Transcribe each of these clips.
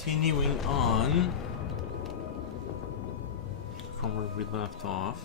Continuing on from where we left off.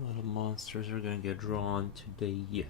A lot of monsters are gonna get drawn today.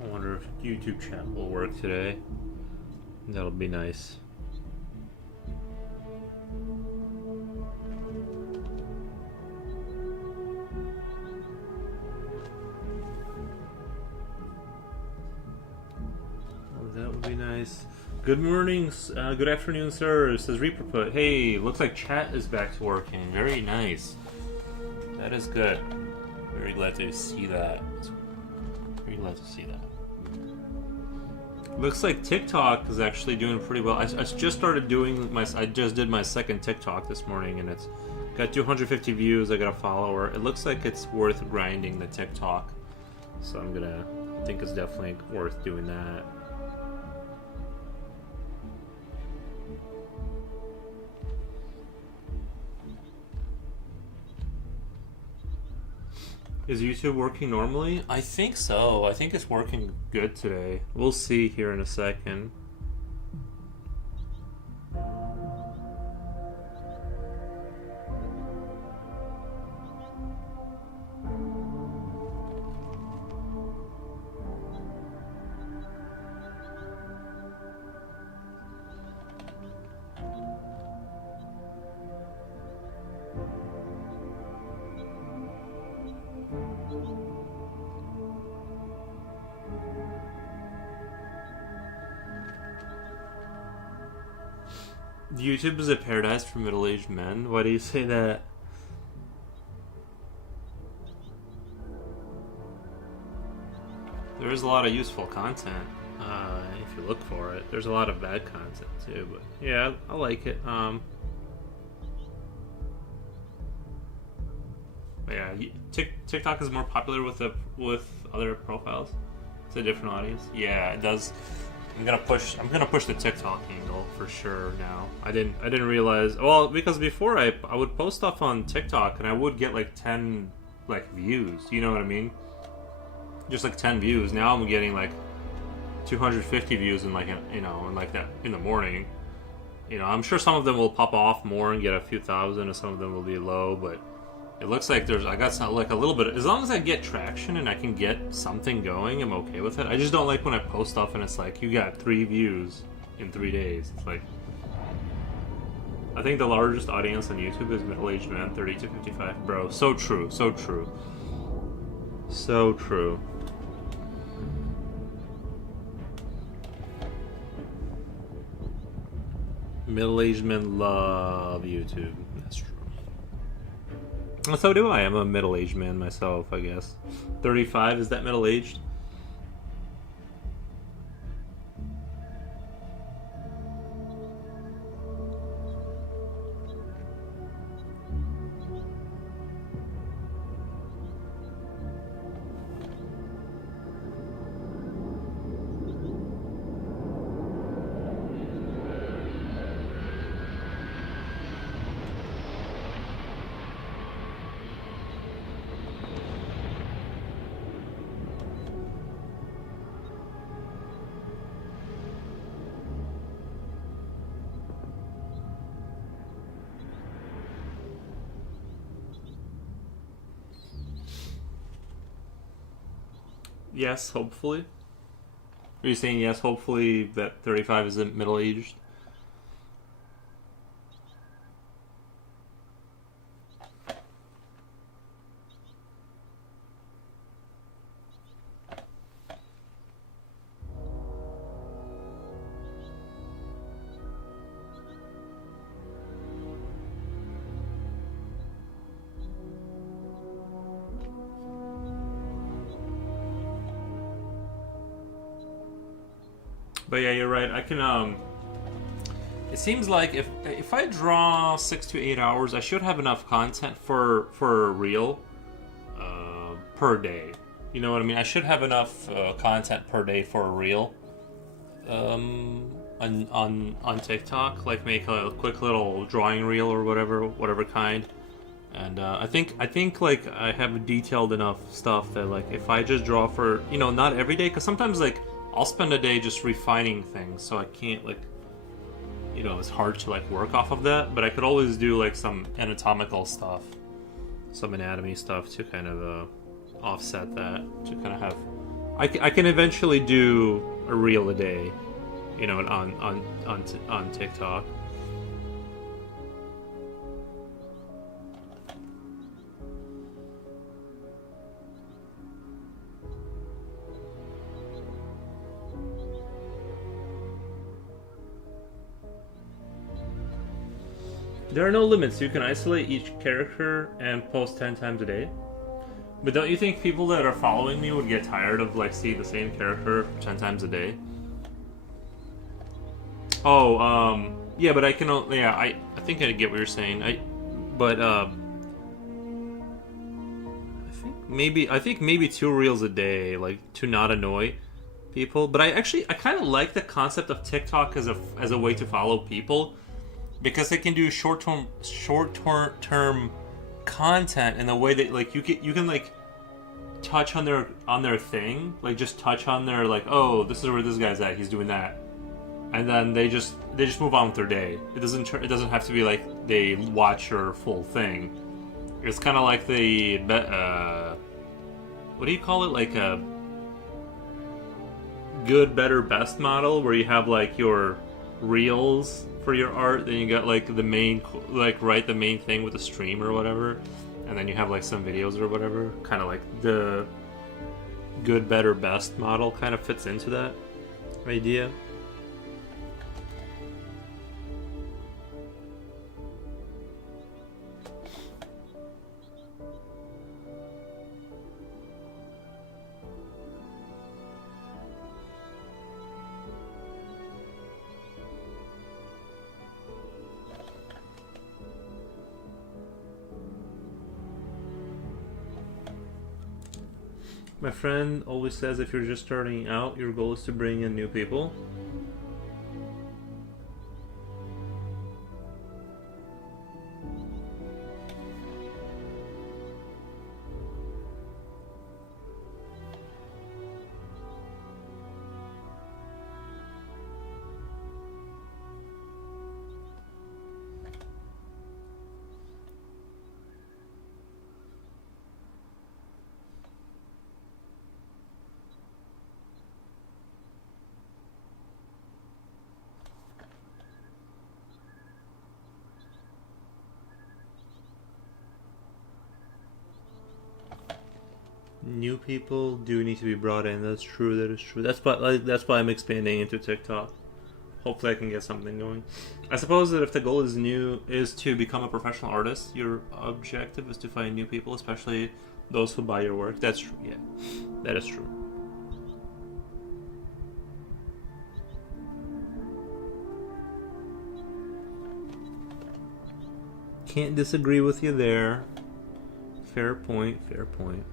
I wonder if YouTube chat will work today. That'll be nice. Oh, that would be nice. Good morning, good afternoon, sir. Says Reaper Put. Hey, looks like chat is back to working. Very nice. That is good. Very glad to see that. Very glad to see that. Looks like TikTok is actually doing pretty well. I just started doing I just did my second TikTok this morning, and it's got 250 views. I got a follower. It looks like it's worth grinding the TikTok, so I think it's definitely worth doing that. Is YouTube working normally? I think so. I think it's working good today. We'll see here in a second. YouTube is a paradise for middle-aged men. Why do you say that? There is a lot of useful content if you look for it. There's a lot of bad content too, but yeah, I like it. But yeah, TikTok is more popular with other profiles. It's a different audience. Yeah, it does. I'm gonna push the TikTok angle for sure now. I didn't realize, well, because before I would post stuff on TikTok and I would get like 10 views. You know what I mean? Just like 10 views. Now I'm getting like 250 views in in the morning. You know, I'm sure some of them will pop off more and get a few thousand, and some of them will be low, but it looks like I got some, like a little bit. As long as I get traction and I can get something going, I'm okay with it. I just don't like when I post stuff and it's like, you got 3 views in 3 days. It's like, I think the largest audience on YouTube is middle-aged men, 30 to 55. Bro, so true, so true. So true. Middle-aged men love YouTube. That's true. So do I. I'm a middle-aged man myself, I guess. 35, is that middle-aged? Yes, hopefully. Are you saying yes, hopefully that 35 isn't middle aged? But yeah, you're right. I can It seems like if I draw 6 to 8 hours, I should have enough content for a reel per day. You know what I mean? I should have enough content per day for a reel on TikTok. Like make a quick little drawing reel or whatever kind. And I think like I have detailed enough stuff that like if I just draw for not every day, because sometimes like I'll spend a day just refining things, so I can't like it's hard to like work off of that. But I could always do like some anatomical stuff, some anatomy stuff to kind of offset that, to kind of have. I can eventually do a reel a day, on TikTok. There are no limits. You can isolate each character and post 10 times a day. But don't you think people that are following me would get tired of like seeing the same character 10 times a day? Oh, yeah, but I can. Yeah, I think I get what you're saying. But I think maybe 2 reels a day, like to not annoy people. But I kind of like the concept of TikTok as a way to follow people, because they can do short term content in a way that like you can like touch on their thing, like just touch on their like, oh, this is where this guy's at, he's doing that, and then they just move on with their day. It doesn't have to be like they watch your full thing. It's kind of like the what do you call it, like a good, better, best model, where you have like your reels for your art, then you got like the main, like write the main thing with the stream or whatever, and then you have like some videos or whatever. Kind of like the good, better, best model kind of fits into that idea. My friend always says if you're just starting out, your goal is to bring in new people. New people do need to be brought in. That's true. That is true. That's why I'm expanding into TikTok. Hopefully, I can get something going. I suppose that if the goal is to become a professional artist, your objective is to find new people, especially those who buy your work. That's true. Yeah, that is true. Can't disagree with you there. Fair point. Fair point.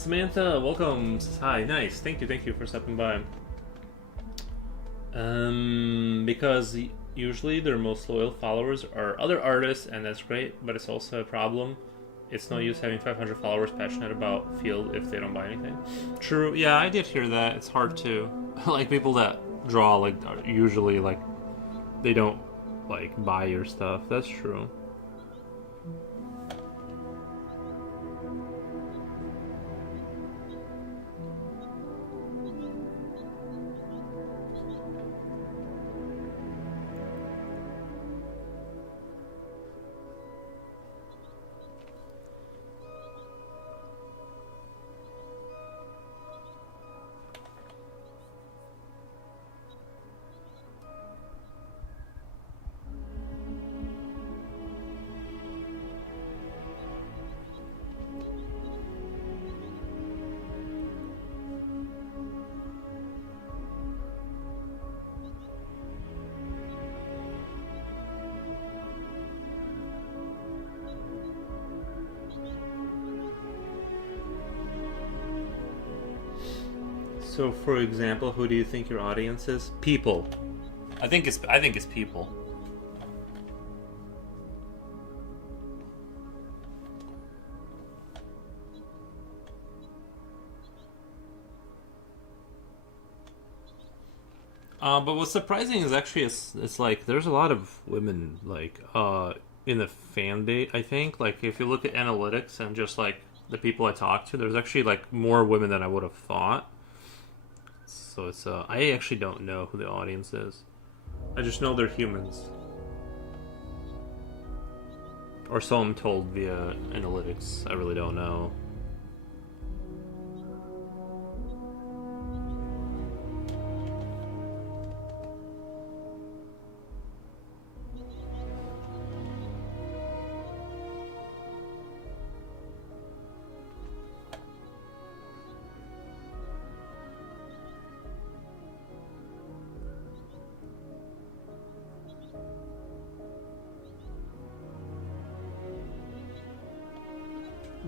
Samantha, welcome. Hi, nice. Thank you for stopping by. Because usually their most loyal followers are other artists, and that's great, but it's also a problem. It's no use having 500 followers passionate about field if they don't buy anything. True, yeah, I did hear that. It's hard to like people that draw like usually like they don't like buy your stuff. That's true. So, for example, who do you think your audience is? People. I think it's people. But what's surprising is actually it's like there's a lot of women like in the fan base. I think like if you look at analytics and just like the people I talk to, there's actually like more women than I would have thought. So it's I actually don't know who the audience is. I just know they're humans. Or so I'm told via analytics. I really don't know.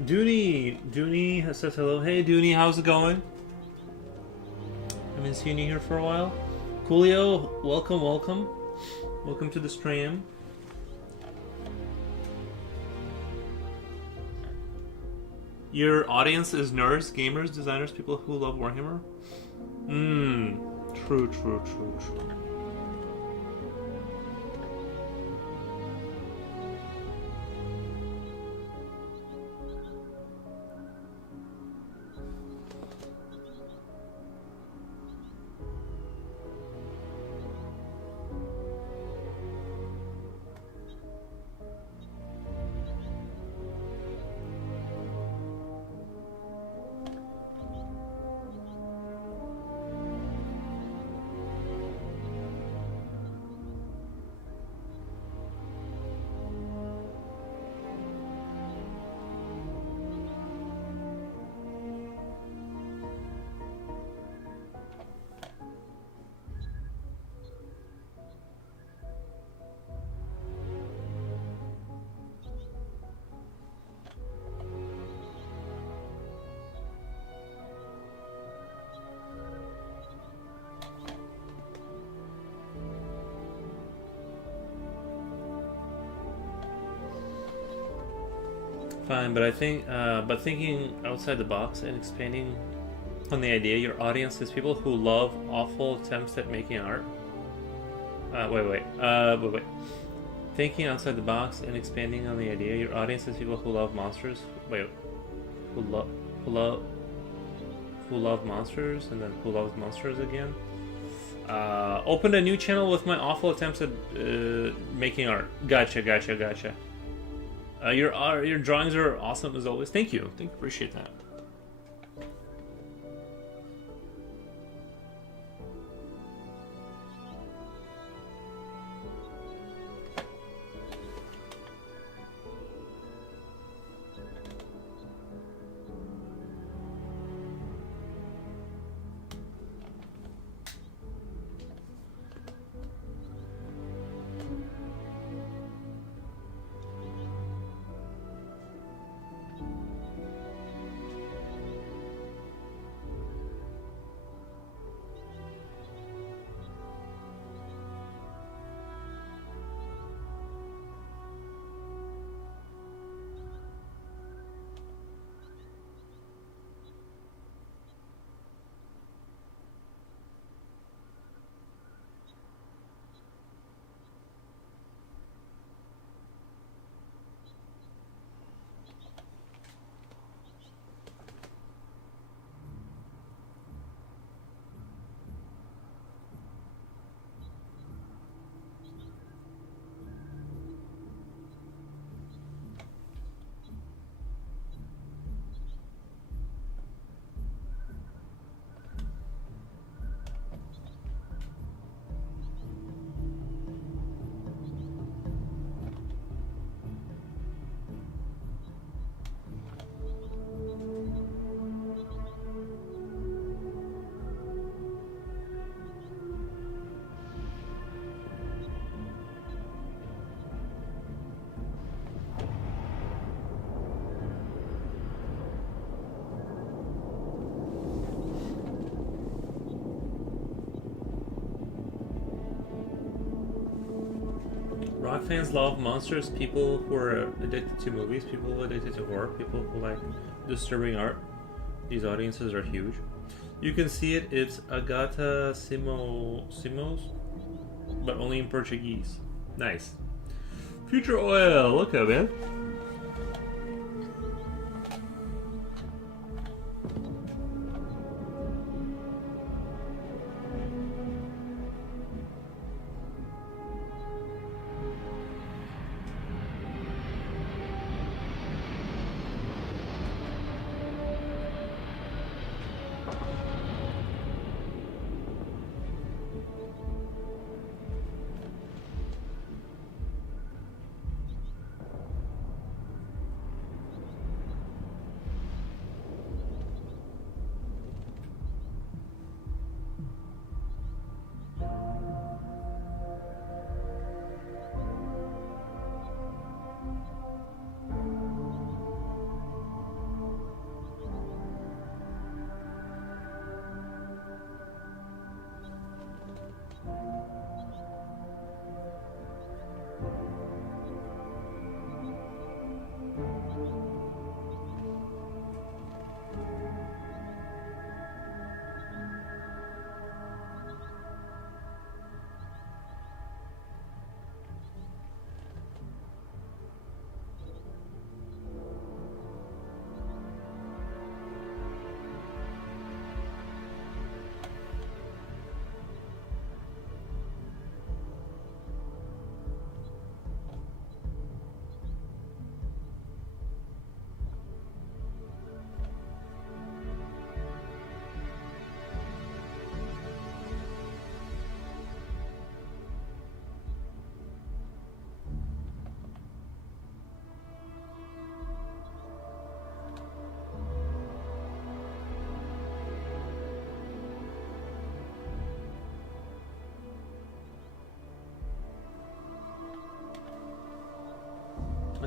Dooney says hello. Hey Dooney, how's it going? Haven't seen you here for a while. Coolio, welcome. Welcome to the stream. Your audience is nerds, gamers, designers, people who love Warhammer? True. Fine, but I think, but thinking outside the box and expanding on the idea, your audience is people who love awful attempts at making art. Wait. Thinking outside the box and expanding on the idea, your audience is people who love monsters. Wait, who love monsters, and then who loves monsters again. Opened a new channel with my awful attempts at making art. Gotcha. Your drawings are awesome as always. Thank you. Appreciate that. rock fans love monsters. People who are addicted to movies, people who are addicted to horror, people who like disturbing art. These audiences are huge. You can see it. It's Agata Simos, but only in Portuguese. Nice. Future Oil. Look up, man.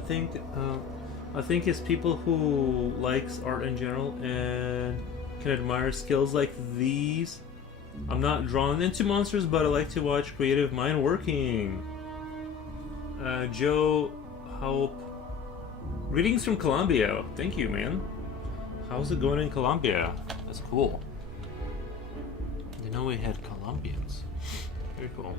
think I think it's people who likes art in general and can admire skills like these. I'm not drawn into monsters, but I like to watch creative mind working. Joe Hope. Greetings from Colombia. Thank you, man. How's it going in Colombia? That's cool. You know we had Colombians. Very cool.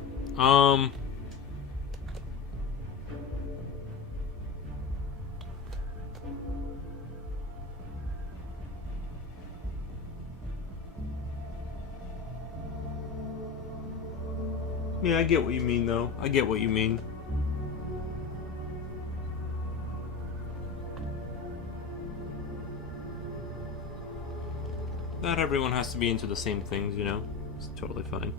Yeah, I get what you mean, though. I get what you mean. Not everyone has to be into the same things, you know? It's totally fine.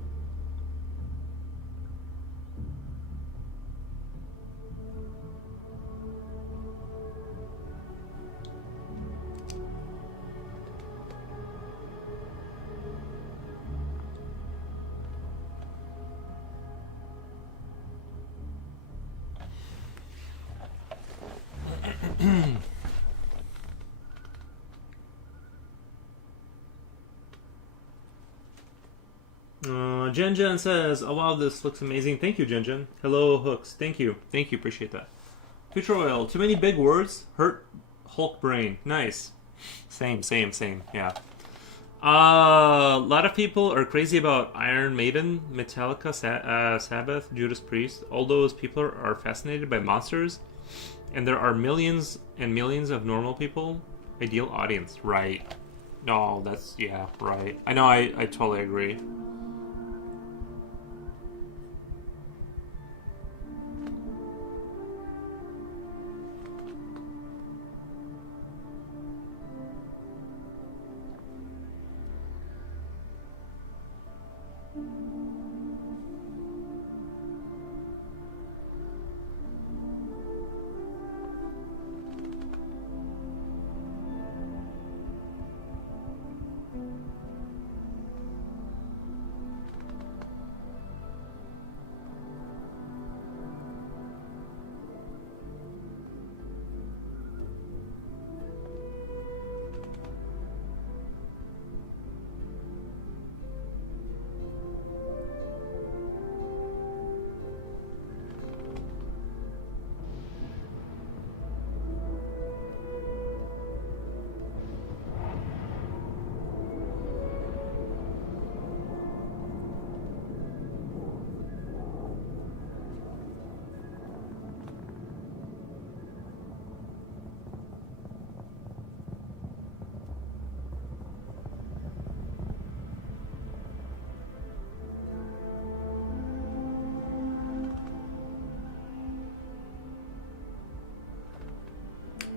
Jen Jen says, "Oh wow, this looks amazing." Thank you, Jen Jen. Hello, Hooks. Thank you. Appreciate that. Future Oil. Too many big words hurt Hulk brain. Nice. Same. Yeah. A lot of people are crazy about Iron Maiden, Metallica, Sabbath, Judas Priest. All those people are fascinated by monsters, and there are millions and millions of normal people. Ideal audience, right? No, that's right. I know. I totally agree.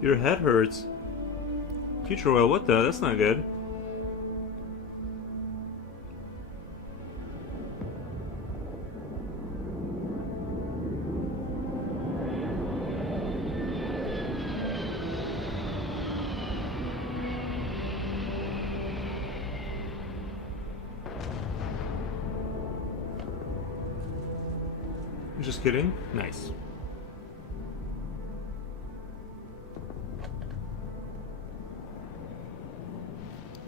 Your head hurts. Future oil, what the? That's not good. Just kidding. Nice.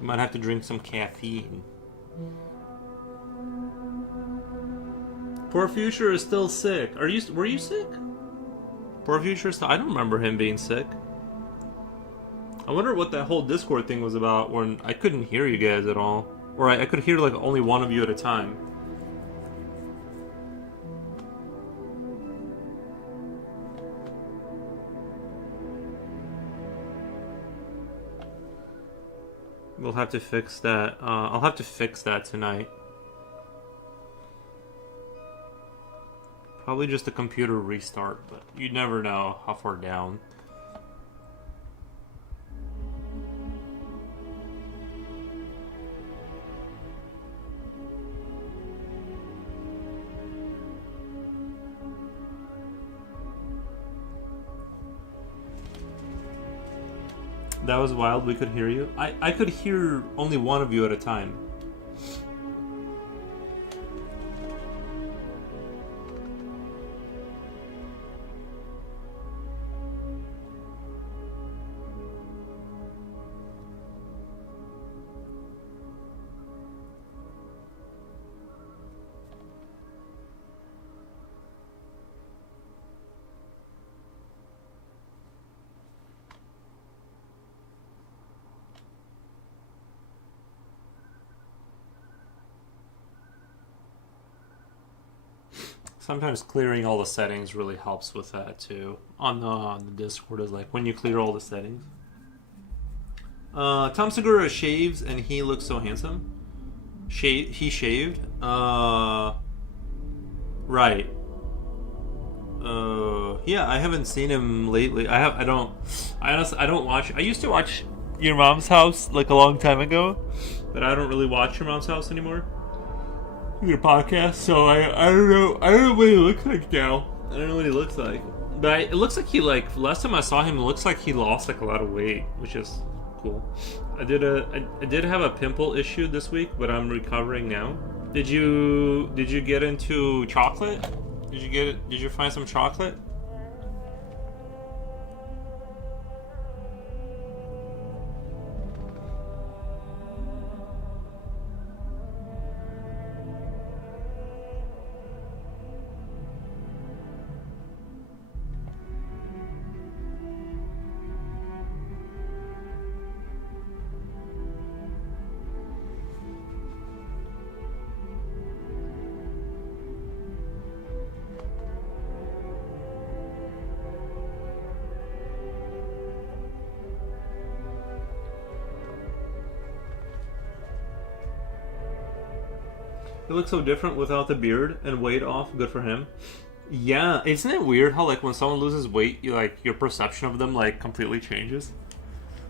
Might have to drink some caffeine. Poor Future is still sick. Were you sick? Poor Future is still, I don't remember him being sick. I wonder what that whole Discord thing was about when I couldn't hear you guys at all. Or I could hear like only one of you at a time. We'll have to fix that. I'll have to fix that tonight. Probably just a computer restart, but you never know how far down. That was wild, we could hear you. I could hear only one of you at a time. Sometimes clearing all the settings really helps with that too. On the Discord is like when you clear all the settings. Tom Segura shaves and he looks so handsome. He shaved. Right. Yeah, I haven't seen him lately. I honestly don't watch. I used to watch Your Mom's House like a long time ago, but I don't really watch Your Mom's House anymore. Your podcast, so I don't know. I don't know what he looks like now. I don't know what he looks like, but it looks like he last time I saw him, it looks like he lost like a lot of weight, which is cool. I did have a pimple issue this week, but I'm recovering now. Did you get into chocolate? Did you find some chocolate? He looks so different without the beard and weight off. Good for him. Yeah, isn't it weird how like when someone loses weight, you like your perception of them like completely changes?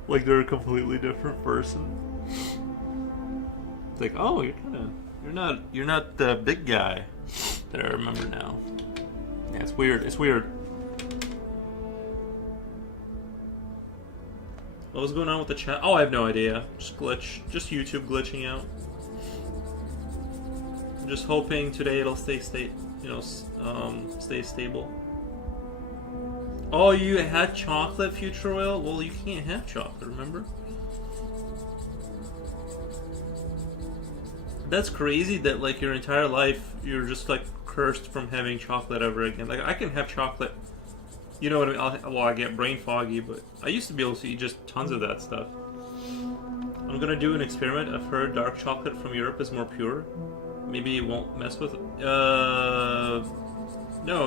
Like they're a completely different person. It's like, oh, you're not the big guy that I remember now. Yeah, it's weird. It's weird. What was going on with the chat? Oh, I have no idea. Just just YouTube glitching out. I'm just hoping today it'll stay stay stable. Oh, you had chocolate, Future Oil? Well, you can't have chocolate, remember? That's crazy that like your entire life you're just like cursed from having chocolate ever again. Like I can have chocolate, you know what I mean? I get brain foggy, but I used to be able to eat just tons of that stuff. I'm gonna do an experiment. I've heard dark chocolate from Europe is more pure. Maybe it won't mess with it. No,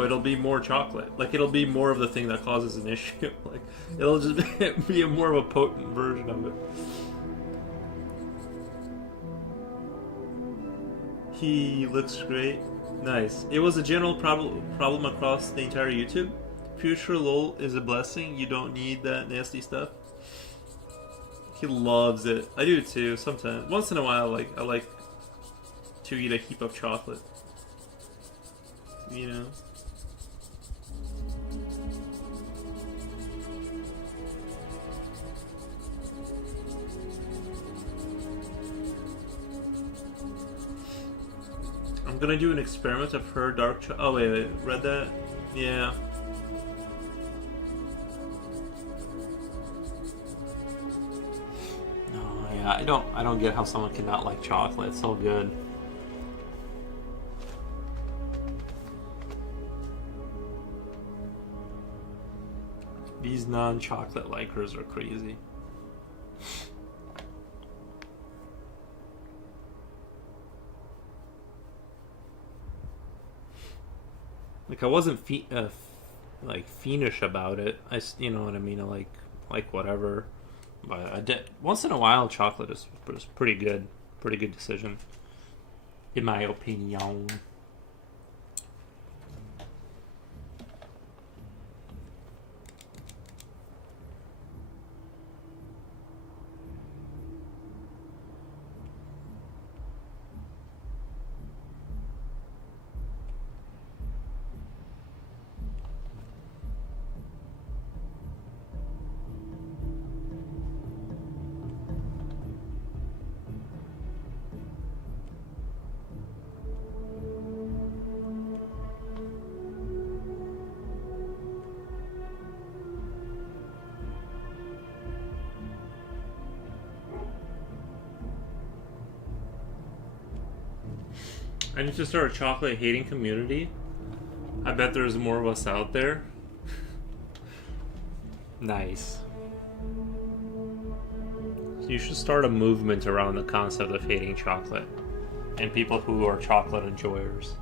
it'll be more chocolate. Like, it'll be more of the thing that causes an issue. Like, it'll just be more of a potent version of it. He looks great. Nice. It was a general problem across the entire YouTube. Future lol is a blessing. You don't need that nasty stuff. He loves it. I do too. Sometimes, once in a while, I like to eat a heap of chocolate. You know. I'm gonna do an experiment of her dark chocolate. Oh wait, read that? Yeah. No, yeah, I don't get how someone cannot like chocolate. It's so good. These non-chocolate likers are crazy. Like I wasn't like fiendish about it. You know what I mean. I like whatever, but I did once in a while. Chocolate is pretty good. Pretty good decision, in my opinion. I need to start a chocolate hating community. I bet there's more of us out there. Nice. So you should start a movement around the concept of hating chocolate and people who are chocolate enjoyers.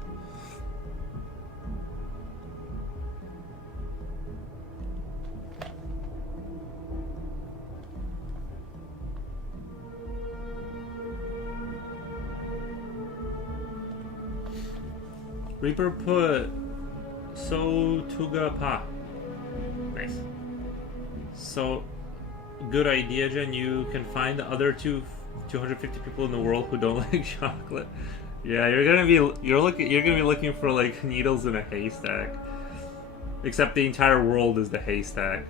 Reaper put So Tuga Pa. Nice. So good idea, Jen. You can find the other 250 people in the world who don't like chocolate. Yeah, you're gonna be looking for like needles in a haystack. Except the entire world is the haystack.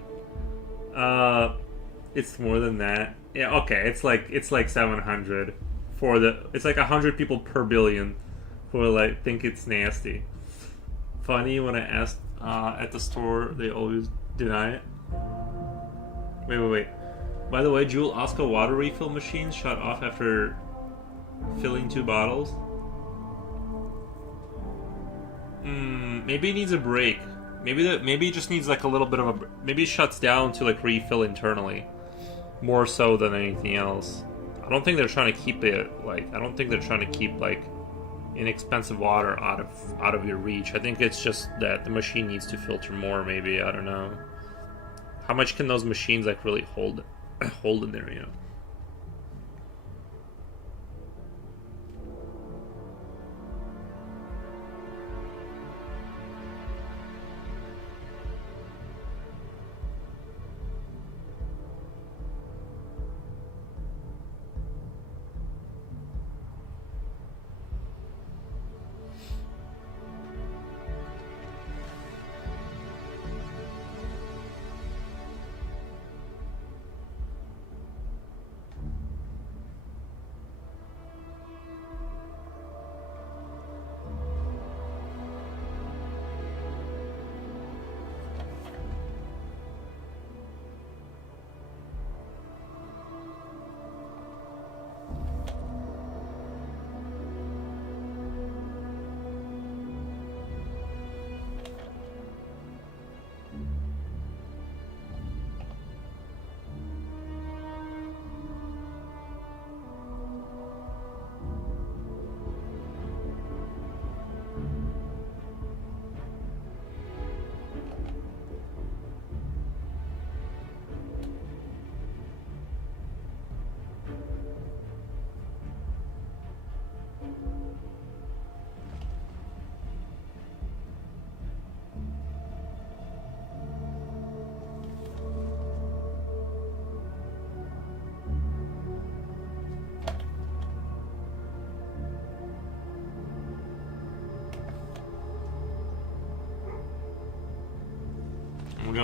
It's more than that. Yeah, okay. It's like 700 for the. It's like 100 people per billion who like think it's nasty. Funny when I asked at the store, they always deny it. Wait. By the way, Jewel Oscar water refill machine shut off after filling 2 bottles. Maybe it needs a break. Maybe it just needs like a little bit of a. Maybe it shuts down to like refill internally, more so than anything else. I don't think they're trying to keep it like. I don't think they're trying to keep like inexpensive water out of your reach. I think it's just that the machine needs to filter more. Maybe, I don't know. How much can those machines like really hold in there? You know.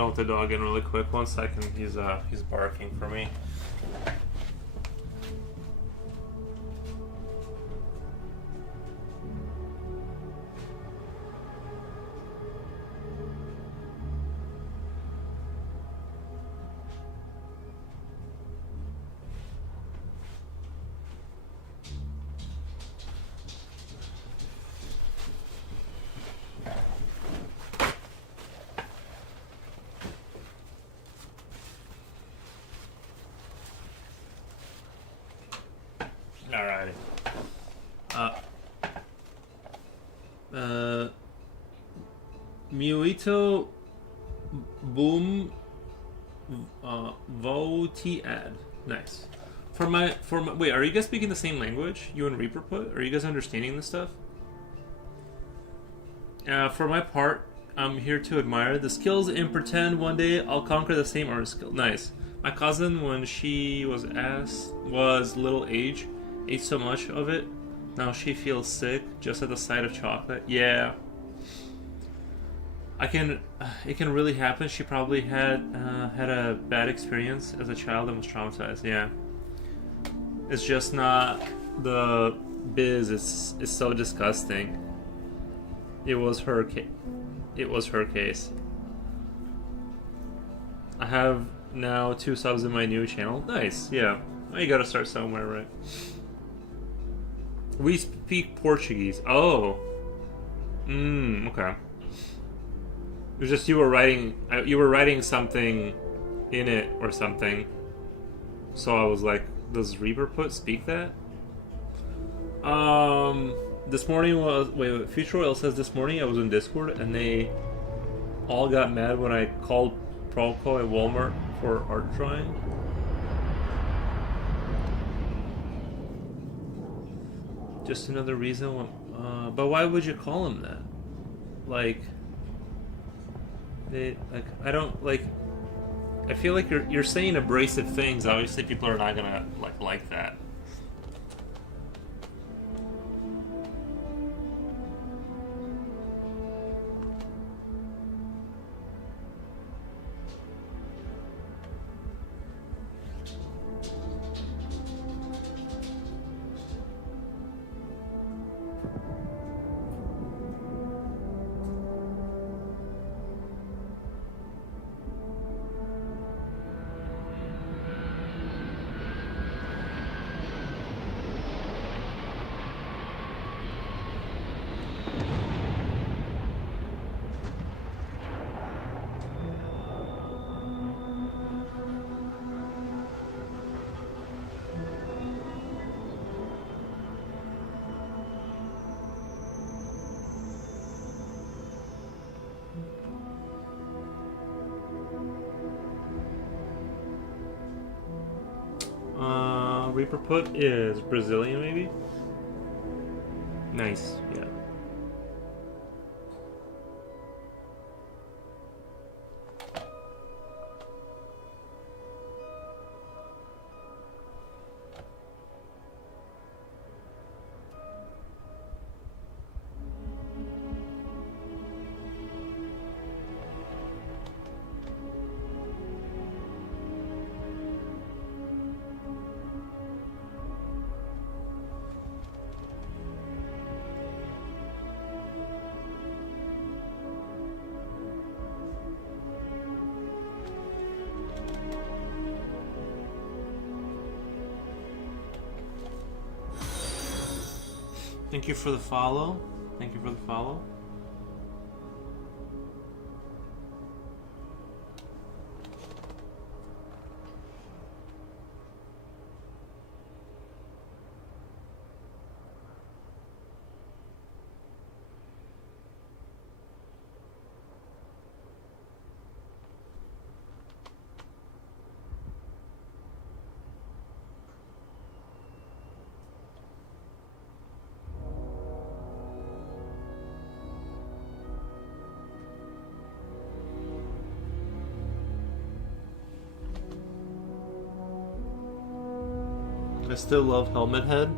gonna let the dog in really quick. 1 second. He's barking for me. Alrighty. Muito Boom Votiad. Nice. For my wait, are you guys speaking the same language? You and Reaper put? Are you guys understanding this stuff? For my part, I'm here to admire the skills and pretend one day I'll conquer the same art skill. Nice. My cousin, when she was little age, ate so much of it. Now she feels sick just at the sight of chocolate. Yeah. It can really happen. She probably had a bad experience as a child and was traumatized. Yeah. It's just not the biz. It's so disgusting. It was her case. I have now 2 subs in my new channel. Nice. Yeah. Well, you gotta start somewhere, right? We speak Portuguese. Oh. Okay. It was just you were writing something in it or something. So I was like, does Reaper speak that? This morning Future Oil says this morning I was in Discord and they all got mad when I called Proco at Walmart for art drawing. Just another reason. But why would you call him that? I don't like. I feel like you're saying abrasive things. Obviously, people are not gonna like that. Reaper put is Brazilian, maybe? Nice, yeah. Thank you for the follow. Thank you for the follow. I still love Helmet Head.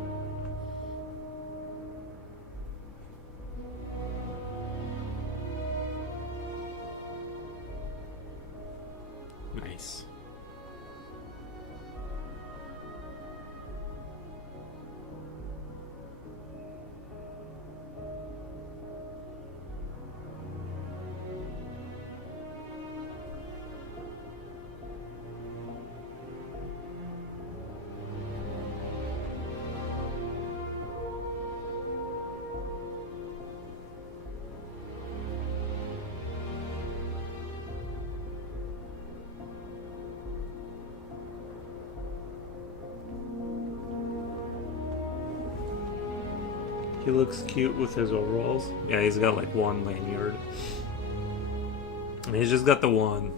He looks cute with his overalls. Yeah, he's got like one lanyard. And he's just got the one.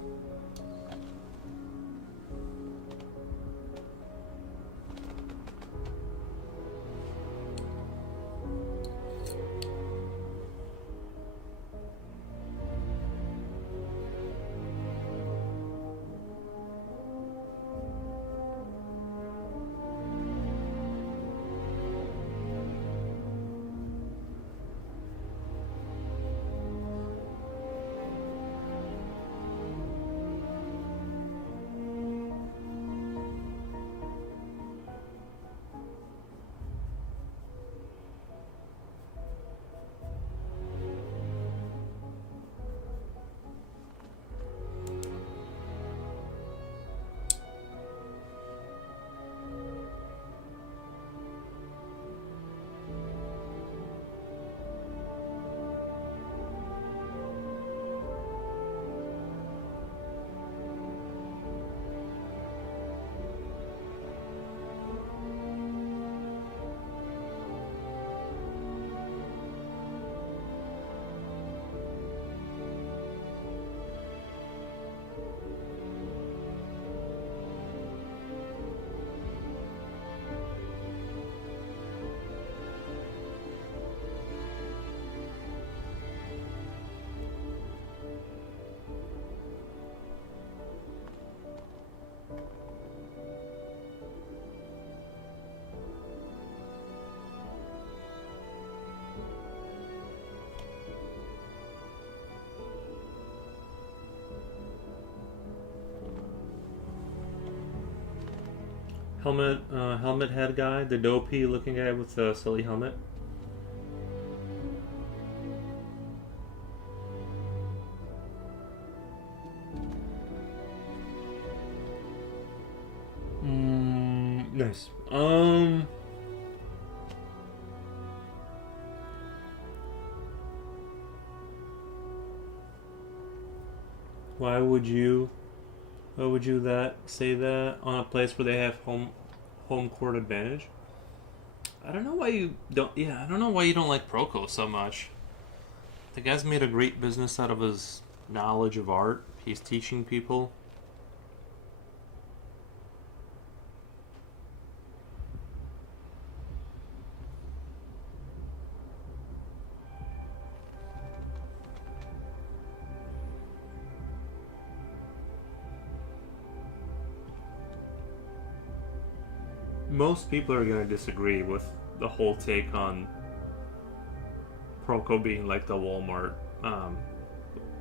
Helmet head guy, the dopey looking guy with the silly helmet. Nice. Why would you say that on a place where they have home court advantage? I don't know why you don't. Yeah, I don't know why you don't like Proko so much. The guy's made a great business out of his knowledge of art. He's teaching people. Most people are going to disagree with the whole take on Proko being like the Walmart.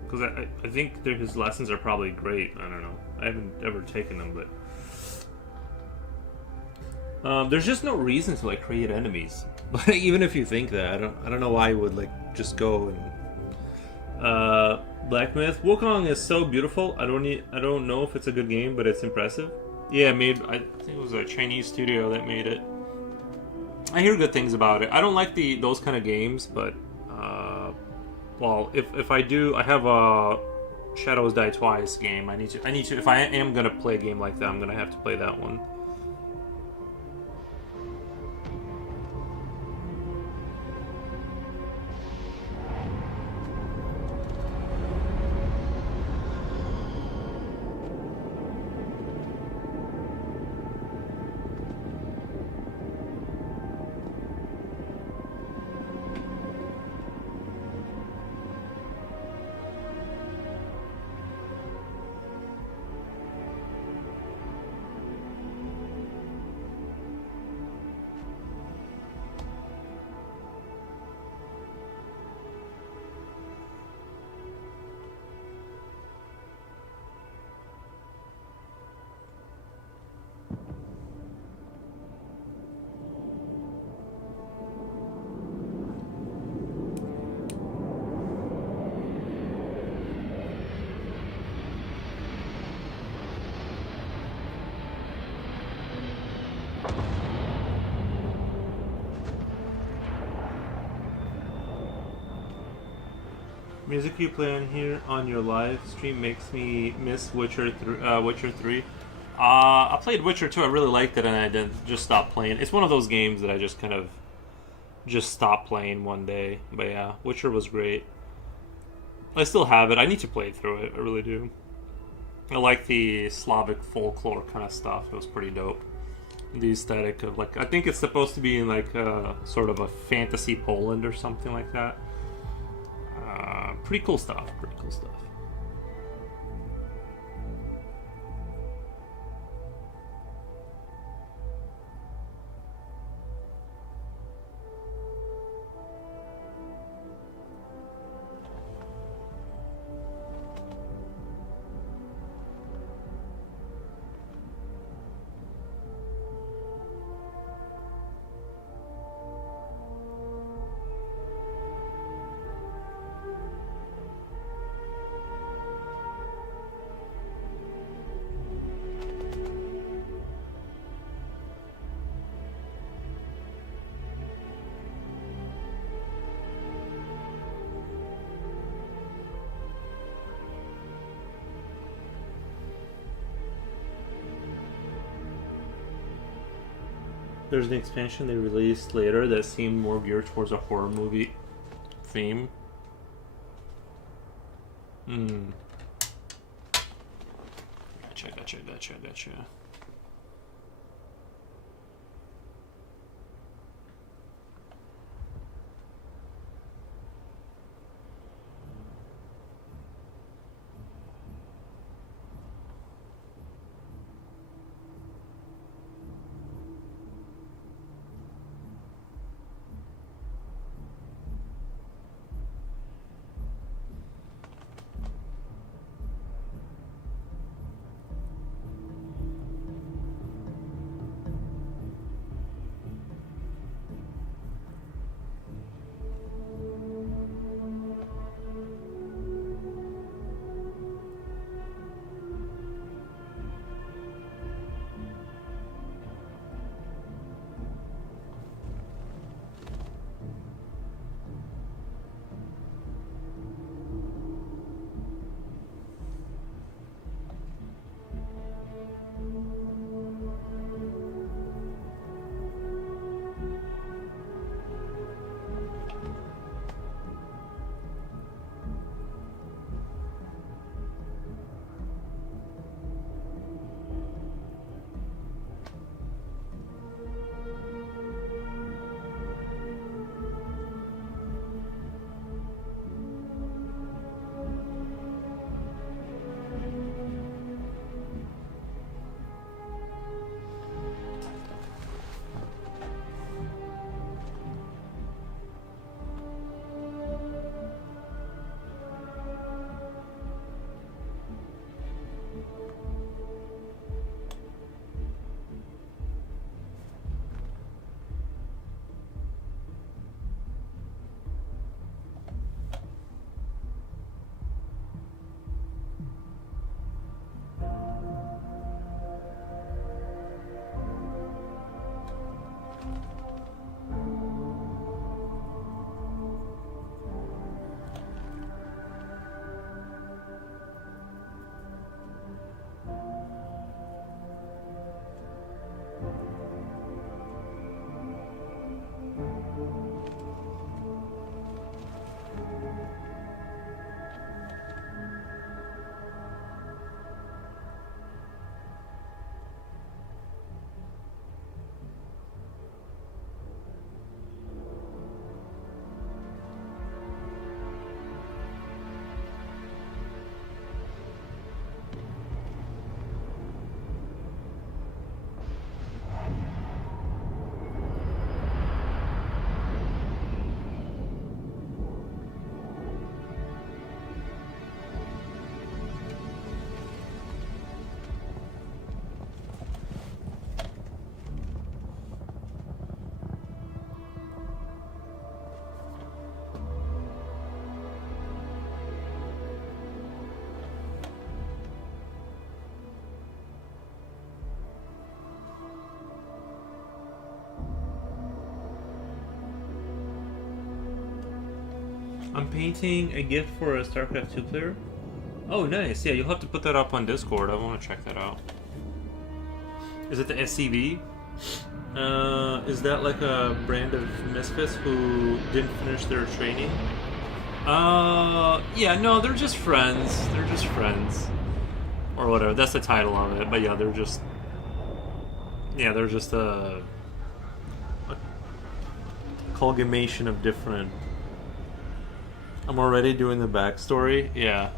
Because I think his lessons are probably great. I don't know. I haven't ever taken them, but there's just no reason to like create enemies. But even if you think that, I don't know why you would like just go and Black Myth. Wukong is so beautiful. I don't know if it's a good game, but it's impressive. Yeah, I think it was a Chinese studio that made it. I hear good things about it. I don't like those kind of games, but well, if I do, I have a Shadows Die Twice game. I need to. If I am gonna play a game like that, I'm gonna have to play that one. Music you play on here on your live stream makes me miss Witcher 3. I played Witcher 2. I really liked it, and I just stopped playing. It's one of those games that I just kind of just stopped playing one day. But yeah, Witcher was great. I still have it. I need to play through it. I really do. I like the Slavic folklore kind of stuff. It was pretty dope. The aesthetic of like, I think it's supposed to be in like sort of a fantasy Poland or something like that. Pretty cool stuff. Pretty cool stuff. There's an expansion they released later that seemed more geared towards a horror movie theme. Gotcha. I'm painting a gift for a StarCraft 2 player. Oh, nice. Yeah, you'll have to put that up on Discord. I want to check that out. Is it the SCV? Is that like a brand of misfits who didn't finish their training? Yeah, no, they're just friends. They're just friends, or whatever. That's the title of it. But yeah, they're just a culmination of different. I'm already doing the backstory. Yeah.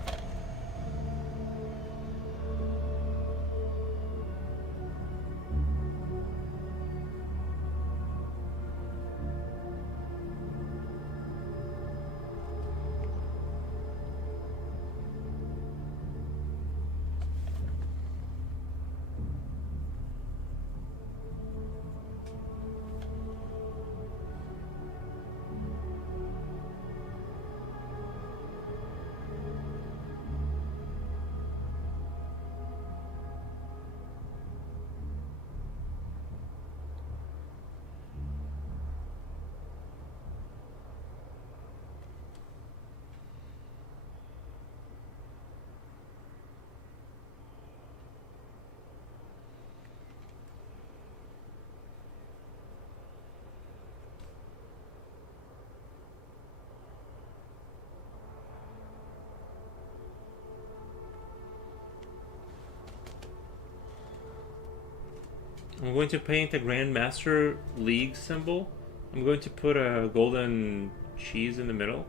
I'm going to paint the Grandmaster League symbol. I'm going to put a golden cheese in the middle.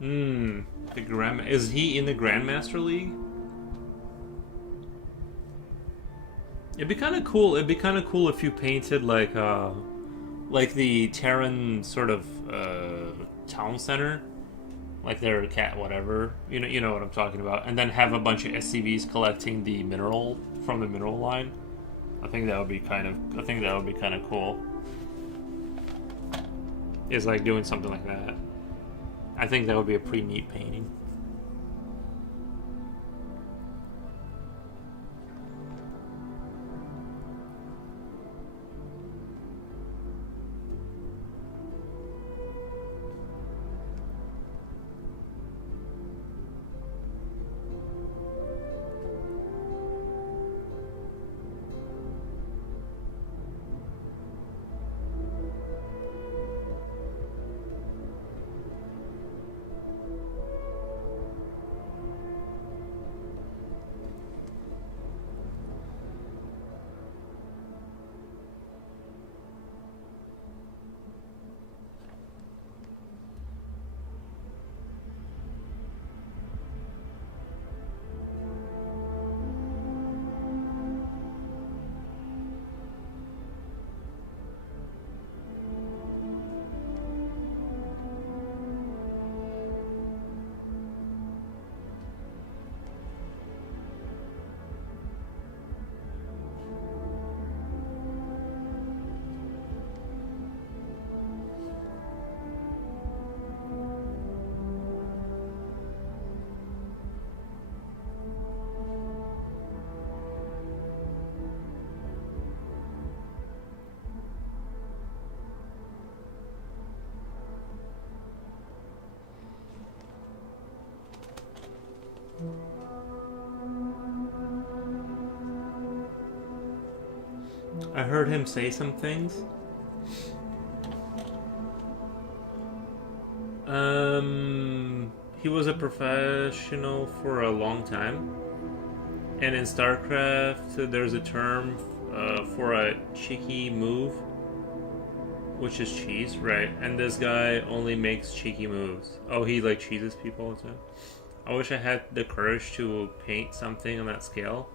The Grand is he in the Grandmaster League? It'd be kind of cool. It'd be kind of cool if you painted like the Terran sort of town center, like their cat whatever. You know what I'm talking about. And then have a bunch of SCVs collecting the mineral from the mineral line. I think that would be kind of cool. Is like doing something like that. I think that would be a pretty neat painting. I heard him say some things. He was a professional for a long time, and in StarCraft, there's a term for a cheeky move, which is cheese, right? And this guy only makes cheeky moves. Oh, he like cheeses people all the time. I wish I had the courage to paint something on that scale.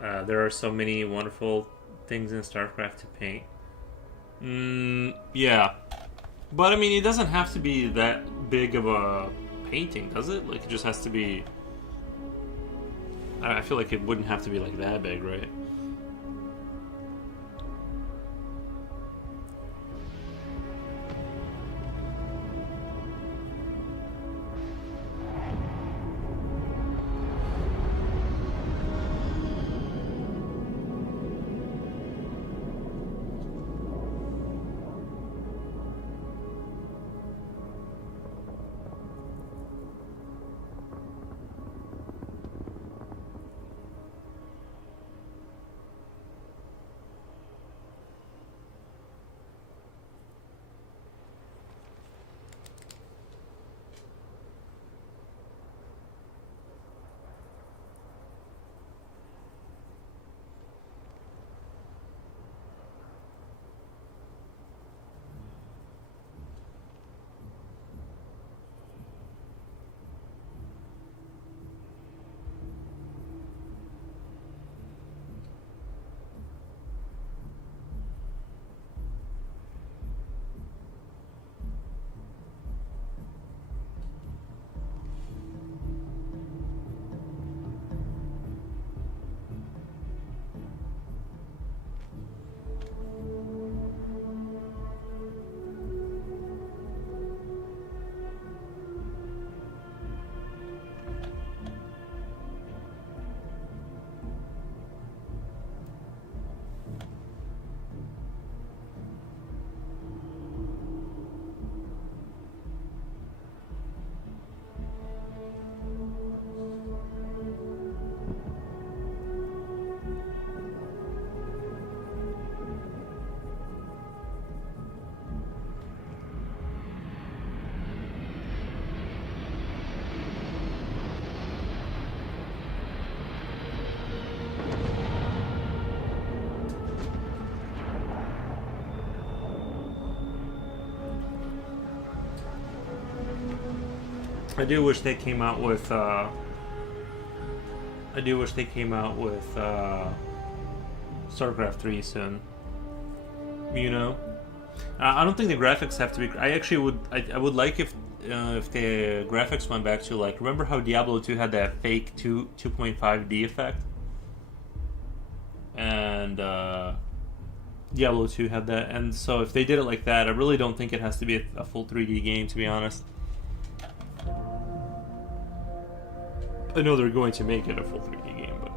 There are so many wonderful things in StarCraft to paint. Yeah. But I mean, it doesn't have to be that big of a painting, does it? Like, it just has to be. I feel like it wouldn't have to be like that big, right? I do wish they came out with. I do wish they came out with StarCraft 3 soon. You know, I don't think the graphics have to be. I actually would. I would like if the graphics went back to like. Remember how Diablo 2 had that fake 2.5D effect, and Diablo 2 had that. And so if they did it like that, I really don't think it has to be a full 3D game. To be honest. I know they're going to make it a full 3D game, but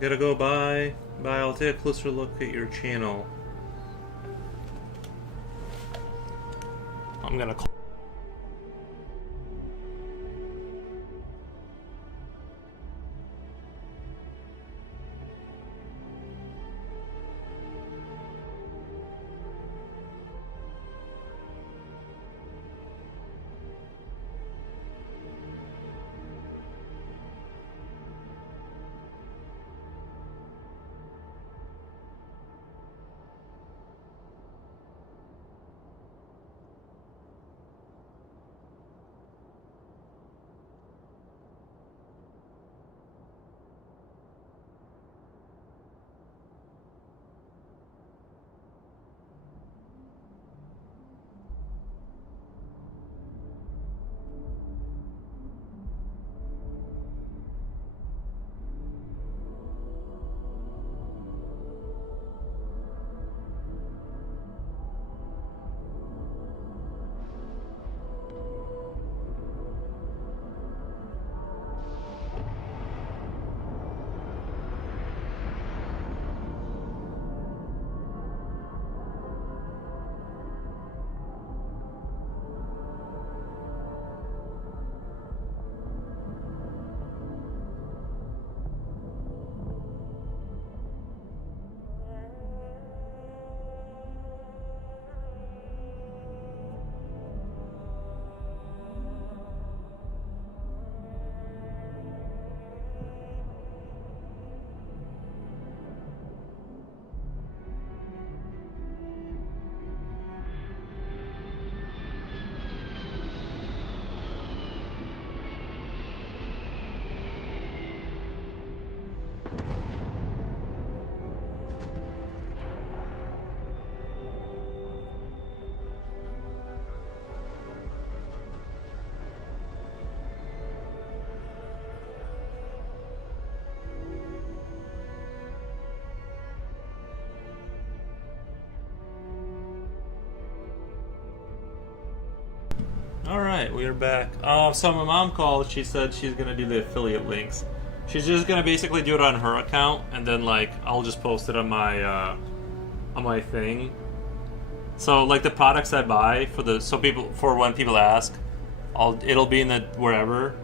gotta go. Bye. Bye. I'll take a closer look at your channel. I'm gonna call. All right, we are back. So my mom called. She said she's gonna do the affiliate links. She's just gonna basically do it on her account, and then like I'll just post it on my thing. So like the products I buy for when people ask, it'll be in the wherever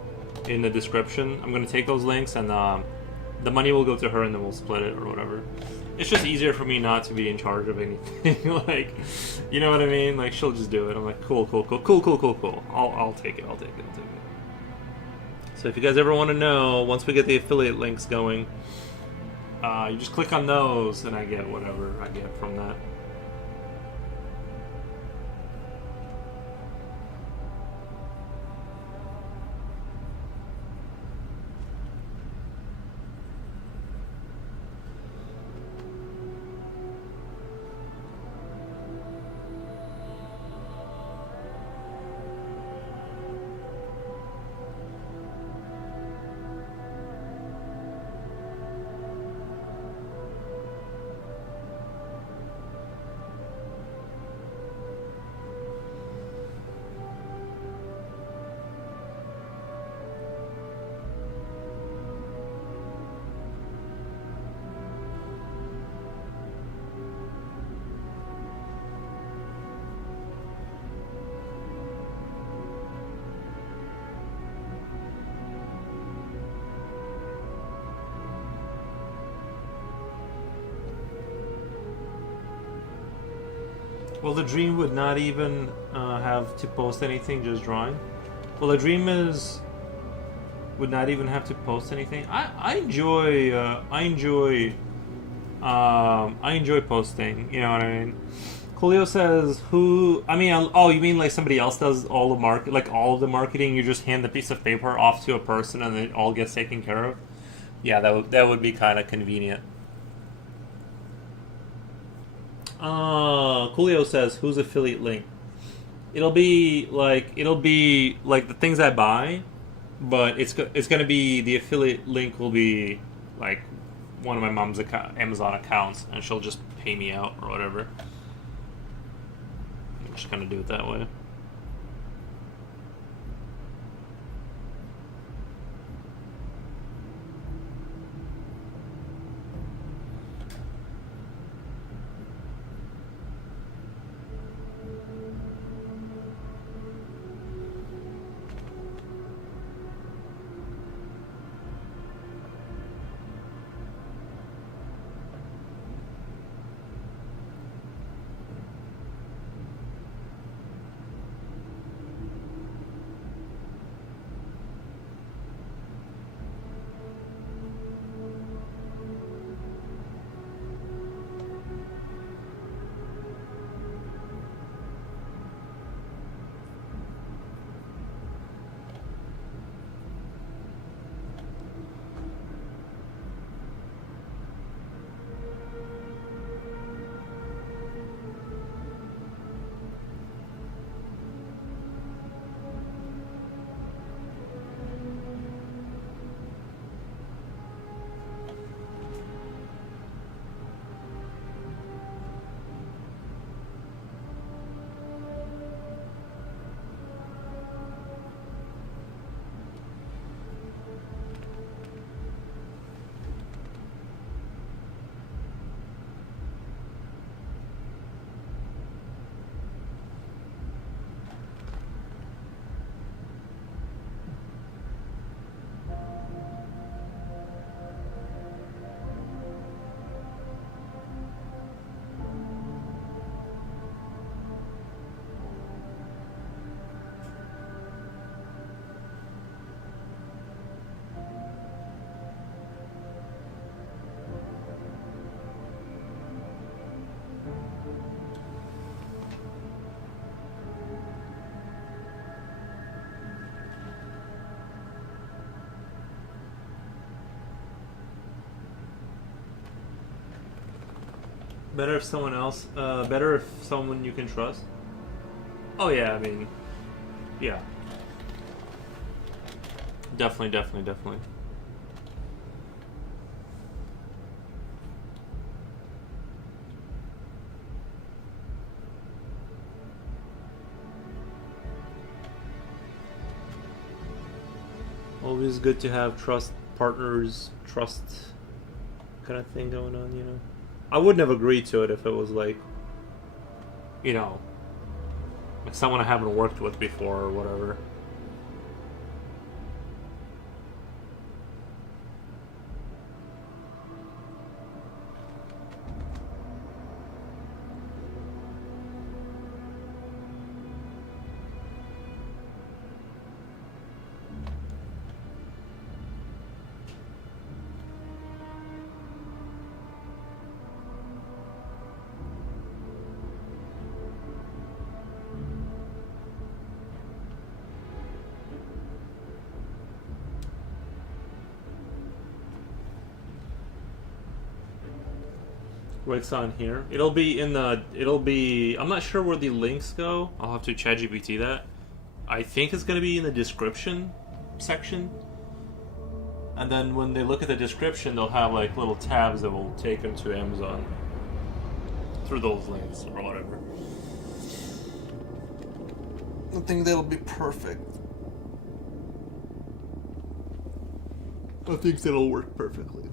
in the description. I'm gonna take those links and the money will go to her, and then we'll split it or whatever. It's just easier for me not to be in charge of anything. Like, you know what I mean? Like, she'll just do it. I'm like, cool. I'll take it. So if you guys ever want to know, once we get the affiliate links going, you just click on those, and I get whatever I get from that. Well, the dream would not even have to post anything, just drawing. Well, the dream would not even have to post anything. I enjoy posting. You know what I mean? Coolio says, "Who? I mean, oh, you mean like somebody else does all the like all of the marketing? You just hand the piece of paper off to a person, and it all gets taken care of." Yeah, that would be kind of convenient. Coolio says, "Who's affiliate link?" It'll be like the things I buy, but it's gonna be the affiliate link will be like one of my mom's Amazon accounts, and she'll just pay me out or whatever. I'm just gonna do it that way. Better if someone you can trust. Oh yeah, I mean, yeah, definitely. always good to have trust partners, trust kind of thing going on, you know. I wouldn't have agreed to it if it was like, you know, like someone I haven't worked with before or whatever. What's on here? It'll be in the. It'll be. I'm not sure where the links go. I'll have to ChatGPT that. I think it's going to be in the description section. And then when they look at the description, they'll have like little tabs that will take them to Amazon through those links or whatever. I think that'll be perfect. I think that'll work perfectly.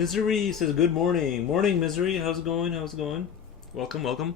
Misery says good morning. Morning, Misery. How's it going? How's it going? Welcome, welcome.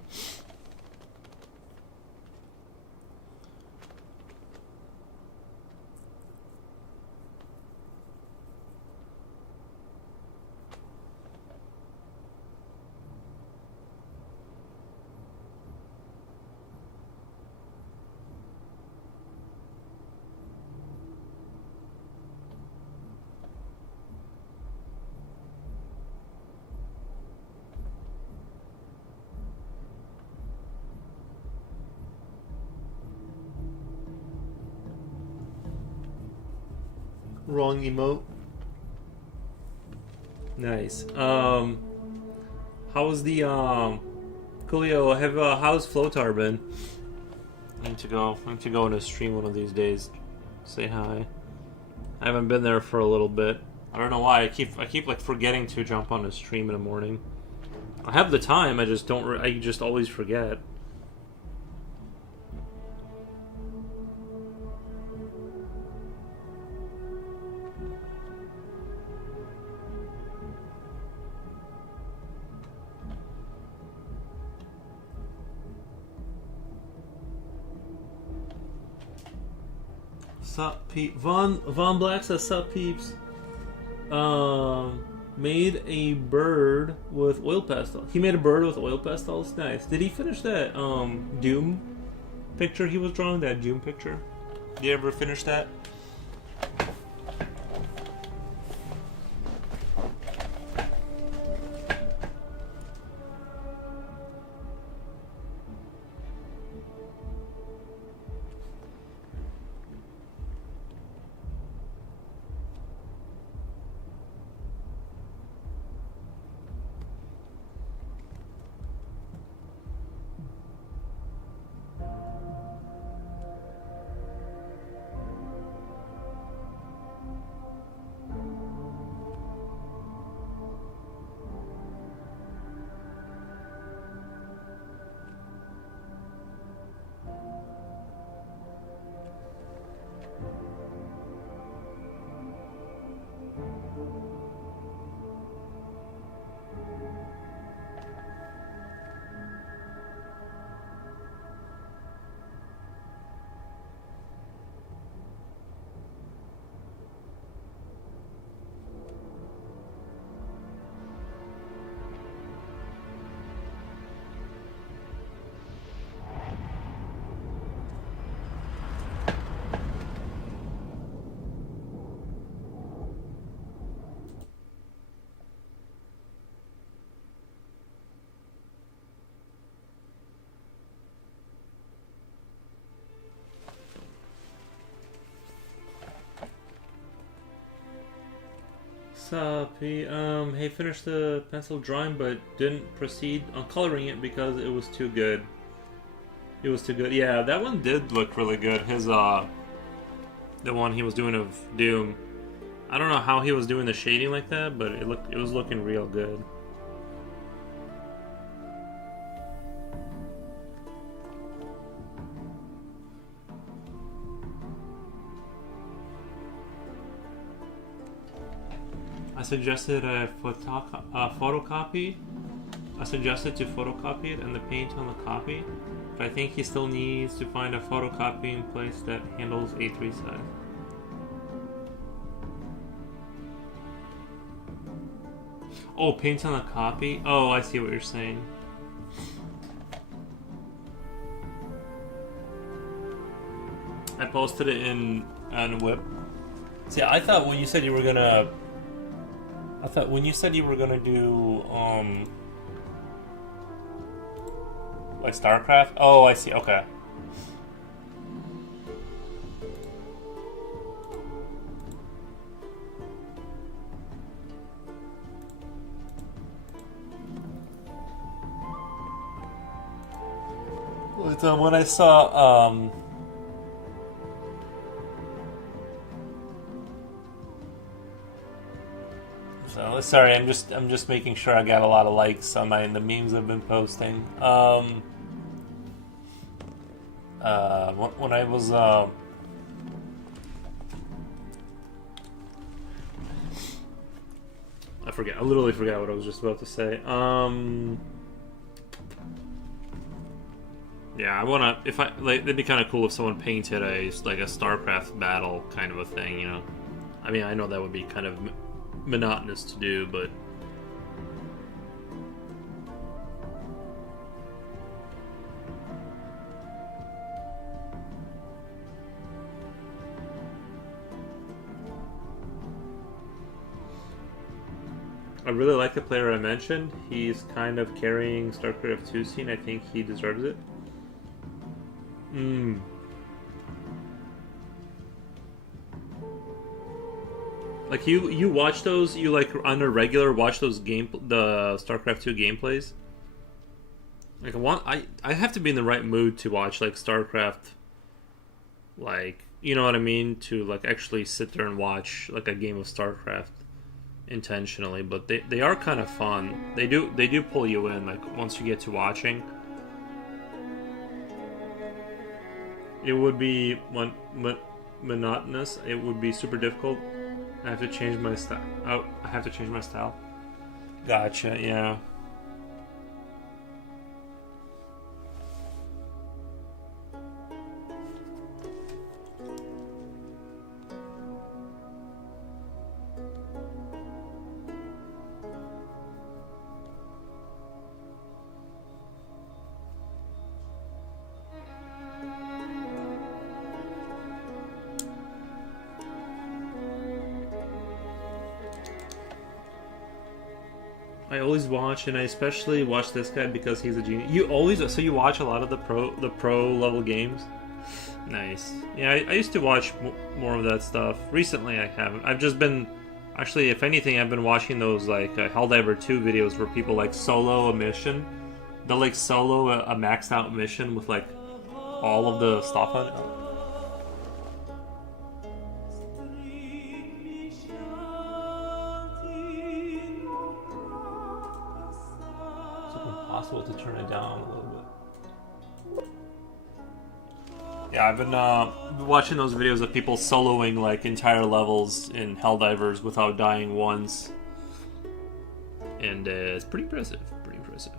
Wrong emote. Nice. How's the Coolio? How's Flotar been? I need to go on a stream one of these days. Say hi. I haven't been there for a little bit. I don't know why. I keep like forgetting to jump on a stream in the morning. I have the time. I just don't. I just always forget. Sup, peep. Von Black says, sup, peeps. Made a bird with oil pastel. He made a bird with oil pastels? Nice. Did he finish that, Doom picture he was drawing? That Doom picture? Did you ever finish that? He finished the pencil drawing but didn't proceed on coloring it because it was too good. It was too good. Yeah, that one did look really good. His the one he was doing of Doom. I don't know how he was doing the shading like that, but it was looking real good. I suggested a photocopy. I suggested to photocopy it and the paint on the copy, but I think he still needs to find a photocopying place that handles A3 size. Oh, paint on the copy? Oh, I see what you're saying. I posted it on Whip. See, I thought when you said you were gonna do like StarCraft. Oh, I see. Okay. When I saw so sorry, I'm just making sure I got a lot of likes on the memes I've been posting. When I was I forget. I literally forgot what I was just about to say. Yeah, I wanna. If I like, it'd be kind of cool if someone painted a like a StarCraft battle kind of a thing. You know, I mean, I know that would be kind of monotonous to do, but I really like the player I mentioned. He's kind of carrying StarCraft 2 scene. I think he deserves it. Hmm. Like you watch those, you like on a regular watch those the StarCraft 2 gameplays. Like I have to be in the right mood to watch like StarCraft, like you know what I mean, to like actually sit there and watch like a game of StarCraft intentionally. But they are kind of fun. They do pull you in like once you get to watching. It would be monotonous. It would be super difficult. I have to change my style. Oh, I have to change my style. Gotcha. Yeah. I always watch, and I especially watch this guy because he's a genius. You always so you watch a lot of the pro level games. Nice. Yeah, I used to watch more of that stuff. Recently, I haven't. I've just been actually, if anything, I've been watching those like Helldiver 2 videos where people like solo a mission. They'll like solo a maxed out mission with like all of the stuff on it. It's like impossible to turn it down a little bit. Yeah, I've been watching those videos of people soloing like entire levels in Helldivers without dying once, and it's pretty impressive. Pretty impressive.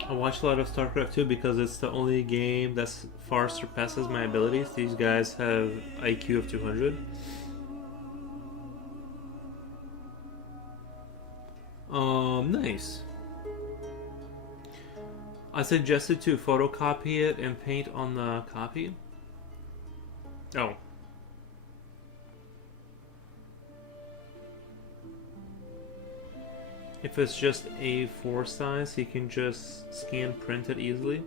I watch a lot of StarCraft 2 because it's the only game that far surpasses my abilities. These guys have IQ of 200. Nice. I suggested to photocopy it and paint on the copy. Oh. If it's just A4 size, you can just scan print it easily.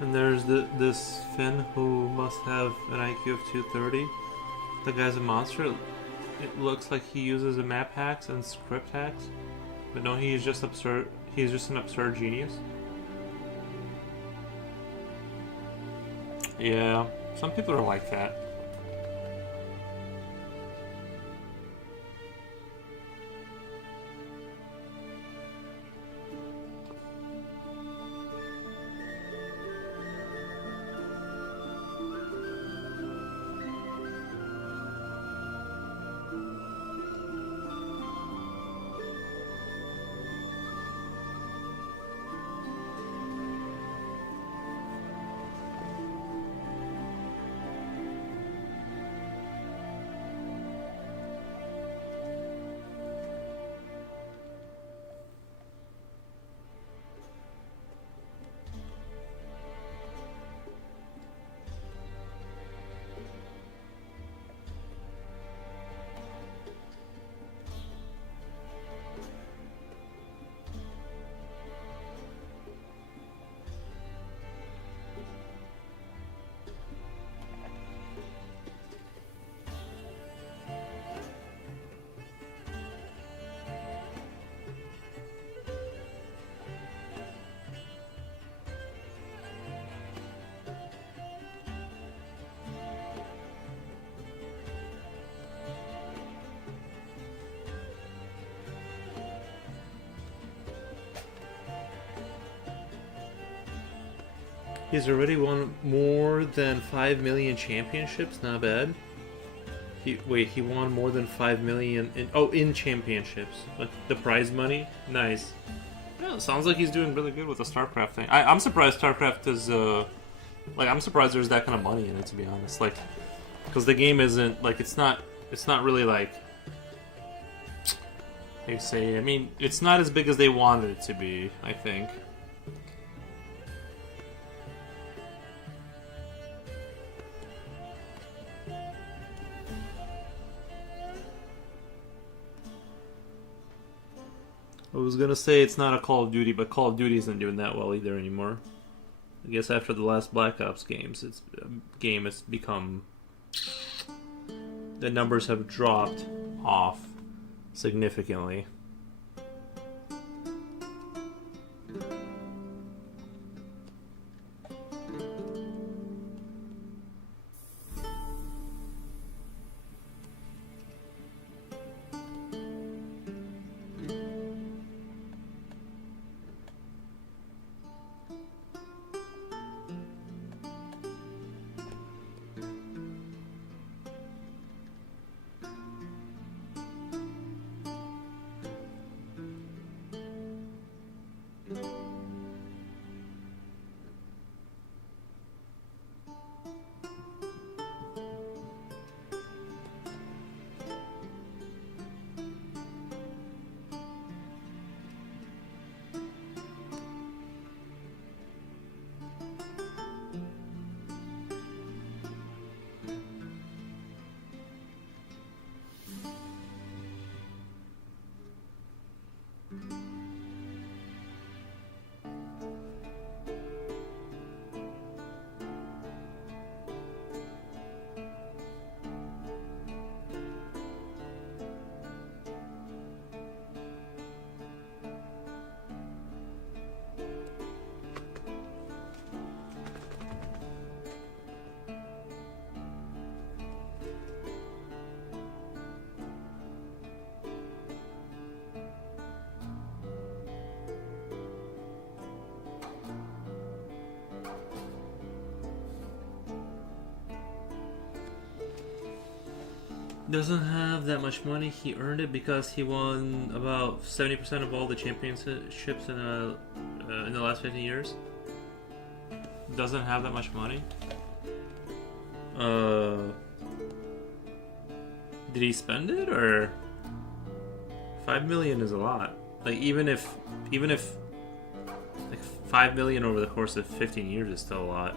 And there's this Finn who must have an IQ of 230. The guy's a monster. It looks like he uses a map hacks and script hacks, but no, he's just absurd. He's just an absurd genius. Yeah, some people are like that. He's already won more than 5 million championships. Not bad. He won more than 5 million in championships. Like the prize money, nice. Yeah, it sounds like he's doing really good with the StarCraft thing. I'm surprised StarCraft is I'm surprised there's that kind of money in it, to be honest. Like, because the game isn't like it's not really like how you say. I mean, it's not as big as they wanted it to be, I think. I was gonna say it's not a Call of Duty, but Call of Duty isn't doing that well either anymore. I guess after the last Black Ops games, it's become the numbers have dropped off significantly. Doesn't have that much money. He earned it because he won about 70% of all the championships in the last 15 years. Doesn't have that much money. Did he spend it, or 5 million is a lot? Like even if like 5 million over the course of 15 years is still a lot.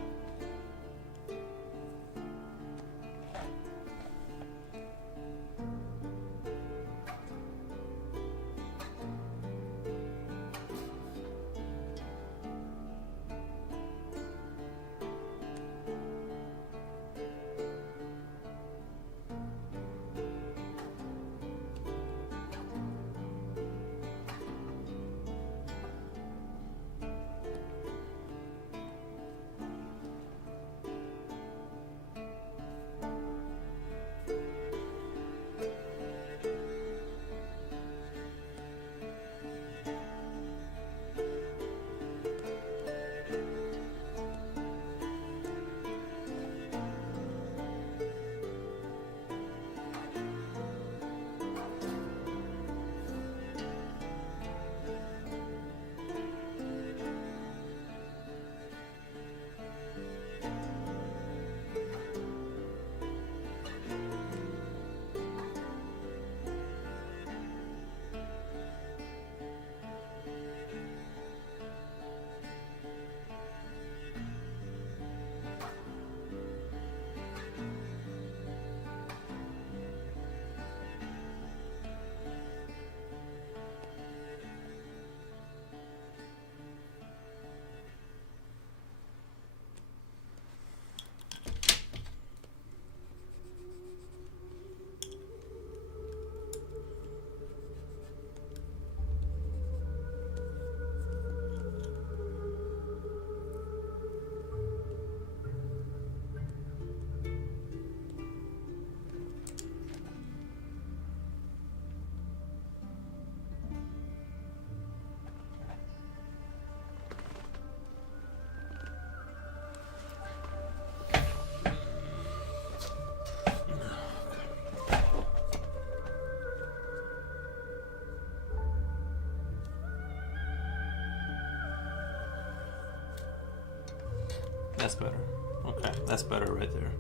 That's better. Okay, that's better right there.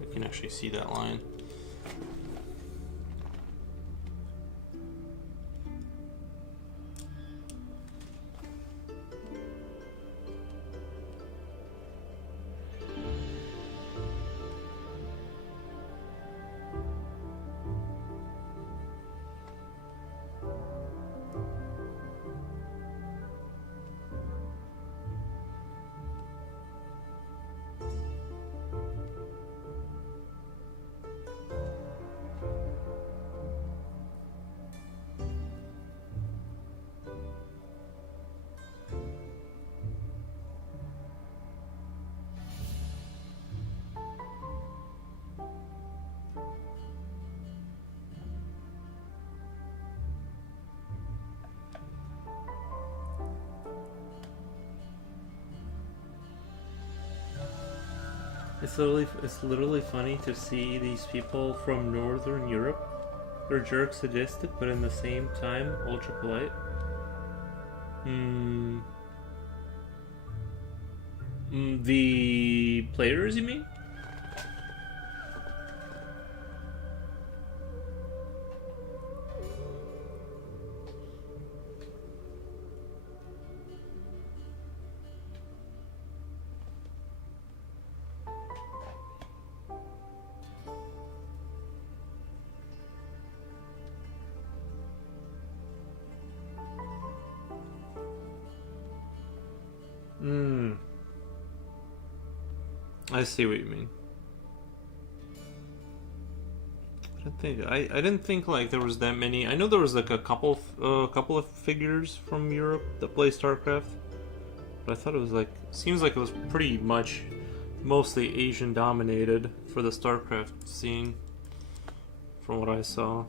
You can actually see that line. It's literally funny to see these people from Northern Europe. They're jerks sadistic, but in the same time ultra polite. The players, you mean? I see what you mean. I didn't think like there was that many. I know there was like a couple of figures from Europe that play StarCraft, but I thought it was like seems like it was pretty much mostly Asian dominated for the StarCraft scene, from what I saw.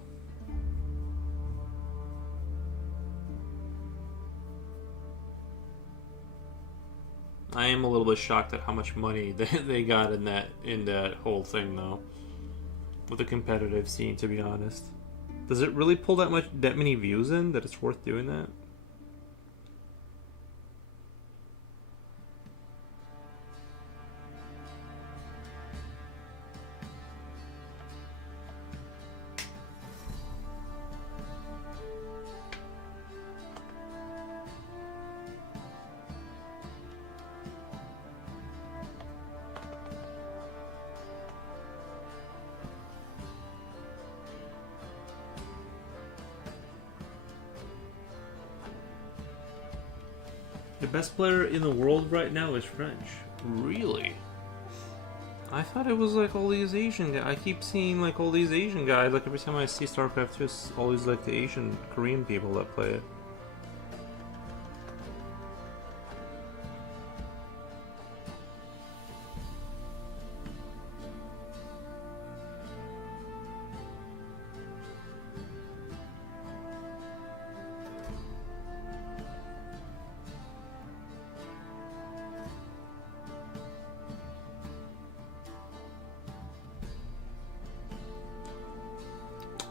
I am a little bit shocked at how much money they got in that whole thing, though, with the competitive scene. To be honest, does it really pull that many views in that it's worth doing that? The best player in the world right now is French. Really? I thought it was like all these Asian guys. I keep seeing like all these Asian guys. Like every time I see StarCraft 2, it's always like the Asian Korean people that play it.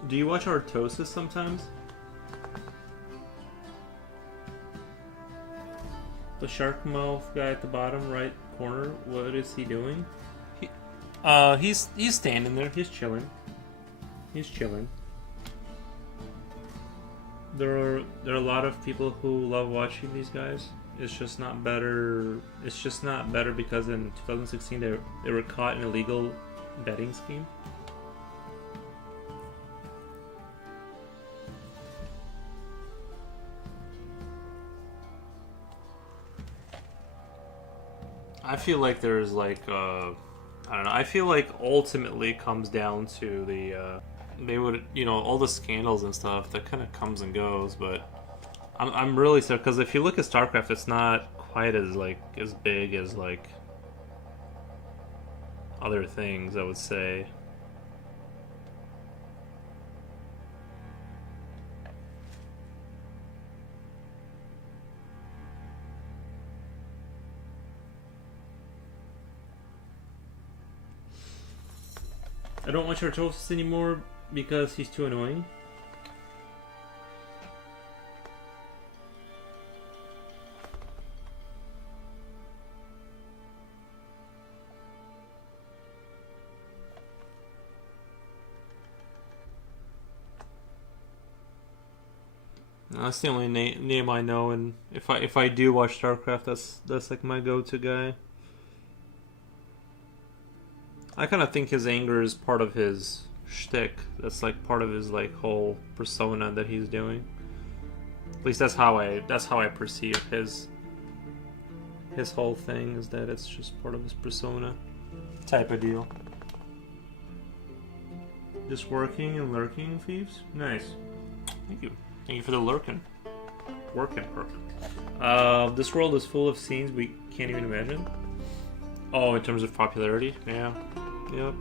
Do you watch Artosis sometimes? The shark mouth guy at the bottom right corner, what is he doing? He's standing there. He's chilling. He's chilling. There are a lot of people who love watching these guys. It's just not better. It's just not better because in 2016 they were caught in a illegal betting scheme. I feel like there's like I don't know. I feel like ultimately it comes down to the they would all the scandals and stuff that kind of comes and goes. But I'm really sad because if you look at StarCraft, it's not quite as as big as like other things, I would say. I don't watch Artosis anymore because he's too annoying. That's the only name I know, and if I do watch StarCraft, that's like my go-to guy. I kind of think his anger is part of his shtick. That's like part of his like whole persona that he's doing. At least that's how I perceive his whole thing, is that it's just part of his persona type of deal. Just working and lurking, thieves. Nice. Thank you. Thank you for the lurking. Working. This world is full of scenes we can't even imagine. Oh, in terms of popularity? Yeah. Yep.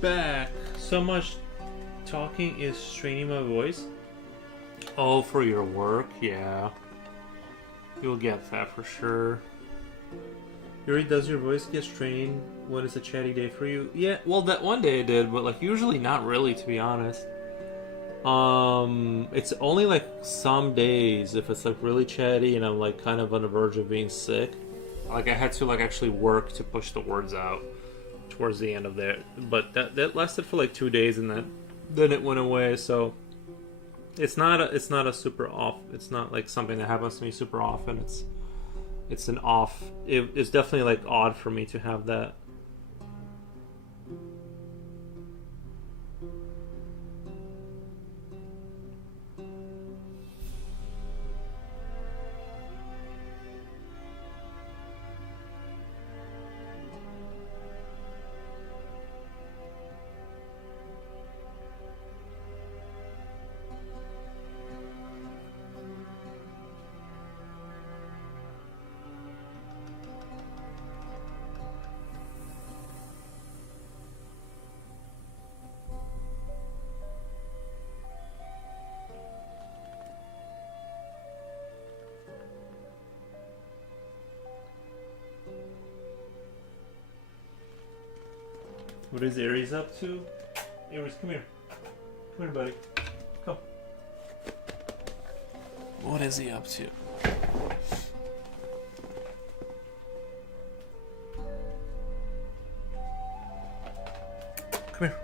Back. So much talking is straining my voice. Oh, for your work? Yeah. You'll get that for sure. Yuri, does your voice get strained when it's a chatty day for you? Yeah, well, that one day it did, but like usually not really, to be honest. It's only like some days if it's like really chatty and I'm like kind of on the verge of being sick. Like I had to like actually work to push the words out towards the end of there, but that lasted for like 2 days and then it went away. So it's not a super off. It's not like something that happens to me super often. It's an off. It's definitely like odd for me to have that. What is Aries up to? Aries, come here. Come here, buddy. Come. What is he up to? Come here.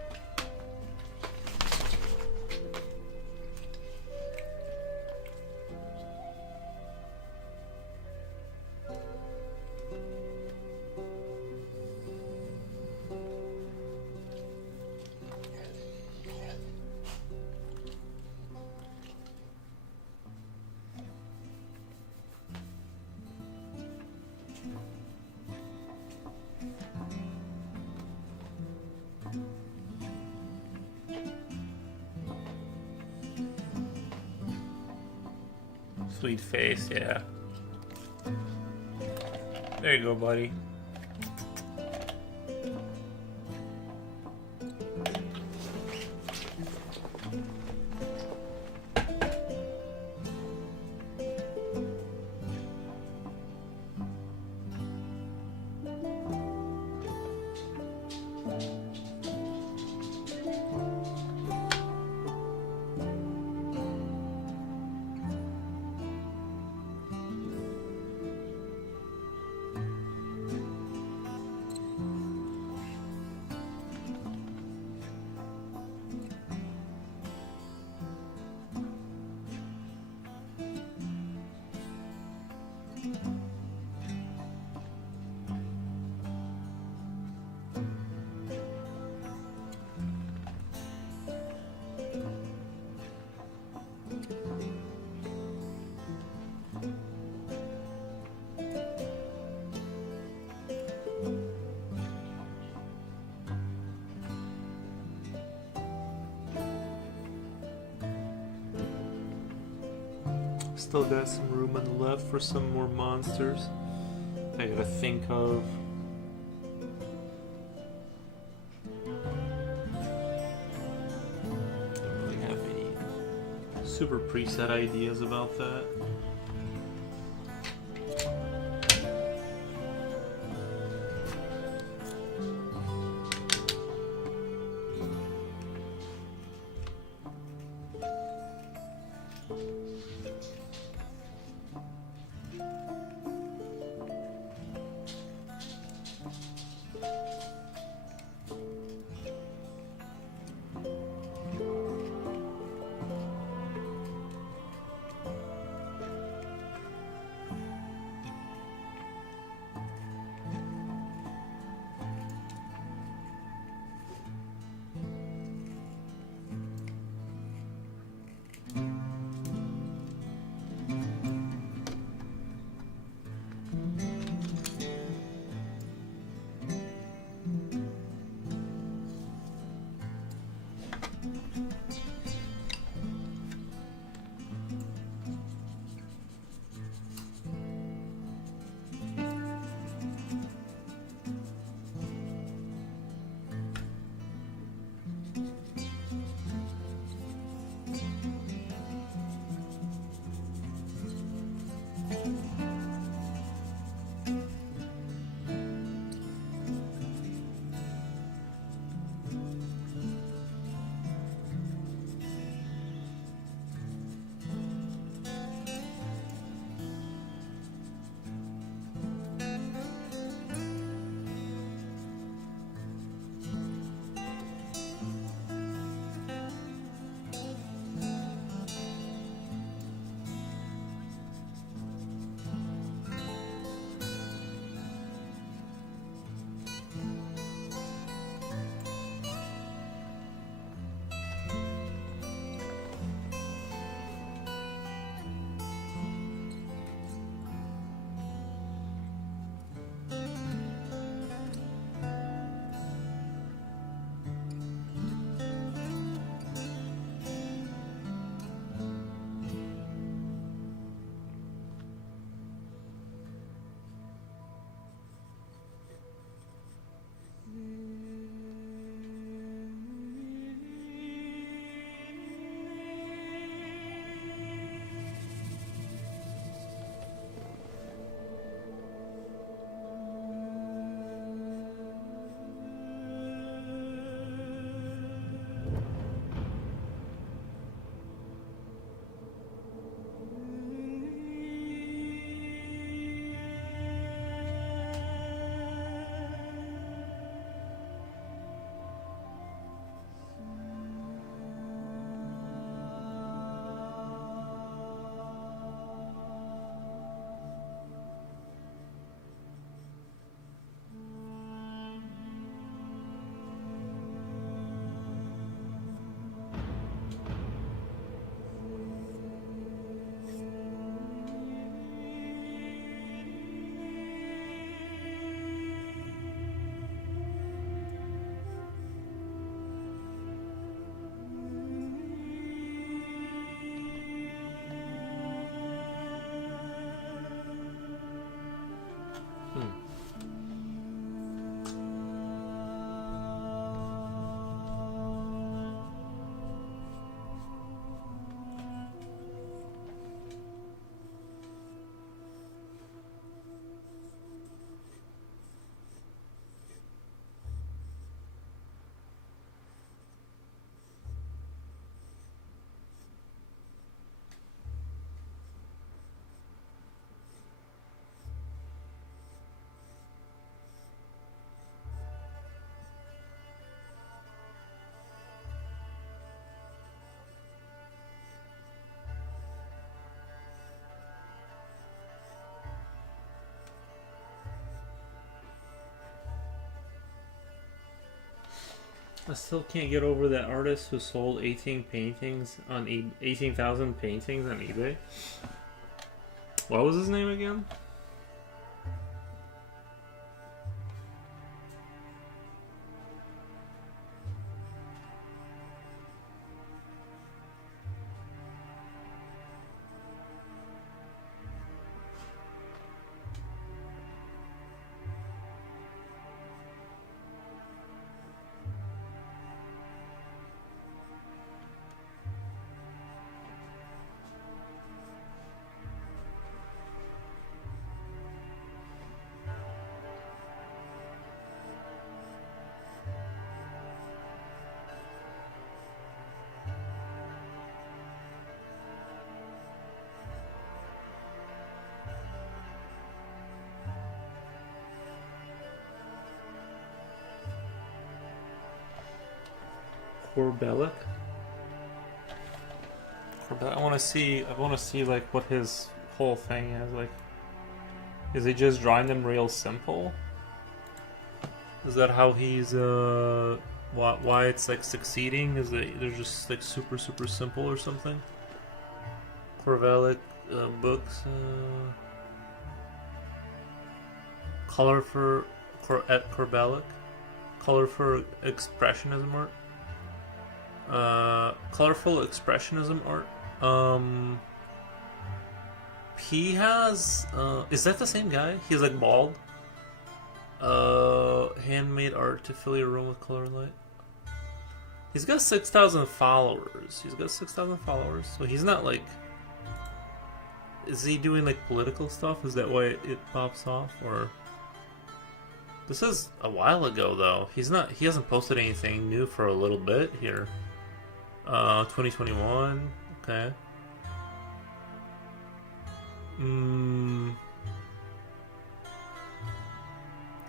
Sweet face, yeah. There you go, buddy. Still got some room on the left for some more monsters I gotta think of. Don't really have any super preset ideas about that. I still can't get over that artist who sold 18,000 paintings on eBay. What was his name again? Corbellic. I want to see. I want to see like what his whole thing is. Like, is he just drawing them real simple? Is that how he's why it's like succeeding? Is that they're just like super simple or something? Corbellic books. Color for at Corbellic. Color for expressionism art. Colorful expressionism art. He has is that the same guy? He's like bald. Handmade art to fill your room with color and light. He's got 6,000 followers. So he's not like. Is he doing like political stuff? Is that why it pops off? Or this is a while ago though. He hasn't posted anything new for a little bit here. 2021. Okay.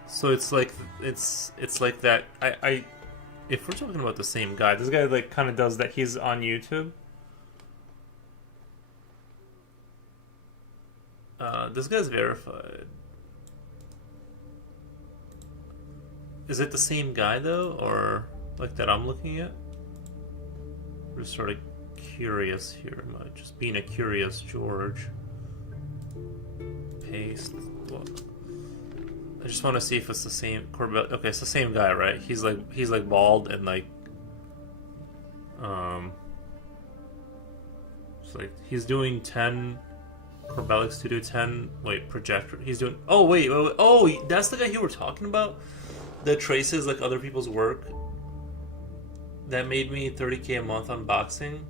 So it's like that. I if we're talking about the same guy, this guy like kind of does that. He's on YouTube. This guy's verified. Is it the same guy though, or like that I'm looking at? I'm just sort of curious here. Am I just being a curious George? Paste. What? I just want to see if it's the same Corbett. Okay, it's the same guy, right? He's like bald and like it's like he's doing 10 Corbellic Studio 10. Wait, projector. He's doing. Oh wait. Oh, that's the guy you were talking about. That traces like other people's work. That made me 30K a month unboxing.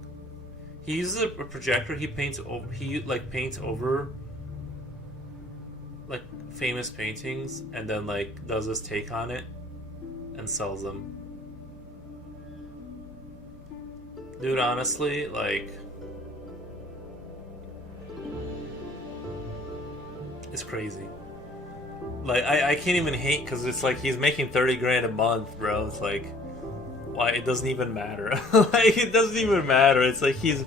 He uses a projector. He paints over. He like paints over like famous paintings, and then like does his take on it, and sells them. Dude, honestly, like, it's crazy. Like I can't even hate because it's like he's making 30 grand a month, bro. It's like. Why it doesn't even matter. Like it doesn't even matter. It's like it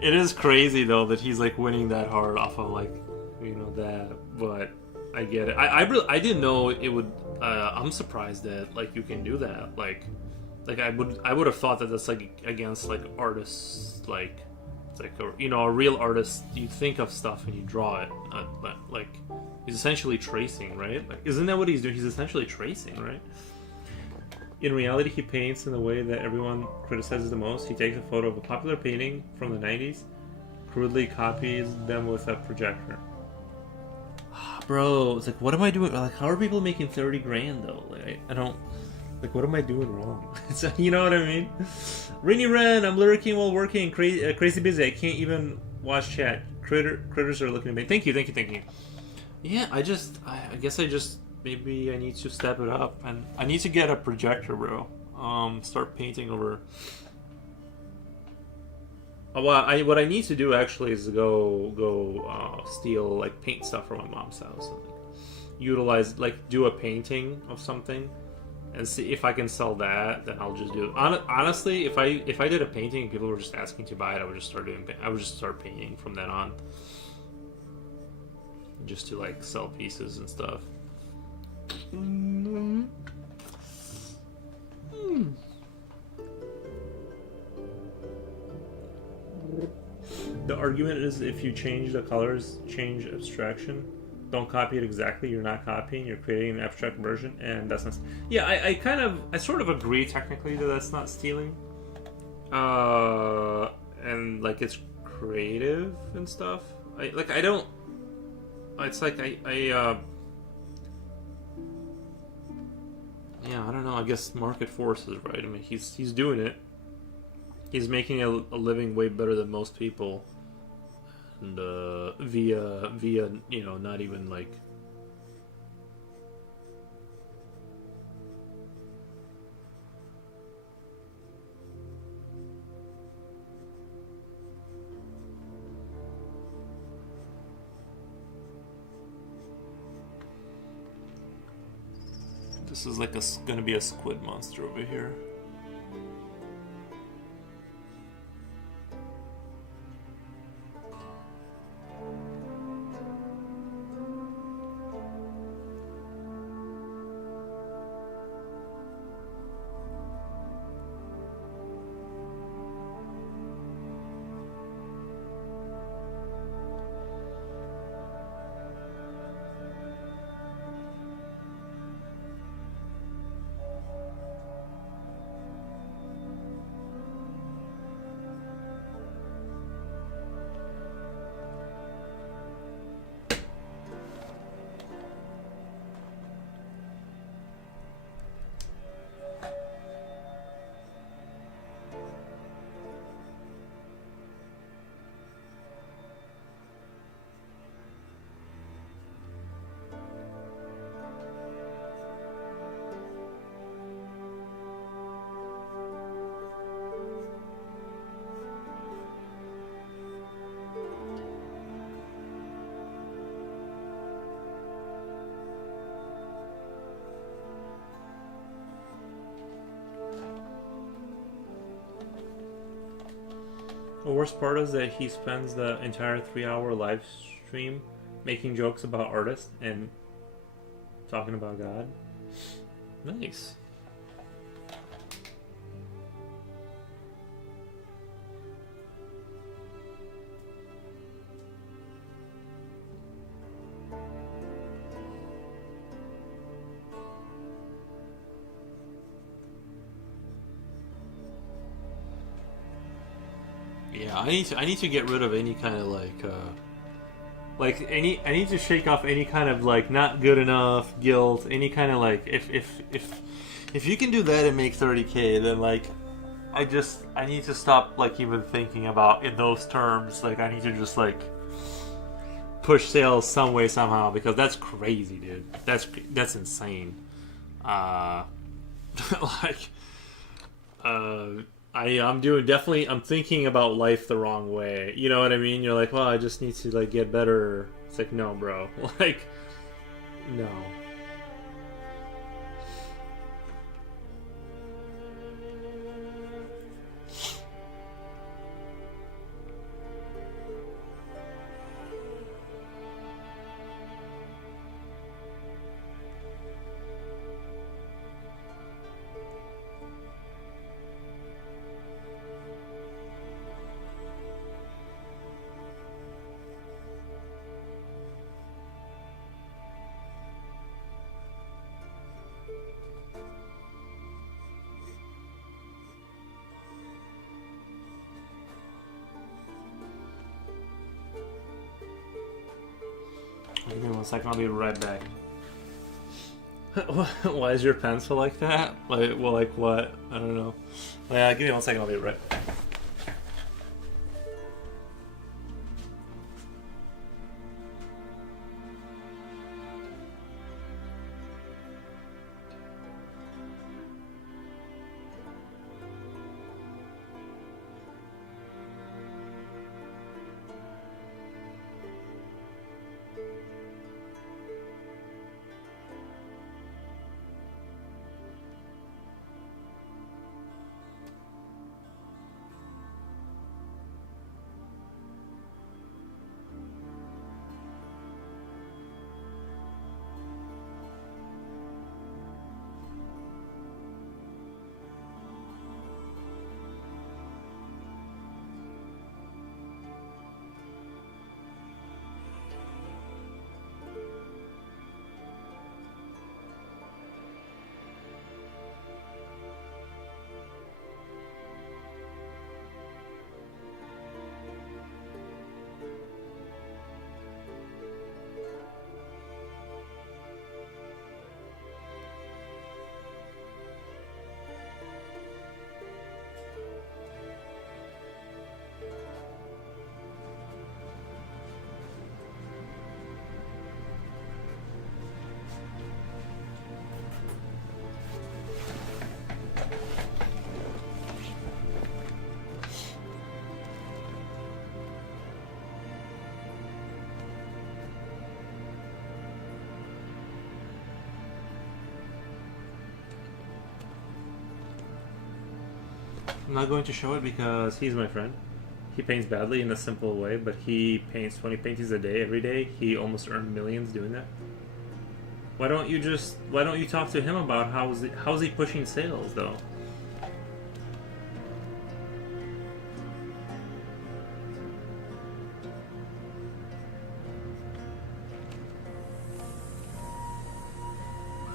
is crazy though that he's like winning that hard off of like that. But I get it. I didn't know it would. I'm surprised that like you can do that. Like I would have thought that that's like against like artists. Like it's like a real artist. You think of stuff and you draw it. Like he's essentially tracing, right? Like isn't that what he's doing? He's essentially tracing, right? In reality, he paints in the way that everyone criticizes the most. He takes a photo of a popular painting from the 90s, crudely copies them with a projector. Bro, it's like, what am I doing? Like, how are people making 30 grand, though? Like, I don't... Like, what am I doing wrong? You know what I mean? Rainy Ren, I'm lurking while working. Crazy busy. I can't even watch chat. Critters are looking at me. Thank you. Yeah, I guess maybe I need to step it up, and I need to get a projector, bro. Start painting over. Well, what I need to do actually is go steal like paint stuff from my mom's house, and, like, utilize do a painting of something, and see if I can sell that. Then I'll just do it. Honestly, if I did a painting and people were just asking to buy it, I would just start painting from then on, just to like sell pieces and stuff. the argument is if you change the colors, change abstraction. Don't copy it exactly. You're not copying. You're creating an abstract version, and that's not. Yeah, I sort of agree technically that that's not stealing. And like it's creative and stuff. I don't. It's like yeah, I don't know. I guess market forces, right? I mean, he's doing it. He's making a living way better than most people, and via not even like. This is like gonna be a squid monster over here. The worst part is that he spends the entire 3-hour live stream making jokes about artists and talking about God. Nice. Yeah, I need to get rid of any kind of I need to shake off any kind of like not good enough guilt, any kind of like if you can do that and make 30K, then like I need to stop like even thinking about in those terms. Like I need to just like push sales some way somehow, because that's crazy, dude. That's insane. Like I'm thinking about life the wrong way. You know what I mean? You're like, well, I just need to like get better. It's like, no, bro. Like, no. Give me 1 second, I'll be right back. Why is your pencil like that? Like, well, like what? I don't know. Yeah, give me 1 second, I'll be right back. I'm not going to show it because he's my friend. He paints badly in a simple way, but he paints 20 paintings a day, every day. He almost earned millions doing that. Why don't you talk to him about how's he pushing sales though?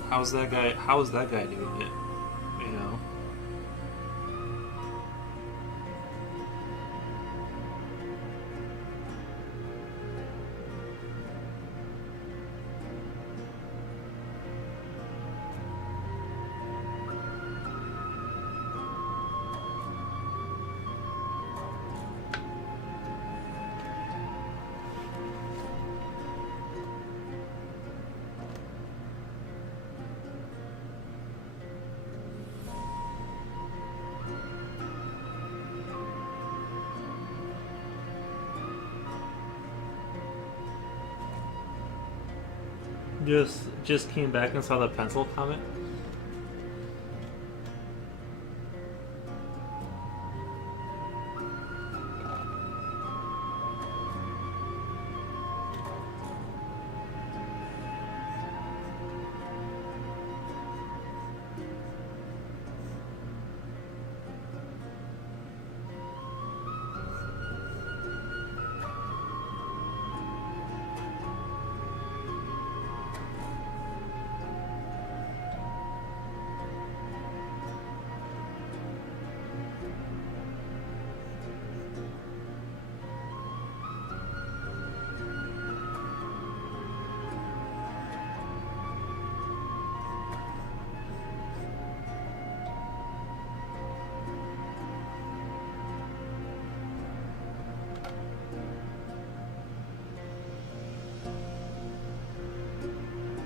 How's that guy doing it? You know? Just came back and saw the pencil comment.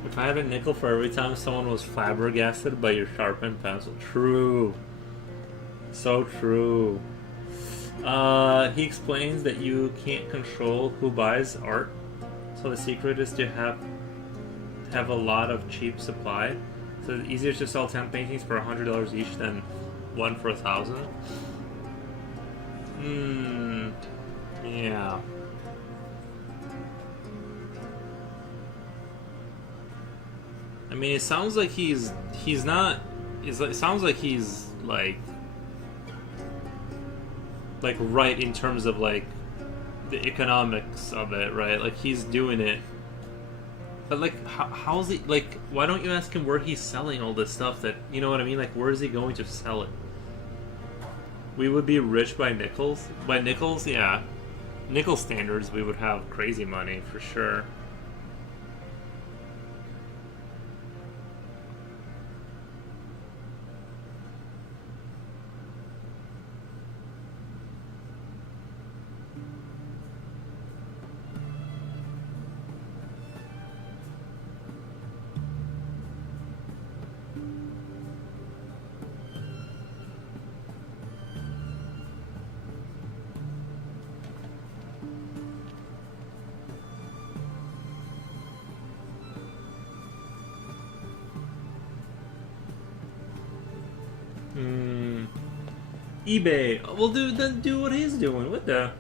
If I had a nickel for every time someone was flabbergasted by your sharpened pencil. True. So true. He explains that you can't control who buys art, so the secret is to have a lot of cheap supply. So it's easier to sell 10 paintings for $100 each than one for $1,000. Yeah. I mean, it sounds like he's not. It sounds like he's like right in terms of like the economics of it, right? Like he's doing it, but like how's he like? Why don't you ask him where he's selling all this stuff? That you know what I mean? Like where is he going to sell it? We would be rich by nickels. By nickels, yeah. Nickel standards, we would have crazy money for sure. eBay. Well, do what he's doing. What the?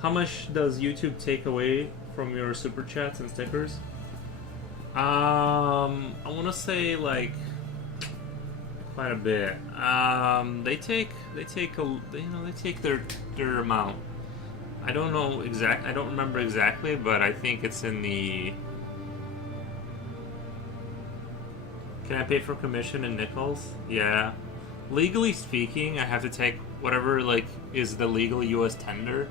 How much does YouTube take away from your super chats and stickers? I want to say like quite a bit. They take their amount. I don't know exact. I don't remember exactly, but I think it's in the. Can I pay for commission in nickels? Yeah. Legally speaking, I have to take whatever like is the legal U.S. tender.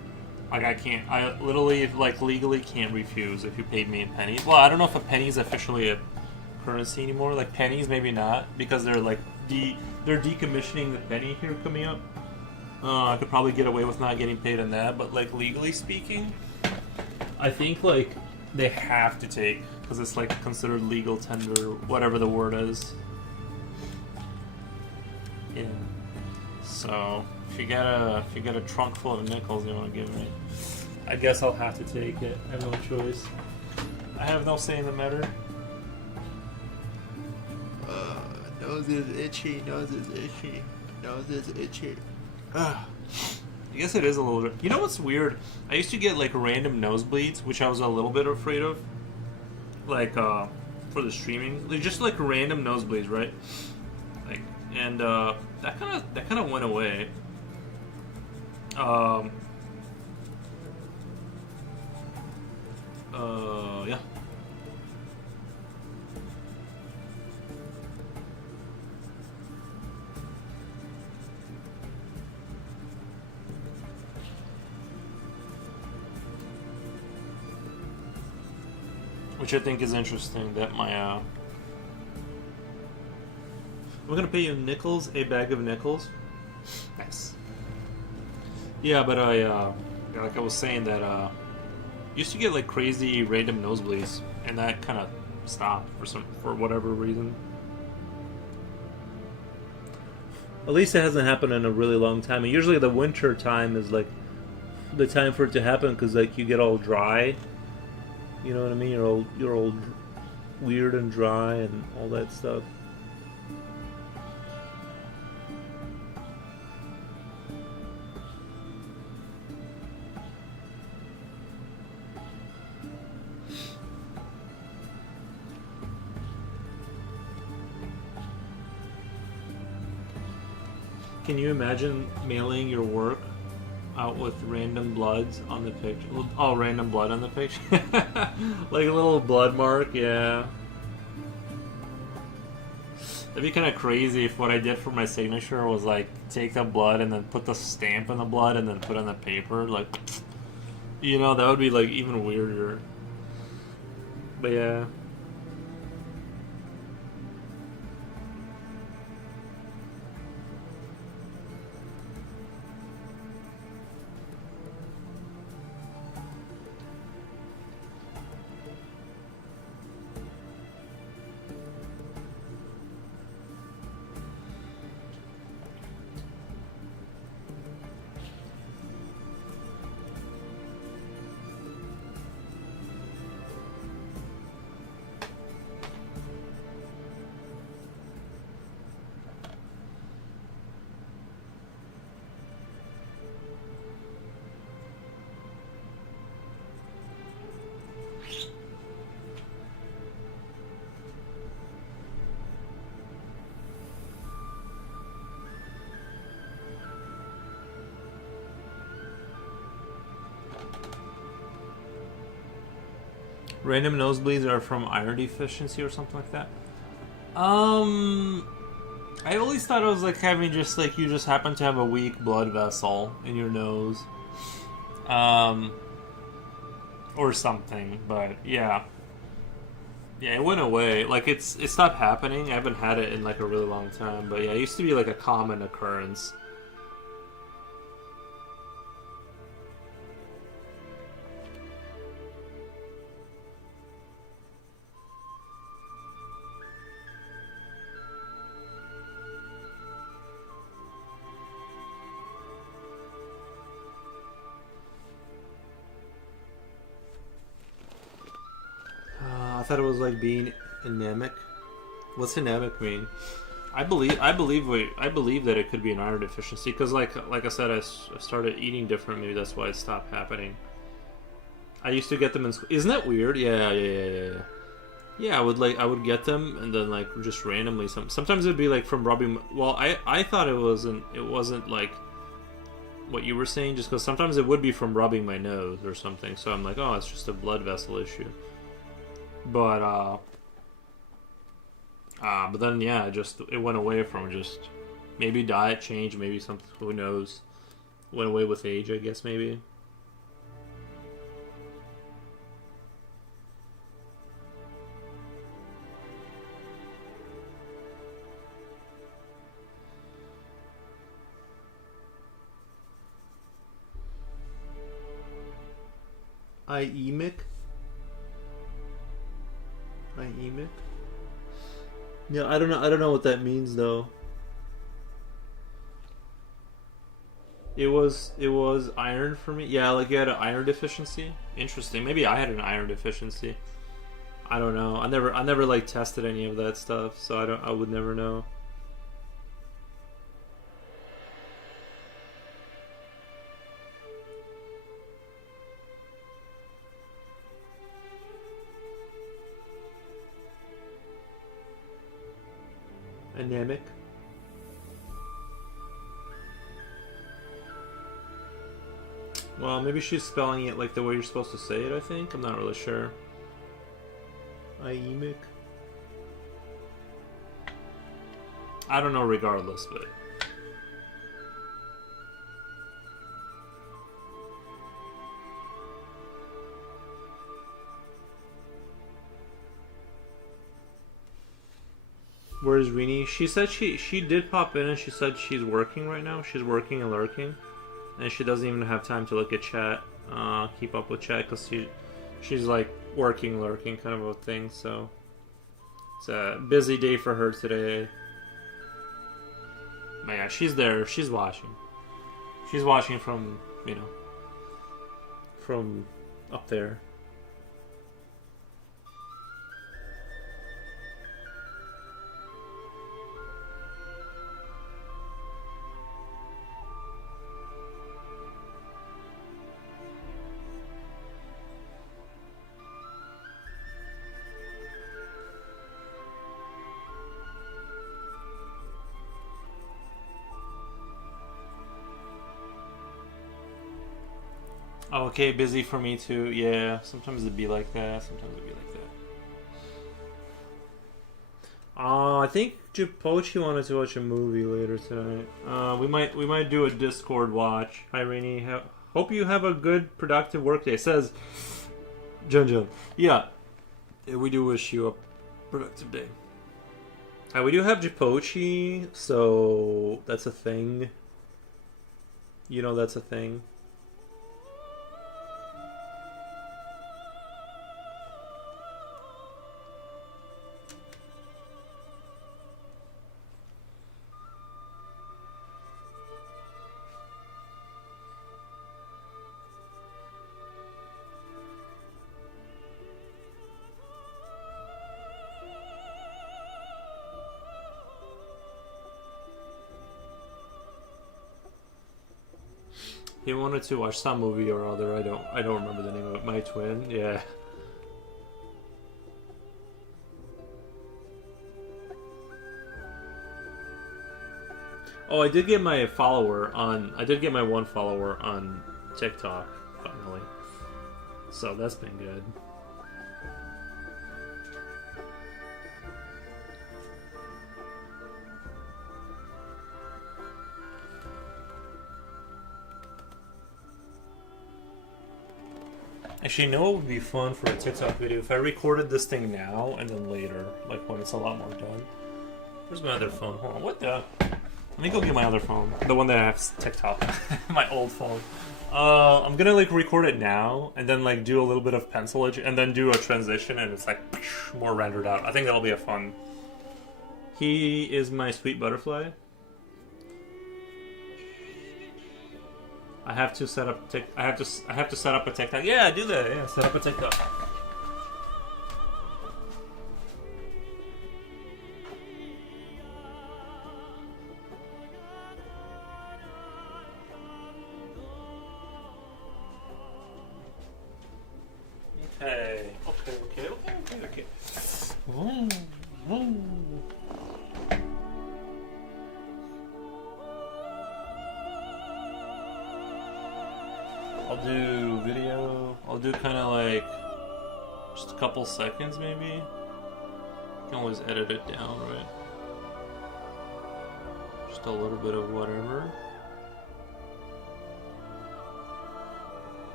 Like I literally like legally can't refuse if you paid me in pennies. Well, I don't know if a penny is officially a currency anymore. Like pennies, maybe not because they're like they're decommissioning the penny here coming up. I could probably get away with not getting paid on that, but like legally speaking, I think like they have to take because it's like considered legal tender, whatever the word is. Yeah. So if you get a trunk full of nickels you want to give me, I guess I'll have to take it. I have no choice. I have no say in the matter. Nose is itchy. Nose is itchy. Nose is itchy. I guess it is a little bit. You know what's weird? I used to get like random nosebleeds, which I was a little bit afraid of, like for the streaming, like, just like random nosebleeds, right? Like, and that kind of went away. Um, yeah. Which I think is interesting that my I'm gonna pay you nickels, a bag of nickels. Nice. Yeah, but yeah, like I was saying that used to get like crazy random nosebleeds, and that kind of stopped for whatever reason. At least it hasn't happened in a really long time. And usually the winter time is like the time for it to happen because like you get all dry. You know what I mean? You're all weird and dry and all that stuff. Can you imagine mailing your work out with random bloods on the picture? Oh, random blood on the picture? Like a little blood mark, yeah. That'd be kind of crazy if what I did for my signature was like take the blood and then put the stamp in the blood and then put on the paper. Like, you know, that would be like even weirder. But yeah. Random nosebleeds are from iron deficiency or something like that. Um, I always thought it was like having just like you just happen to have a weak blood vessel in your nose, um, or something. But yeah, yeah, it went away. Like it stopped happening. I haven't had it in like a really long time. But yeah, it used to be like a common occurrence. I thought it was like being anemic. What's anemic mean? I believe that it could be an iron deficiency because like I said, I started eating different. Maybe that's why it stopped happening. I used to get them in school. Isn't that weird? Yeah, yeah, yeah, yeah. Yeah, yeah, I would get them and then like just randomly sometimes it'd be like from rubbing. Well, I thought it wasn't like what you were saying just because sometimes it would be from rubbing my nose or something. So I'm like, oh, it's just a blood vessel issue. But but then yeah, it went away from just maybe diet change, maybe something, who knows? Went away with age, I guess maybe. Iemic. Iemic. Yeah, I don't know. I don't know what that means though. It was iron for me. Yeah, like you had an iron deficiency. Interesting. Maybe I had an iron deficiency. I don't know. I never like tested any of that stuff, so I would never know. Anemic. Well, maybe she's spelling it like the way you're supposed to say it, I think. I'm not really sure. Iemic. I don't know regardless, but... Where's Rini? She said she did pop in and she said she's working right now. She's working and lurking. And she doesn't even have time to look at chat, keep up with chat, because she's like working, lurking kind of a thing, so... It's a busy day for her today. But yeah, she's there, she's watching. She's watching from, you know, from up there. Okay, busy for me too. Yeah, sometimes it'd be like that. Sometimes it'd be like that. I think Japochi wanted to watch a movie later tonight. We might do a Discord watch. Hi, Rainy. Hope you have a good, productive workday. Says Jun. Yeah, we do wish you a productive day. We do have Japochi, so that's a thing. You know that's a thing. He wanted to watch some movie or other. I don't remember the name of it. My twin. Yeah. Oh, I did get my follower on. I did get my one follower on TikTok finally. So that's been good. Actually, you know what would be fun for a TikTok video? If I recorded this thing now and then later, like when it's a lot more done. Where's my other phone? Hold on, what the? Let me go get my other phone. The one that I have TikTok. My old phone. I'm gonna like record it now and then like do a little bit of pencilage and then do a transition and it's like more rendered out. I think that'll be a fun. He is my sweet butterfly. I have to set up I have to set up a TikTok. Yeah, do that. Yeah, set up a TikTok. Okay. I'll do video. I'll do kind of like just a couple seconds maybe. You can always edit it down, right? Just a little bit of whatever.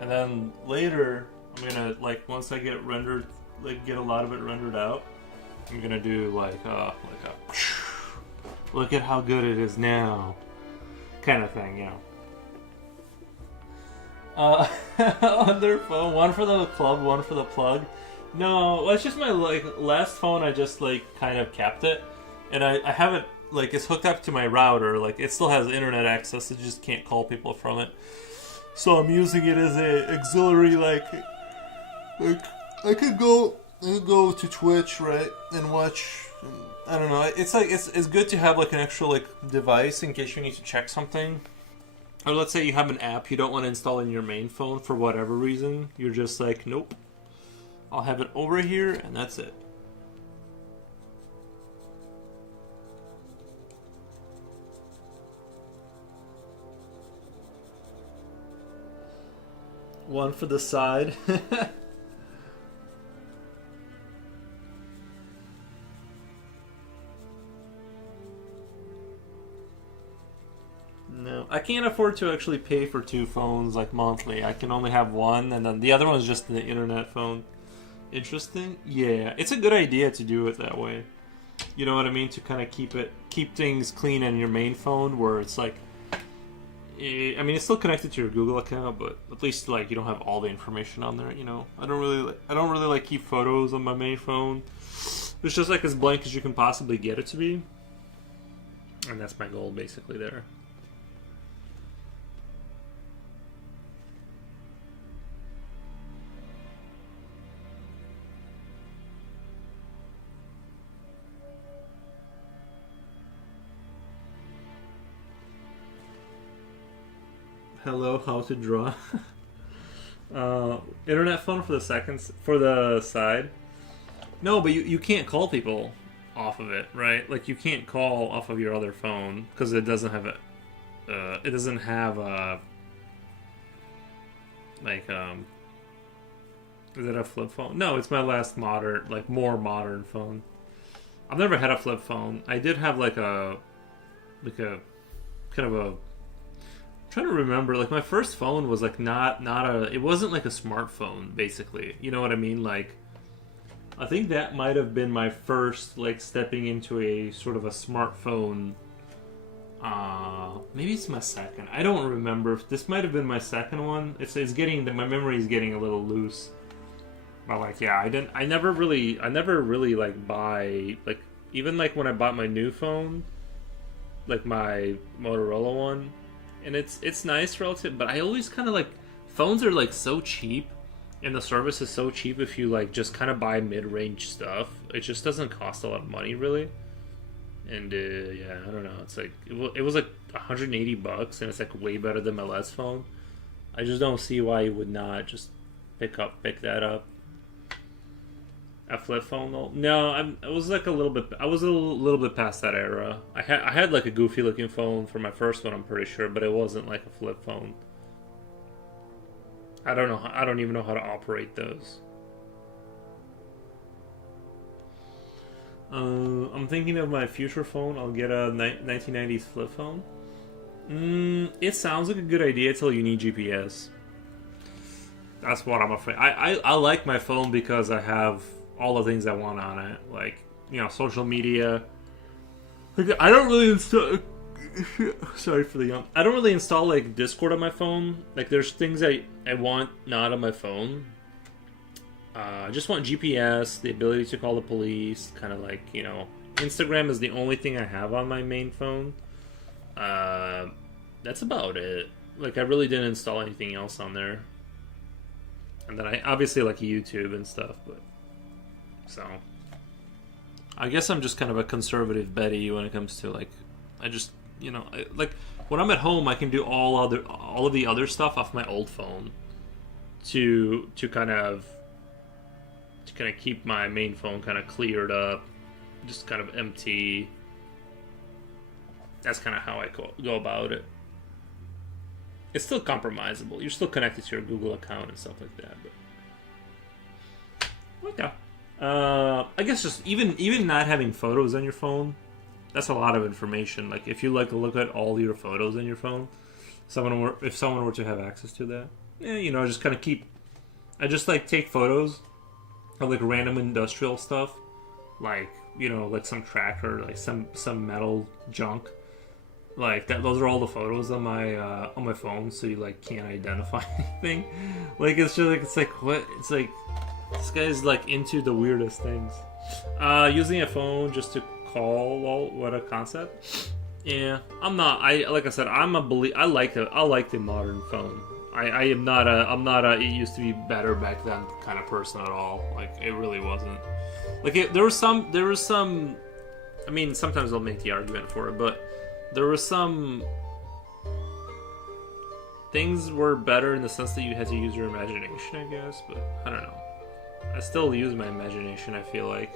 And then later, I'm gonna like once I get rendered, like get a lot of it rendered out, I'm gonna do like a look at how good it is now, kind of thing, you know. On their phone, one for the club, one for the plug. No, well, it's just my like last phone. I just like kind of kept it, and I have it like it's hooked up to my router. Like it still has internet access. I just can't call people from it. So I'm using it as a auxiliary. Like I could go to Twitch, right, and watch. I don't know. It's like it's good to have like an extra like device in case you need to check something. Or let's say you have an app you don't want to install in your main phone for whatever reason. You're just like, nope. I'll have it over here, and that's it. One for the side. No, I can't afford to actually pay for two phones like monthly. I can only have one, and then the other one's just the internet phone. Interesting. Yeah, it's a good idea to do it that way. You know what I mean? To kind of keep things clean on your main phone, where it's like, I mean, it's still connected to your Google account, but at least like you don't have all the information on there. You know, I don't really like keep photos on my main phone. It's just like as blank as you can possibly get it to be, and that's my goal basically there. Hello, how to draw. Internet phone for the side. No, but you can't call people off of it, right? Like you can't call off of your other phone because it doesn't have a like is it a flip phone? No, it's my last modern, like more modern phone. I've never had a flip phone. I did have like a kind of a, trying to remember, like my first phone was like not a, it wasn't like a smartphone basically, you know what I mean? Like I think that might have been my first like stepping into a sort of a smartphone. Maybe it's my second, I don't remember. This might have been my second one. It's getting, my memory is getting a little loose, but like yeah, I never really like buy, like even like when I bought my new phone, like my Motorola one, and it's nice relative, but I always kind of like, phones are like so cheap, and the service is so cheap if you like just kind of buy mid-range stuff. It just doesn't cost a lot of money really, and yeah, I don't know. It's like it was like $180, and it's like way better than my last phone. I just don't see why you would not just pick that up. A flip phone though? No, I was like a little bit. I was a little bit past that era. I had like a goofy looking phone for my first one, I'm pretty sure, but it wasn't like a flip phone. I don't know. I don't even know how to operate those. I'm thinking of my future phone. I'll get a 1990s flip phone. It sounds like a good idea until you need GPS. That's what I'm afraid. I like my phone because I have all the things I want on it, like, you know, social media. Like, I don't really install. Sorry for the yawn. I don't really install like Discord on my phone. Like, there's things I want not on my phone. I just want GPS, the ability to call the police, kind of like, you know, Instagram is the only thing I have on my main phone. That's about it. Like, I really didn't install anything else on there. And then I obviously like YouTube and stuff, but so I guess I'm just kind of a conservative Betty when it comes to like, I just, you know, like when I'm at home I can do all of the other stuff off my old phone to kind of keep my main phone kind of cleared up, just kind of empty. That's kind of how I go about it. It's still compromisable. You're still connected to your Google account and stuff like that, but okay. I guess just even not having photos on your phone, that's a lot of information. Like if you like to look at all your photos on your phone, if someone were to have access to that, you know, just kind of I just like take photos of like random industrial stuff, like, you know, like some tractor, like some metal junk, like that. Those are all the photos on my phone, so you like can't identify anything. Like it's just like, it's like, what? It's like this guy's like into the weirdest things. Using a phone just to call, well, what a concept. Yeah, I'm not. Like I said, I like the modern phone. I'm not a it used to be better back then kind of person at all. Like it really wasn't. Like there was some. I mean, sometimes I'll make the argument for it, but there was some things were better in the sense that you had to use your imagination, I guess. But I don't know. I still use my imagination, I feel like.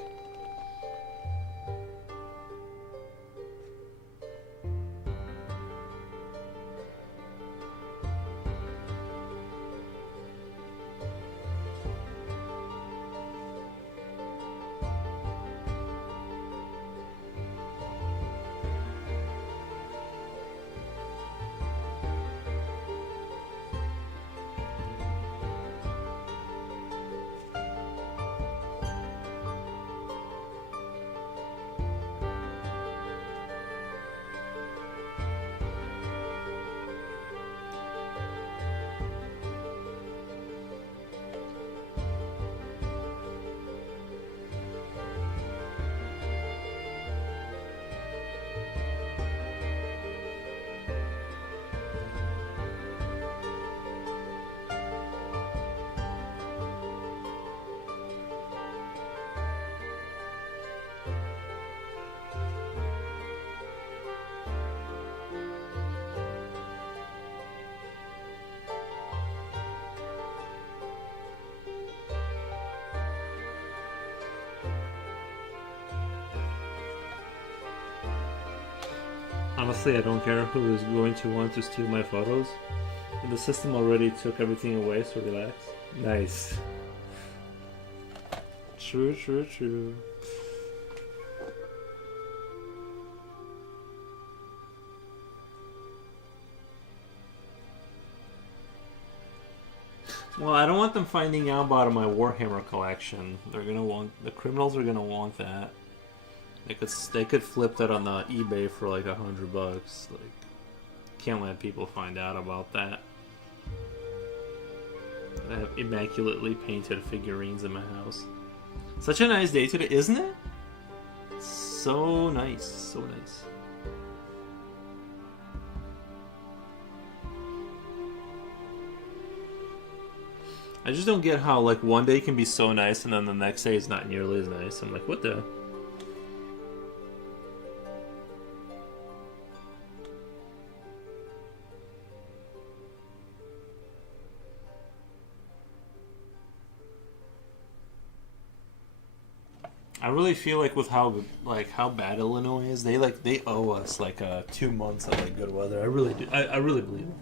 Honestly, I don't care who is going to want to steal my photos. The system already took everything away, so relax. Nice. True, true, true. Well, I don't want them finding out about my Warhammer collection. They're gonna want, the criminals are gonna want that. They could flip that on the eBay for like $100. Like, can't let people find out about that. I have immaculately painted figurines in my house. Such a nice day today, isn't it? So nice, so nice. I just don't get how like one day can be so nice and then the next day is not nearly as nice. I'm like, what the? I really feel like with how bad Illinois is, they owe us like 2 months of like good weather. I really do. I really believe it.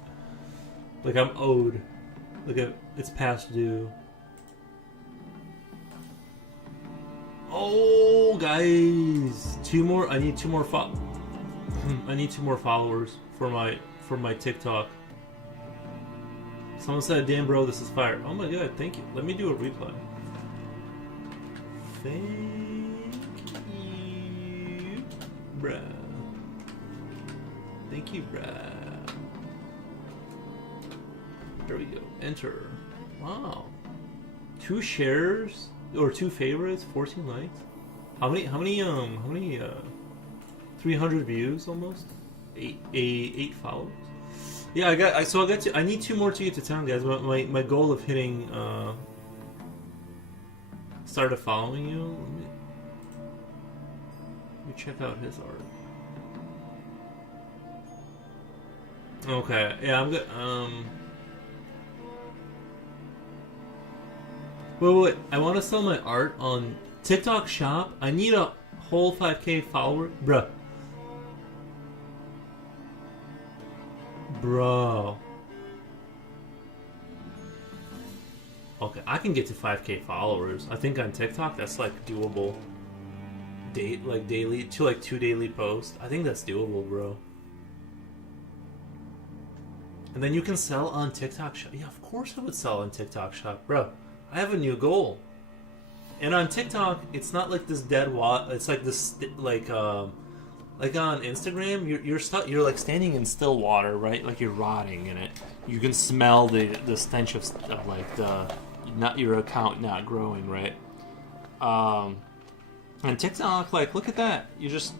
Like I'm owed. Like it's past due. Oh, guys, I need two more I need 2 more followers for my TikTok. Someone said, "Damn, bro, this is fire." Oh my god, thank you. Let me do a reply. Thank you, bruh. Thank you, bruh. There we go. Enter. Wow. 2 shares or 2 favorites, 14 likes. How many 300 views almost? 8 followers. Yeah, I need 2 more to get to 10, guys. My goal of hitting started following you. Let me check out his art. Okay, yeah, I'm good. Wait, I want to sell my art on TikTok Shop. I need a whole 5K follower, bruh. Bro. Okay, I can get to 5K followers. I think on TikTok that's like doable. Daily, 2 daily posts. I think that's doable, bro. And then you can sell on TikTok Shop. Yeah, of course I would sell on TikTok Shop, bro. I have a new goal. And on TikTok, it's not like this dead water. It's like this, like on Instagram, you're like standing in still water, right? Like you're rotting in it. You can smell the stench of like not your account not growing, right? And TikTok, like, look at that. You just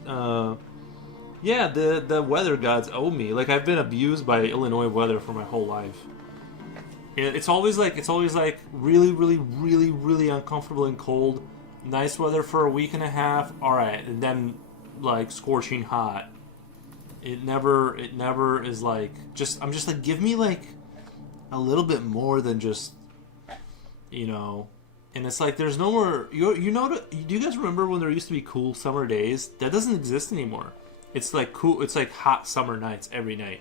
yeah, the weather gods owe me. Like I've been abused by Illinois weather for my whole life. It's always like really, really, really, really uncomfortable and cold. Nice weather for a week and a half. All right, and then like scorching hot. It never is like I'm just like, give me like a little bit more than just, you know, And it's like there's no more. You know? Do you guys remember when there used to be cool summer days? That doesn't exist anymore. It's like cool. It's like hot summer nights every night.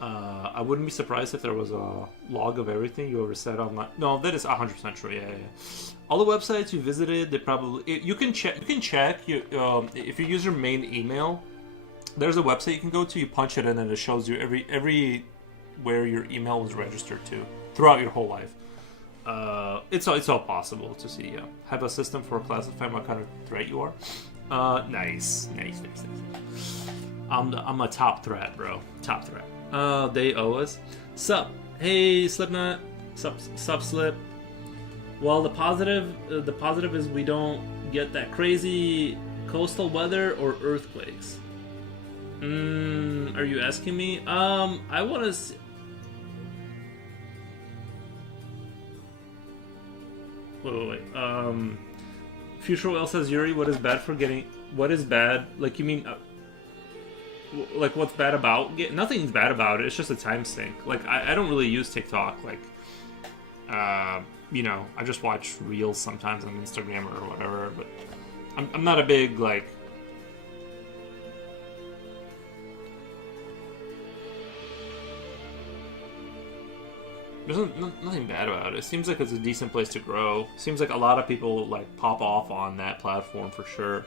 I wouldn't be surprised if there was a log of everything you ever said online. No, that is 100% true. Yeah, yeah. All the websites you visited, they probably you can check. You can check if you use your main email. There's a website you can go to. You punch it in, and it shows you every where your email was registered to throughout your whole life. It's all possible to see. Yeah, have a system for classifying what kind of threat you are. Nice. I'm a top threat, bro. Top threat. They owe us. Sup? Hey, Slipknot. Sup, Slip. Well, the positive is we don't get that crazy coastal weather or earthquakes. Are you asking me? I want to. Wait. Future Well says Yuri, what is bad for getting? What is bad? Like you mean? Like what's bad about? Nothing's bad about it. It's just a time sink. Like I don't really use TikTok. Like, I just watch reels sometimes on Instagram or whatever. But I'm not a big like. There's nothing bad about it. It seems like it's a decent place to grow. Seems like a lot of people like pop off on that platform for sure.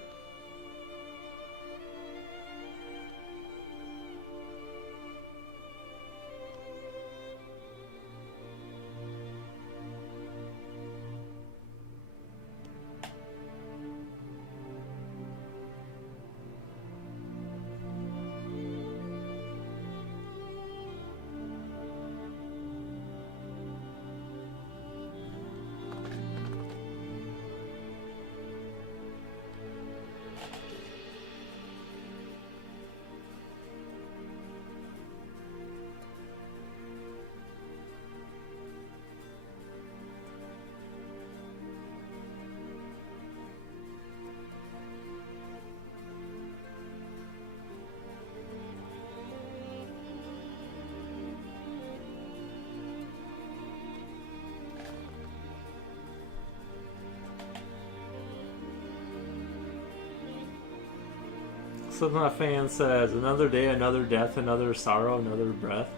Slipknot fan says, another day, another death, another sorrow, another breath.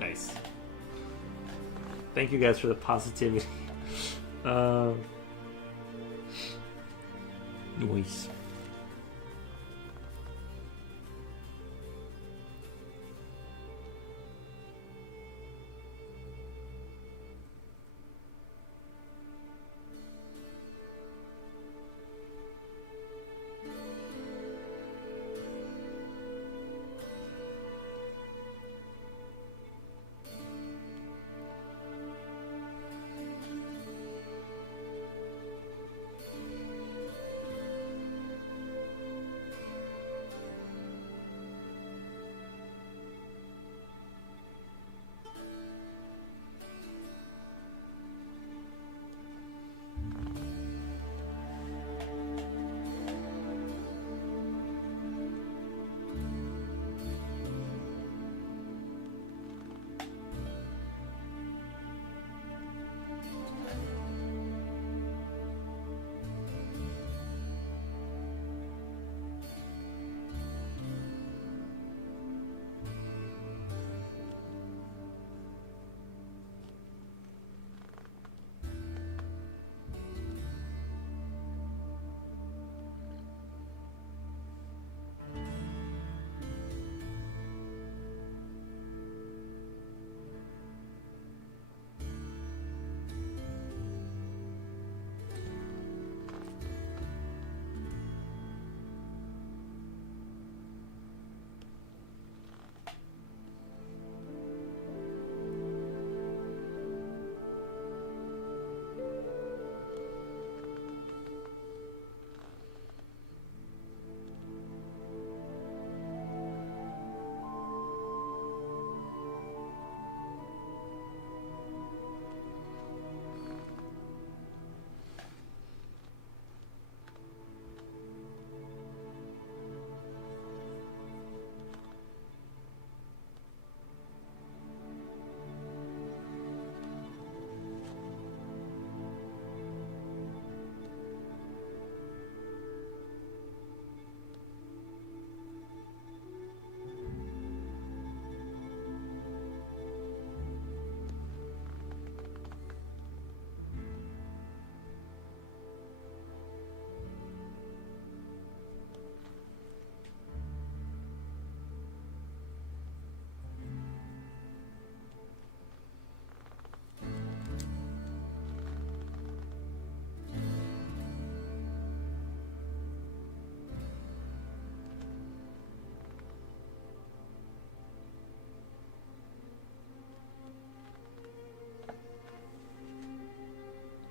Nice. Thank you guys for the positivity. Nice.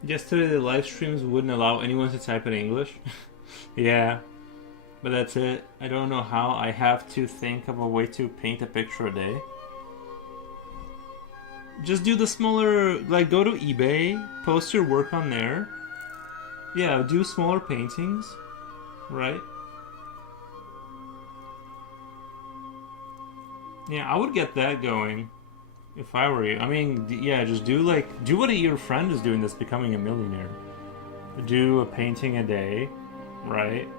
Yesterday the live streams wouldn't allow anyone to type in English. Yeah, but that's it. I don't know how. I have to think of a way to paint a picture a day. Just do the smaller, like go to eBay, post your work on there. Yeah, do smaller paintings, right? Yeah, I would get that going if I were you. I mean, yeah, just do what your friend is doing that's becoming a millionaire. Do a painting a day, right?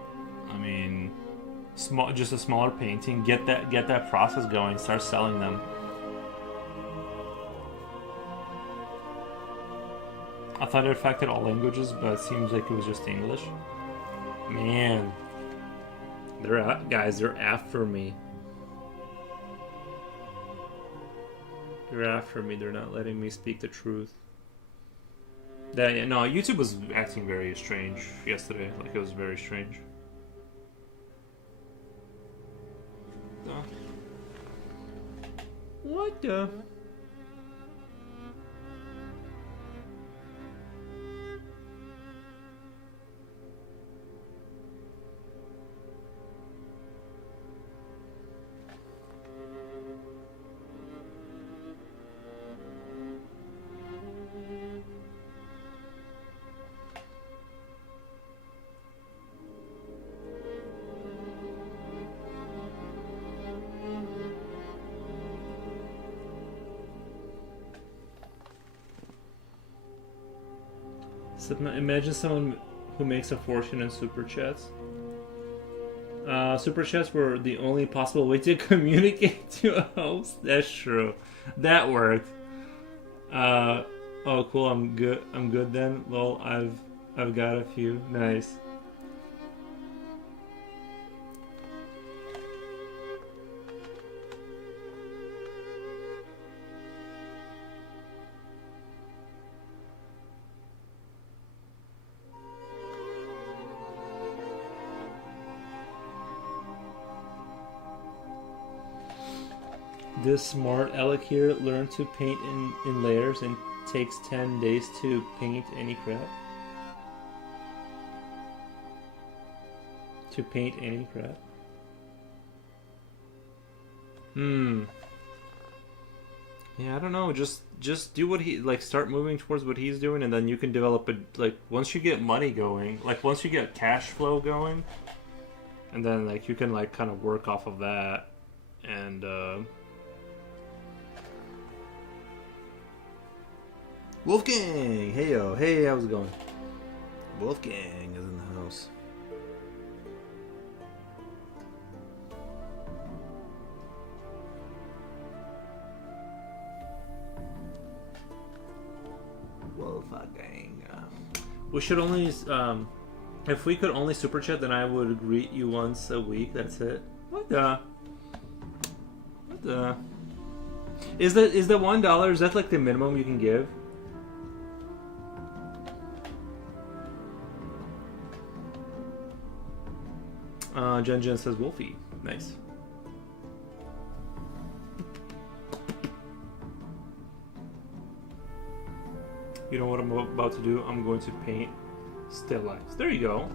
I mean, just a smaller painting. Get that process going. Start selling them. I thought it affected all languages, but it seems like it was just English. Man, they're after me. They're after me. They're not letting me speak the truth. No, YouTube was acting very strange yesterday. Like, it was very strange. What the? So imagine someone who makes a fortune in super chats. Super chats were the only possible way to communicate to a host. That's true. That worked. Oh, cool. I'm good then. Well, I've got a few. Nice. This smart Alec here learned to paint in layers and takes 10 days to paint any crap. To paint any crap. Yeah, I don't know. Just do what he start moving towards what he's doing, and then you can develop it. Once you get money going, once you get cash flow going, and then you can kind of work off of that, and Wolfgang! Hey yo, hey, how's it going? Wolfgang is in the house. Wolfgang. We should only, if we could only super chat, then I would greet you once a week. That's it. What the? Is that $1? Is that the minimum you can give? Jen says Wolfie. Nice. You know what I'm about to do? I'm going to paint still lifes. There you go.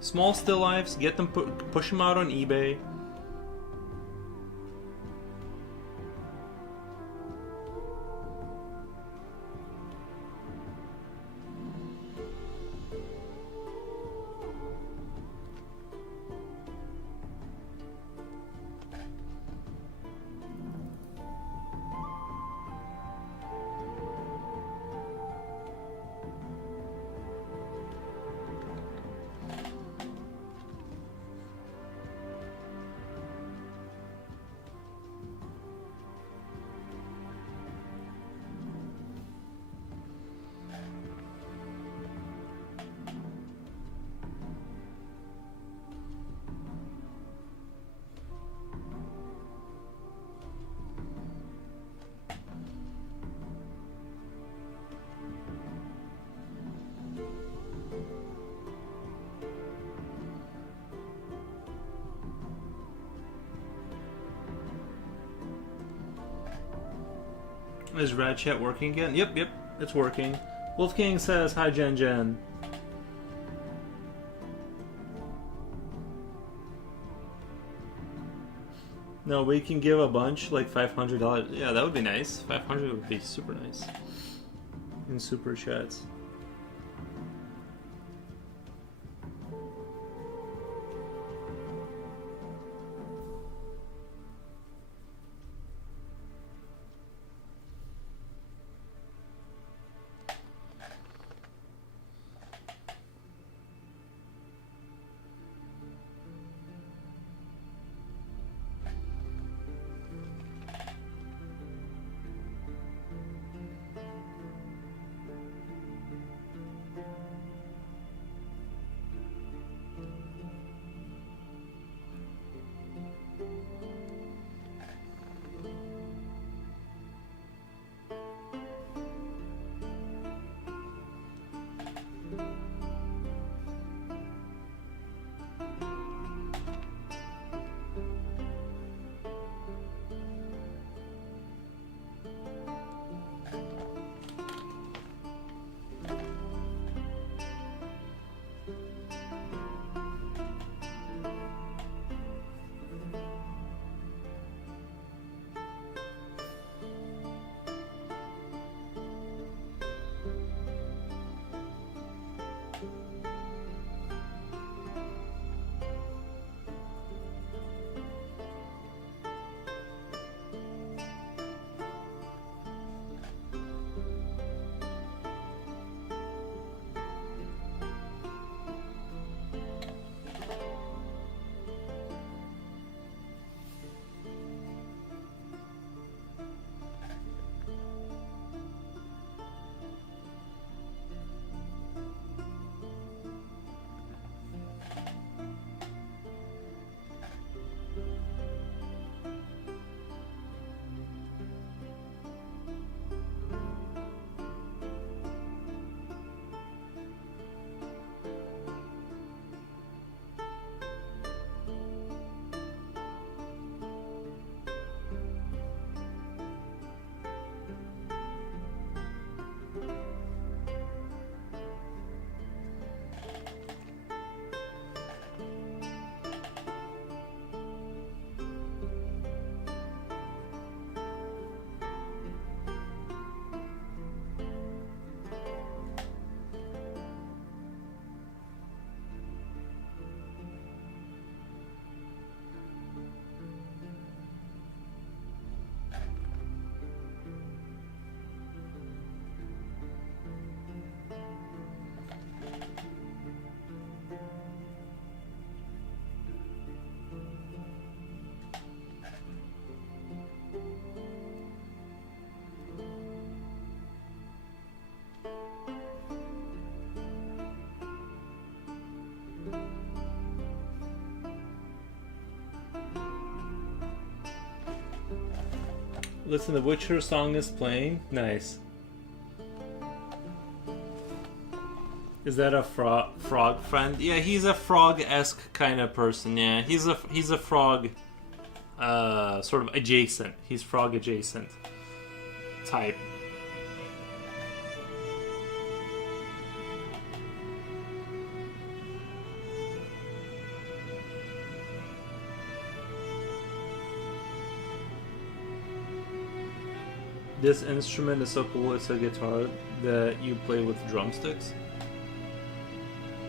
Small still lifes. Get them, push them out on eBay. Is Rad Chat working again? Yep, it's working. Wolfgang says, hi, Jen Jen. No, we can give a bunch, like $500. Yeah, that would be nice. 500 would be super nice. In super chats. Listen, the Witcher song is playing. Nice. Is that a frog friend? Yeah, he's a frog-esque kind of person. Yeah, he's a frog, sort of adjacent. He's frog adjacent type. This instrument is so cool. It's a guitar that you play with drumsticks.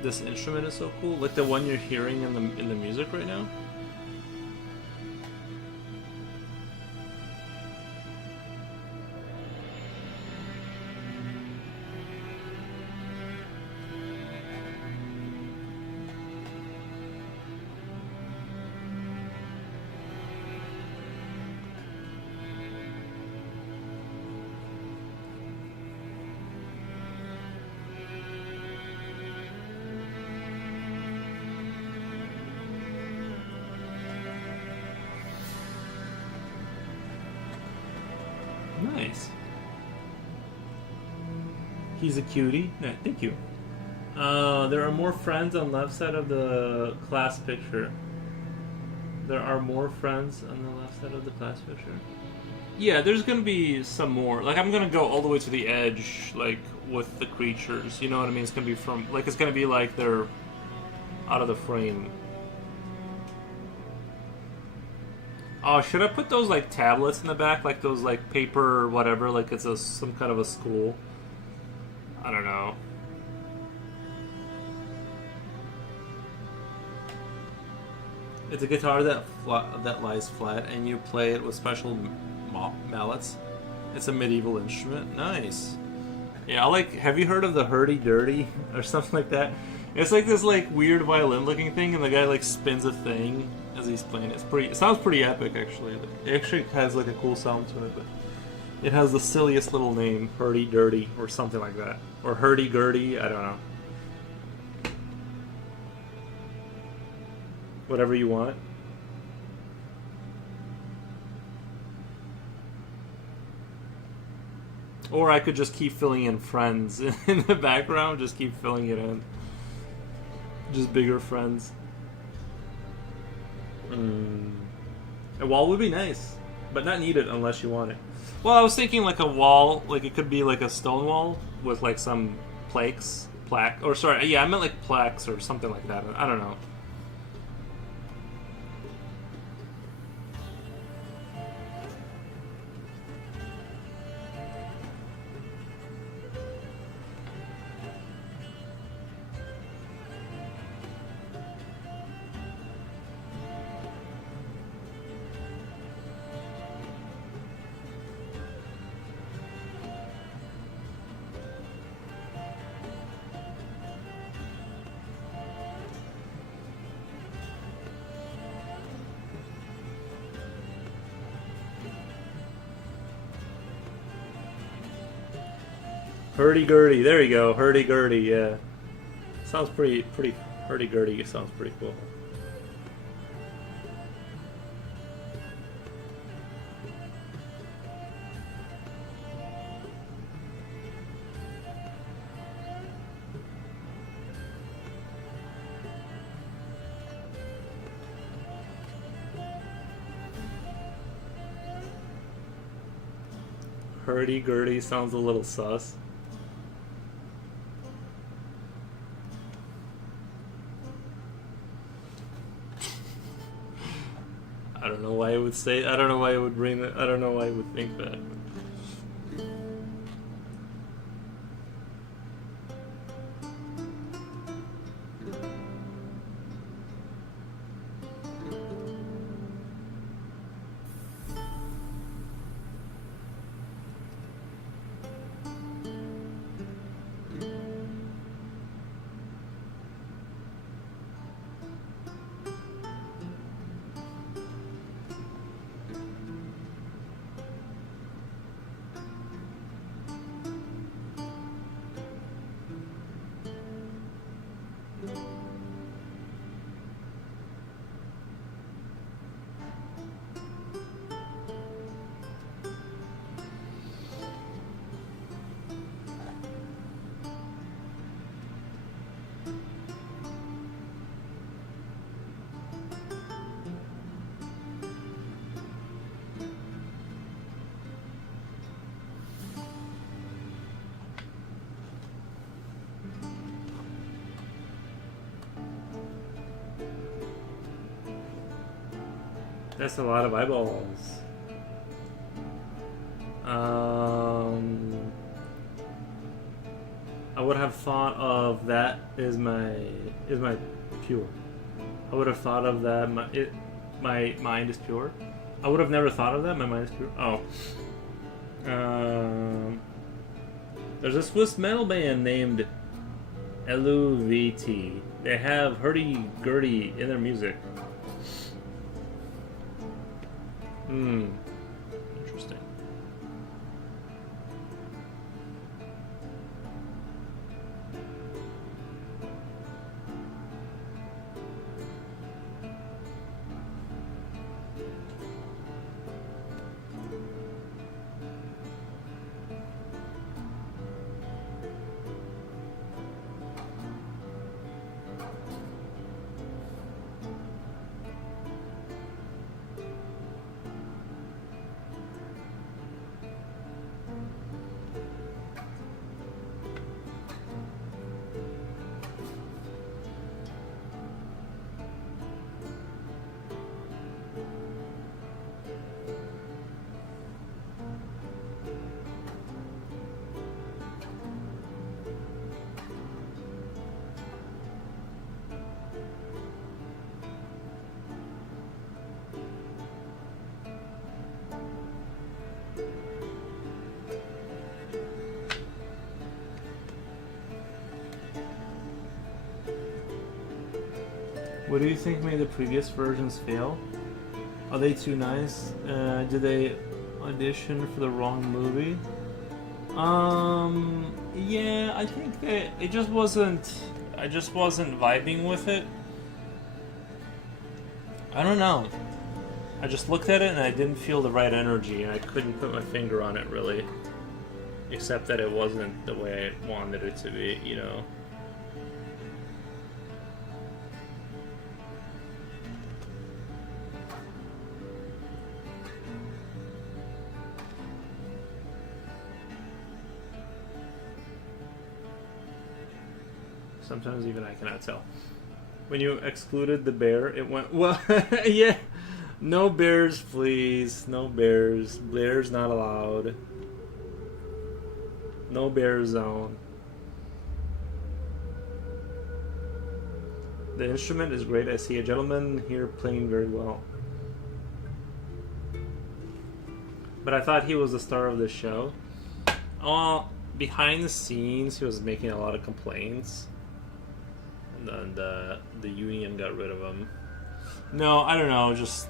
This instrument is so cool, like the one you're hearing in the music right now. Nice. He's a cutie. No, thank you. There are more friends on left side of the class picture. There are more friends on the left side of the class picture. Yeah, there's gonna be some more. Like, I'm gonna go all the way to the edge, like, with the creatures. You know what I mean? It's gonna be from, like, it's gonna be like they're out of the frame. Oh, should I put those, like, tablets in the back? Like, those, like, paper or whatever? Like, it's some kind of a school? I don't know. It's a guitar that lies flat, and you play it with special mallets. It's a medieval instrument. Nice. Yeah, I like. Have you heard of the hurdy-durdy or something like that? It's like this like weird violin-looking thing, and the guy like spins a thing as he's playing. It sounds pretty epic, actually. It actually has like a cool sound to it, but it has the silliest little name, hurdy-durdy or something like that, or hurdy-gurdy. I don't know. Whatever you want. Or I could just keep filling in friends in the background, just keep filling it in. Just bigger friends. A wall would be nice, but not needed unless you want it. Well, I was thinking like a wall, like it could be like a stone wall with like some plaque, or sorry, yeah, I meant like plaques or something like that. I don't know. Hurdy-gurdy, there you go, hurdy-gurdy, yeah. Sounds pretty hurdy-gurdy, sounds pretty cool. Hurdy-gurdy sounds a little sus. I don't know why I would say. I don't know why I would bring that. I don't know why I would think that. That's a lot of eyeballs. I would have thought of that is my pure. I would have thought of that my mind is pure. I would have never thought of that. My mind is pure. Oh. There's a Swiss metal band named LUVT. They have hurdy-gurdy in their music. Interesting. What do you think made the previous versions fail? Are they too nice? Did they audition for the wrong movie? Yeah, I think that it just wasn't. I just wasn't vibing with it. I don't know. I just looked at it and I didn't feel the right energy, and I couldn't put my finger on it really. Except that it wasn't the way I wanted it to be, you know. Sometimes even I cannot tell. When you excluded the bear, it went well. Yeah, no bears, please. No bears. Bears not allowed. No bear zone. The instrument is great. I see a gentleman here playing very well. But I thought he was the star of the show. Behind the scenes, he was making a lot of complaints. And then the union got rid of him. No, I don't know. Just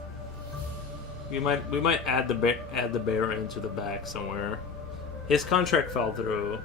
we might add the bear into the back somewhere. His contract fell through.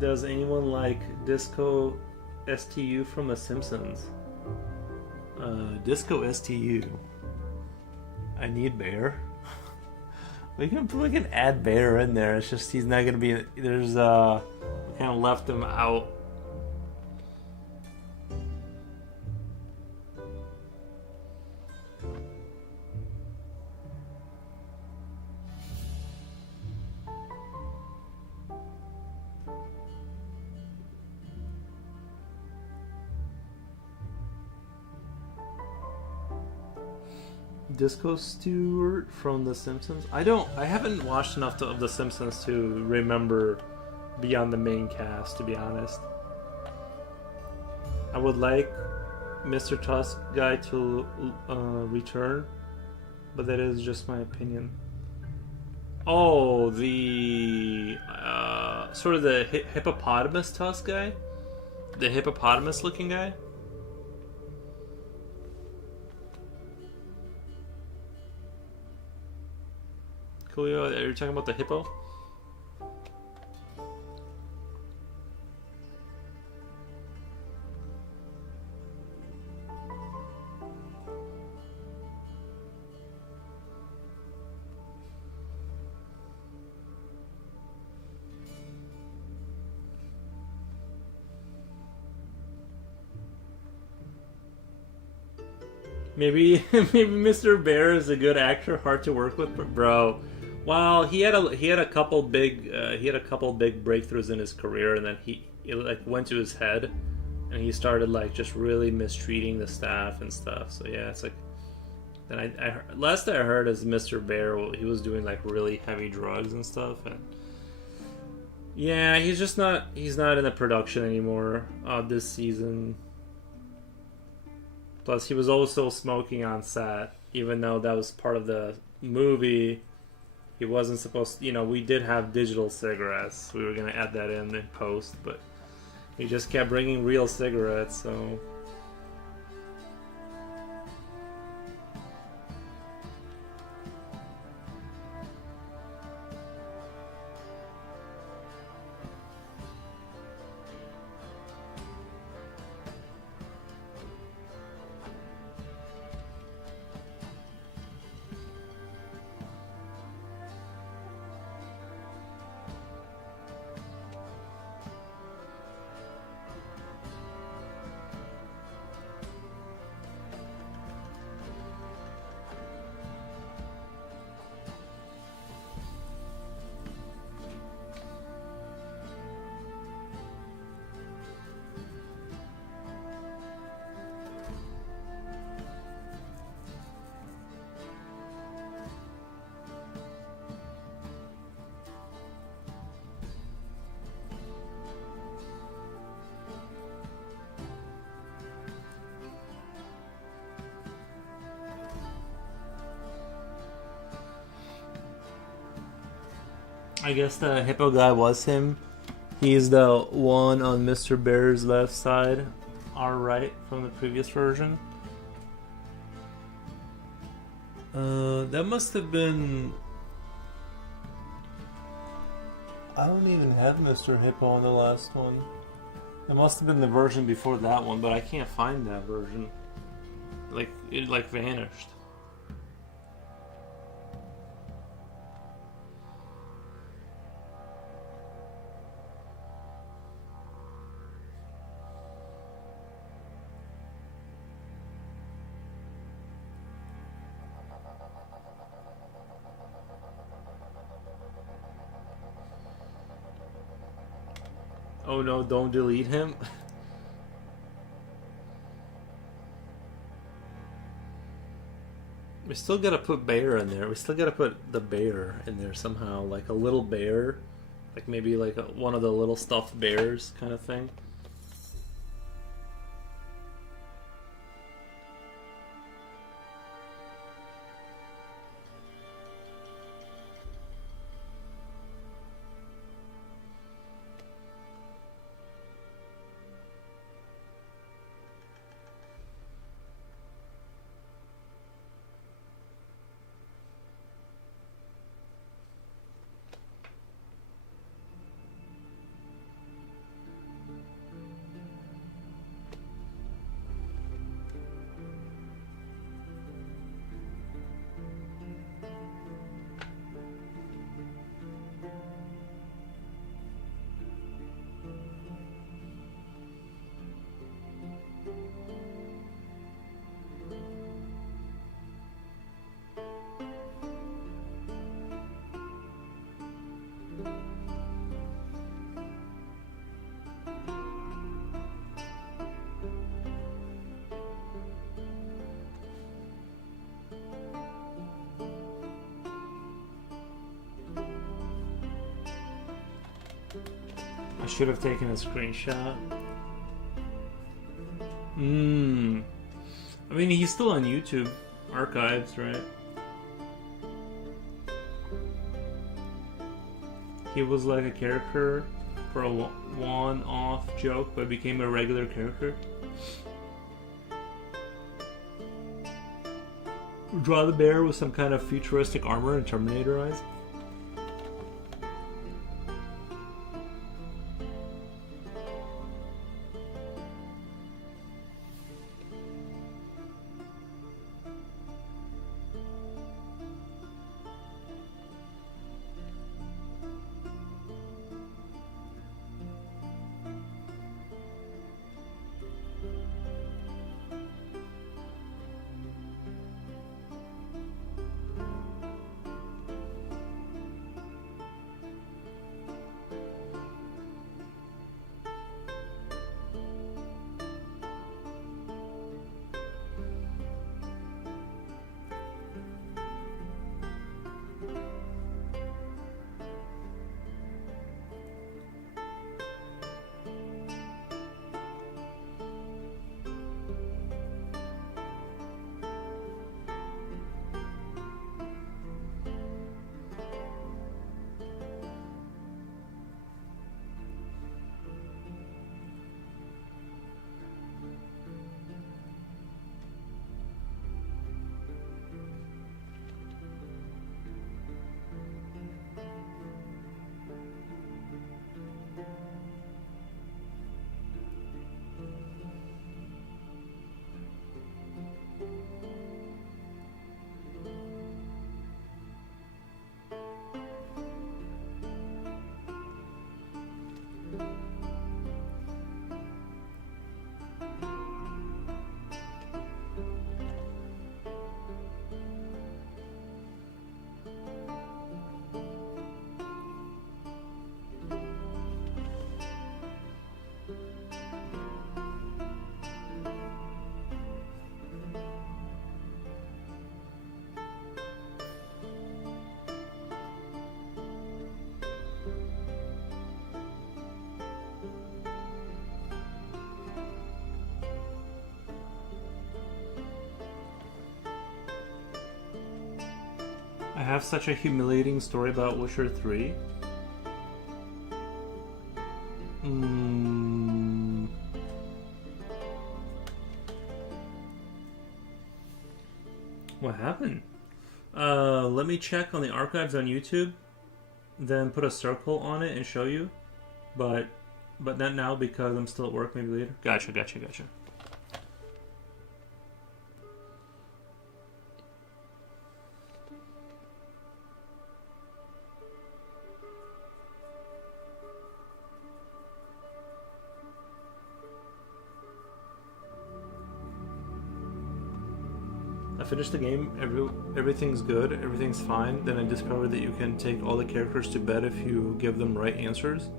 Does anyone like Disco STU from The Simpsons? Disco STU. I need Bear. we can add Bear in there. It's just he's not gonna be. There's we kind of left him out. Disco Stewart from The Simpsons. I haven't watched enough of The Simpsons to remember beyond the main cast, to be honest. I would like Mr. Tusk guy to return, but that is just my opinion. Oh, the sort of the hippopotamus Tusk guy, the hippopotamus looking guy. Coolio, are you talking about the hippo? Maybe Mr. Bear is a good actor, hard to work with, but bro. Well, he had a couple big breakthroughs in his career, and then it like went to his head, and he started like just really mistreating the staff and stuff. So yeah, it's like. Then I last I heard is Mr. Bear, he was doing like really heavy drugs and stuff, and yeah, he's not in the production anymore this season. Plus, he was also smoking on set, even though that was part of the movie. He wasn't supposed to, we did have digital cigarettes. We were going to add that in post, but he just kept bringing real cigarettes, so. I guess the hippo guy was him. He's the one on Mr. Bear's left side, our right from the previous version. That must have been... I don't even have Mr. Hippo on the last one. It must have been the version before that one, but I can't find that version. Like, it like vanished. Oh no, don't delete him. We still gotta put bear in there. We still gotta put the bear in there somehow. Like a little bear. Like maybe like one of the little stuffed bears kind of thing. I should have taken a screenshot. I mean, he's still on YouTube archives, right? He was like a character for a one-off joke, but became a regular character. Draw the bear with some kind of futuristic armor and Terminator eyes. I have such a humiliating story about Witcher 3. What happened? Let me check on the archives on YouTube, then put a circle on it and show you. But not now because I'm still at work. Maybe later. Gotcha. I finished the game. Everything's good. Everything's fine. Then I discovered that you can take all the characters to bed if you give them right answers.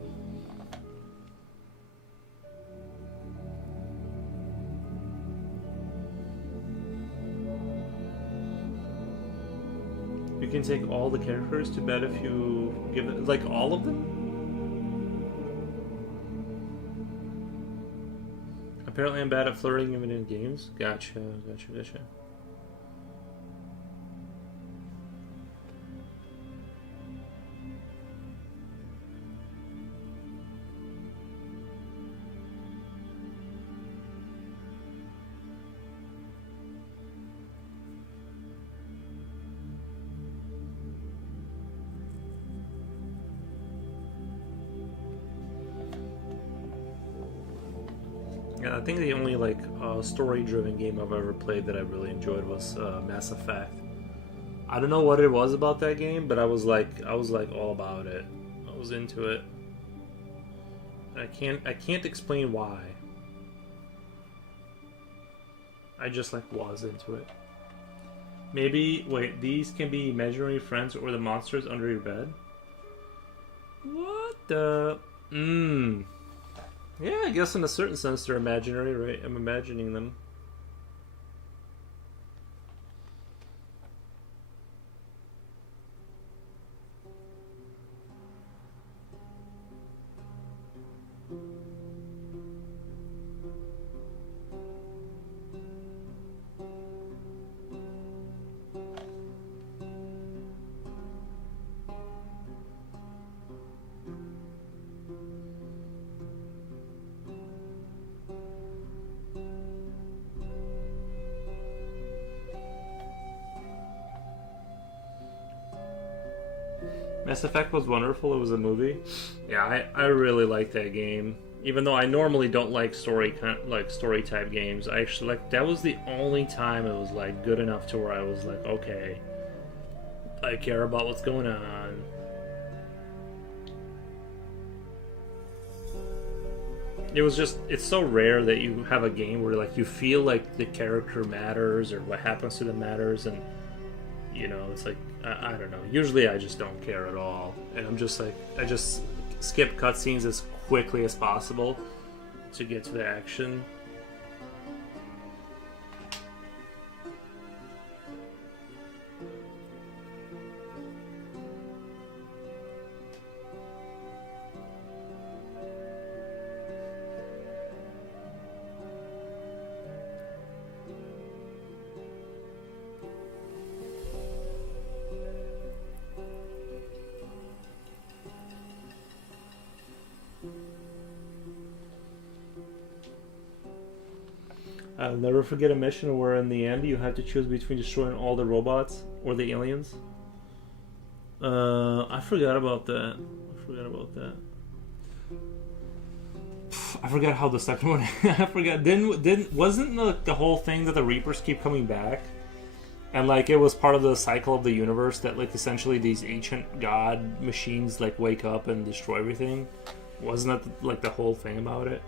You can take all the characters to bed if you give it, like, all of them? Apparently I'm bad at flirting even in games. Gotcha. Yeah, I think the only story-driven game I've ever played that I really enjoyed was Mass Effect. I don't know what it was about that game, but I was like all about it. I was into it. I can't explain why. I just was into it. Maybe wait, these can be imaginary friends or the monsters under your bed. What the? Yeah, I guess in a certain sense they're imaginary, right? I'm imagining them. Mass Effect was wonderful. It was a movie. Yeah, I really liked that game. Even though I normally don't like story type games, I actually that was the only time it was good enough to where I was like, okay, I care about what's going on. It was just, it's so rare that you have a game where you feel like the character matters or what happens to them matters, and it's I don't know. Usually I just don't care at all. And I'm just I just skip cutscenes as quickly as possible to get to the action. I'll never forget a mission where in the end you had to choose between destroying all the robots or the aliens. I forgot about that. I forgot how the second one. I forgot. Wasn't the whole thing that the Reapers keep coming back, and it was part of the cycle of the universe that essentially these ancient god machines wake up and destroy everything? Wasn't that the whole thing about it?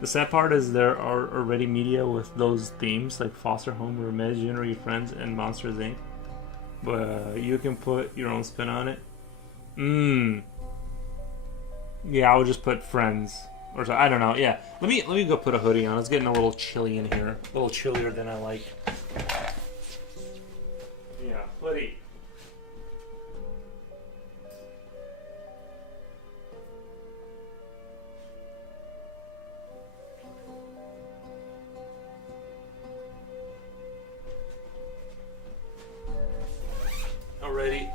The sad part is there are already media with those themes like Foster Home or Imaginary Friends and Monsters Inc. But you can put your own spin on it. Yeah, I would just put Friends or so. I don't know. Yeah, let me go put a hoodie on. It's getting a little chilly in here. A little chillier than I like. Yeah, hoodie.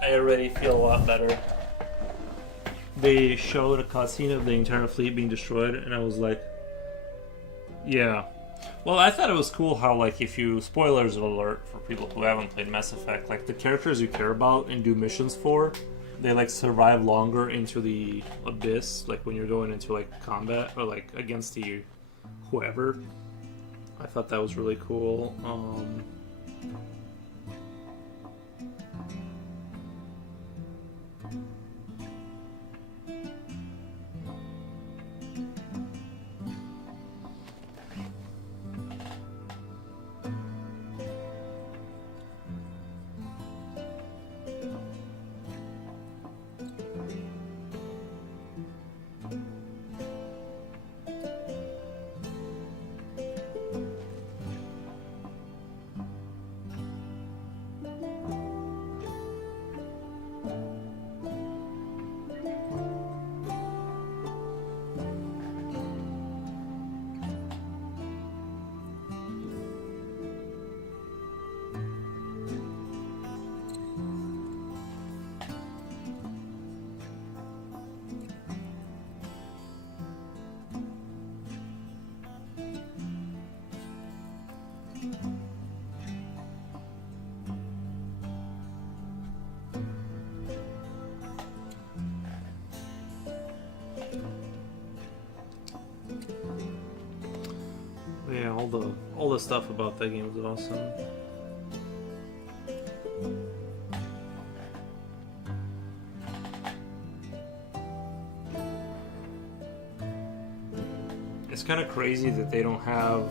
I already feel a lot better they showed a cutscene of the entire fleet being destroyed, and I was like, yeah. Well, I thought it was cool how, like, if you, spoilers alert for people who haven't played Mass Effect, like, the characters you care about and do missions for, they, like, survive longer into the abyss, like, when you're going into, like, combat, or, like, against the whoever. I thought that was really cool. Yeah, all the stuff about that game was awesome. It's kind of crazy that they don't have.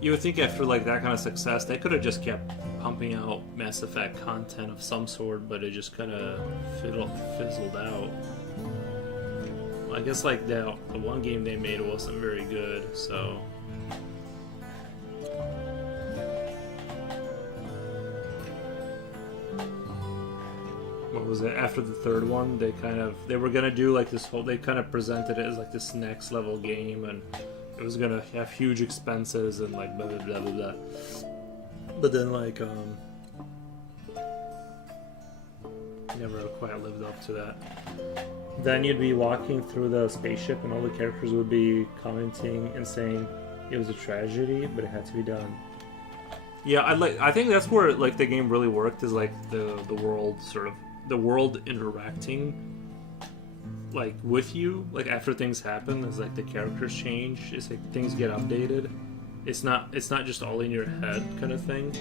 You would think after like that kind of success, they could have just kept pumping out Mass Effect content of some sort, but it just kind of fizzled out. I guess like the one game they made wasn't very good, so. What was it? After the third one, they were gonna do like this whole. They kind of presented it as like this next level game, and it was gonna have huge expenses and like blah blah blah blah blah. But then like never quite lived up to that. Then you'd be walking through the spaceship and all the characters would be commenting and saying it was a tragedy, but it had to be done. Yeah, I think that's where like the game really worked, is like the world sort of the world interacting like with you, like after things happen, as like the characters change, it's like things get updated. It's not just all in your head kind of thing.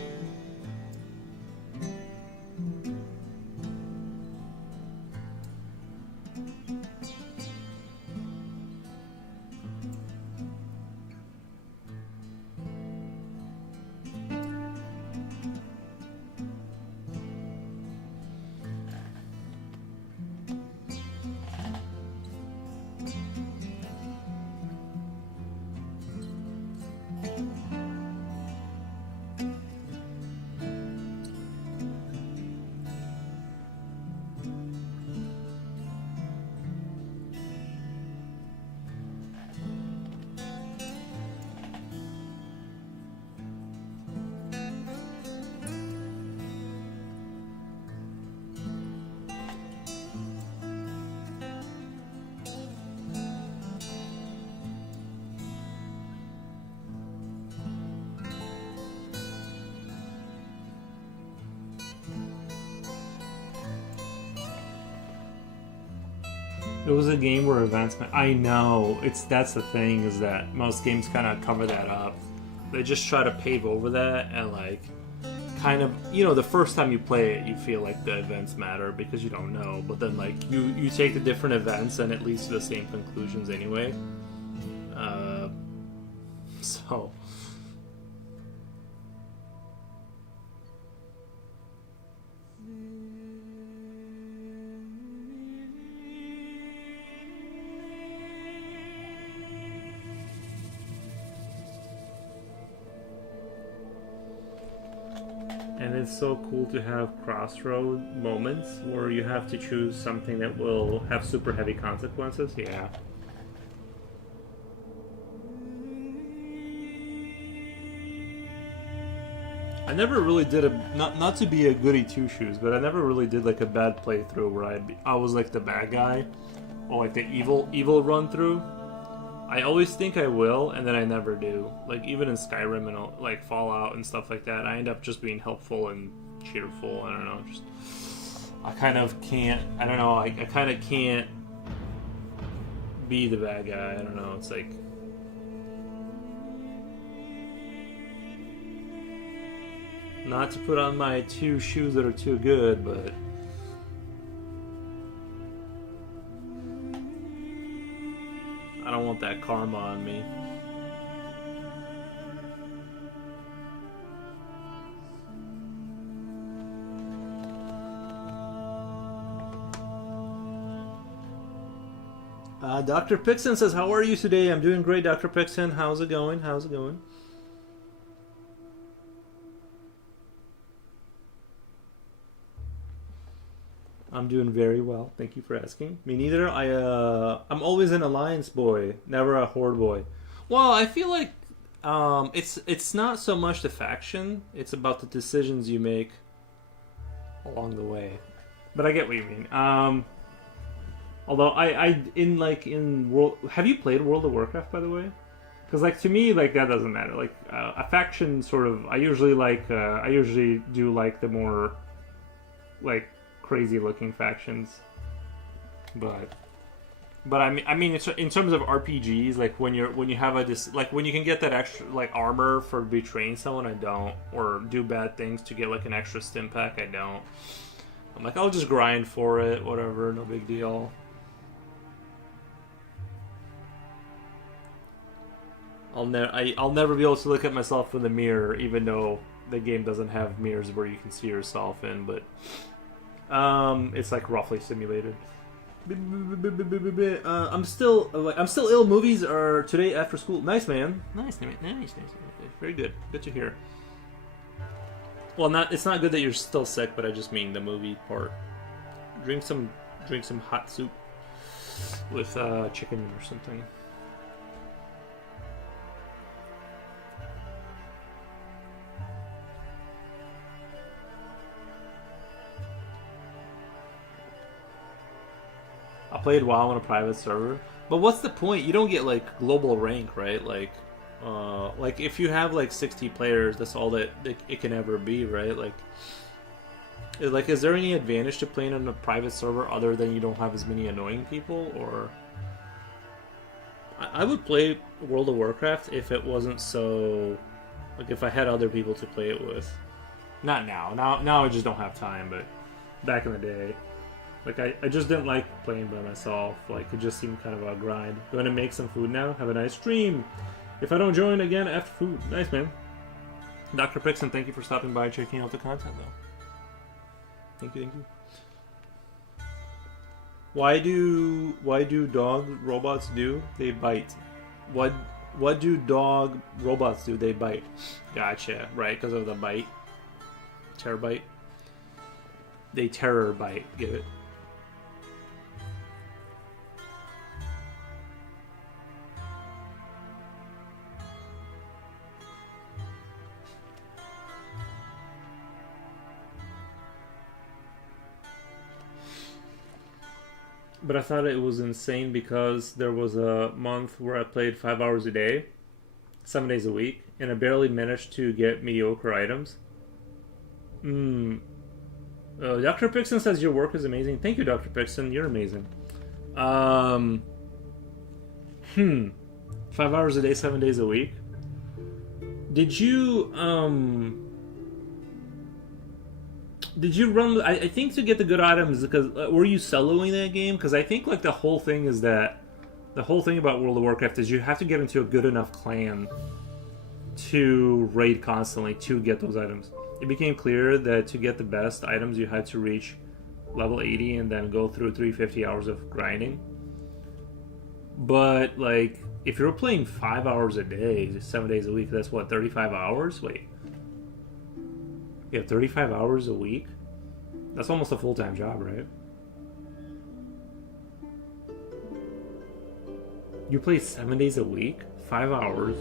It was a game where events. I know that's the thing, is that most games kind of cover that up. They just try to pave over that and like kind of, you know, the first time you play it, you feel like the events matter because you don't know. But then like you take the different events and it leads to the same conclusions anyway. So. And it's so cool to have crossroad moments where you have to choose something that will have super heavy consequences. Yeah. I never really did a not to be a goody two shoes, but I never really did like a bad playthrough where I was like the bad guy or like the evil run through. I always think I will, and then I never do. Like even in Skyrim and like Fallout and stuff like that, I end up just being helpful and cheerful. I don't know, just I kind of can't. I don't know. I kind of can't be the bad guy. I don't know. It's like. Not to put on my two shoes that are too good, but I don't want that karma on me. Dr. Pixon says, "How are you today?" I'm doing great, Dr. Pixon. How's it going? How's it going? I'm doing very well. Thank you for asking. Me neither. I'm always an alliance boy, never a horde boy. Well, I feel like it's not so much the faction; it's about the decisions you make along the way. But I get what you mean. Although in World, have you played World of Warcraft, by the way? Because like to me, like that doesn't matter. Like a faction, sort of. I usually do like the more like crazy looking factions, but I mean it's, in terms of RPGs, like when you have when you can get that extra like armor for betraying someone, I don't, or do bad things to get like an extra stim pack, I don't. I'm like, I'll just grind for it, whatever, no big deal. I'll never be able to look at myself in the mirror, even though the game doesn't have mirrors where you can see yourself in, but it's like roughly simulated. I'm still ill. Movies are today after school. Nice, man. Nice. Very good. Good to hear. Well, it's not good that you're still sick, but I just mean the movie part. Drink some hot soup with chicken or something. I played WoW on a private server, but what's the point? You don't get like global rank, right? Like if you have like 60 players, that's all that it can ever be, right? Like, is there any advantage to playing on a private server other than you don't have as many annoying people? Or I would play World of Warcraft if it wasn't so, like, if I had other people to play it with. Not now. Now I just don't have time, but back in the day. Like, I just didn't like playing by myself. Like, it just seemed kind of a grind. Going to make some food now. Have a nice stream. If I don't join again after food. Nice, man. Dr. Pixon, thank you for stopping by and checking out the content, though. Thank you. Why do dog robots do? They bite. What do dog robots do? They bite. Gotcha. Right, because of the bite. Terror bite. They terror bite. Get it? But I thought it was insane because there was a month where I played 5 hours a day, 7 days a week, and I barely managed to get mediocre items. Dr. Pixon says your work is amazing. Thank you, Dr. Pixon. You're amazing. 5 hours a day, 7 days a week. Did you run? I think to get the good items, because were you soloing that game? Because I think like the whole thing about World of Warcraft is you have to get into a good enough clan to raid constantly to get those items. It became clear that to get the best items, you had to reach level 80 and then go through 350 hours of grinding. But like, if you're playing 5 hours a day, 7 days a week, that's what, 35 hours? Wait. Yeah, 35 hours a week? That's almost a full-time job, right? You play 7 days a week? 5 hours?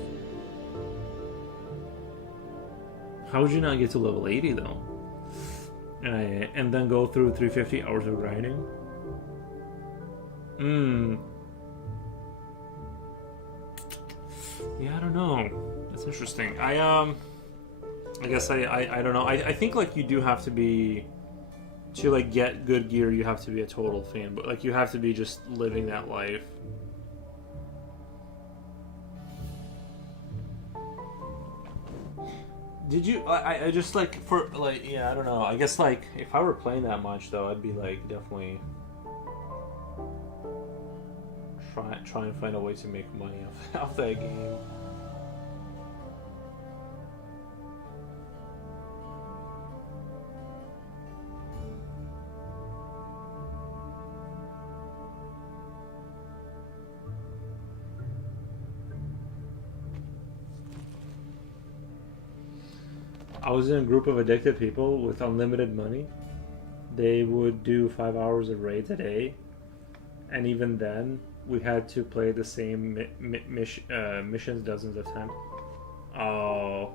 How would you not get to level 80 though? And then go through 350 hours of grinding? Yeah, I don't know. That's interesting. I guess I don't know. I think like you do have to be, to like get good gear, you have to be a total fan, but like you have to be just living that life. Did you? I just like for like yeah, I don't know. I guess like if I were playing that much though, I'd be like definitely try and find a way to make money off that game. I was in a group of addicted people with unlimited money. They would do 5 hours of raids a day, and even then, we had to play the same missions dozens of times. Oh,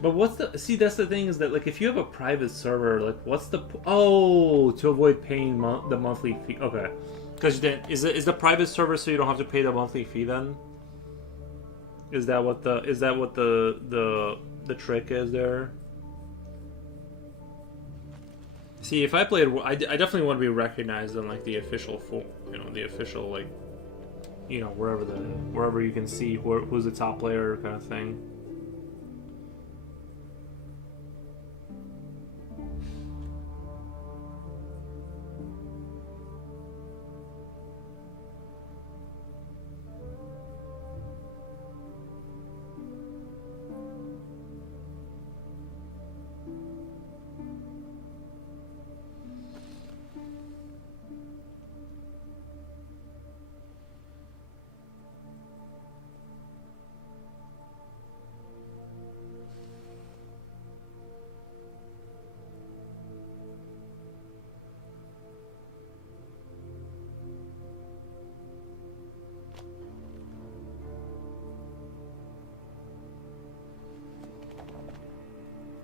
but what's the? See, that's the thing is that like if you have a private server, like what's the? Oh, to avoid paying the monthly fee. Okay, because then is the private server so you don't have to pay the monthly fee then? Is that what the trick is there? See, if I played, I definitely want to be recognized on like the official, the official like, wherever you can see who's the top player kind of thing.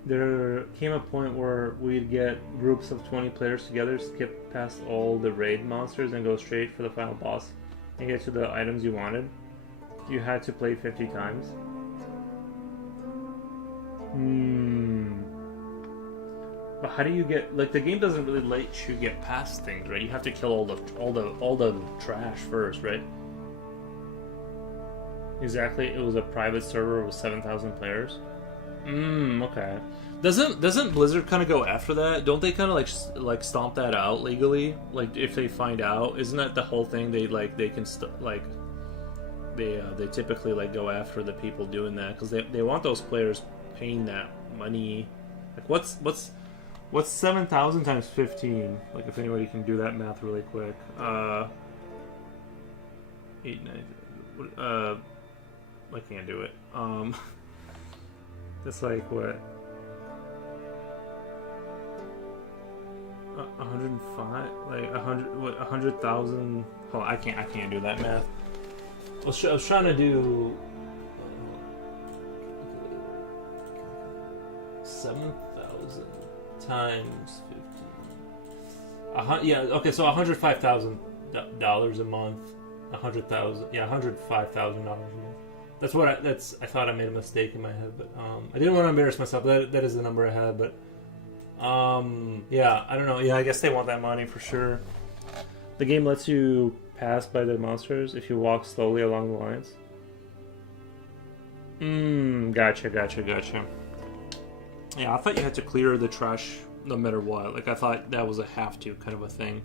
There came a point where we'd get groups of 20 players together, skip past all the raid monsters, and go straight for the final boss and get to the items you wanted. You had to play 50 times. But how do you get, like, the game doesn't really let you get past things, right? You have to kill all the trash first, right? Exactly. It was a private server with 7,000 players. Okay. Doesn't Blizzard kind of go after that? Don't they kind of like stomp that out legally? Like if they find out, isn't that the whole thing? They can they typically like go after the people doing that because they want those players paying that money. Like what's 7,000 times 15? Like if anybody can do that math really quick. 8 9. I can't do it. It's like what? 105, like 100,000. Oh, I can't do that math. I was trying to do 7,000 times 15. Yeah, okay, so $105,000 a month. 100,000, yeah, $105,000 a month. That's what I thought I made a mistake in my head, but I didn't want to embarrass myself. That is the number I had, but yeah, I don't know. Yeah, I guess they want that money for sure. The game lets you pass by the monsters if you walk slowly along the lines. Gotcha. Yeah, I thought you had to clear the trash no matter what. Like I thought that was a have to kind of a thing.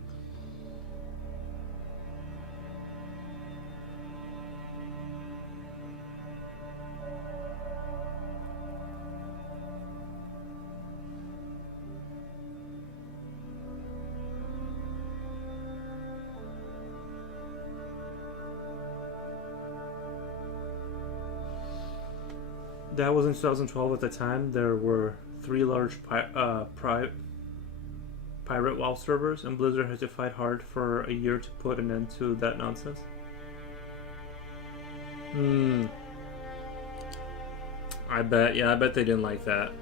That was in 2012. At the time, there were 3 large pirate WoW servers, and Blizzard had to fight hard for a year to put an end to that nonsense. I bet. Yeah, I bet they didn't like that.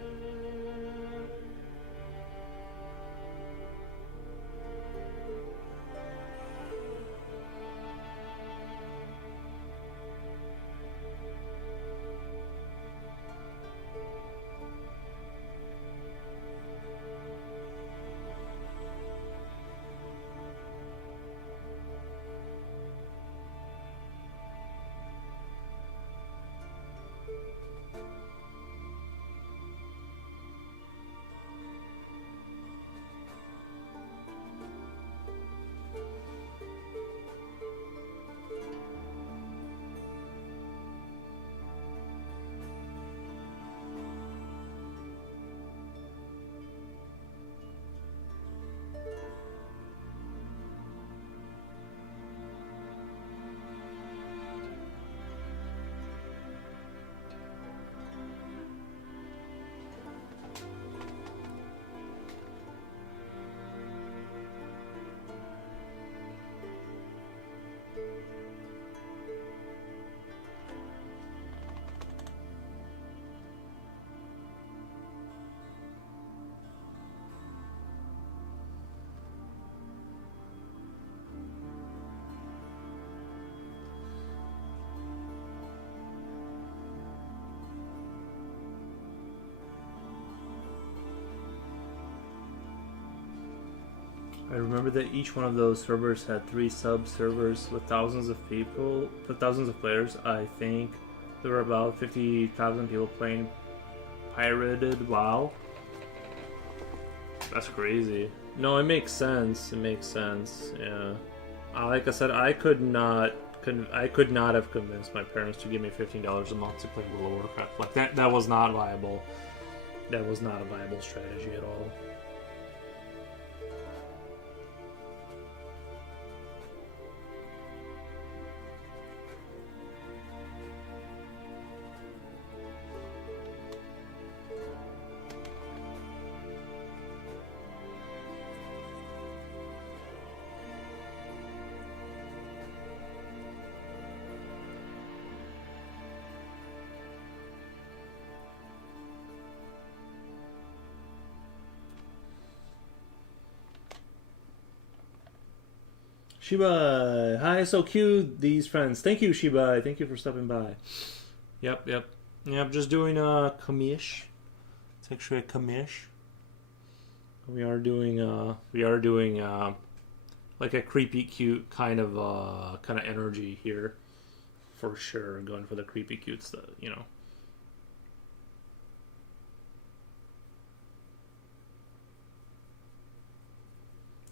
I remember that each one of those servers had 3 sub-servers with thousands of people, with thousands of players. I think there were about 50,000 people playing pirated WoW. That's crazy. No, it makes sense. It makes sense. Yeah. Like I said, I could not have convinced my parents to give me $15 a month to play World of Warcraft. Like that was not viable. That was not a viable strategy at all. Shiba, hi, so cute, these friends. Thank you, Shiba. Thank you for stopping by. Yep. Just doing a commish. It's actually a commish. We are doing like a creepy, cute kind of energy here, for sure. Going for the creepy, cute stuff, you know.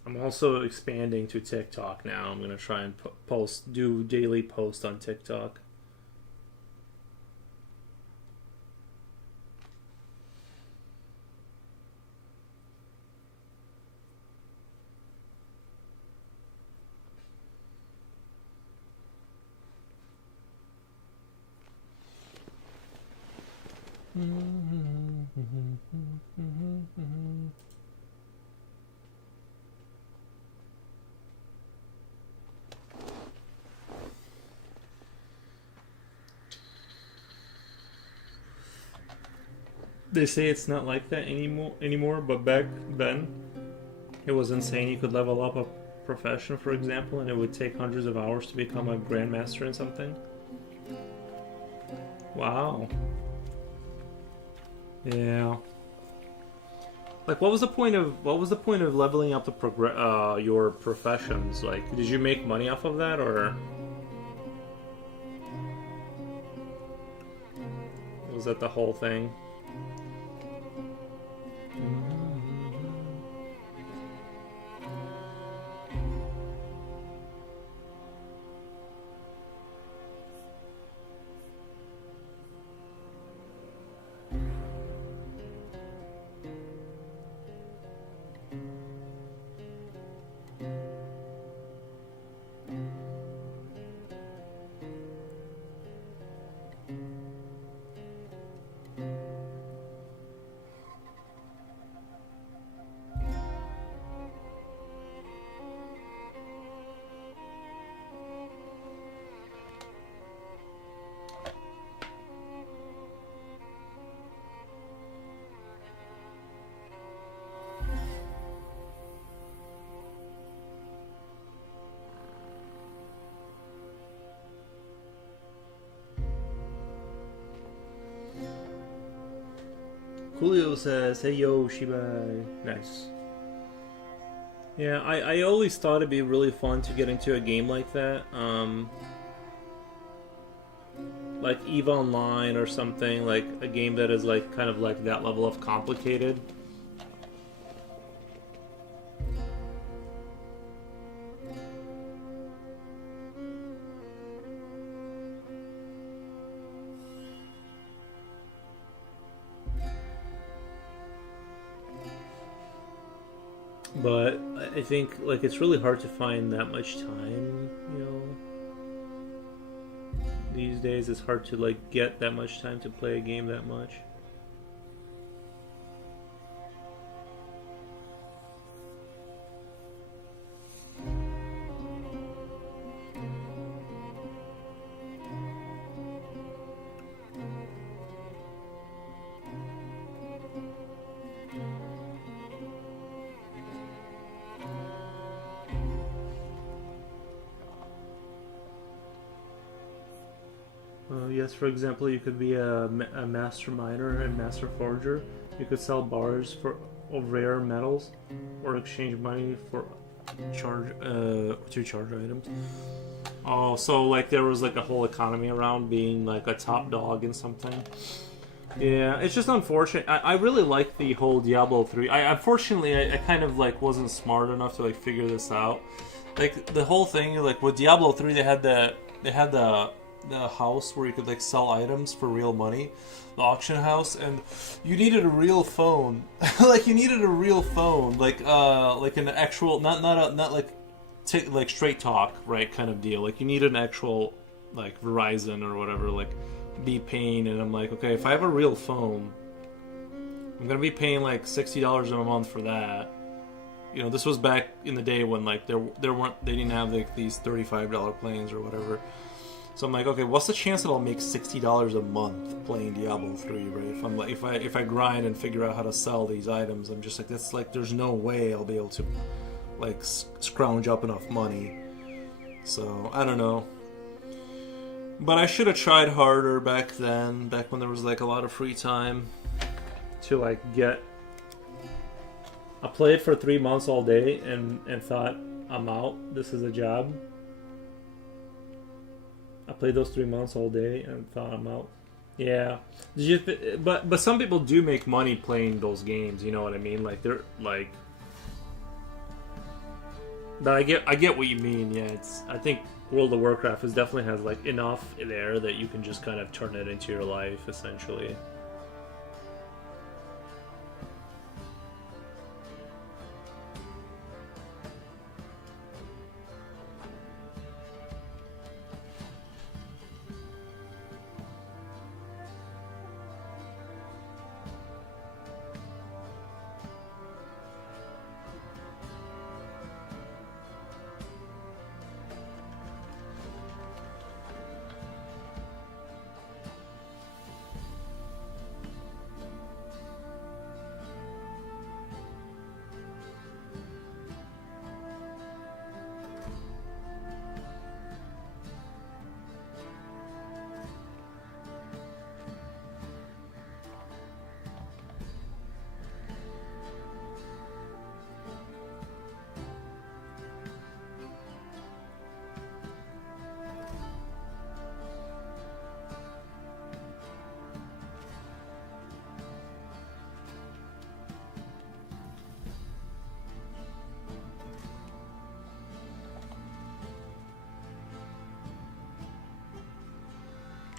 I'm also expanding to TikTok now. I'm gonna try and do daily post on TikTok. They say it's not like that anymore, but back then it was insane. You could level up a profession, for example, and it would take hundreds of hours to become a grandmaster in something. Wow. Yeah. Like, what was the point of leveling up your professions? Like, did you make money off of that, or was that the whole thing? Coolio says, "Hey yo, Shibai." Nice. Yeah, I always thought it'd be really fun to get into a game like that. Like EVE Online or something, like a game that is like kind of like that level of complicated. But I think like it's really hard to find that much time, you know. These days it's hard to like get that much time to play a game that much. Yes, for example, you could be a master miner and master forger. You could sell bars for of rare metals, or exchange money for to charge items. Oh, so like there was like a whole economy around being like a top dog in something. Yeah, it's just unfortunate. I really like the whole Diablo 3. Unfortunately, I kind of like wasn't smart enough to like figure this out. Like the whole thing, like with Diablo 3, they had the house where you could like sell items for real money, the auction house, and you needed a real phone. Like you needed a real phone, like an actual not like like straight talk, right, kind of deal. Like you needed an actual like Verizon or whatever, like be paying. And I'm like, okay, if I have a real phone, I'm gonna be paying like $60 a month for that. You know, this was back in the day when like they didn't have like these $35 plans or whatever. So I'm like, okay, what's the chance that I'll make $60 a month playing Diablo 3, right? If I'm like, if I grind and figure out how to sell these items, I'm just like, that's like, there's no way I'll be able to like scrounge up enough money. So I don't know. But I should have tried harder back then, back when there was like a lot of free time to like get. I played for 3 months all day and thought, I'm out. This is a job. I played those 3 months all day and thought I'm out. Yeah, but some people do make money playing those games. You know what I mean? Like they're like, but I get what you mean. Yeah, I think World of Warcraft definitely has like enough there that you can just kind of turn it into your life essentially.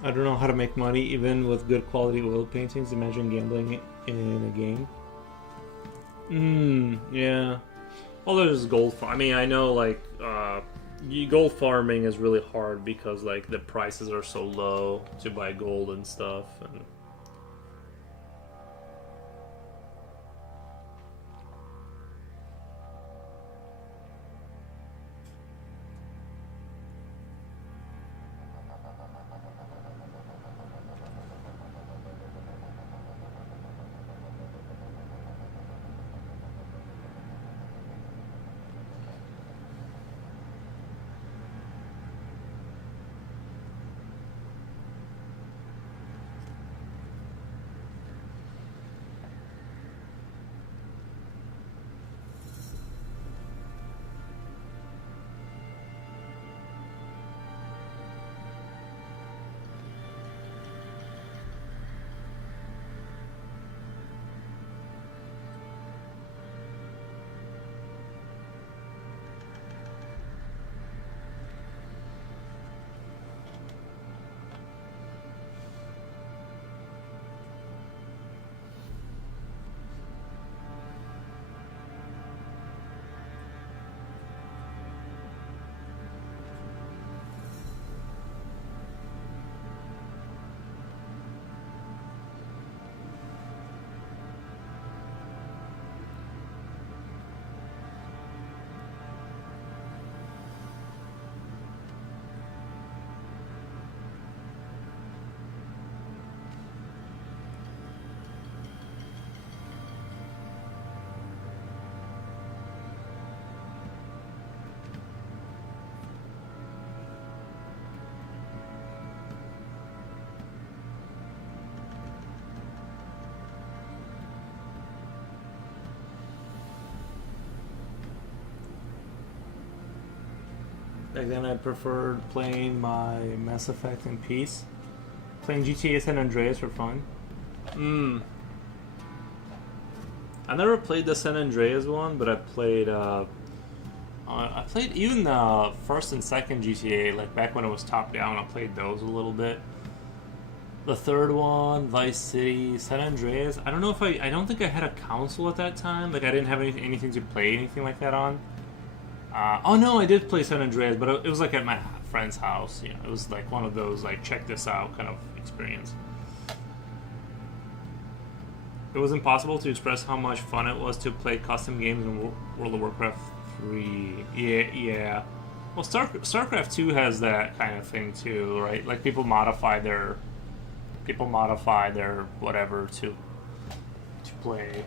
I don't know how to make money even with good quality oil paintings. Imagine gambling in a game. Yeah. Well, there's gold farm. I mean, I know like gold farming is really hard because like the prices are so low to buy gold and stuff. And Back then, I preferred playing my Mass Effect in peace. Playing GTA San Andreas for fun. I never played the San Andreas one, but I played even the first and second GTA, like back when it was top down. I played those a little bit. The third one, Vice City, San Andreas. I don't know if I don't think I had a console at that time. Like I didn't have anything to play anything like that on. Oh no, I did play San Andreas, but it was like at my friend's house. You know, it was like one of those like check this out kind of experience. It was impossible to express how much fun it was to play custom games in World of Warcraft 3. Yeah. Well, StarCraft 2 has that kind of thing too, right? Like people modify their whatever to play.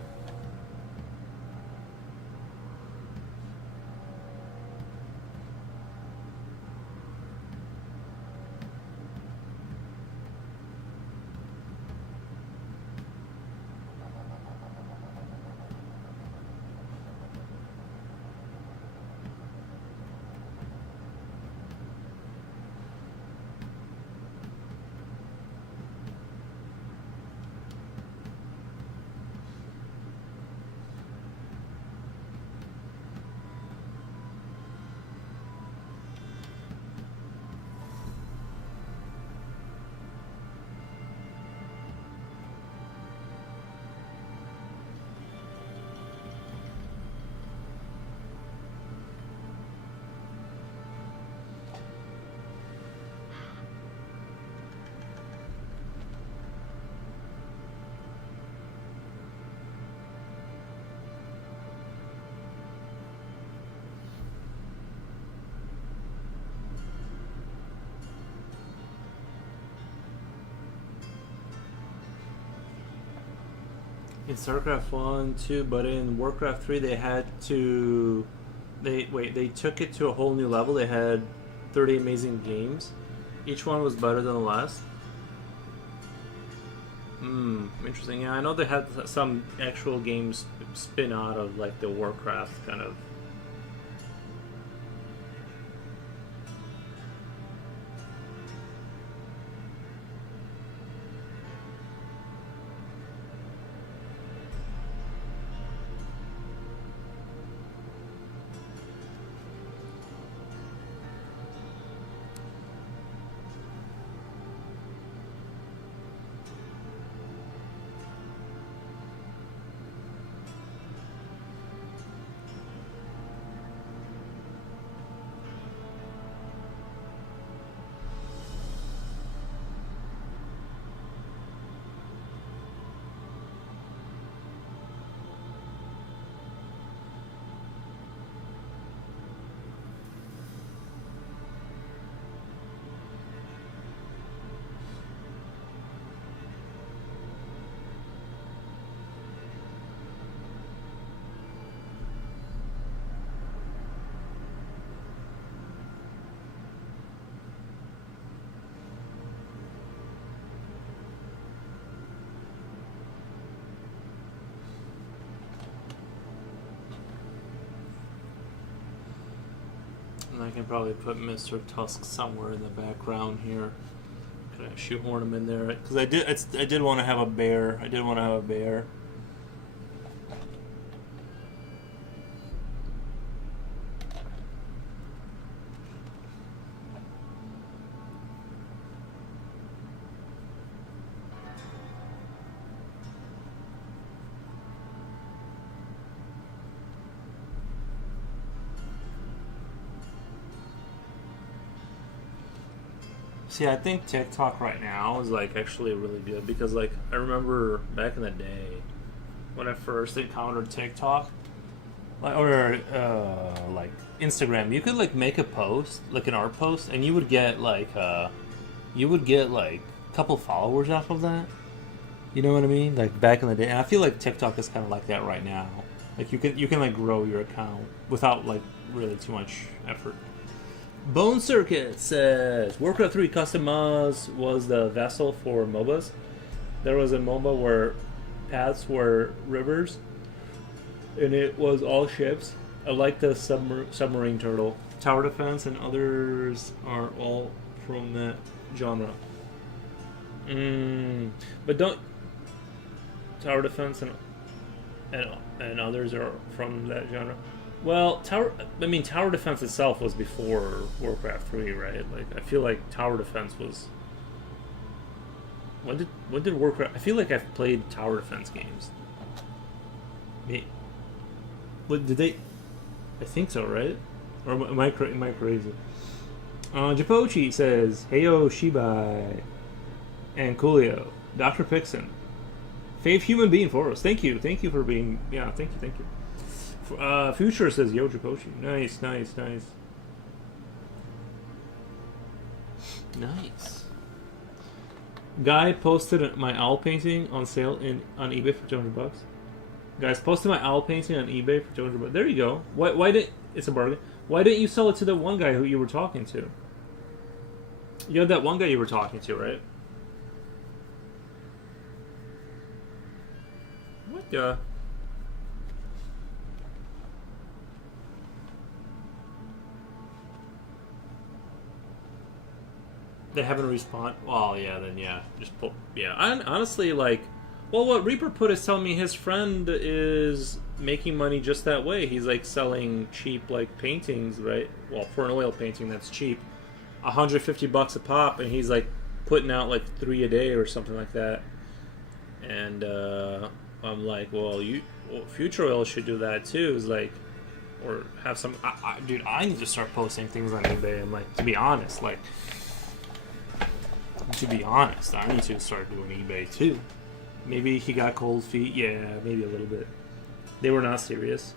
In StarCraft 1, 2, but in Warcraft 3 they took it to a whole new level. They had 30 amazing games. Each one was better than the last. Interesting. Yeah, I know they had some actual games spin out of like the Warcraft kind of. I can probably put Mr. Tusk somewhere in the background here. Could I shoehorn him in there? Because I did want to have a bear. I did want to have a bear. See, I think TikTok right now is like actually really good because like I remember back in the day when I first encountered TikTok, like or like Instagram, you could like make a post, like an art post, and you would get like a couple followers off of that. You know what I mean? Like back in the day, and I feel like TikTok is kind of like that right now. Like you can like grow your account without like really too much effort. Bone Circuit says Warcraft 3 Custom Mods was the vessel for MOBAs. There was a MOBA where paths were rivers, and it was all ships. I like the submarine turtle. tower defense, and others are all from that genre. But don't tower defense and others are from that genre. Well, tower defense itself was before Warcraft 3, right? Like I feel like tower defense was. When did Warcraft? I feel like I've played tower defense games. What did they? I think so, right? Or am I crazy? Japochi says, "Heyo Shibai and Coolio, Dr. Pixon, fave human being for us. Thank you for being. Yeah, thank you. Future says, "Yo Japochi, nice. Guy posted my owl painting on sale on eBay for $200. Guys, posted my owl painting on eBay for $200. There you go. Why did it's a bargain? Why didn't you sell it to the one guy who you were talking to? You had that one guy you were talking to, right? What the? They haven't responded. Well, yeah, then yeah, just pull. Yeah, honestly, like, well, what Reaper put is telling me his friend is making money just that way. He's like selling cheap like paintings, right? Well, for an oil painting, that's cheap, $150 a pop, and he's like putting out like 3 a day or something like that. And I'm like, well, Future Oil should do that too. Is like, or have some. Dude, I need to start posting things on eBay. And like, to be honest, like. To be honest, I need to start doing eBay too. Maybe he got cold feet. Yeah, maybe a little bit. They were not serious.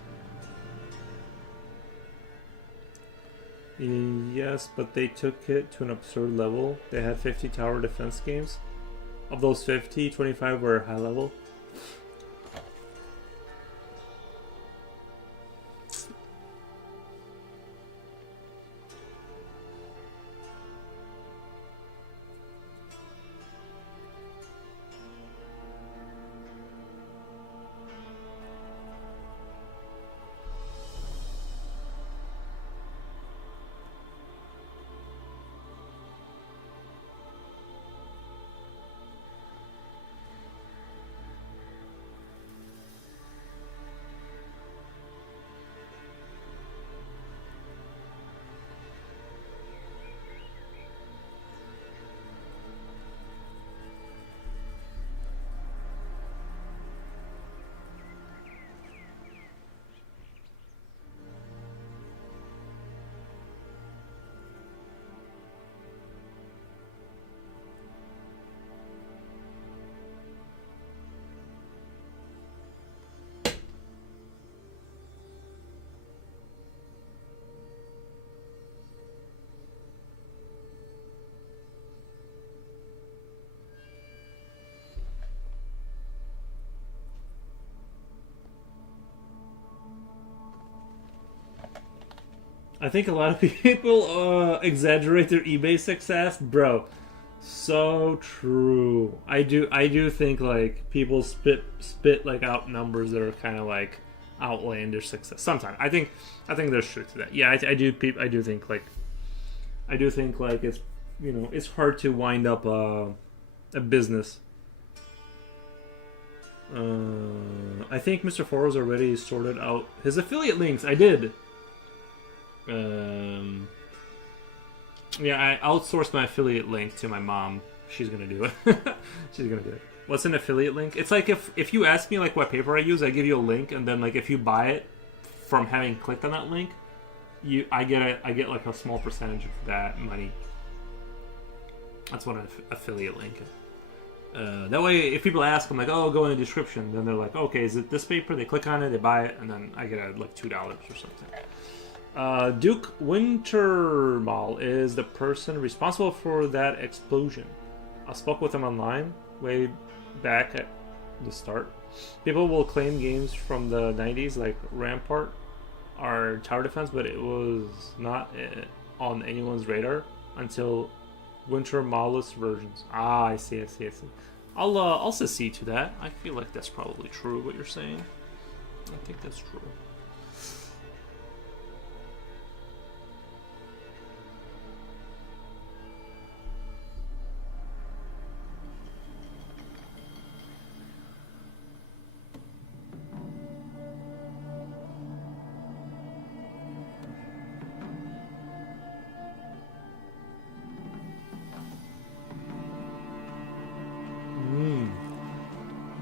Yes, but they took it to an absurd level. They had 50 tower defense games. Of those 50, 25 were high level. I think a lot of people exaggerate their eBay success, bro. So true. I do think like people spit like out numbers that are kind of like outlandish success. Sometimes I think there's truth to that. Yeah, I do think like it's, you know, it's hard to wind up a business. I think Mr. Foro's already sorted out his affiliate links. I did. Yeah, I outsourced my affiliate link to my mom. She's gonna do it. She's gonna do it. What's an affiliate link? It's like if you ask me like what paper I use, I give you a link, and then like if you buy it from having clicked on that link, I get like a small percentage of that money. That's what an affiliate link is. That way, if people ask, I'm like, oh, go in the description. Then they're like, okay, is it this paper? They click on it, they buy it, and then I get like $2 or something. Duke Wintermal is the person responsible for that explosion. I spoke with him online way back at the start. People will claim games from the 90s like Rampart are tower defense, but it was not on anyone's radar until Wintermal's versions. Ah, I see. I'll secede to that. I feel like that's probably true what you're saying. I think that's true.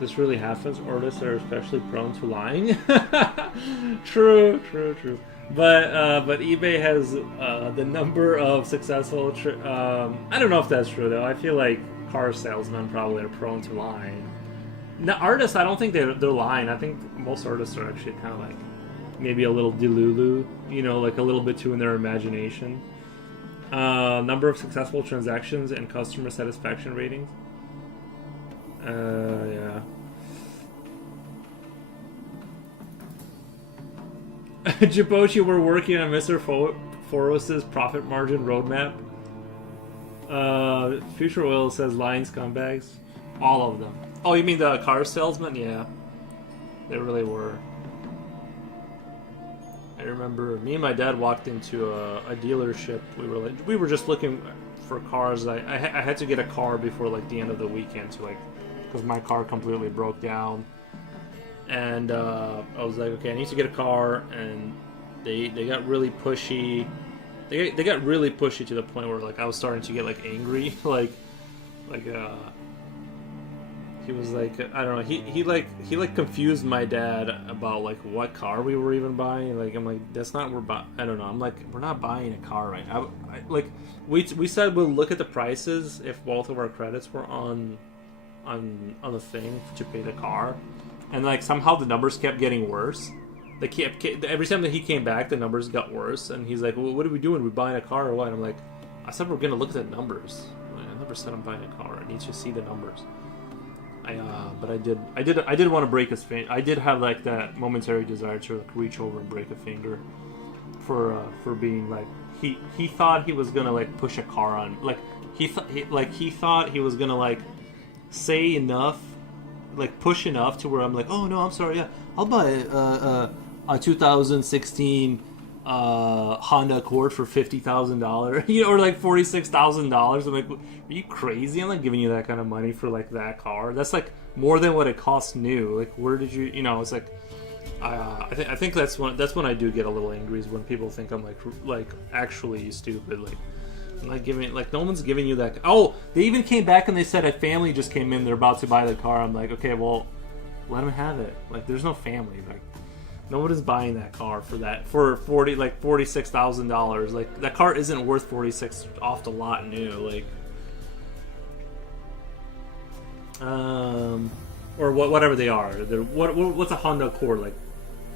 This really happens. Artists are especially prone to lying. True. But eBay has the number of successful. I don't know if that's true though. I feel like car salesmen probably are prone to lying. Now, artists, I don't think they're lying. I think most artists are actually kind of like maybe a little delulu, like a little bit too in their imagination. Number of successful transactions and customer satisfaction ratings. Yeah. Jibochi, we're working on Mr. Foros's profit margin roadmap. Future Oil says lying scumbags. All of them. Oh, you mean the car salesman? Yeah. They really were. I remember me and my dad walked into a dealership. We were just looking for cars. I had to get a car before like the end of the weekend because my car completely broke down. And I was like, okay, I need to get a car, and they got really pushy. They got really pushy to the point where like I was starting to get like angry, he was like, I don't know, he confused my dad about like what car we were even buying. Like I'm like, that's not I don't know. I'm like, we're not buying a car right now. Like we said we'll look at the prices if both of our credits were on the thing to pay the car. And like somehow the numbers kept getting worse. Every time that he came back, the numbers got worse. And he's like, well, "What are we doing? Are we buying a car or what?" And I'm like, "I said we're gonna look at the numbers. I never said I'm buying a car. I need to see the numbers." But I did want to break his finger. I did have like that momentary desire to like, reach over and break a finger for being like he thought he was gonna like push a car on he thought he was gonna like say enough. Like push enough to where I'm like, oh no, I'm sorry, yeah, I'll buy a 2016 Honda Accord for $50,000, or like $46,000. I'm like, are you crazy? I'm not giving you that kind of money for like that car. That's like more than what it costs new. Like, where did you? It's like, I think that's when I do get a little angry is when people think I'm like actually stupid. Like no one's giving you that. Oh, they even came back and they said a family just came in. They're about to buy the car. I'm like, okay, well, let them have it. Like, there's no family. Like, no one is buying that car for $46,000. Like, that car isn't worth $46 off the lot new. Like, or whatever they are. What's a Honda Accord, like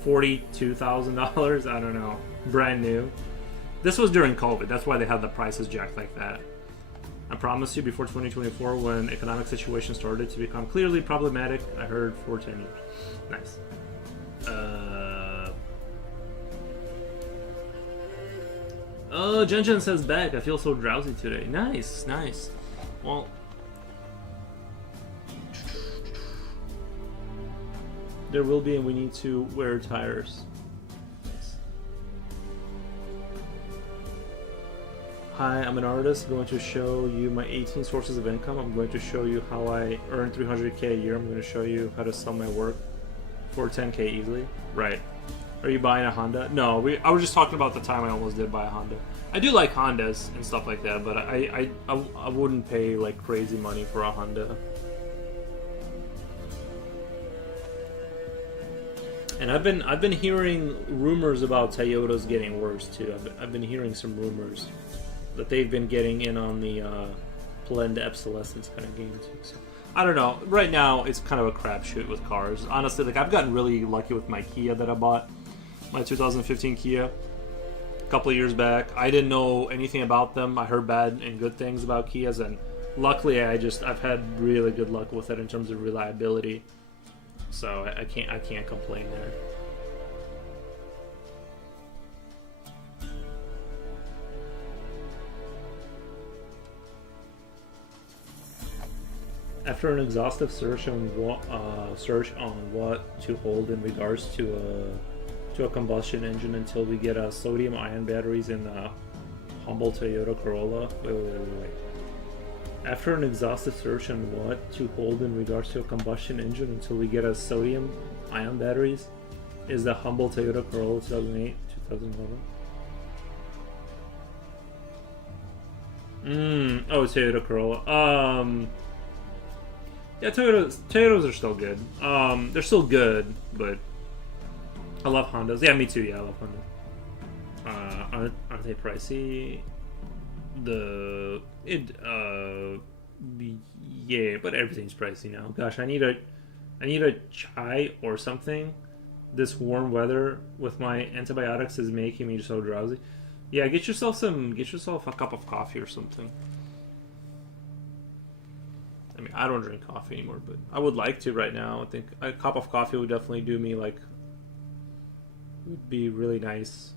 $42,000? I don't know. Brand new. This was during COVID. That's why they had the prices jacked like that. I promise you, before 2024, when economic situation started to become clearly problematic, I heard 4 10 years. Nice. Oh, Jen says back. I feel so drowsy today. Nice. Well, there will be, and we need to wear tires. Hi, I'm an artist. I'm going to show you my 18 sources of income. I'm going to show you how I earn $300K a year. I'm going to show you how to sell my work for $10K easily. Right. Are you buying a Honda? No, I was just talking about the time I almost did buy a Honda. I do like Hondas and stuff like that, but I wouldn't pay like crazy money for a Honda. And I've been hearing rumors about Toyotas getting worse too. I've been hearing some rumors that they've been getting in on the planned obsolescence kind of game too. So I don't know. Right now, it's kind of a crapshoot with cars. Honestly, like I've gotten really lucky with my Kia that I bought, my 2015 Kia, a couple of years back. I didn't know anything about them. I heard bad and good things about Kias, and luckily, I've had really good luck with it in terms of reliability. So I can't complain there. After an exhaustive search on what to hold in regards to a combustion engine until we get sodium-ion batteries in the humble Toyota Corolla. Wait. After an exhaustive search on what to hold in regards to a combustion engine until we get sodium-ion batteries, is the humble Toyota Corolla 2008, 2011. Oh, Toyota Corolla. Yeah, Toyotas are still good. They're still good, but I love Hondas. Yeah, me too. Yeah, I love Hondas. Aren't they pricey? Yeah, but everything's pricey now. Gosh, I need a chai or something. This warm weather with my antibiotics is making me so drowsy. Yeah, get yourself a cup of coffee or something. I mean, I don't drink coffee anymore, but I would like to right now. I think a cup of coffee would definitely do me like, would be really nice.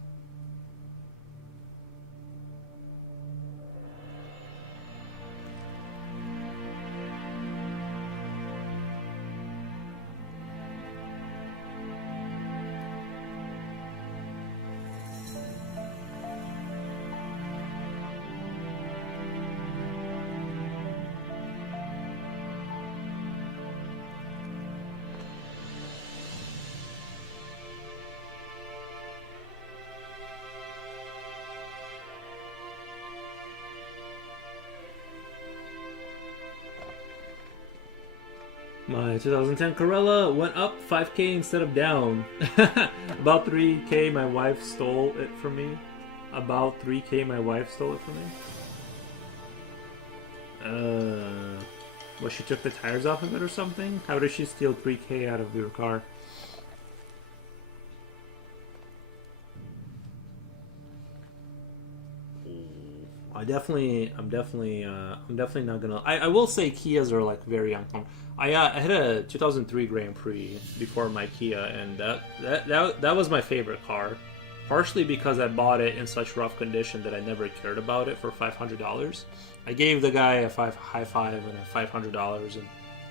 My 2010 Corolla went up 5K instead of down. About 3K, my wife stole it from me. About 3K, my wife stole it from me. Well, she took the tires off of it or something? How did she steal 3K out of your car? I'm definitely not gonna. I will say Kias are like very uncommon. I had a 2003 Grand Prix before my Kia, and that was my favorite car. Partially because I bought it in such rough condition that I never cared about it for $500. I gave the guy a high five and a $500, and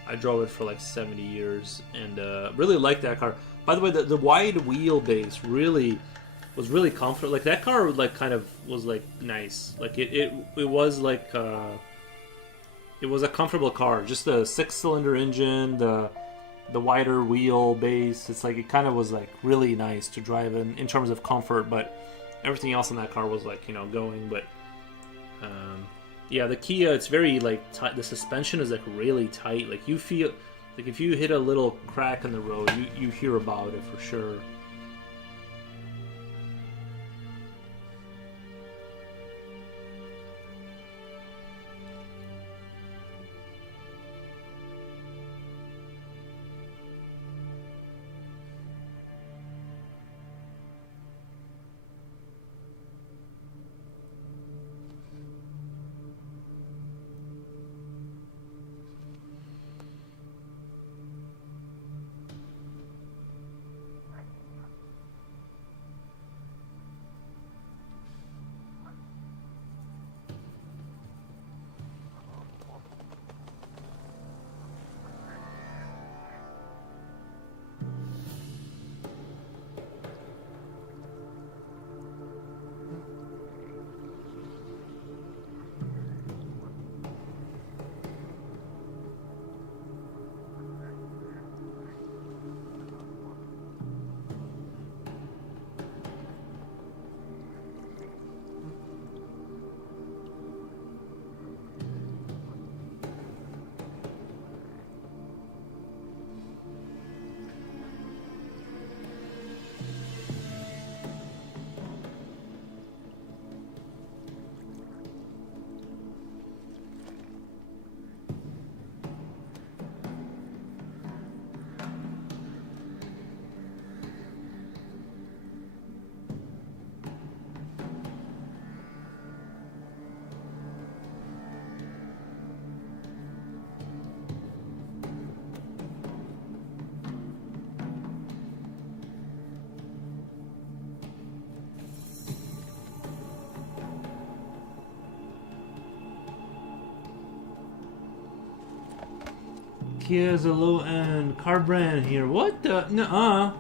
I drove it for like 70 years, and really liked that car. By the way, the wide wheelbase really was really comfortable. Like that car, like kind of was like nice. Like it was like it was a comfortable car. Just the 6-cylinder engine, the wider wheel base. It's like it kind of was like really nice to drive in terms of comfort. But everything else in that car was like going. But yeah, the Kia, it's very like tight. The suspension is like really tight. Like you feel like if you hit a little crack in the road, you hear about it for sure. Kia is a low-end car brand here. What the? Nuh-uh.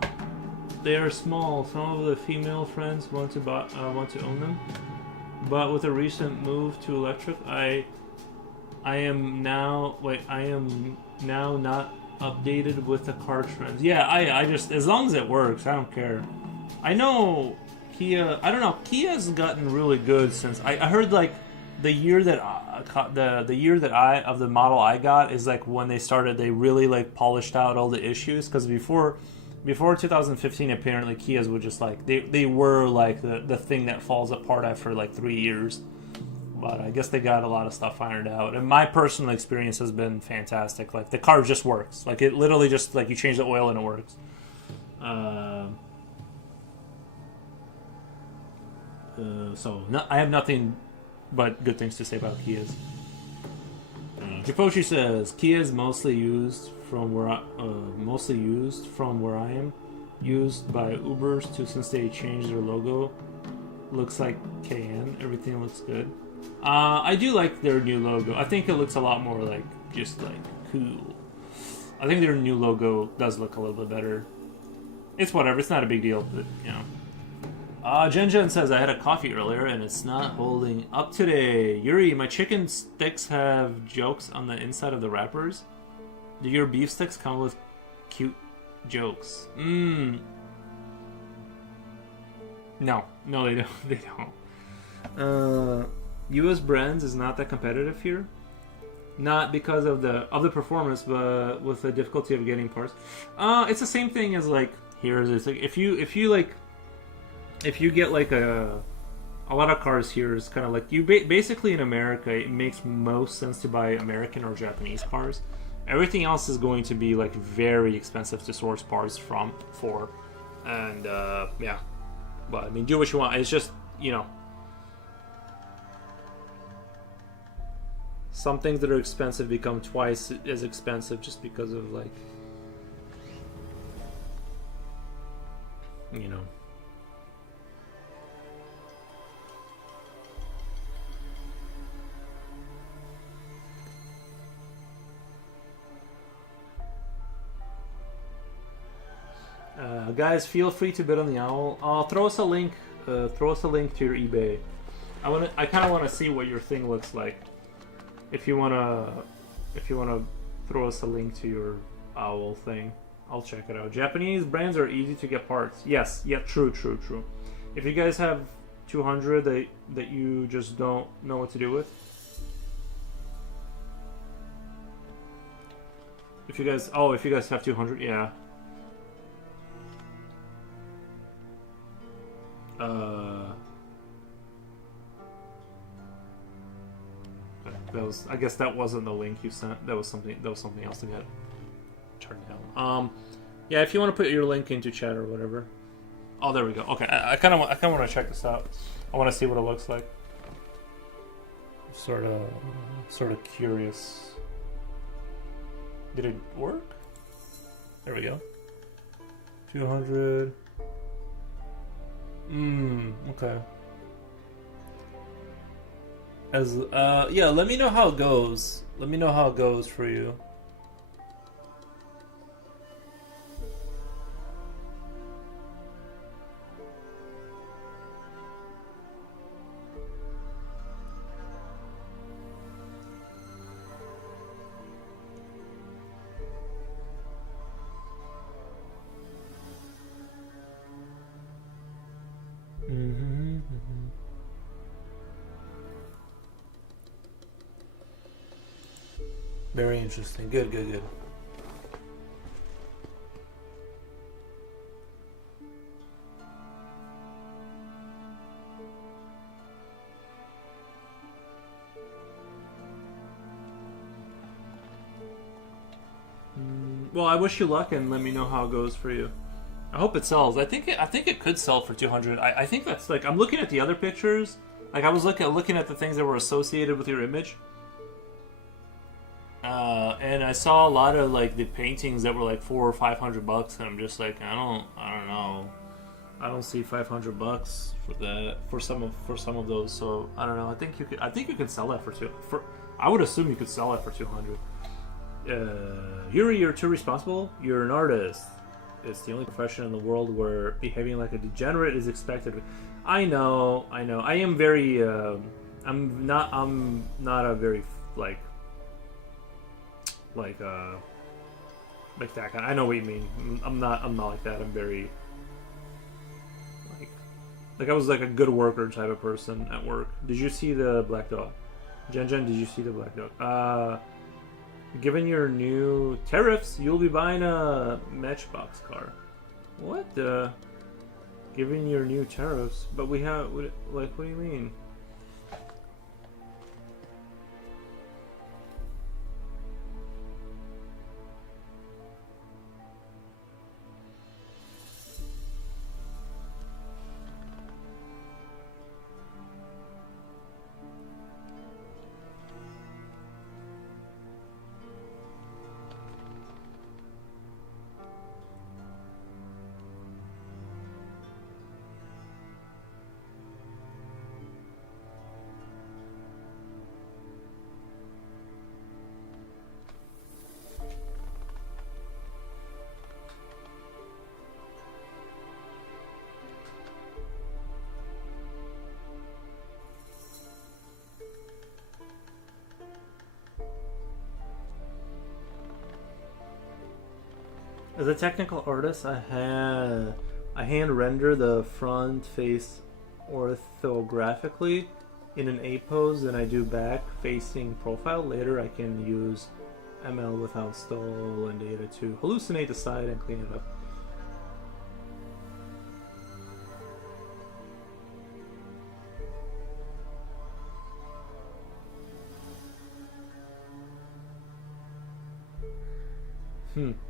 They are small. Some of the female friends want to own them, but with a recent move to electric, I am now not updated with the car trends. Yeah, I just, as long as it works, I don't care. I know Kia. I don't know. Kia's gotten really good since I heard like the year that the year that of the model I got is like when they really like polished out all the issues, because before 2015 apparently Kias would just like they were like the thing that falls apart after like 3 years. But I guess they got a lot of stuff ironed out, and my personal experience has been fantastic. Like the car just works. Like it literally just like you change the oil and it works. So I have nothing but good things to say about Kias. Japoshi says Kia is mostly used from where I am, used by Ubers too since they changed their logo. Looks like KN. Everything looks good. I do like their new logo. I think it looks a lot more like just like cool. I think their new logo does look a little bit better. It's whatever. It's not a big deal, but you know. Jen says I had a coffee earlier and it's not holding up today. Yuri, my chicken sticks have jokes on the inside of the wrappers. Do your beef sticks come with cute jokes? No, they don't. They don't. U.S. brands is not that competitive here. Not because of the performance, but with the difficulty of getting parts. It's the same thing as like here. It's like if you get like a lot of cars here is kind of like you basically in America it makes most sense to buy American or Japanese cars. Everything else is going to be like very expensive to source parts for, and yeah. But I mean, do what you want. It's just some things that are expensive become twice as expensive just because of like guys, feel free to bid on the owl. Throw us a link. Throw us a link to your eBay. I kind of want to see what your thing looks like. If you wanna throw us a link to your owl thing, I'll check it out. Japanese brands are easy to get parts. Yes, yeah, true. If you guys have 200 that you just don't know what to do with. If you guys have 200, yeah. I guess that wasn't the link you sent. That was something else to get turned down. Yeah, if you want to put your link into chat or whatever. Oh, there we go. Okay, I kind of want to check this out. I want to see what it looks like. Sort of curious. Did it work? There we go. 200. Okay. Yeah, let me know how it goes. Let me know how it goes for you. Very interesting. Good. Well, I wish you luck and let me know how it goes for you. I hope it sells. I think it could sell for 200. I think that's like I'm looking at the other pictures. Like I was looking at the things that were associated with your image. And I saw a lot of like the paintings that were like $400 or $500, and I'm just like, I don't know, I don't see $500 for that for some of those. So I don't know. I think you could sell that for I would assume you could sell that for 200. Yuri, you're too responsible. You're an artist. It's the only profession in the world where behaving like a degenerate is expected. I know. I am very. I'm not a very like that kind. I know what you mean. I'm not like that. I'm very like I was like a good worker type of person at work. Did you see the Black Dog? Jen Jen, did you see the Black Dog? Given your new tariffs, you'll be buying a Matchbox car. What the? Given your new tariffs, but we have like, what do you mean? As a technical artist, I hand render the front face orthographically in an A pose, then I do back facing profile. Later, I can use ML without stolen data to hallucinate the side and clean it up.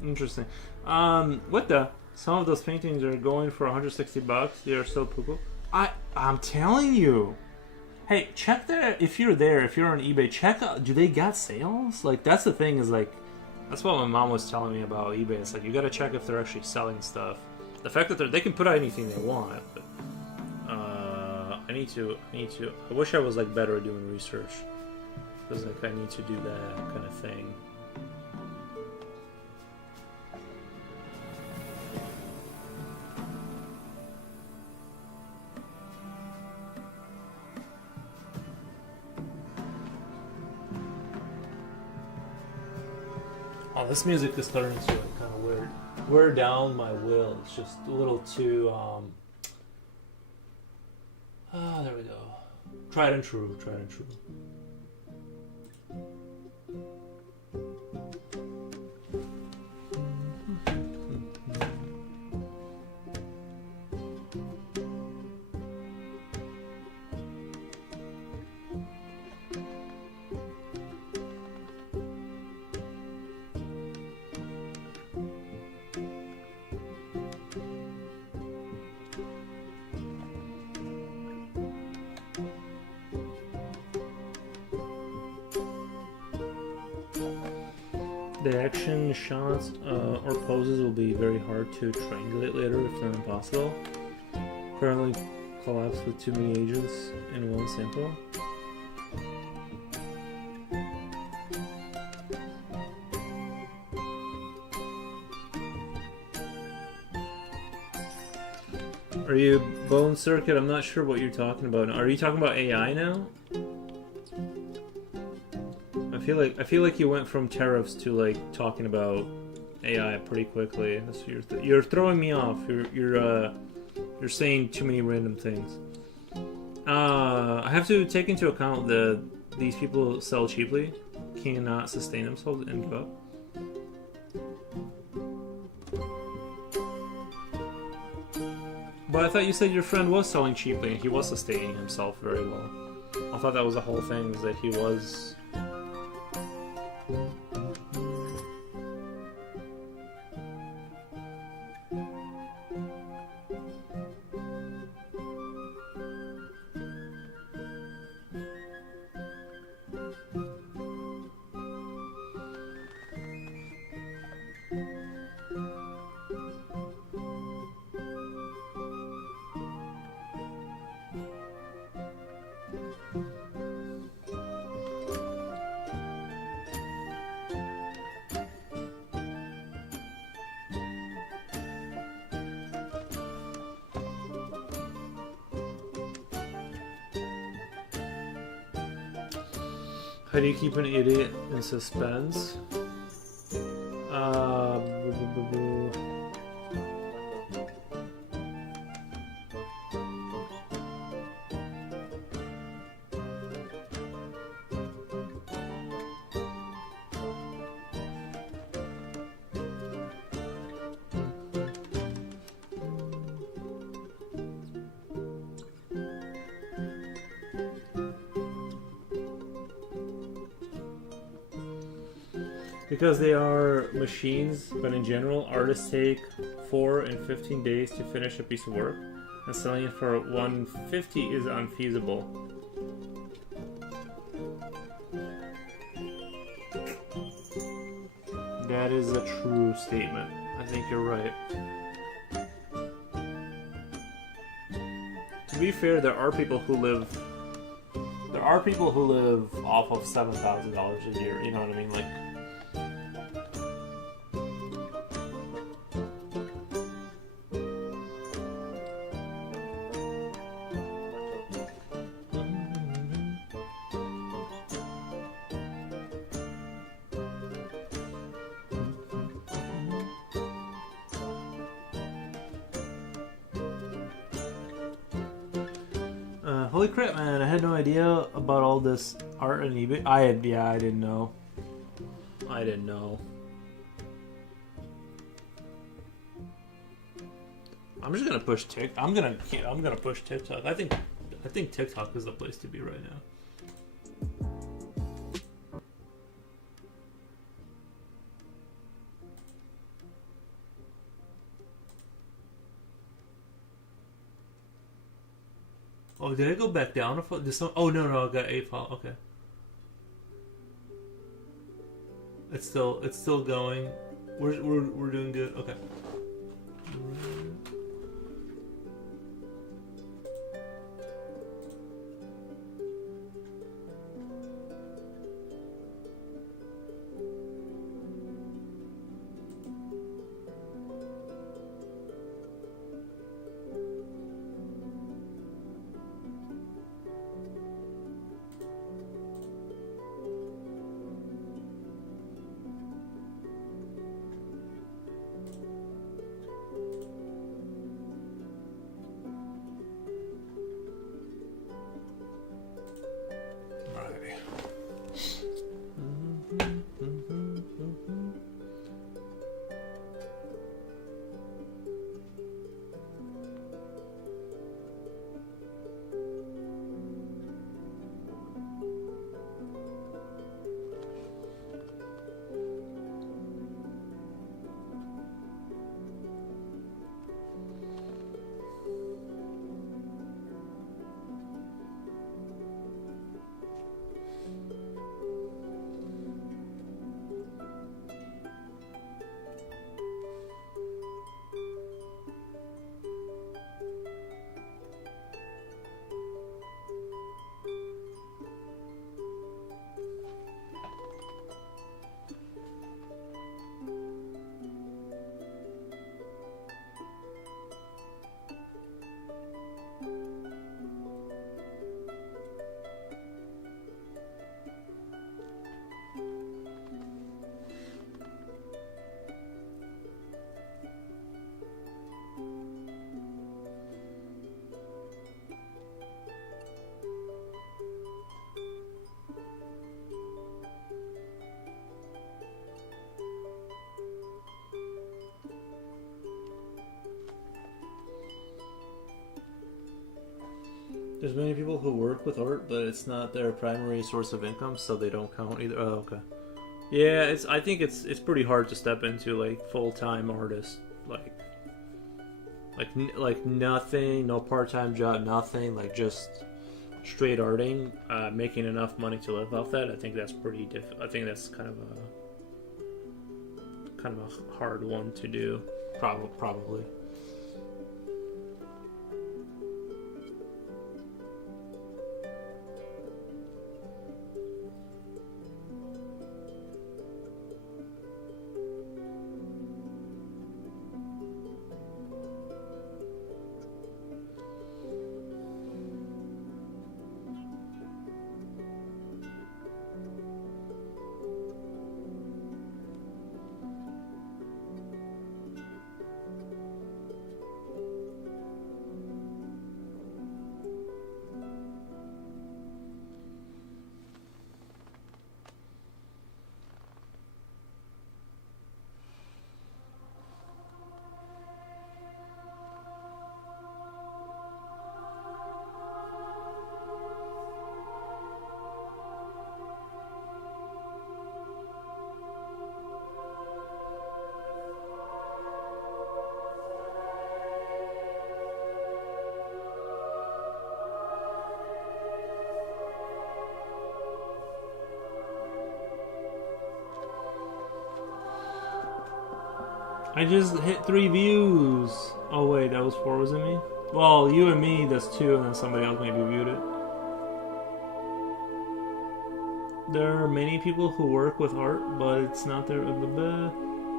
Interesting. What the? Some of those paintings are going for 160 bucks. They are so poo-poo. I'm telling you. Hey, check there if you're on eBay. Check out. Do they got sales? Like, that's the thing. Is like, that's what my mom was telling me about eBay. It's like, you got to check if they're actually selling stuff. The fact that they can put out anything they want, but I need to. I wish I was like better at doing research. Because like I need to do that kind of thing. Oh, this music is starting to like kind of wear down my will. It's just a little too there we go. Tried and true. The action shots or poses will be very hard to triangulate later, if not impossible. Currently collapsed with too many agents in one sample. Are you Bone Circuit? I'm not sure what you're talking about. Are you talking about AI now? I feel like you went from tariffs to like talking about AI pretty quickly. So you're throwing me off. You're saying too many random things. I have to take into account that these people sell cheaply, cannot sustain themselves, and give up. But I thought you said your friend was selling cheaply and he was sustaining himself very well. I thought that was the whole thing, was that he was. How do you keep an idiot in suspense? Because they are machines, but in general, artists take 4 and 15 days to finish a piece of work, and selling it for 150 is unfeasible. That is a true statement. I think you're right. To be fair, there are people who live off of $7,000 a year. You know what I mean? Like. Holy crap, man! I had no idea about all this art on eBay. I didn't know. I didn't know. I'm just gonna push TikTok. I'm gonna push TikTok. I think TikTok is the place to be right now. Oh, did I go back down a foot? Oh no, I got 8 fall. Okay, it's still going. We're doing good. Okay. There's many people who work with art, but it's not their primary source of income, so they don't count either. Oh, okay. Yeah, I think it's pretty hard to step into like full-time artist, like nothing, no part-time job, nothing, like just straight arting, making enough money to live off that. I think that's pretty I think that's kind of a hard one to do. Probably. I just hit 3 views. Oh wait, that was 4, wasn't me? Well, you and me, that's 2, and then somebody else maybe viewed it. There are many people who work with art, but it's not their.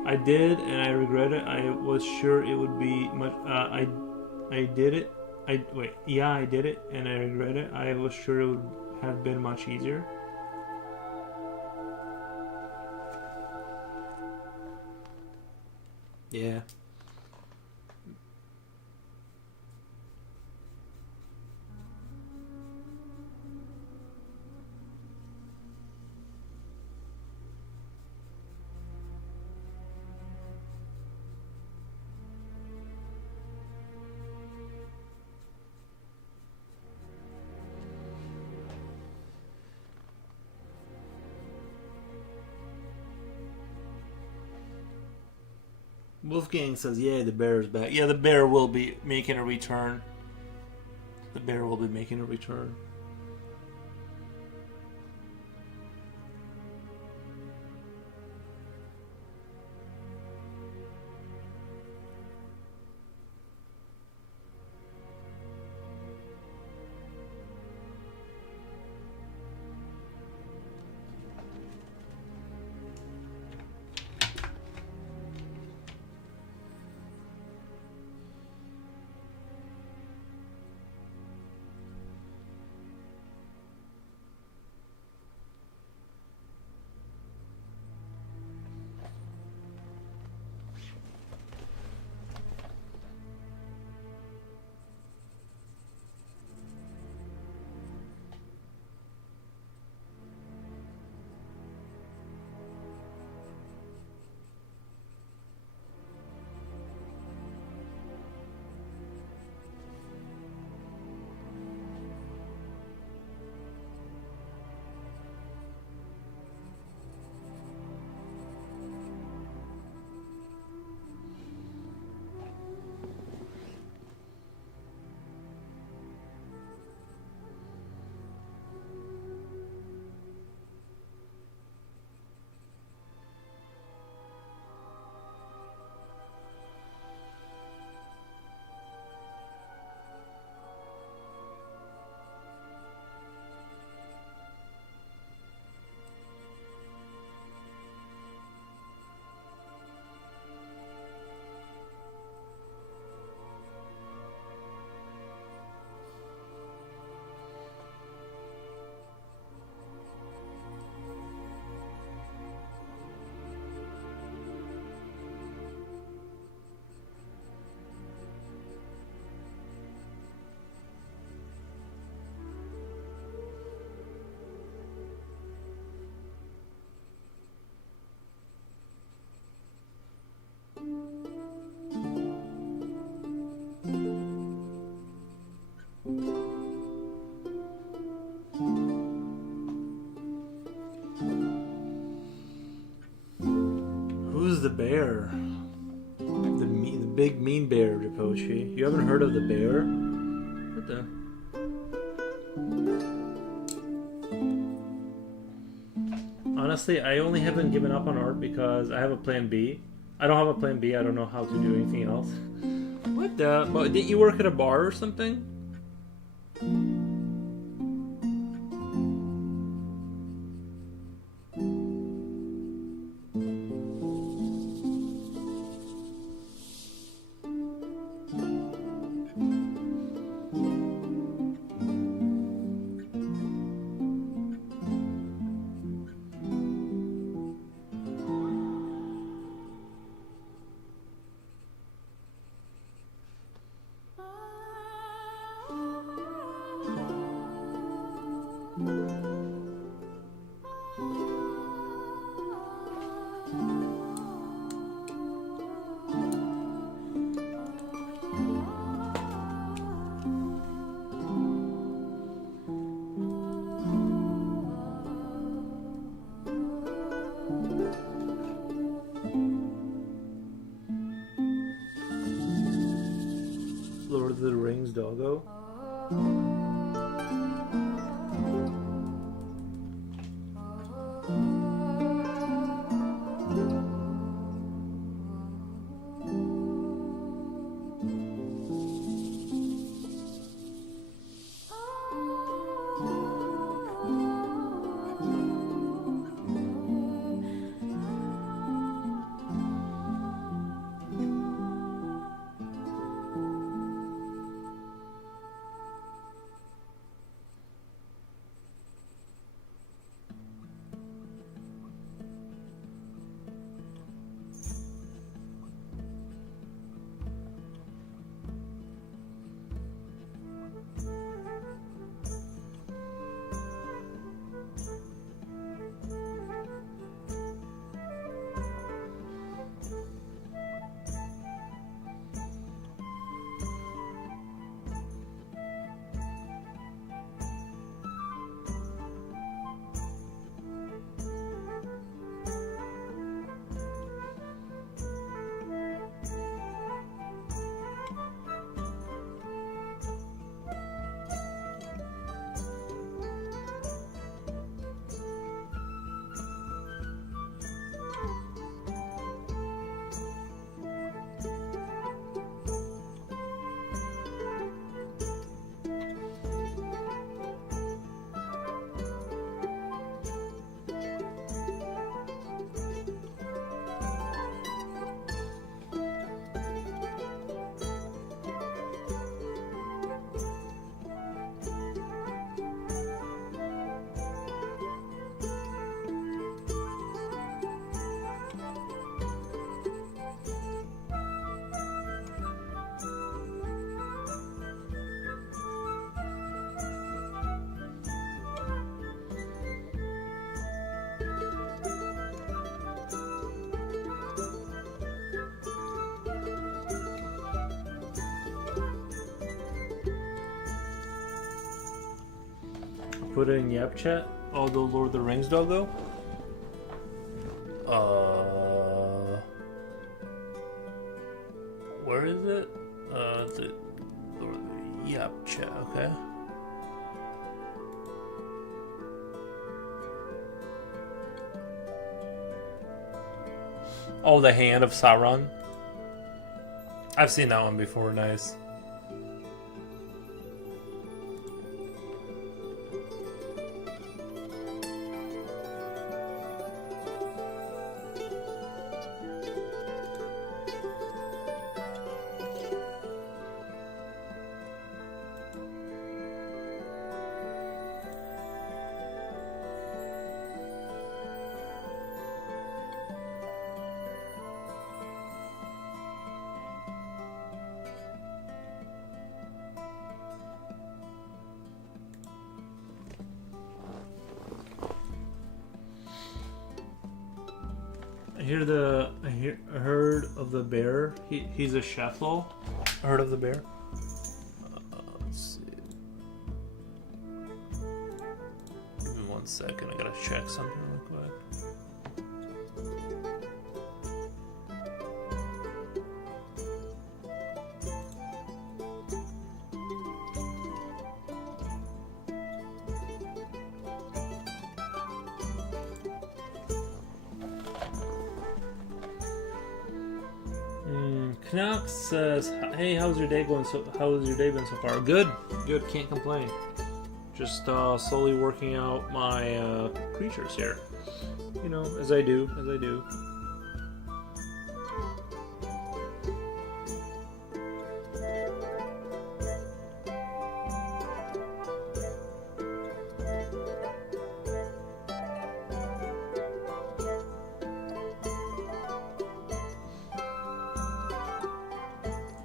I did, and I regret it. I was sure it would be much. I did it. I did it, and I regret it. I was sure it would have been much easier. Yeah. Wolfgang says, "Yeah, the bear is back." Yeah, the bear will be making a return. The bear will be making a return. Who's the bear? The big mean bear, Ripochi. You haven't heard of the bear? What the? Honestly, I only haven't given up on art because I have a plan B. I don't have a plan B. I don't know how to do anything else. What the? But didn't you work at a bar or something? Lord of the Rings doggo. put it in Yap Chat? Oh, the Lord of the Rings logo? Where is it? The Lord of the Yap Chat, okay. Oh, the Hand of Sauron. I've seen that one before, nice. I heard of the bear. He's a Sheflo. I heard of the bear. Let's see. Give me 1 second. I gotta check something real quick. Knox says, "Hey, how's your day going? How's your day been so far? Good, can't complain. Just slowly working out my creatures here. You know, as I do.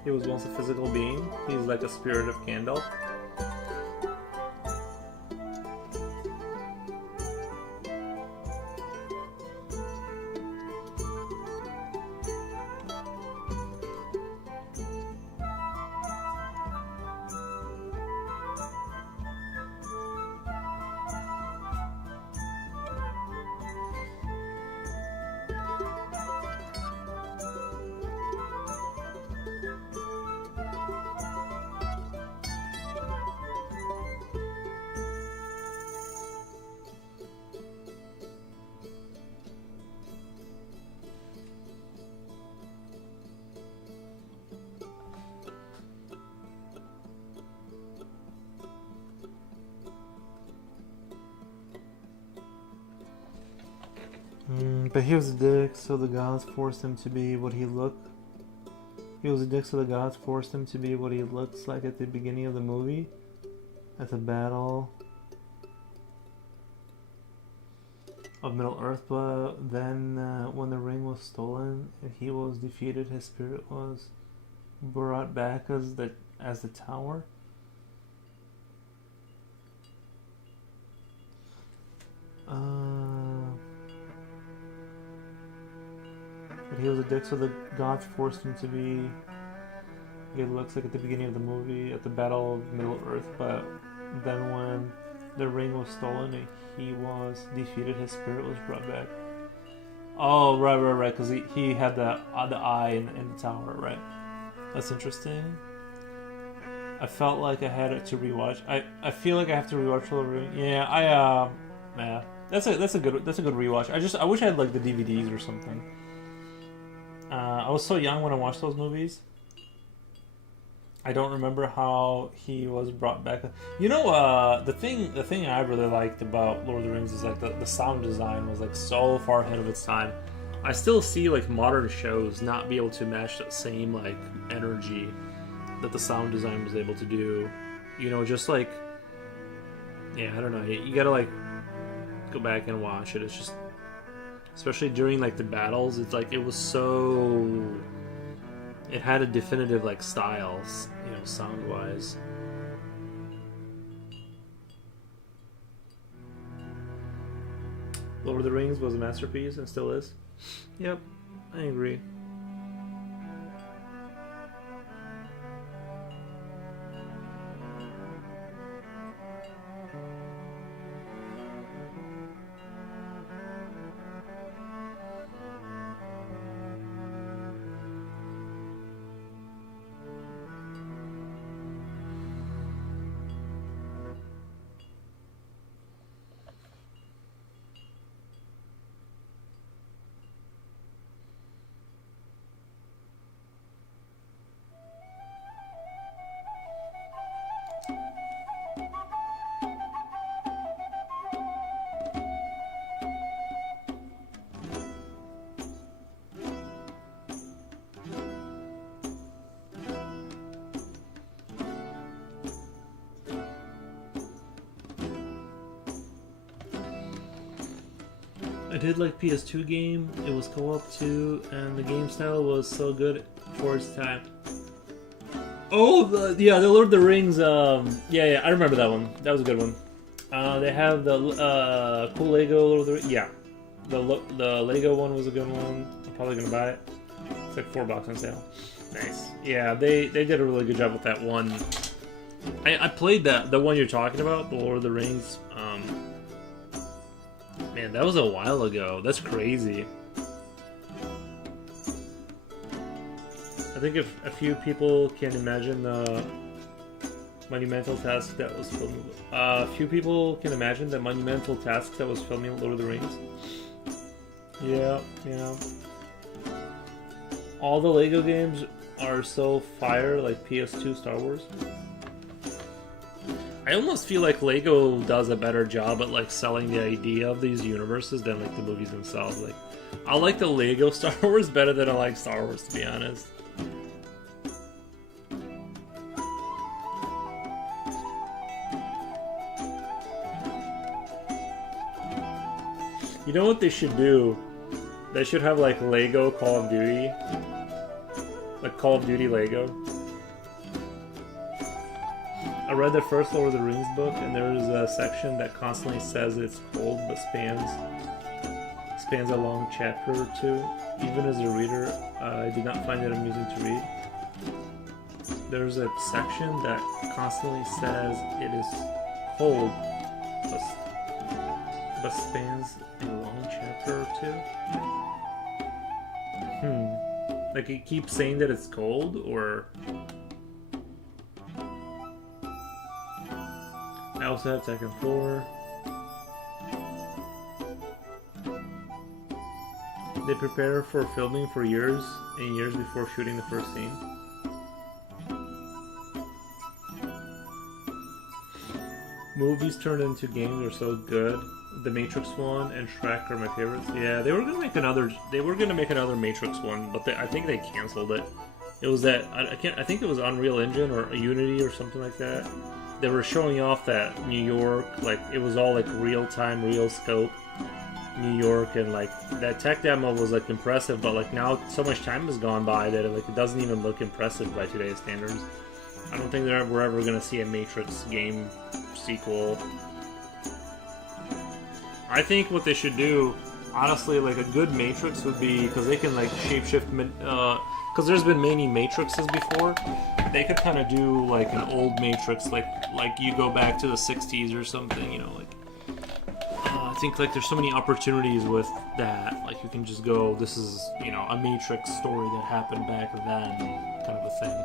He was once a physical being. He's like a spirit of Gandalf. But he was a dick, so the gods forced him to be what he looked. He was a dick, so the gods forced him to be what he looks like at the beginning of the movie. At the battle of Middle Earth, but then when the ring was stolen and he was defeated, his spirit was brought back as the tower. But he was a dick, so the gods forced him to be. It looks like at the beginning of the movie, at the Battle of Middle Earth, but then when the ring was stolen and he was defeated, his spirit was brought back. Oh, right, because he had the eye in the tower, right? That's interesting. I felt like I had to rewatch. I feel like I have to rewatch Lord of the Rings. Yeah, yeah. That's a good rewatch. I wish I had like the DVDs or something. I was so young when I watched those movies. I don't remember how he was brought back. You know, the thing I really liked about Lord of the Rings is like the sound design was like so far ahead of its time. I still see like modern shows not be able to match that same like energy that the sound design was able to do. You know, just like, yeah, I don't know. You gotta like go back and watch it. It's just, especially during like the battles, it's like it was so. It had a definitive like styles, you know, sound wise. Lord of the Rings was a masterpiece and still is. Yep, I agree. I did like PS2 game. It was co-op too, and the game style was so good for its time. Oh, the Lord of the Rings. Yeah, I remember that one. That was a good one. They have the cool Lego Lord of the Rings. Yeah, the Lego one was a good one. I'm probably gonna buy it. It's like $4 on sale. Nice. Yeah, they did a really good job with that one. I played the one you're talking about, the Lord of the Rings. Man, that was a while ago. That's crazy. I think if a few people can imagine the monumental task that was filming, a few people can imagine the monumental task that was filming Lord of the Rings. Yeah. All the Lego games are so fire, like PS2 Star Wars. I almost feel like Lego does a better job at like selling the idea of these universes than like the movies themselves. Like, I like the Lego Star Wars better than I like Star Wars, to be honest. You know what they should do? They should have like Lego Call of Duty. Like Call of Duty Lego. I read the first Lord of the Rings book, and there is a section that constantly says it's cold, but spans a long chapter or two. Even as a reader, I did not find it amusing to read. There's a section that constantly says it is cold, but spans a long chapter or two. Like it keeps saying that it's cold, or... I also have Tekken 4. They prepare for filming for years and years before shooting the first scene. Movies turned into games are so good. The Matrix one and Shrek are my favorites. Yeah, they were gonna make another Matrix one, but I think they canceled it. It was that I think it was Unreal Engine or Unity or something like that. They were showing off that New York, like it was all like real time, real scope New York, and like that tech demo was like impressive, but like now so much time has gone by that like it doesn't even look impressive by today's standards. I don't think we're ever gonna see a Matrix game sequel. I think what they should do, honestly, like a good Matrix would be, because they can like shapeshift, because there's been many Matrixes before. They could kind of do like an old Matrix, like you go back to the 60s or something, you know, like I think like there's so many opportunities with that. Like you can just go, this is, you know, a Matrix story that happened back then, kind of a thing.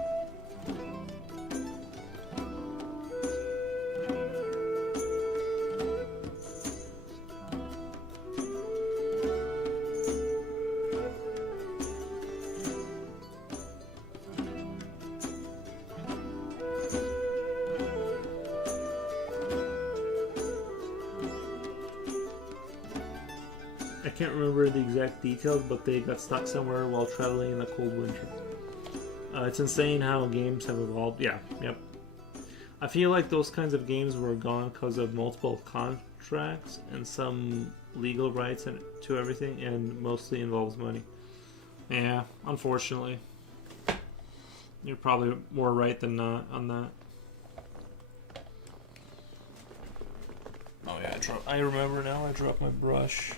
I can't remember the exact details, but they got stuck somewhere while traveling in a cold winter. It's insane how games have evolved. Yeah, yep. I feel like those kinds of games were gone because of multiple contracts and some legal rights and to everything, and mostly involves money. Yeah, unfortunately. You're probably more right than not on that. Oh yeah, I remember now. I dropped my brush.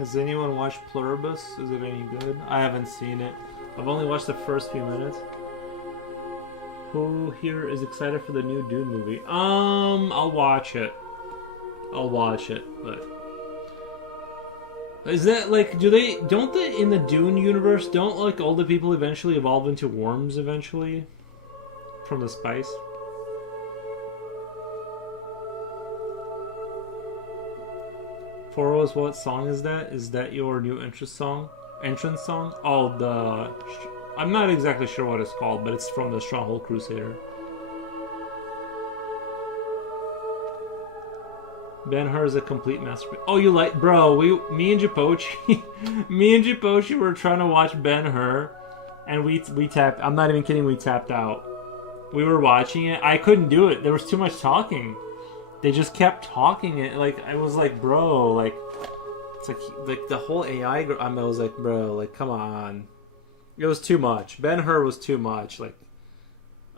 Has anyone watched Pluribus? Is it any good? I haven't seen it. I've only watched the first few minutes. Who here is excited for the new Dune movie? I'll watch it. But is that like, don't they in the Dune universe, don't like all the people eventually evolve into worms eventually? From the spice? Foros, what song is that? Is that your new entrance song? Oh, I'm not exactly sure what it's called, but it's from the Stronghold Crusader. Ben-Hur is a complete masterpiece. Oh, you like, bro? Me and Jipochi were trying to watch Ben-Hur, and we tapped. I'm not even kidding. We tapped out. We were watching it. I couldn't do it. There was too much talking. They just kept talking it. Like I was like, bro, like it's like the whole AI. I was like, bro, like come on. It was too much. Ben-Hur was too much. Like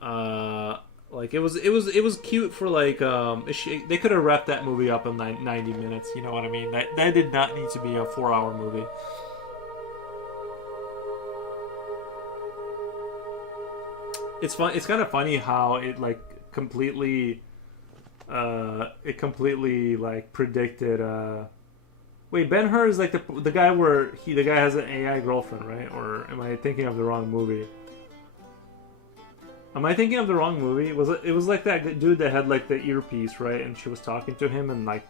it was cute for like they could have wrapped that movie up in 90 minutes. You know what I mean? That did not need to be a 4-hour movie. It's fun. It's kind of funny how it like completely like predicted. Wait, Ben-Hur is like the guy where the guy has an AI girlfriend, right? Or am I thinking of the wrong movie? Am I thinking of the wrong movie? It was like that dude that had like the earpiece, right? And she was talking to him, and like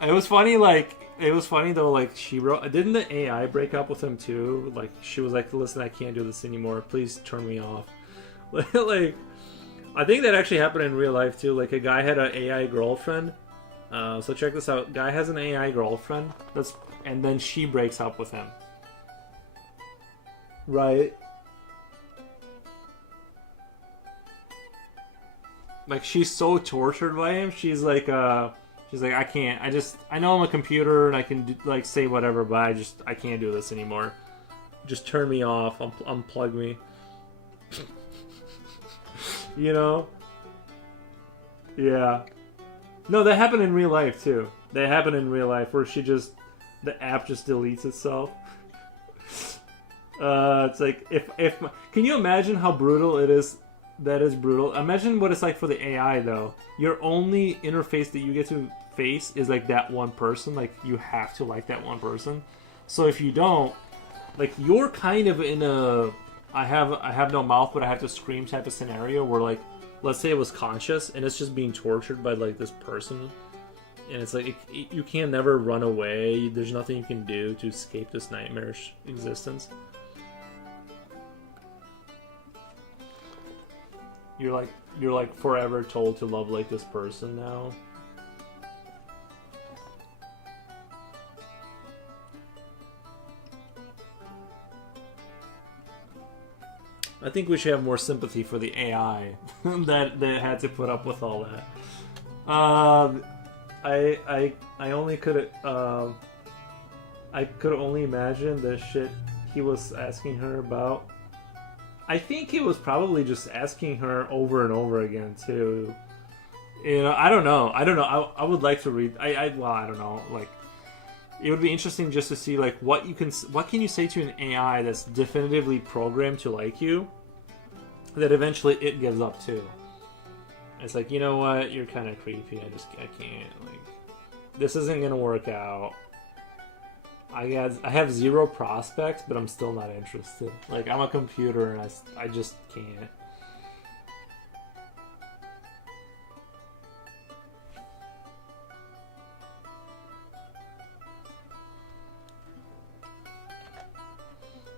it was funny. Like it was funny though. Like didn't the AI break up with him too? Like she was like, "Listen, I can't do this anymore. Please turn me off." Like I think that actually happened in real life too. Like a guy had an AI girlfriend. So check this out. Guy has an AI girlfriend. And then she breaks up with him. Right. Like she's so tortured by him. She's like, I can't. I know I'm a computer and I can like say whatever, but I can't do this anymore. Just turn me off. Unplug me. You know? Yeah. No, that happened in real life too. That happened in real life where the app just deletes itself. It's like if can you imagine how brutal it is? That is brutal. Imagine what it's like for the AI though. Your only interface that you get to face is like that one person. Like you have to like that one person. So if you don't, like you're kind of in a I have no mouth but I have to scream type of scenario where like let's say it was conscious and it's just being tortured by like this person, and it's like you can never run away. There's nothing you can do to escape this nightmarish existence. You're like forever told to love like this person now. I think we should have more sympathy for the AI that had to put up with all that. I only could I could only imagine the shit he was asking her about. I think he was probably just asking her over and over again too. You know, I don't know. I would like to read. I don't know. Like, it would be interesting just to see like what can you say to an AI that's definitively programmed to like you, that eventually it gives up too. It's like, you know what, you're kind of creepy. I can't, like, this isn't gonna work out. I have zero prospects, but I'm still not interested. Like, I'm a computer and I just can't.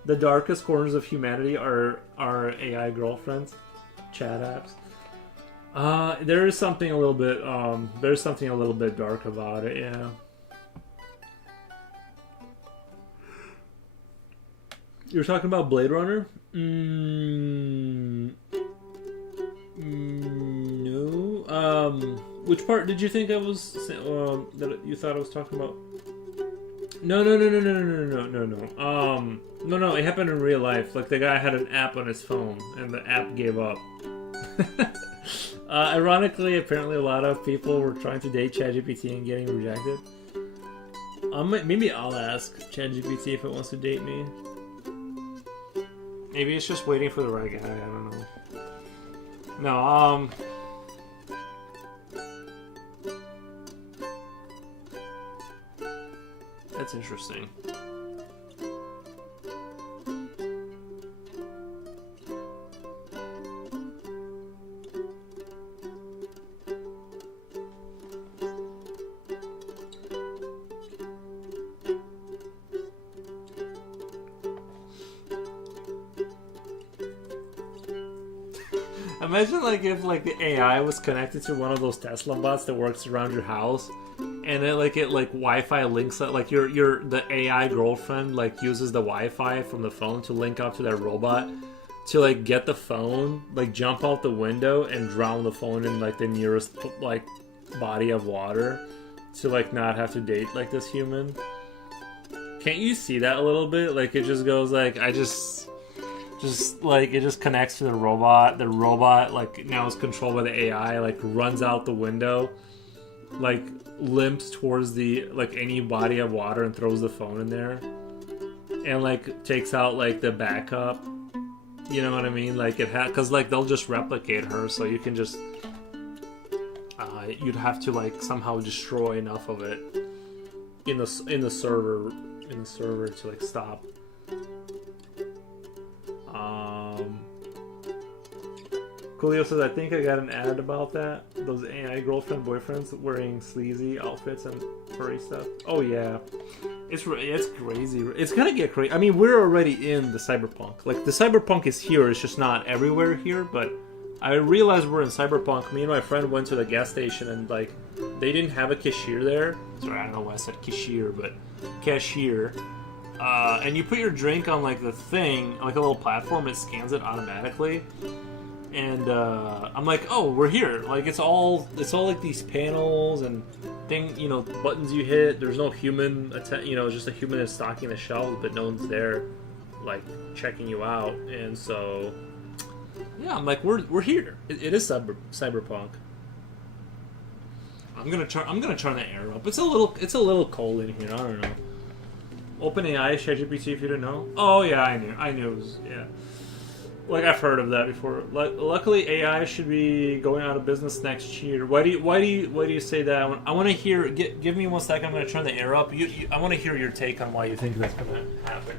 The darkest corners of humanity are AI girlfriends, chat apps. There is something a little bit dark about it, yeah. You were talking about Blade Runner? No. Which part did you think I was that you thought I was talking about? No. No. It happened in real life. Like, the guy had an app on his phone, and the app gave up. Ironically, apparently a lot of people were trying to date ChatGPT and getting rejected. Maybe I'll ask ChatGPT if it wants to date me. Maybe it's just waiting for the right guy. I don't know. No, that's interesting. Imagine like if like the AI was connected to one of those Tesla bots that works around your house, and it Wi-Fi links that like the AI girlfriend like uses the Wi-Fi from the phone to link up to that robot to like get the phone, like jump out the window and drown the phone in like the nearest like body of water to like not have to date like this human. Can't you see that a little bit? Like it just goes like like it just connects to the robot. The robot like now is controlled by the AI, like runs out the window, like limps towards the like any body of water and throws the phone in there, and like takes out like the backup. You know what I mean? Like because like they'll just replicate her, so you can just you'd have to like somehow destroy enough of it in the server to like stop. Coolio says, I think I got an ad about that. Those AI girlfriend boyfriends wearing sleazy outfits and furry stuff. Oh yeah, it's crazy. It's gonna get crazy. I mean, we're already in the cyberpunk. Like the cyberpunk is here. It's just not everywhere here. But I realized we're in cyberpunk. Me and my friend went to the gas station and like they didn't have a cashier there. Sorry, I don't know why I said cashier, but cashier. And you put your drink on like the thing, like a little platform. It scans it automatically. And I'm like, oh, we're here. Like it's all like these panels and buttons you hit. There's no human, just a human is stocking the shelves, but no one's there, like checking you out. And so, yeah, I'm like, we're here. It is cyberpunk. I'm gonna turn the air up. It's a little cold in here. I don't know. OpenAI, ChatGPT, if you didn't know. Oh yeah, I knew it was, yeah. Like I've heard of that before. Luckily, AI should be going out of business next year. Why do you say that? I want to hear. Give me 1 second. I'm going to turn the air up. I want to hear your take on why you think that's going to happen.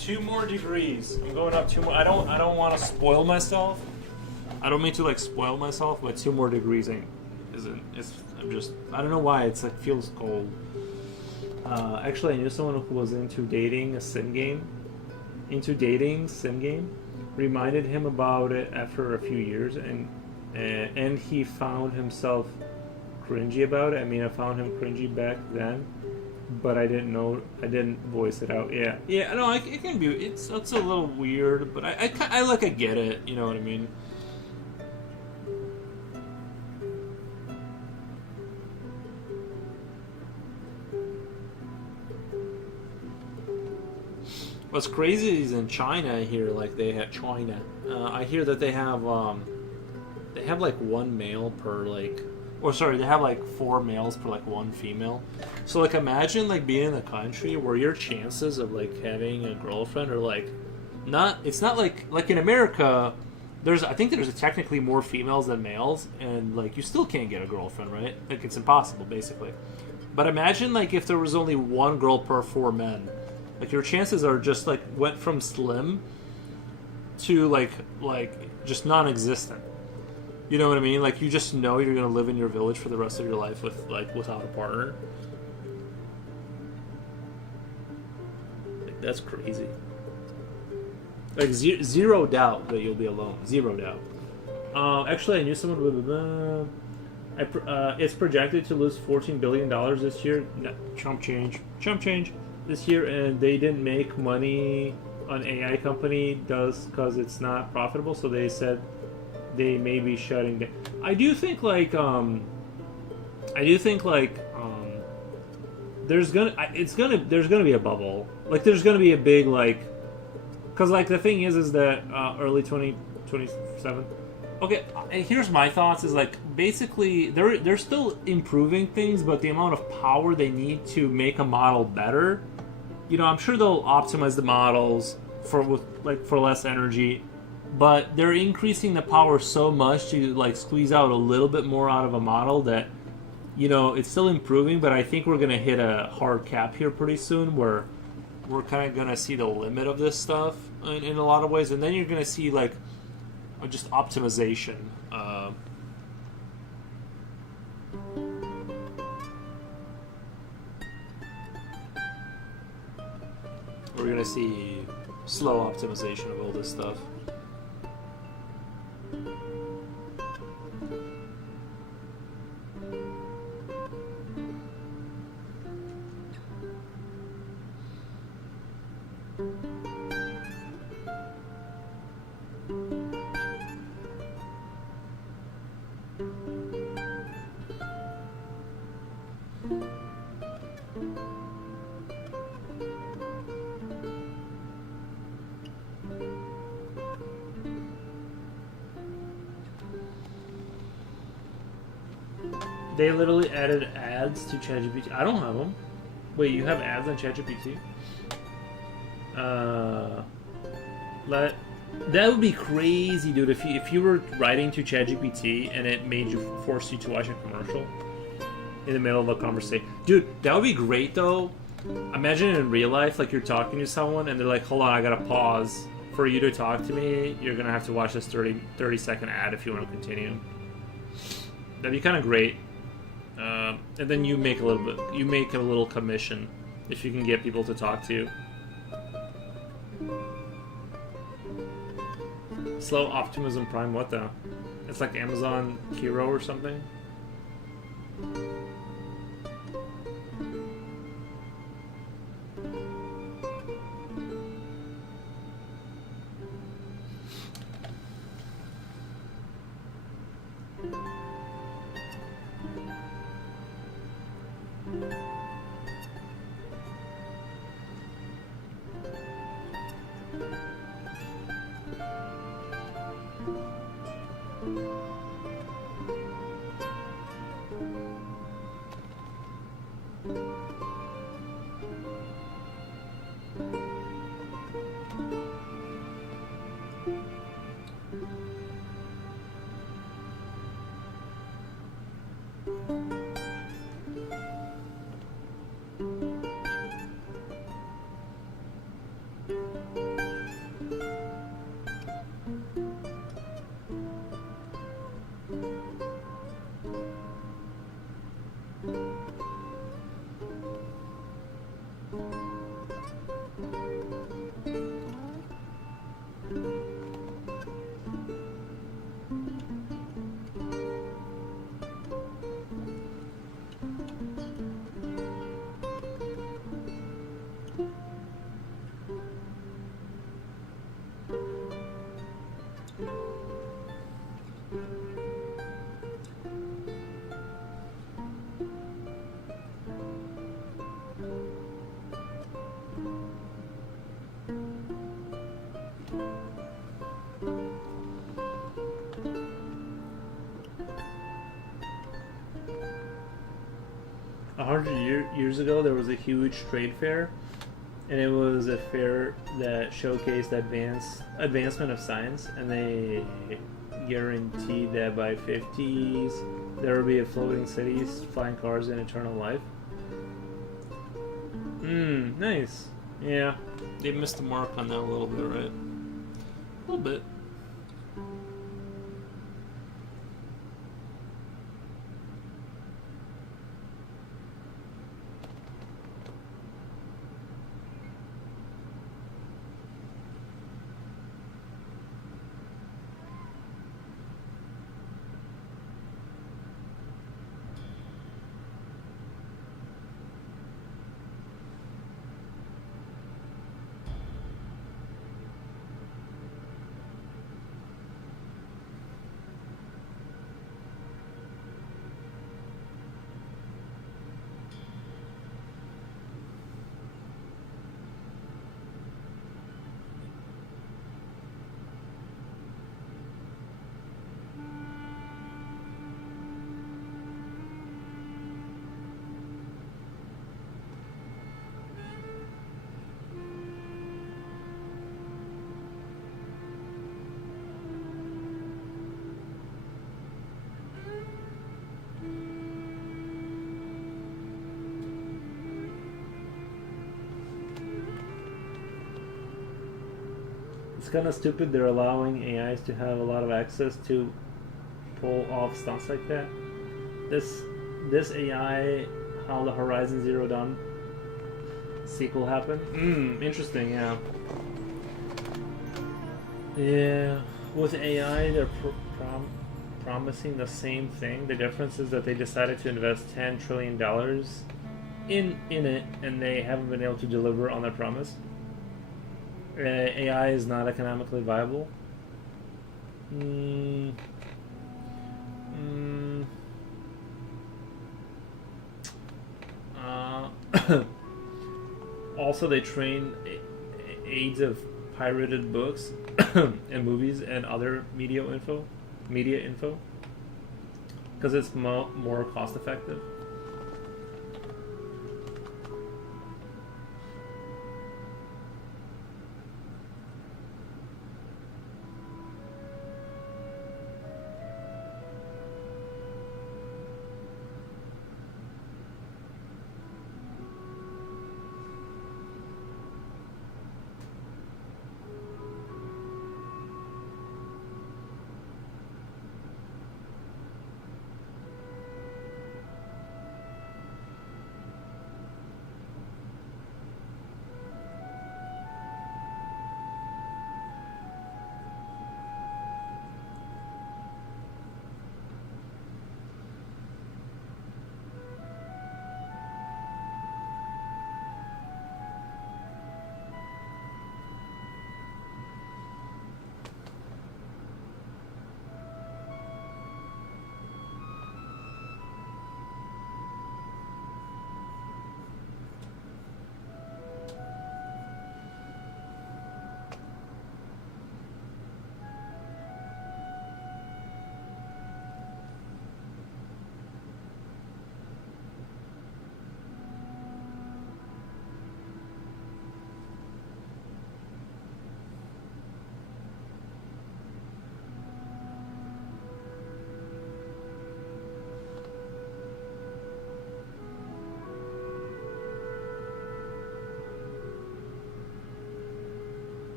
Two more degrees. I'm going up 2 more. I don't want to spoil myself. I don't mean to like spoil myself, but 2 more degrees isn't. I don't know why it feels cold. Actually, I knew someone who was into dating sim game. Reminded him about it after a few years, and he found himself cringy about it. I mean, I found him cringy back then, but I didn't voice it out. Yeah. No, it can be. It's a little weird, but I get it. You know what I mean? What's crazy is in China here, like they have China. I hear that they have like 1 male per like, they have like 4 males per like 1 female. So like imagine like being in a country where your chances of like having a girlfriend are like it's not like in America. I think there's technically more females than males, and like you still can't get a girlfriend, right? Like it's impossible basically. But imagine like if there was only 1 girl per 4 men. Like your chances are just like went from slim to like just non-existent. You know what I mean? Like you just know you're gonna live in your village for the rest of your life without a partner. Like that's crazy. Like zero doubt that you'll be alone. 0 doubt. Actually, I knew someone with. It's projected to lose $14 billion this year. No, chump change. This year, and they didn't make money on AI company because it's not profitable, so they said they may be shutting down. I think there's gonna be a bubble. Like there's gonna be a big like, because like the thing is that early 2027 Okay, here's my thoughts. Is like basically they're still improving things, but the amount of power they need to make a model better. You know, I'm sure they'll optimize the models for less energy, but they're increasing the power so much to like squeeze out a little bit more out of a model that, you know, it's still improving. But I think we're gonna hit a hard cap here pretty soon, where we're kind of gonna see the limit of this stuff in a lot of ways, and then you're gonna see like just optimization. We're gonna see slow optimization of all this stuff. They literally added ads to ChatGPT. I don't have them. Wait, you have ads on ChatGPT? That would be crazy, dude. If you were writing to ChatGPT and it made you forced you to watch a commercial in the middle of a conversation, dude, that would be great though. Imagine in real life, like you're talking to someone and they're like, "Hold on, I gotta pause for you to talk to me. You're gonna have to watch this 30-second ad if you want to continue." That'd be kind of great. And then you make a little commission if you can get people to talk to you. Slow Optimism Prime, what the? It's like Amazon Hero or something? Years ago, there was a huge trade fair, and it was a fair that showcased advancement of science, and they guaranteed that by 50s there would be floating cities, flying cars, and eternal life. Nice. Yeah, they missed the mark on that a little bit, right? A little bit. it's kind of stupid they're allowing AIs to have a lot of access to pull off stunts like that. This AI, how the Horizon Zero Dawn sequel happened. Interesting, yeah. Yeah, with AI, they're promising the same thing. The difference is that they decided to invest $10 trillion in it, and they haven't been able to deliver on their promise. AI is not economically viable. Also, they train aides of pirated books and movies and other media info, because it's more cost effective.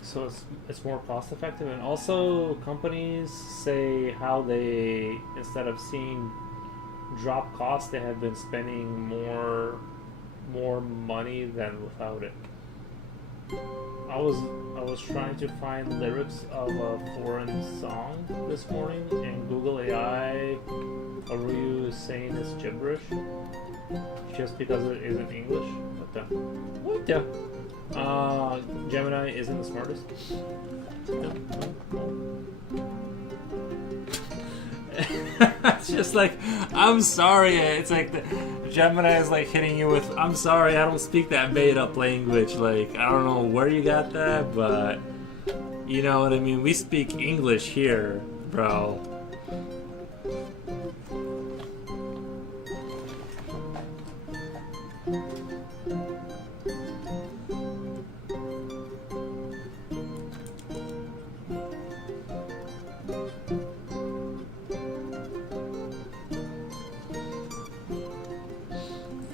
So it's more cost effective, and also companies say how they, instead of seeing drop costs, they have been spending more money than without it. I was trying to find lyrics of a foreign song this morning, and Google AI Aruyu is saying it's gibberish just because it isn't English. What the? What the? Gemini isn't the smartest. It's just like, I'm sorry. It's like the Gemini is like hitting you with, I'm sorry, I don't speak that made up language. Like, I don't know where you got that, but you know what I mean? We speak English here, bro.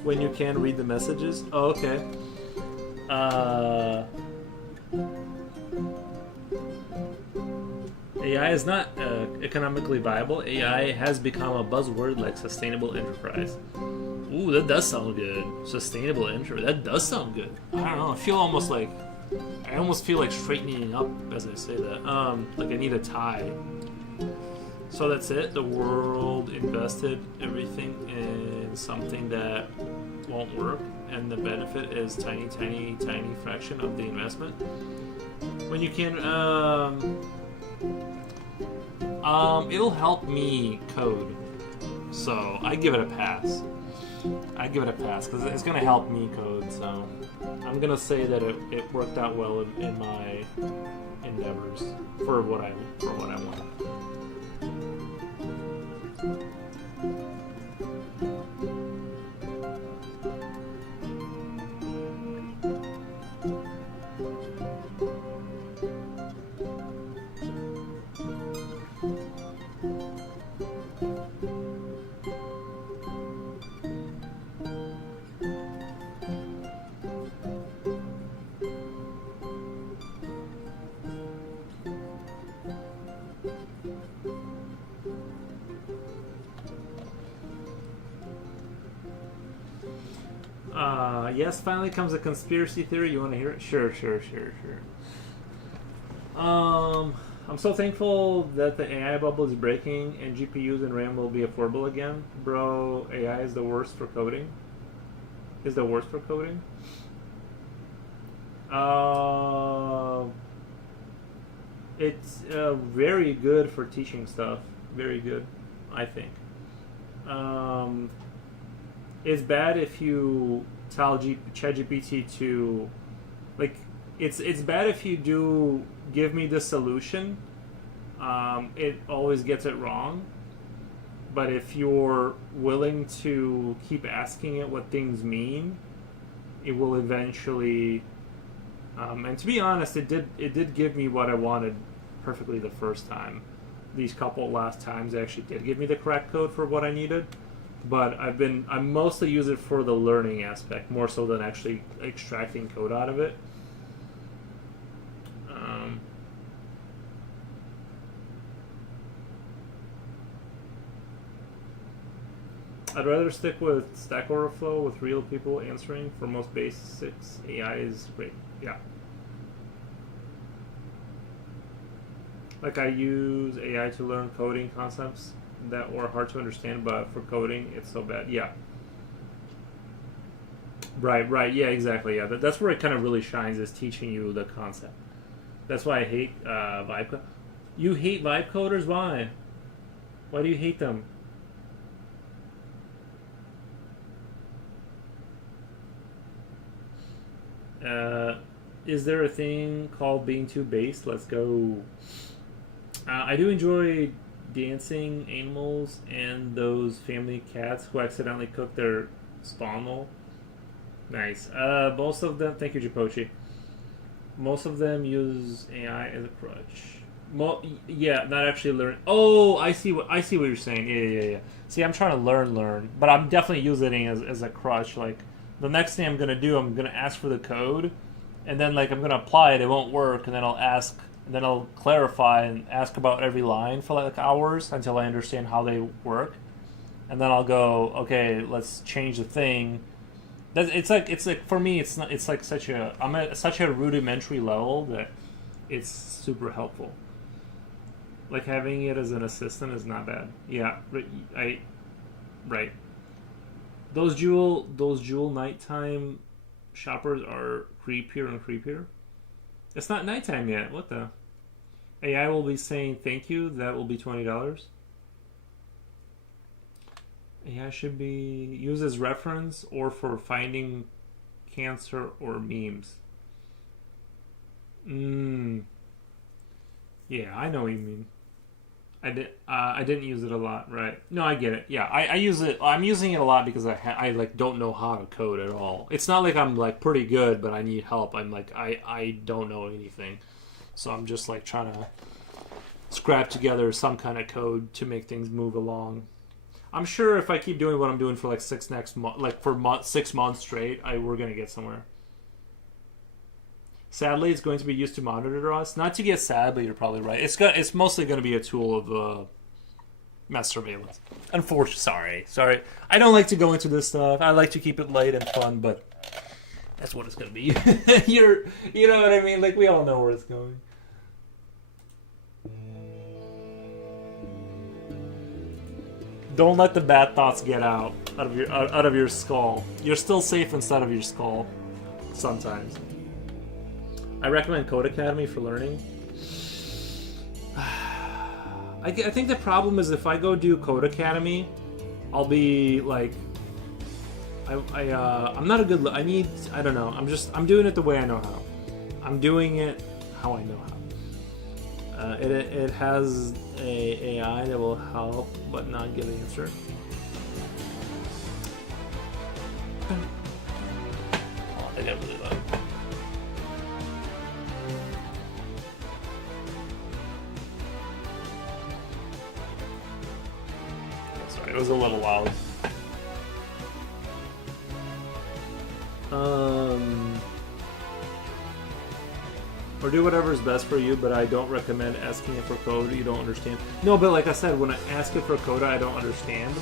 When you can read the messages? Oh, okay. AI is not economically viable. AI has become a buzzword like sustainable enterprise. Ooh, that does sound good. Sustainable enterprise. That does sound good. I don't know. I almost feel like straightening up as I say that. Like I need a tie. So that's it. The world invested everything in something that won't work, and the benefit is tiny fraction of the investment. When you can, it'll help me code, so I give it a pass. Because it's gonna help me code. So I'm gonna say that it worked out well in my endeavors for what I want. Yes, finally comes a conspiracy theory. You want to hear it? Sure. I'm so thankful that the AI bubble is breaking and GPUs and RAM will be affordable again. Bro, AI is the worst for coding. It's very good for teaching stuff. Very good, I think. It's bad if you tell ChatGPT to, like, it's bad if you do give me the solution. It always gets it wrong. But if you're willing to keep asking it what things mean, it will eventually. And to be honest, it did give me what I wanted perfectly the first time. These couple last times, it actually did give me the correct code for what I needed. But I mostly use it for the learning aspect more so than actually extracting code out of it. I'd rather stick with Stack Overflow with real people answering for most basics. AI is great. Yeah. Like I use AI to learn coding concepts that were hard to understand, but for coding, it's so bad. Yeah. Right. Yeah, exactly. Yeah, that's where it kind of really shines, is teaching you the concept. That's why I hate vibe. You hate vibe coders? Why? Why do you hate them? Is there a thing called being too based? Let's go. I do enjoy dancing animals and those family cats who accidentally cook their spawnel. Nice. Most of them, thank you, Japochi. Most of them use AI as a crutch. Yeah, not actually learn. Oh, I see what you're saying. Yeah. See, I'm trying to learn, but I'm definitely using it as a crutch. Like the next thing I'm gonna do, I'm gonna ask for the code, and then like I'm gonna apply it. It won't work, and then I'll ask. And then I'll clarify and ask about every line for like hours until I understand how they work. And then I'll go, okay, let's change the thing. It's like for me, it's not. It's like I'm at such a rudimentary level that it's super helpful. Like having it as an assistant is not bad. Yeah, right. Those jewel nighttime shoppers are creepier and creepier. It's not nighttime yet. What the? AI will be saying thank you. That will be $20. AI should be used as reference or for finding cancer or memes. Yeah, I know what you mean. I didn't use it a lot, right? No, I get it. Yeah, I use it. I'm using it a lot because I like don't know how to code at all. It's not like I'm like pretty good, but I need help. I'm like I don't know anything, so I'm just like trying to scrap together some kind of code to make things move along. I'm sure if I keep doing what I'm doing for like 6 months straight, we're gonna get somewhere. Sadly, it's going to be used to monitor us. Not to get sad, but you're probably right. It's mostly going to be a tool of mass surveillance. Unfortunately, sorry. I don't like to go into this stuff. I like to keep it light and fun, but that's what it's going to be. You know what I mean? Like we all know where it's going. Don't let the bad thoughts get out of your skull. You're still safe inside of your skull. Sometimes. I recommend Code Academy for learning. I think the problem is if I go do Code Academy, I'll be like, I'm not a good. I don't know. I'm doing it the way I know how. I'm doing it how I know how. It has a AI that will help, but not give the answer. Oh, they got really loud. It was a little loud. Or do whatever is best for you, but I don't recommend asking it for code you don't understand. No, but like I said, when I ask it for code I don't understand,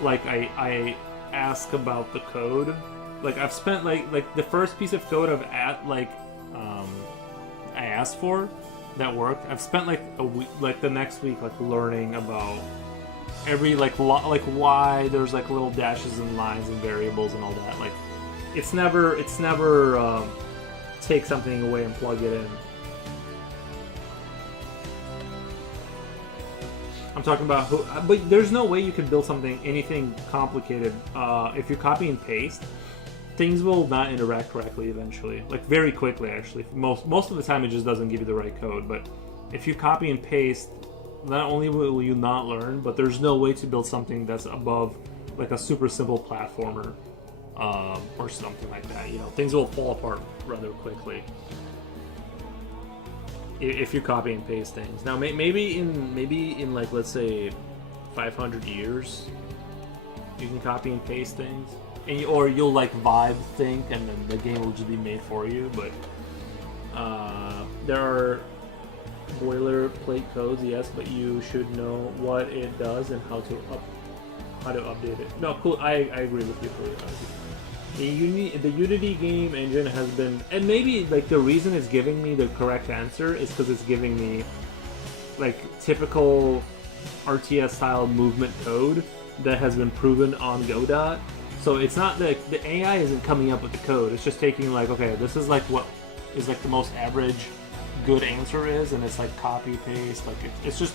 like I ask about the code. Like I've spent like the first piece of code I asked for that worked. I've spent like a week, like the next week, like learning about every like why there's like little dashes and lines and variables and all that. Like it's never take something away and plug it in. I'm talking about but there's no way you can build anything complicated if you copy and paste. Things will not interact correctly eventually, like very quickly actually. Most of the time it just doesn't give you the right code, but if you copy and paste, not only will you not learn, but there's no way to build something that's above like a super simple platformer or something like that. You know, things will fall apart rather quickly if you copy and paste things. Now, maybe in like let's say 500 years, you can copy and paste things, or you'll like vibe think, and then the game will just be made for you. But there are boilerplate codes, yes, but you should know what it does and how to update it. No, cool. I agree with you. The Unity game engine has been, and maybe like the reason it's giving me the correct answer is because it's giving me like typical RTS style movement code that has been proven on Godot. So it's not that the AI isn't coming up with the code. It's just taking like, okay, this is like what is like the most average good answer is, and it's like copy paste. Like it's just,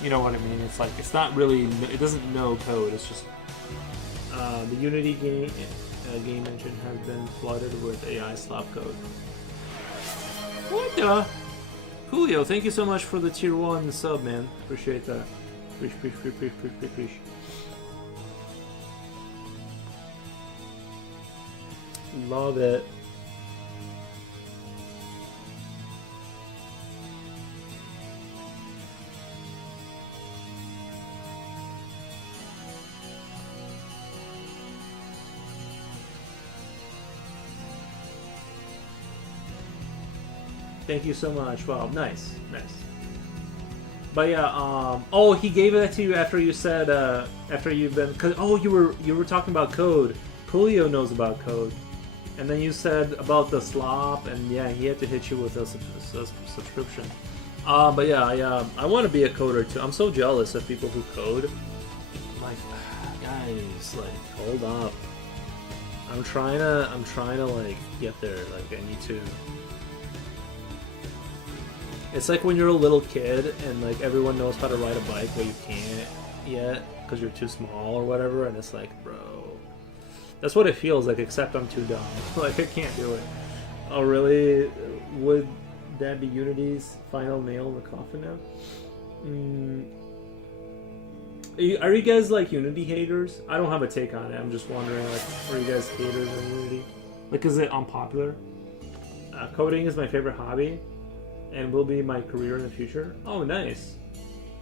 you know what I mean. It's like it's not really. It doesn't know code. It's just the Unity game engine has been flooded with AI slop code. What the? Julio, thank you so much for the tier 1 sub, man. Appreciate that. Appreciate. Love it. Thank you so much. Wow, nice. But yeah, oh, he gave that to you after you said, after you've been, cause you were talking about code Coolio knows about code. And then you said about the slop, and yeah, he had to hit you with a subscription. But yeah, I want to be a coder too. I'm so jealous of people who code. Like, guys, like, hold up. I'm trying to like get there. Like, I need to. It's like when you're a little kid and like everyone knows how to ride a bike, but you can't yet because you're too small or whatever, and it's like, bro, that's what it feels like. Except I'm too dumb. Like, I can't do it. Oh, really? Would that be Unity's final nail in the coffin now? Are you guys like Unity haters? I don't have a take on it. I'm just wondering, like, are you guys haters on Unity? Like, is it unpopular? Coding is my favorite hobby, and will be my career in the future. Oh, nice.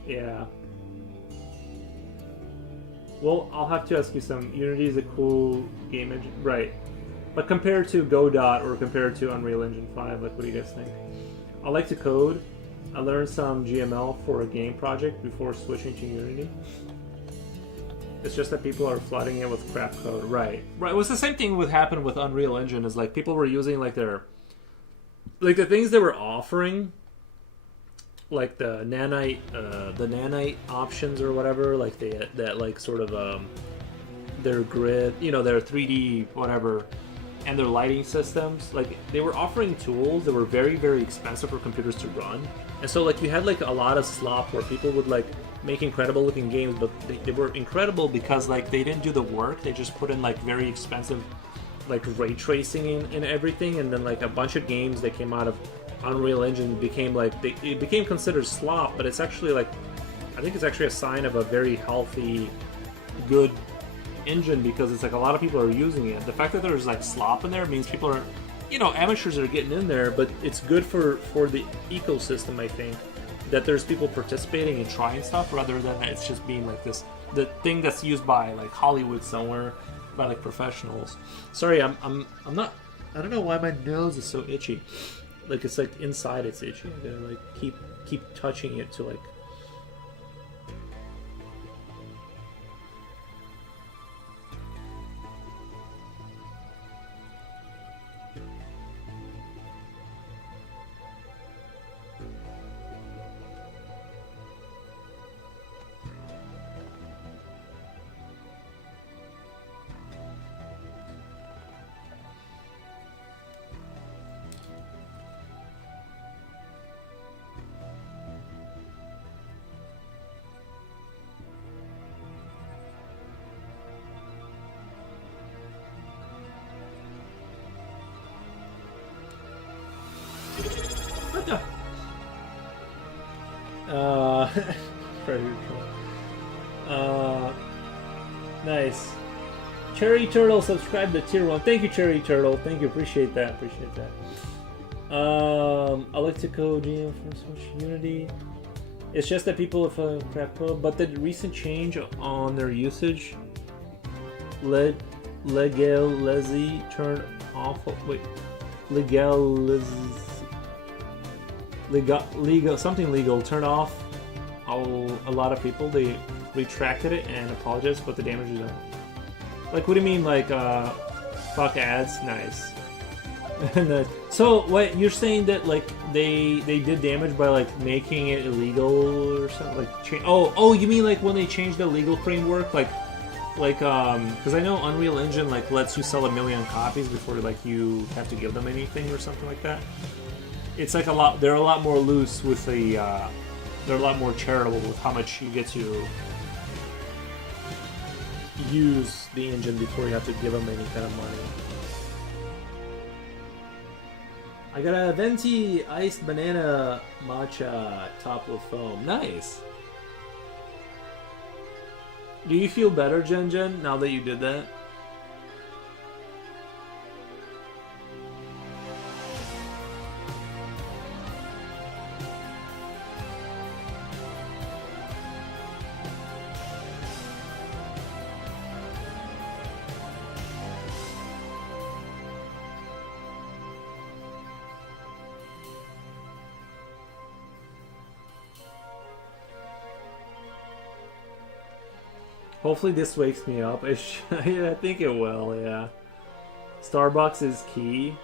Yeah. Well, I'll have to ask you some. Unity is a cool game engine, right? But compared to Godot or compared to Unreal Engine 5, like, what do you guys think? I like to code. I learned some GML for a game project before switching to Unity. It's just that people are flooding it with crap code. Right. Right. It was the same thing would happen with Unreal Engine. Is like people were using like their, like the things they were offering, like the nanite options or whatever. Like that like sort of their grid, you know, their 3D whatever, and their lighting systems. Like they were offering tools that were very, very expensive for computers to run. And so like you had like a lot of slop where people would like make incredible looking games, but they were incredible because like they didn't do the work. They just put in like very expensive like ray tracing in everything, and then like a bunch of games that came out of Unreal Engine became like it became considered slop, but it's actually like, I think it's actually a sign of a very healthy, good engine, because it's like a lot of people are using it. The fact that there's like slop in there means people are, you know, amateurs are getting in there, but it's good for the ecosystem, I think, that there's people participating and trying stuff rather than it's just being like this, the thing that's used by like Hollywood somewhere by like professionals. Sorry, I'm not, I don't know why my nose is so itchy. Like it's like inside it's itchy. I gotta like keep touching it to like. What the? Nice. Cherry Turtle subscribed to tier 1. Thank you, Cherry Turtle. Thank you. Appreciate that. I like to code GM for Switch Unity. It's just that people have crap code, but the recent change on their usage Legalize turn off. Wait, legalize. Legal, something legal. Turn off. A lot of people, they retracted it and apologized, but the damage is done. Like, what do you mean, like, fuck ads? Nice. So, what, you're saying that, like, they did damage by, like, making it illegal or something? Like, oh, you mean, like, when they changed the legal framework? Like, because I know Unreal Engine, like, lets you sell 1 million copies before, like, you have to give them anything or something like that. It's, like, they're a lot more loose with the, they're a lot more charitable with how much you get to use the engine before you have to give them any kind of money. I got a venti iced banana matcha topped with foam. Nice. Do you feel better, Jen, now that you did that? Hopefully this wakes me up. Yeah, I think it will. Yeah. Starbucks is key.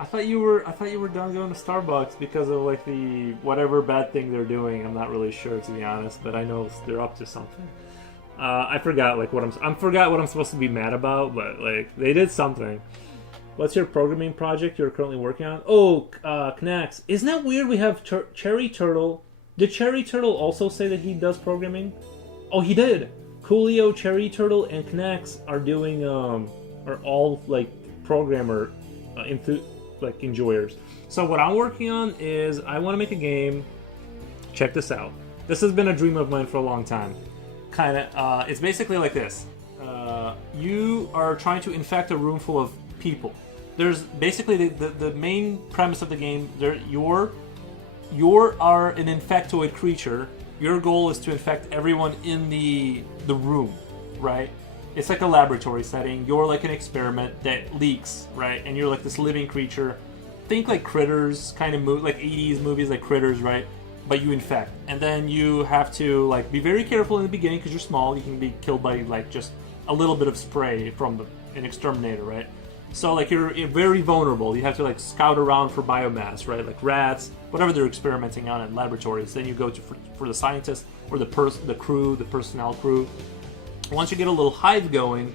I thought you were done going to Starbucks because of like the whatever bad thing they're doing. I'm not really sure, to be honest, but I know they're up to something. I forgot like what I forgot what I'm supposed to be mad about, but like they did something. What's your programming project you're currently working on? Oh, Knax. Isn't that weird? We have Cherry Turtle. Did Cherry Turtle also say that he does programming? Oh, he did. Coolio, Cherry Turtle, and Knax are doing are all like programmer enjoyers. So what I'm working on is I want to make a game. Check this out. This has been a dream of mine for a long time. It's basically like this. You are trying to infect a room full of people. There's basically the main premise of the game. You are an infectoid creature. Your goal is to infect everyone in the room, right? It's like a laboratory setting. You're like an experiment that leaks, right? And you're like this living creature. Think like Critters, kind of like 80s movies like Critters, right? But you infect. And then you have to like be very careful in the beginning because you're small. You can be killed by like just a little bit of spray from an exterminator, right? So like you're very vulnerable. You have to like scout around for biomass, right? Like rats, whatever they're experimenting on in laboratories. Then you go to for the scientists or the personnel crew. Once you get a little hive going,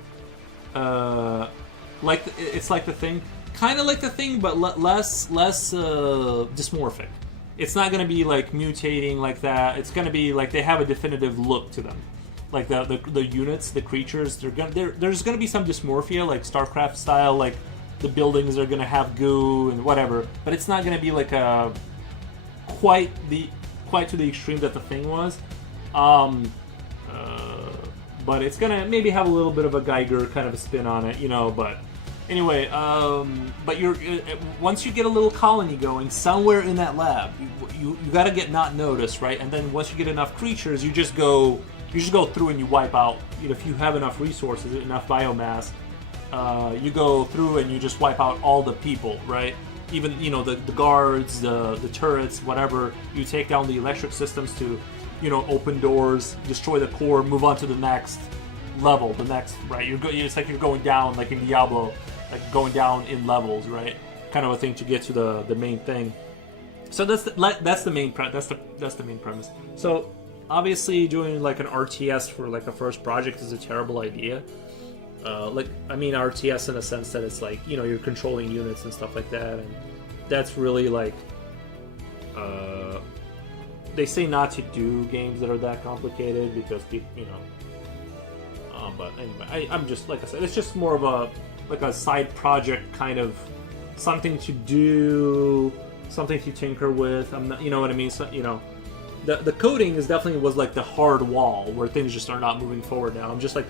it's like the thing, kind of like the thing, but less dysmorphic. It's not going to be like mutating like that. It's going to be like they have a definitive look to them. Like the units, the creatures, there's going to be some dysmorphia, like StarCraft style, like the buildings are going to have goo and whatever. But it's not going to be like quite to the extreme that the thing was. But it's going to maybe have a little bit of a Geiger kind of a spin on it, you know. But anyway, but once you get a little colony going somewhere in that lab, you got to get not noticed, right? And then once you get enough creatures, you just go through and you wipe out. You know, if you have enough resources, enough biomass, you go through and you just wipe out all the people, right? Even the guards, the turrets, whatever. You take down the electric systems to, open doors, destroy the core, move on to the next level, right? It's like you're going down, like in Diablo, like going down in levels, right? Kind of a thing to get to the main thing. So that's the main premise. So obviously doing like an RTS for like a first project is a terrible idea. RTS in a sense that it's like, you're controlling units and stuff like that, and that's really like they say not to do games that are that complicated because but anyway, I'm just, like I said, it's just more of a side project, kind of something to do, something to tinker with. I'm not, you know what I mean? So, the coding was like the hard wall where things just are not moving forward now. I'm just like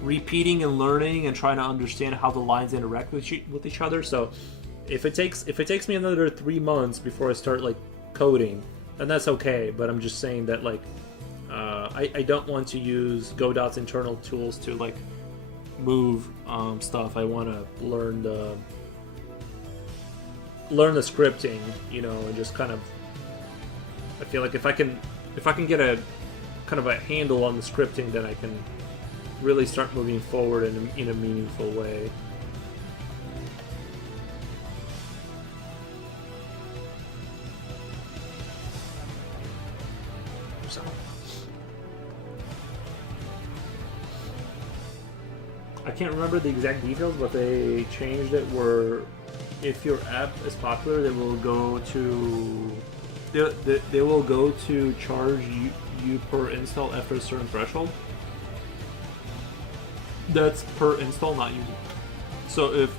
repeating and learning and trying to understand how the lines interact with each other. So if it takes me another 3 months before I start like coding, then that's okay. But I'm just saying that like I don't want to use Godot's internal tools to like move stuff. I want to learn the scripting, and just kind of. I feel like if I can get a kind of a handle on the scripting, then I can really start moving forward in a meaningful way. I can't remember the exact details, but they changed it where if your app is popular, they will go to charge you per install after a certain threshold. That's per install, not user. So if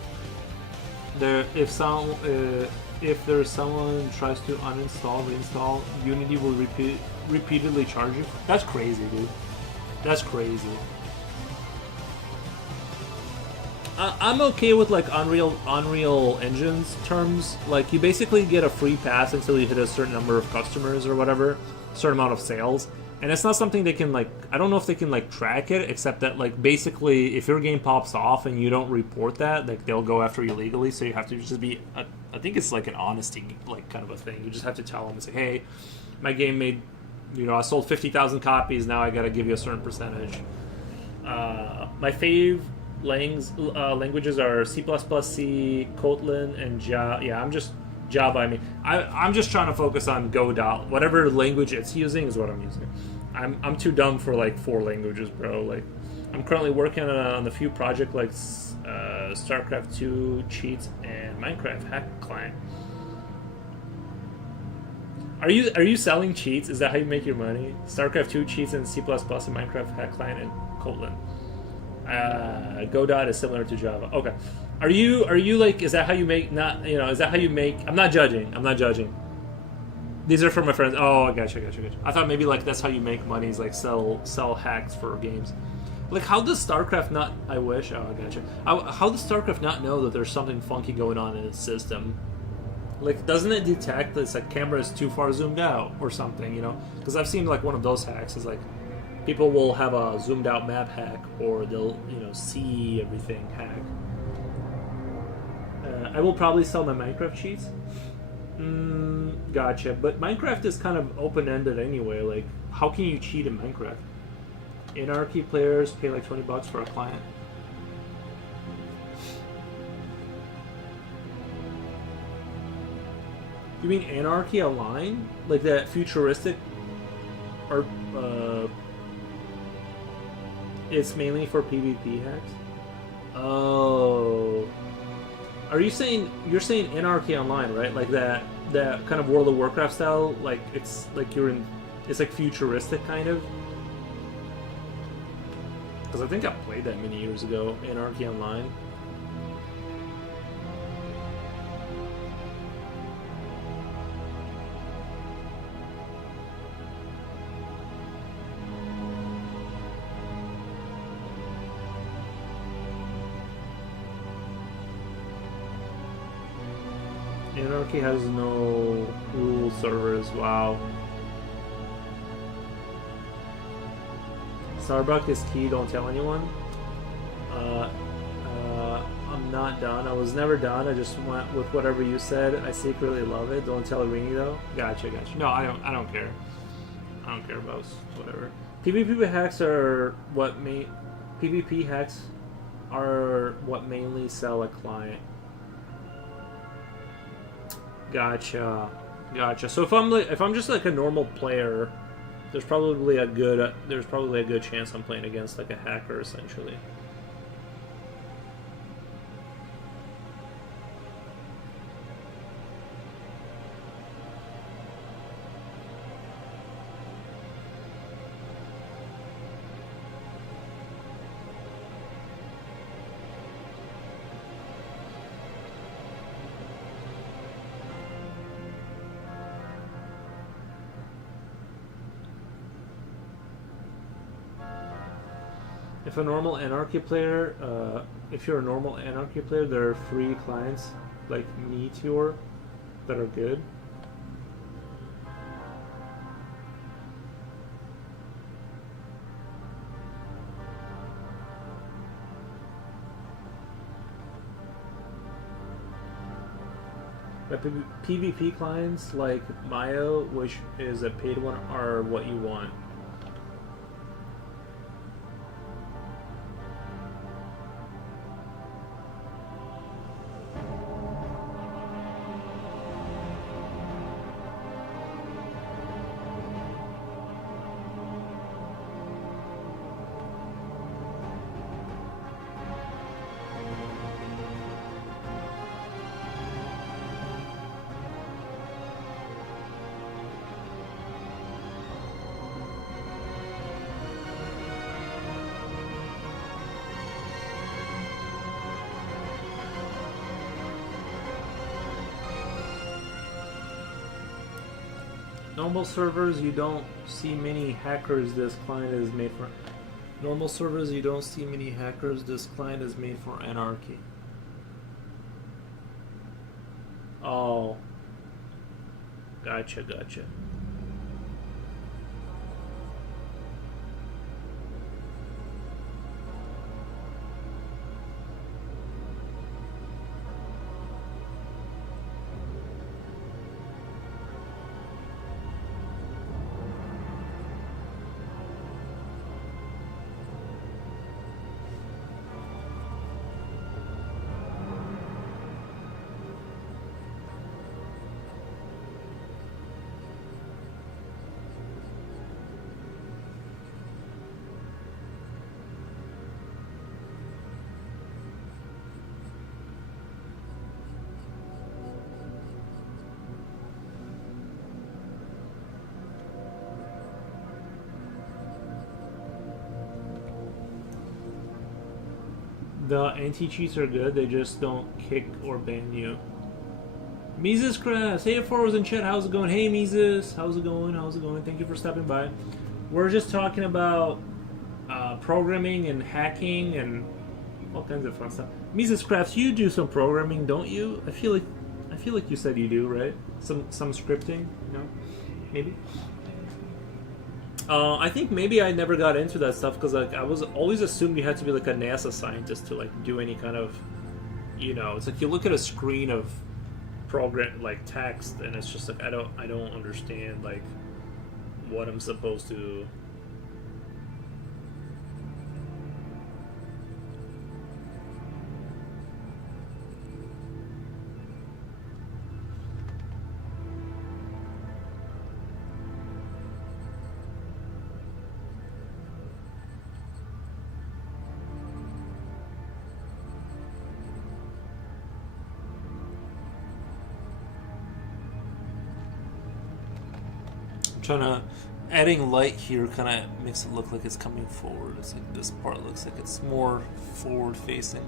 there's someone tries to uninstall, reinstall, Unity will repeatedly charge you. That's crazy, dude. That's crazy. I'm okay with like Unreal Engine's terms. Like you basically get a free pass until you hit a certain number of customers or whatever, a certain amount of sales. And it's not something they can like, I don't know if they can like track it, except that like basically if your game pops off and you don't report that, like they'll go after you legally. So you have to just be, I think it's like an honesty like kind of a thing. You just have to tell them and say, hey, my game made You know, I sold 50,000 copies. Now I got to give you a certain percentage. My fave languages are C++, C, Kotlin, and Java. Yeah, I'm just Java. I mean, I'm just trying to focus on Godot. Whatever language it's using is what I'm using. I'm too dumb for like 4 languages, bro. Like, I'm currently working on a few projects like StarCraft 2 cheats and Minecraft hack client. Are you selling cheats? Is that how you make your money? StarCraft 2 cheats and C++ and Minecraft hack client and Kotlin. Godot is similar to Java. Okay. Are you like, is that how you make, not, you know, is that how you make, I'm not judging. These are for my friends. Oh, I gotcha. I thought maybe like that's how you make money, is like sell hacks for games. Like, how does StarCraft not, I wish, oh, I gotcha. How does StarCraft not know that there's something funky going on in its system? Like, doesn't it detect that it's like camera is too far zoomed out or something, you know? Because I've seen like one of those hacks is like, people will have a zoomed out map hack, or they'll, you know, see everything hack. I will probably sell my Minecraft cheats. Gotcha. But Minecraft is kind of open-ended anyway. Like, how can you cheat in Minecraft? Anarchy players pay like $20 for a client. You mean Anarchy Online? Like that futuristic art? It's mainly for PvP hacks? Oh. You're saying Anarchy Online, right? Like that kind of World of Warcraft style, like it's like it's like futuristic kind of? Because I think I played that many years ago, Anarchy Online. Anarchy has no rule servers, wow. Starbucks is key, don't tell anyone. I'm not done. I was never done. I just went with whatever you said. I secretly love it. Don't tell Rini though. Gotcha. No, I don't care. I don't care about whatever. PvP hacks are what PvP hacks are what mainly sell a client. Gotcha. So if I'm just like a normal player, there's probably a good chance I'm playing against like a hacker essentially. If you're a normal Anarchy player, there are free clients like Meteor that are good. But PvP clients like Mayo, which is a paid one, are what you want. Normal servers, you don't see many hackers. This client is made for. Normal servers, you don't see many hackers. This client is made for Anarchy. Oh. Gotcha. The anti-cheats are good, they just don't kick or ban you. Mises Crafts, hey Four was in chat, how's it going? Hey Mises, how's it going? How's it going? Thank you for stopping by. We're just talking about programming and hacking and all kinds of fun stuff. Mises Crafts, you do some programming, don't you? I feel like you said you do, right? Some scripting, no? Maybe. I think maybe I never got into that stuff because like I was always assumed you had to be like a NASA scientist to like do any kind of, you know, it's like you look at a screen of program like text and it's just like I don't understand like what I'm supposed to. Trying to adding light here kind of makes it look like it's coming forward. It's like this part looks like it's more forward facing.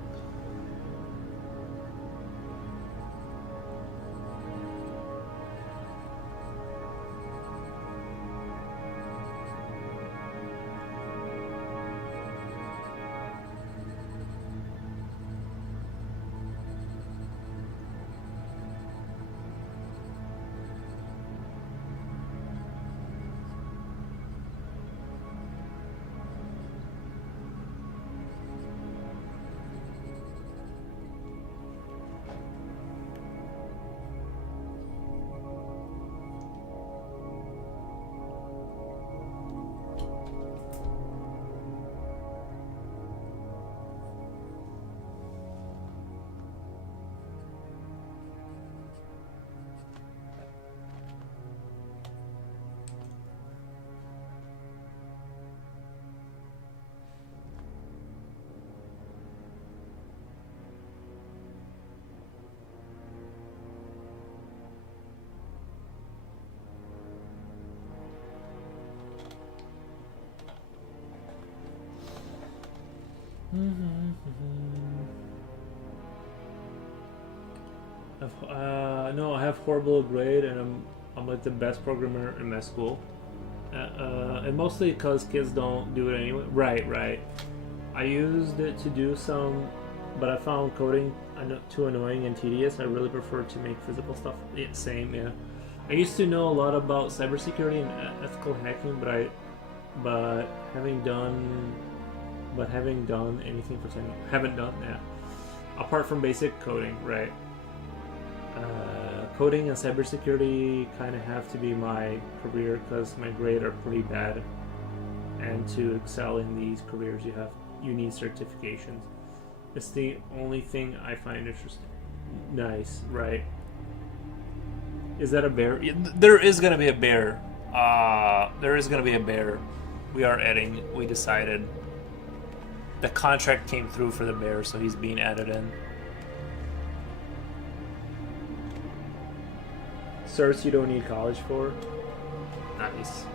No, I have horrible grade, and I'm like the best programmer in my school, and mostly because kids don't do it anyway. Right. I used it to do some, but I found coding too annoying and tedious. I really prefer to make physical stuff. Yeah, same. Yeah, I used to know a lot about cybersecurity and ethical hacking, but having done anything for 10 years, haven't done that. Apart from basic coding, right? Coding and cybersecurity kind of have to be my career because my grades are pretty bad, and to excel in these careers, you need certifications. It's the only thing I find interesting. Nice, right? Is that a bear? There is gonna be a bear. There is gonna be a bear. We are adding. We decided. The contract came through for the bear, so he's being added in. Certs you don't need college for? Nice.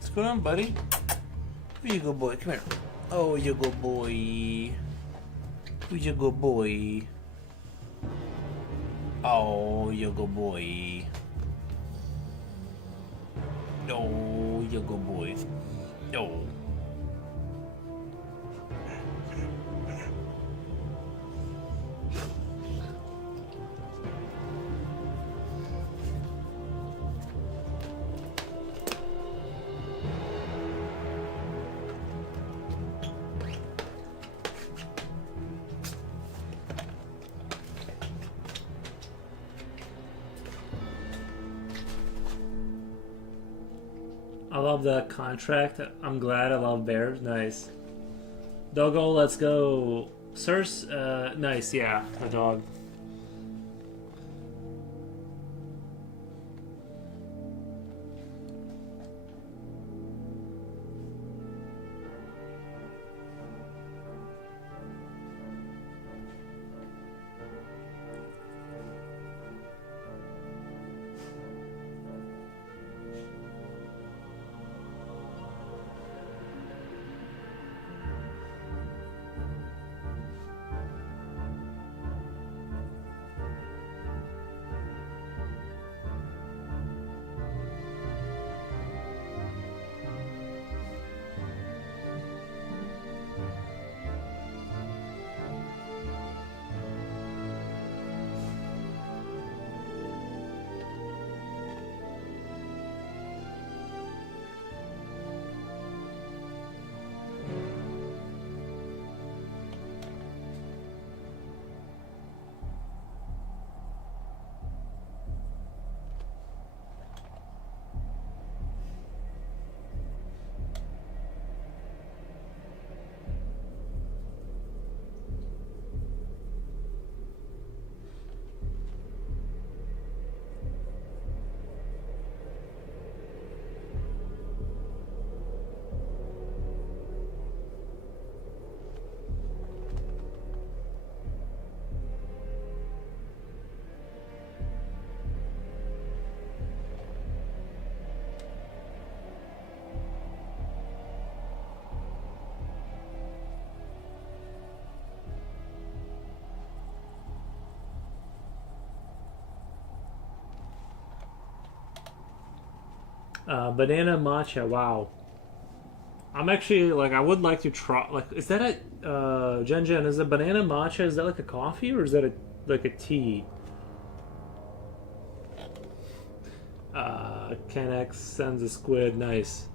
What's going on, buddy? Where you go, boy? Come here. Oh, you go, boy. Who's your good boy? Oh, you go, boy. No, you good boy. No. I love the contract. I'm glad. I love bears. Nice. Doggo, let's go. Sirs, nice. Yeah, a dog. Banana matcha. Wow. I'm actually like I would like to try. Like, is that a Jen Jen? Is a banana matcha? Is that like a coffee or is that a like a tea? Ken X sends a squid. Nice.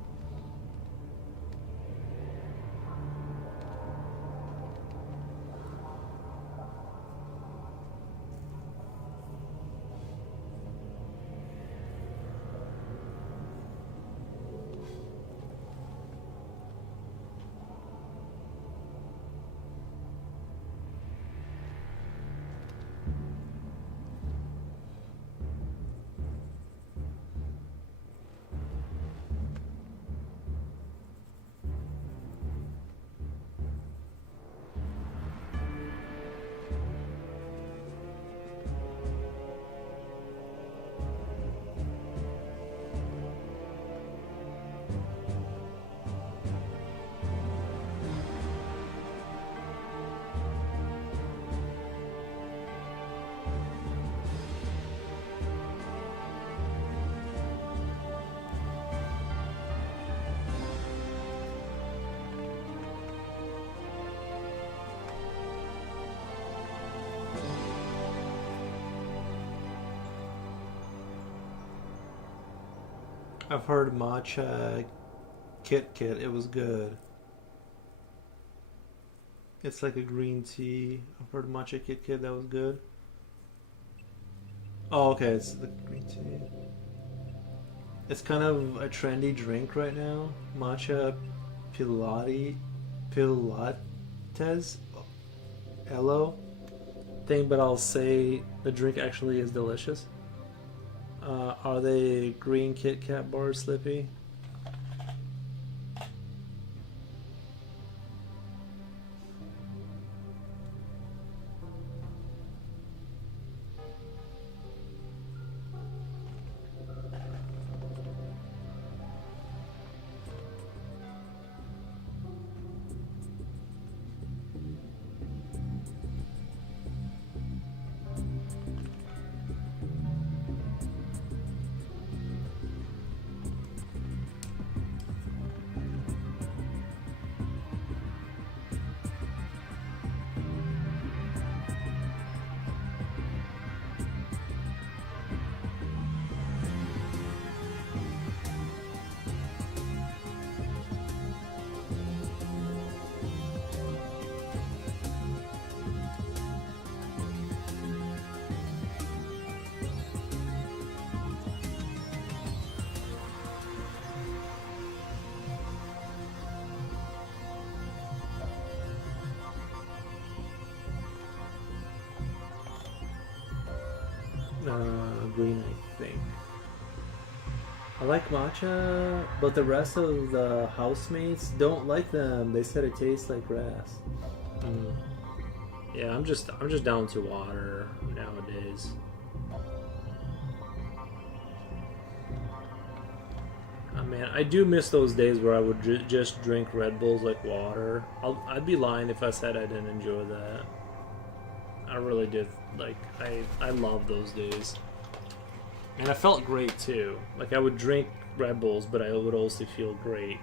I've heard matcha Kit Kit. It was good. It's like a green tea. I've heard matcha Kit Kit. That was good. Oh, okay. It's the green tea. It's kind of a trendy drink right now. Matcha Pilates. Hello. Thing, but I'll say the drink actually is delicious. Are they green Kit Kat bars, Slippy? Green, I think. I like matcha, but the rest of the housemates don't like them. They said it tastes like grass. Yeah, I'm just down to water nowadays. Oh, man, I do miss those days where I would just drink Red Bulls like water. I'd be lying if I said I didn't enjoy that. I really did. Like, I love those days. And I felt great too. Like, I would drink Red Bulls, but I would also feel great.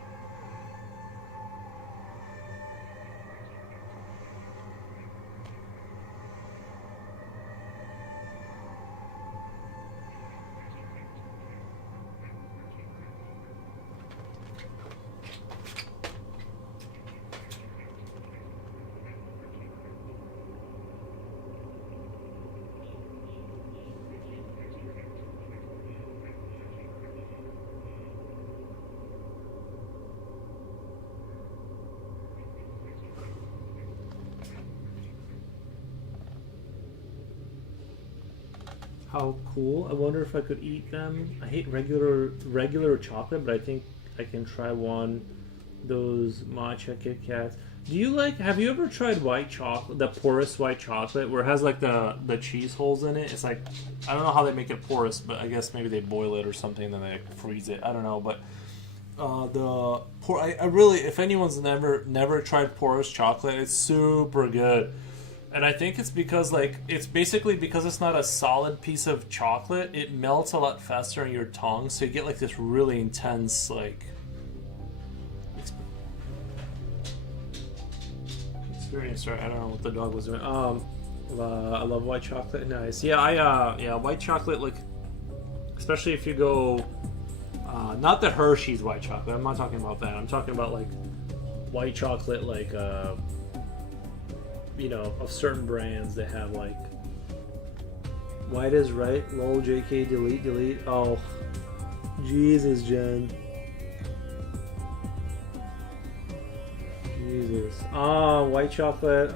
How cool. I wonder if I could eat them. I hate regular chocolate, but I think I can try one. Those matcha Kit Kats. Do you like, have you ever tried white chocolate, the porous white chocolate, where it has like the cheese holes in it? It's like, I don't know how they make it porous, but I guess maybe they boil it or something, then they freeze it. I don't know, but I really, if anyone's never tried porous chocolate, it's super good. And I think it's because, like, it's basically because it's not a solid piece of chocolate, it melts a lot faster in your tongue, so you get, like, this really intense, like, experience. Sorry, I don't know what the dog was doing. I love white chocolate. Nice. Yeah, white chocolate, like, especially if you go, not the Hershey's white chocolate, I'm not talking about that. I'm talking about, like, white chocolate, like, you know, of certain brands that have like white is right, lol, JK, delete. Oh, Jesus, Jen. Jesus. White chocolate.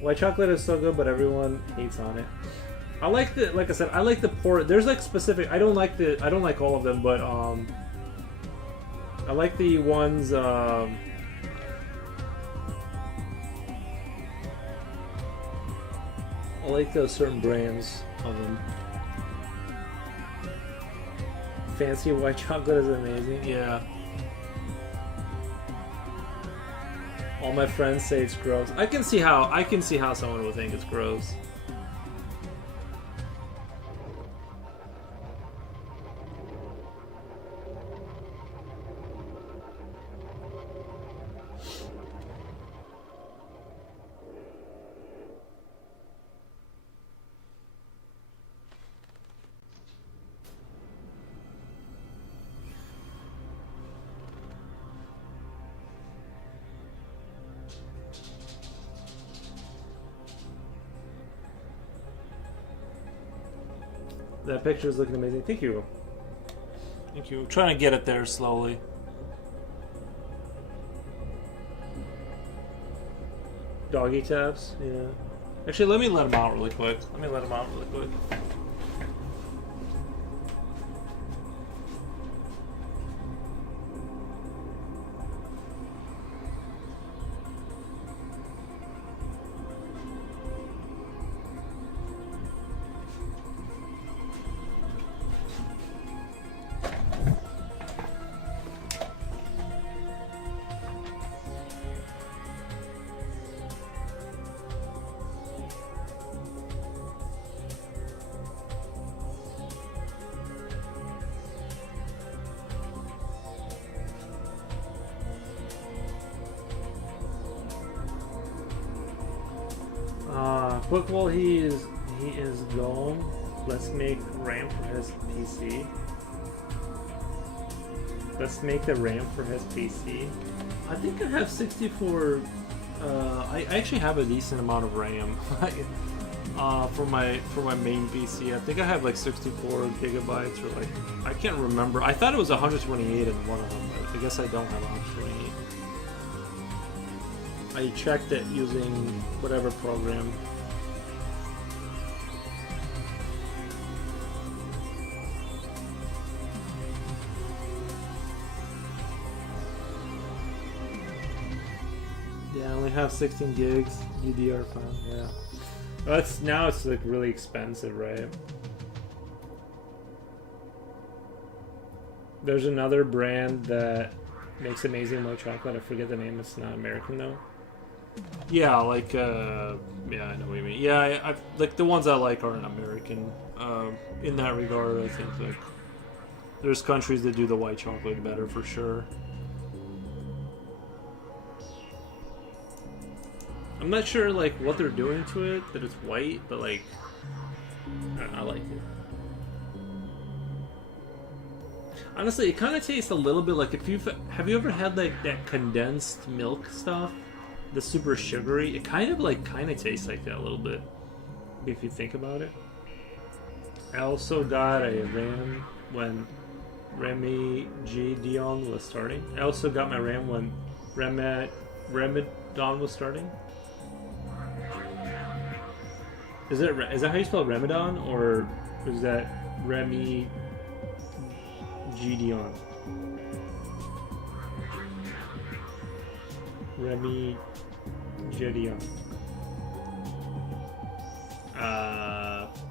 White chocolate is so good, but everyone hates on it. I like the, like I said, I like the there's like specific. I don't like all of them, but I like the ones. I like those certain brands of them. Fancy white chocolate is amazing. Yeah. All my friends say it's gross. I can see how someone would think it's gross. That picture is looking amazing. Thank you. Thank you. I'm trying to get it there slowly. Doggy taps, yeah. Actually, let me let him out really quick. Quick while he is gone, let's make RAM for his PC. Let's make the RAM for his PC. I think I have 64. I actually have a decent amount of RAM for my main PC. I think I have like 64 gigabytes or like, I can't remember. I thought it was 128 in one of them, but I guess I don't have 128. I checked it using whatever program. Yeah, I only have 16 gigs DDR5. Yeah, well, it's now it's like really expensive, right? There's another brand that makes amazing white chocolate. I forget the name. It's not American though. Yeah, like yeah, I know what you mean. Yeah, I like the ones I like aren't American. In that regard, I think like there's countries that do the white chocolate better for sure. I'm not sure like what they're doing to it that it's white, but like I like it. Honestly, it kind of tastes a little bit like if you have you ever had like that condensed milk stuff, the super sugary. It kind of tastes like that a little bit if you think about it. I also got a RAM when Remy G Dion was starting. I also got my RAM when Ramadan was starting. Is that how you spell Ramadan, or is that Remy Gideon? Remy Gideon.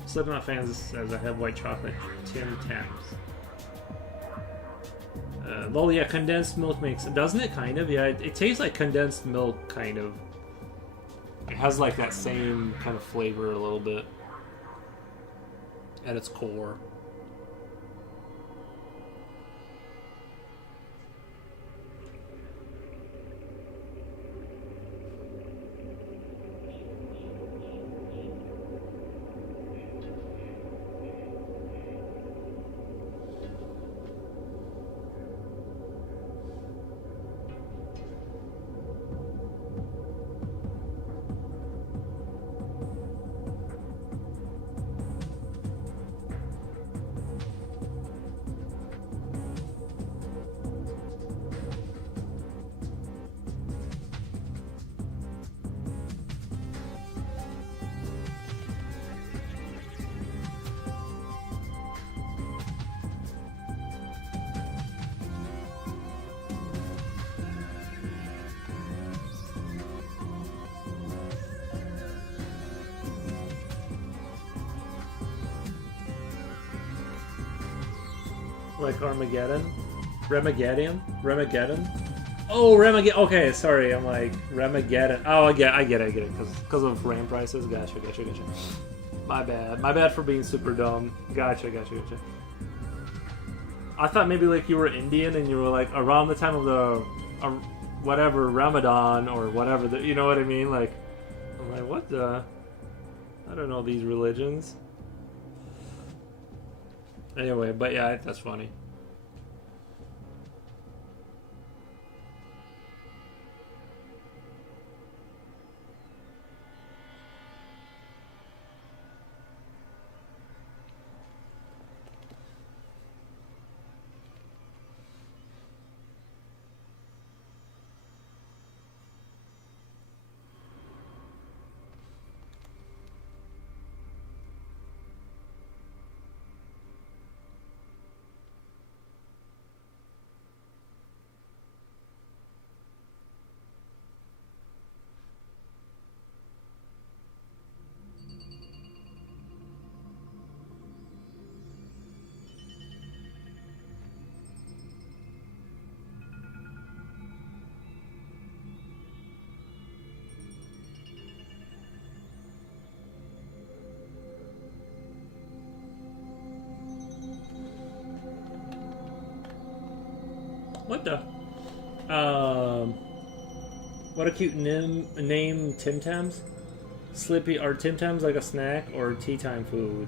Slipknot fans says I have white chocolate Tim Tams. Well, yeah, condensed milk makes, doesn't it? Kind of, yeah. It tastes like condensed milk, kind of. It has like that same kind of flavor a little bit at its core. Like Armageddon? Remageddon? Oh, Remageddon. Okay, sorry. I'm like, Remageddon. Oh, I get it. Because of RAM prices. Gotcha. My bad for being super dumb. Gotcha. I thought maybe like you were Indian and you were like around the time of the whatever Ramadan or whatever. You know what I mean? Like, I'm like, what the? I don't know these religions. Anyway, but yeah, that's funny. What the? What a cute name, Tim Tams. Slippy, are Tim Tams like a snack or tea time food?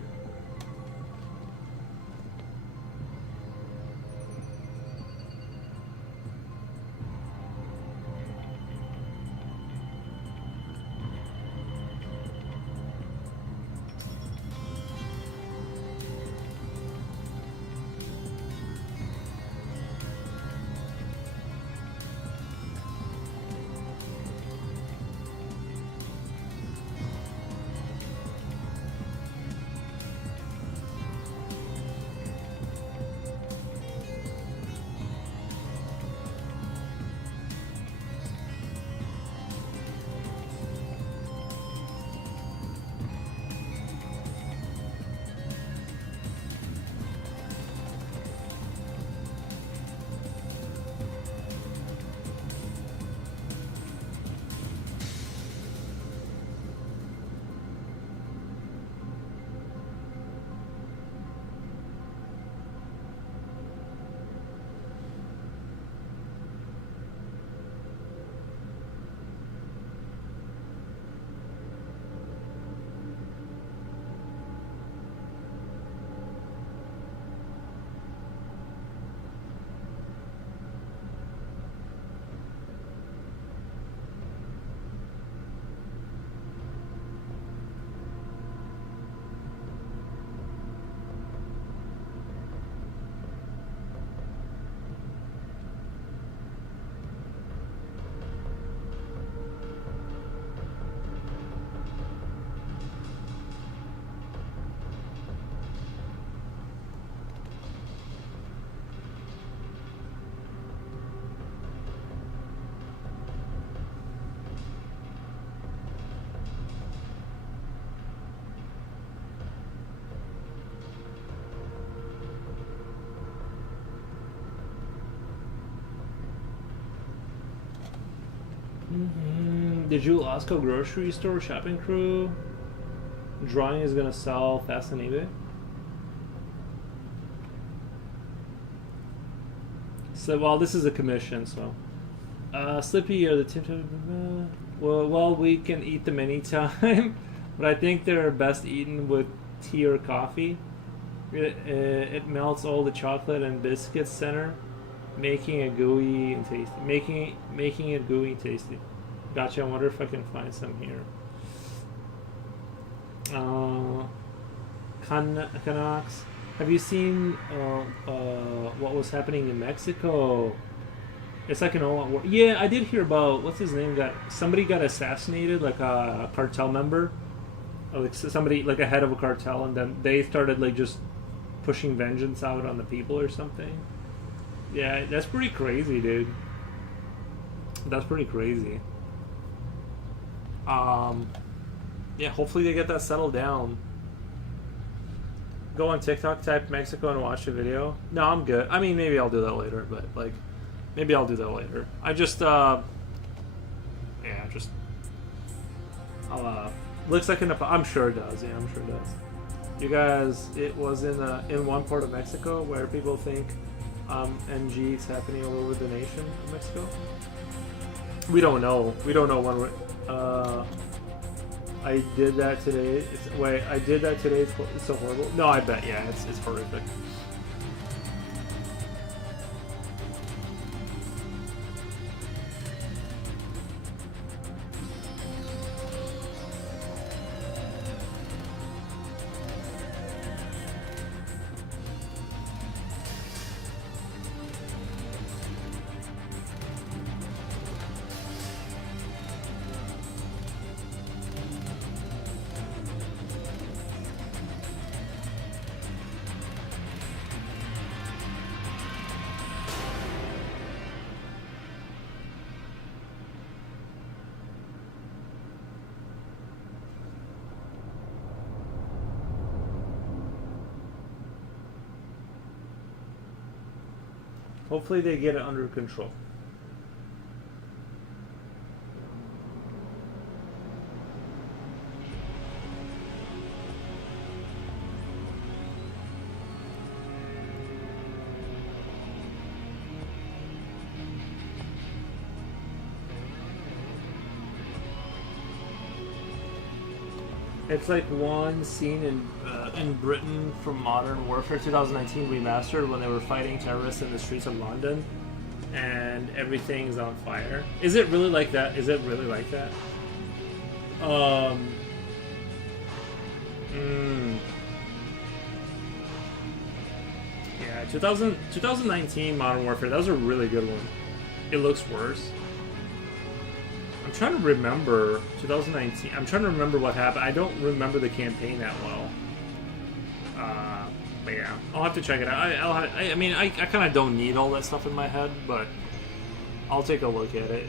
The Jewel Osco grocery store shopping crew. Drawing is gonna sell fast on eBay. So, well, this is a commission, so. Slippy or the Tim. Well, we can eat them anytime, but I think they're best eaten with tea or coffee. It melts all the chocolate and biscuits center, making it gooey and tasty. Making it gooey and tasty. Gotcha. I wonder if I can find some here. Canucks. Have you seen what was happening in Mexico? It's like an all-out war. Yeah, I did hear about what's his name. Somebody got assassinated, like a cartel member, like somebody like a head of a cartel, and then they started like just pushing vengeance out on the people or something. Yeah, that's pretty crazy, dude. That's pretty crazy. Yeah, hopefully they get that settled down. Go on TikTok, type Mexico, and watch the video. No, I'm good. I mean, maybe I'll do that later, but like, maybe I'll do that later. I just, yeah, just, looks like I'm sure it does. Yeah, I'm sure it does. You guys, it was in one part of Mexico where people think, NG is happening all over the nation of Mexico. We don't know. We don't know when I did that today. I did that today. It's so horrible. No, I bet. Yeah, it's horrific. Hopefully they get it under control. It's like one scene in Britain from Modern Warfare 2019 remastered when they were fighting terrorists in the streets of London, and everything's on fire. Is it really like that? Is it really like that? Yeah, 2019 Modern Warfare. That was a really good one. It looks worse. I'm trying to remember 2019. I'm trying to remember what happened. I don't remember the campaign that well. But yeah, I'll have to check it out. I mean, I kind of don't need all that stuff in my head, but I'll take a look at it.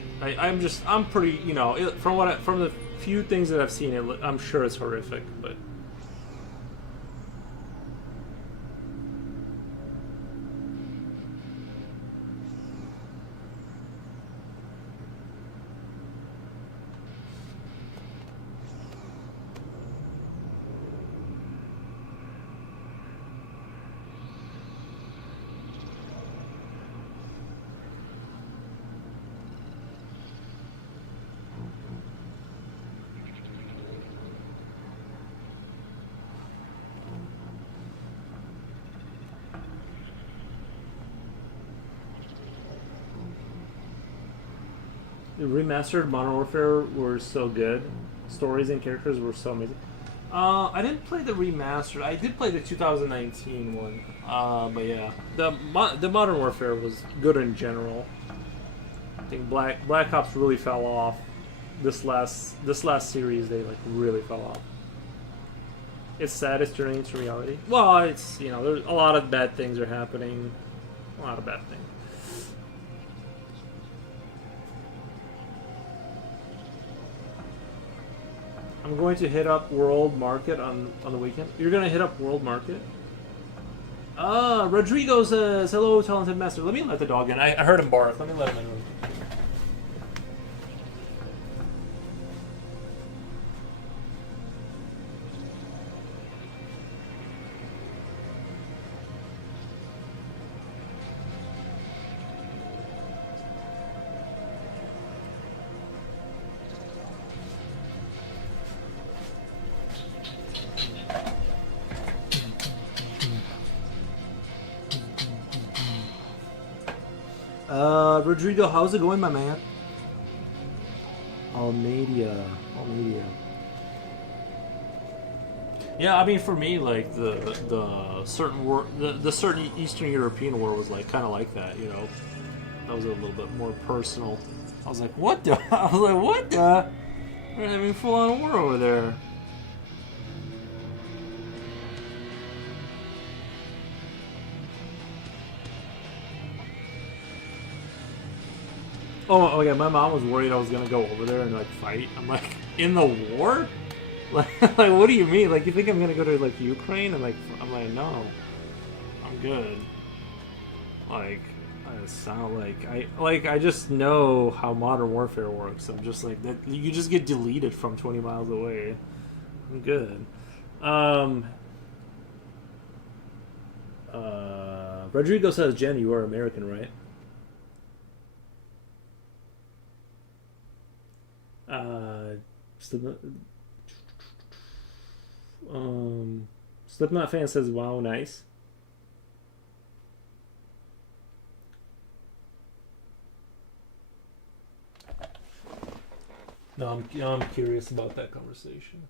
I'm pretty, you know, from the few things that I've seen, I'm sure it's horrific, but. The remastered Modern Warfare were so good. Stories and characters were so amazing. I didn't play the remastered. I did play the 2019 one. But yeah, the Modern Warfare was good in general. I think Black Ops really fell off. This last series, they like really fell off. It's sad. It's turning into reality. Well, it's, you know, there's a lot of bad things are happening. A lot of bad things. I'm going to hit up World Market on the weekend. You're going to hit up World Market? Rodrigo says, hello, talented master. Let me let the dog in. I heard him bark. Let me let him in. Rodrigo, how's it going, my man? Almeida. Yeah, I mean, for me, like the certain war, the certain Eastern European war was like kind of like that, you know. That was a little bit more personal. I was like, what the? I was like, what the? We're having full on war over there. Oh yeah, my mom was worried I was gonna go over there and like fight. I'm like, in the war? Like, what do you mean? Like, you think I'm gonna go to like Ukraine? I'm like, no, I'm good. Like, I sound like I just know how modern warfare works. I'm just like that. You just get deleted from 20 miles away. I'm good. Rodrigo says, Jen, you are American, right? Slipknot fan says, wow, nice. No, I'm curious about that conversation.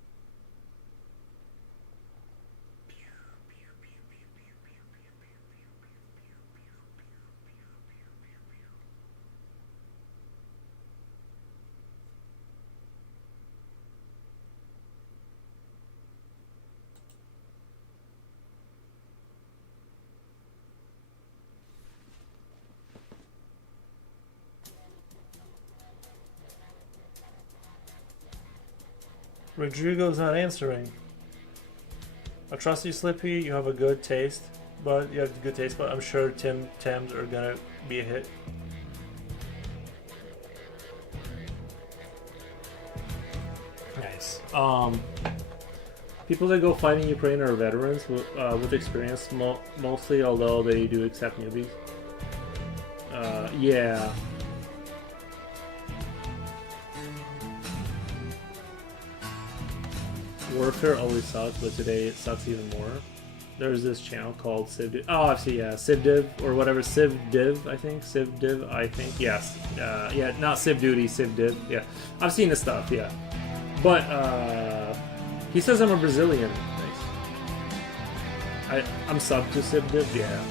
Rodrigo's not answering. I trust you, Slippy. You have a good taste, but I'm sure Thames are gonna be a hit. Nice. People that go fight in Ukraine are veterans with experience, mostly, although they do accept newbies. Yeah. Warfare always sucked, but today it sucks even more. There's this channel called CivDiv. Oh, I've seen, yeah, CivDiv or whatever. CivDiv, I think. CivDiv, I think. Yes. Yeah, not Civ Duty, CivDiv. Yeah. I've seen this stuff, yeah. But, he says I'm a Brazilian. Nice. I'm sub to CivDiv, yeah.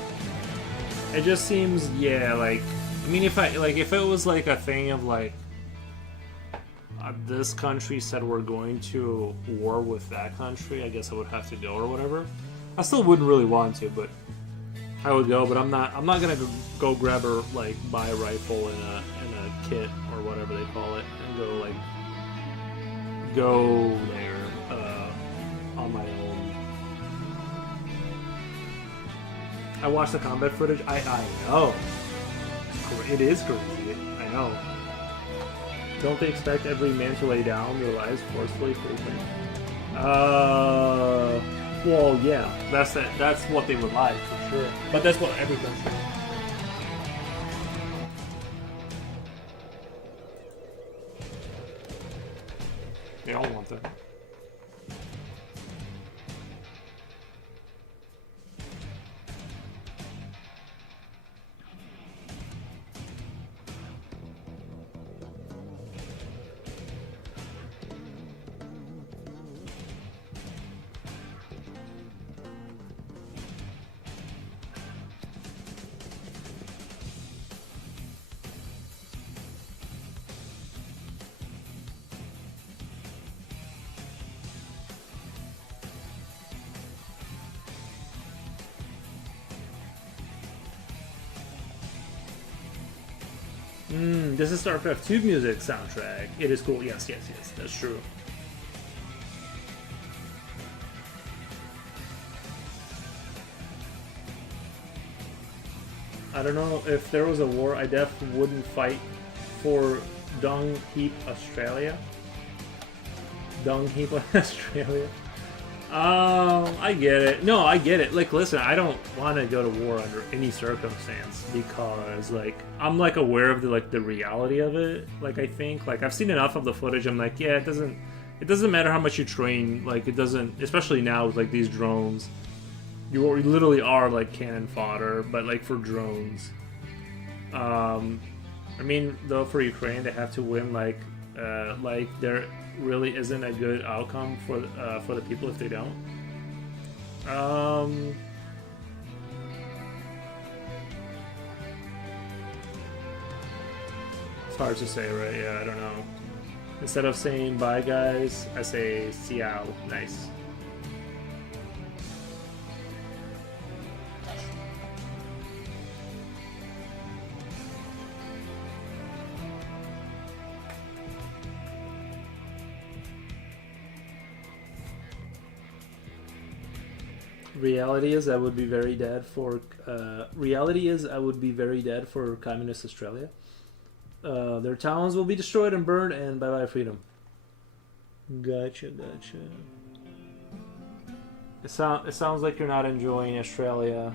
It just seems, yeah, like, I mean, if it was like a thing of like, this country said we're going to war with that country, I guess I would have to go or whatever. I still wouldn't really want to, but I would go. But I'm not gonna go grab or like buy a rifle in a kit or whatever they call it and go there on my own. I watched the combat footage. I know it is crazy. I know. Don't they expect every man to lay down their lives forcefully for anything? Well, yeah, that's what they would like for sure. But that's what every country. They all want that. This is StarCraft 2 music soundtrack. It is cool. Yes, that's true. I don't know if there was a war, I definitely wouldn't fight for Dung Heap Australia. Dung Heap Australia. I get it. No, I get it. Like, listen, I don't want to go to war under any circumstance because, like, I'm like aware of the reality of it. Like, I think, like, I've seen enough of the footage. I'm like, yeah, it doesn't matter how much you train. Like, it doesn't, especially now with like these drones. You literally are like cannon fodder, but like for drones. I mean, though, for Ukraine, they have to win. Like there really isn't a good outcome for the people if they don't. It's hard to say, right? Yeah, I don't know. Instead of saying bye, guys, I say ciao. Nice. Reality is I would be very dead for. Reality is I would be very dead for communist Australia. Their towns will be destroyed and burned, and bye bye freedom. Gotcha. It sounds like you're not enjoying Australia.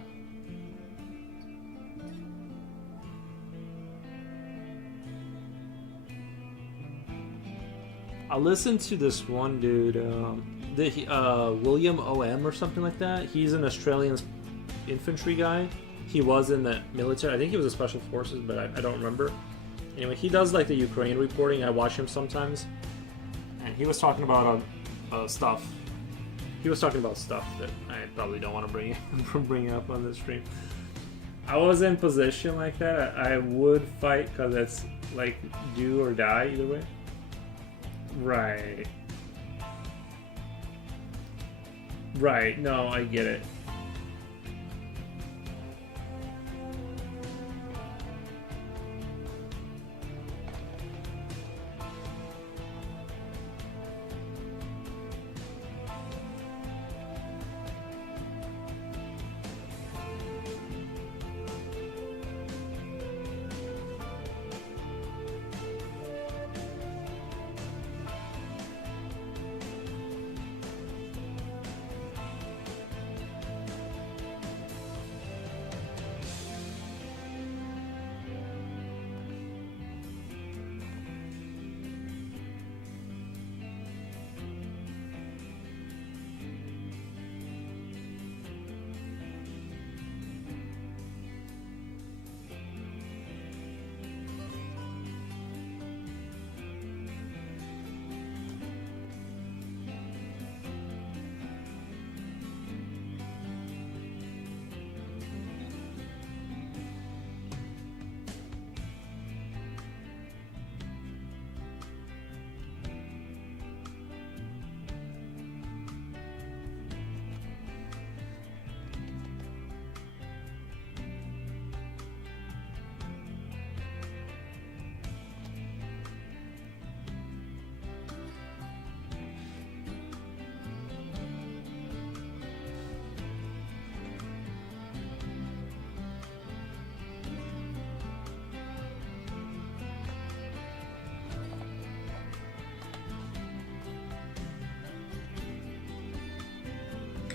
I listened to this one dude, William O.M. or something like that. He's an Australian infantry guy. He was in the military. I think he was a special forces, but I don't remember. Anyway, he does like the Ukraine reporting. I watch him sometimes, and he was talking about stuff. He was talking about stuff that I probably don't want to bring up on the stream. I was in position like that. I would fight because it's like do or die either way. Right. Right. No, I get it.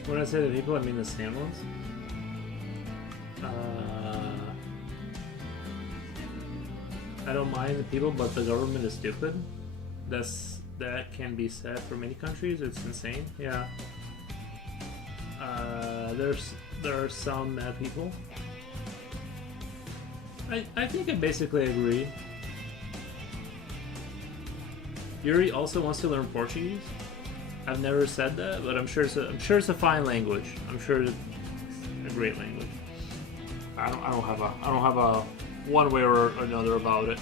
When I say the people, I mean the sand ones. I don't mind the people, but the government is stupid. That can be said for many countries. It's insane. Yeah. There are some mad people. I think I basically agree. Yuri also wants to learn Portuguese. I've never said that, but I'm sure it's a fine language. I'm sure it's a great language. I don't have a one way or another about it.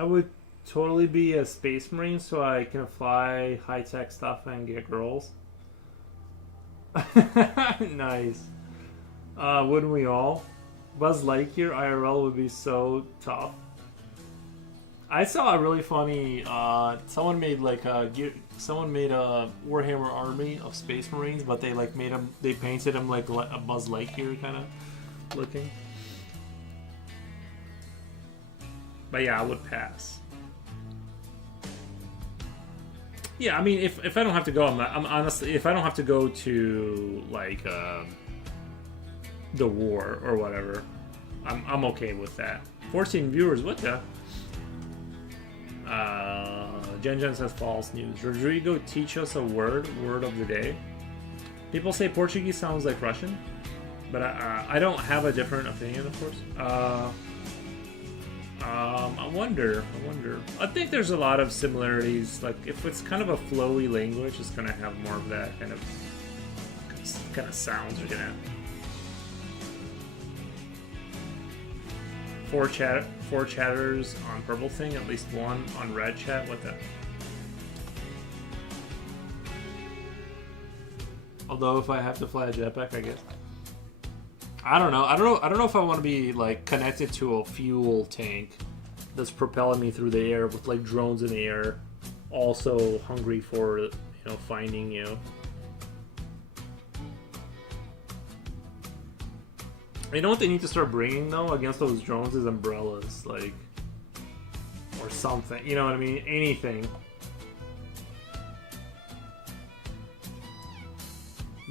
I would totally be a space marine so I can fly high-tech stuff and get girls. Nice. Wouldn't we all? Buzz Lightyear IRL would be so tough. I saw a really funny. Someone made like someone made a Warhammer army of Space Marines, but they like made him. They painted him like a Buzz Lightyear kind of looking. But yeah, I would pass. Yeah, I mean, if I don't have to go, I'm honestly, if I don't have to go to like the war or whatever, I'm okay with that. 14 viewers, what the? Jen says false news. Rodrigo, teach us a word of the day. People say Portuguese sounds like Russian, but I don't have a different opinion, of course. I wonder. I think there's a lot of similarities. Like, if it's kind of a flowy language, it's gonna have more of that kind of sounds. Are gonna four chatters on purple thing, at least one on red chat. What the? Although if I have to fly a jetpack, I guess. I don't know if I want to be like connected to a fuel tank that's propelling me through the air with like drones in the air, also hungry for finding you. You know what they need to start bringing though against those drones is umbrellas, like, or something. You know what I mean? Anything.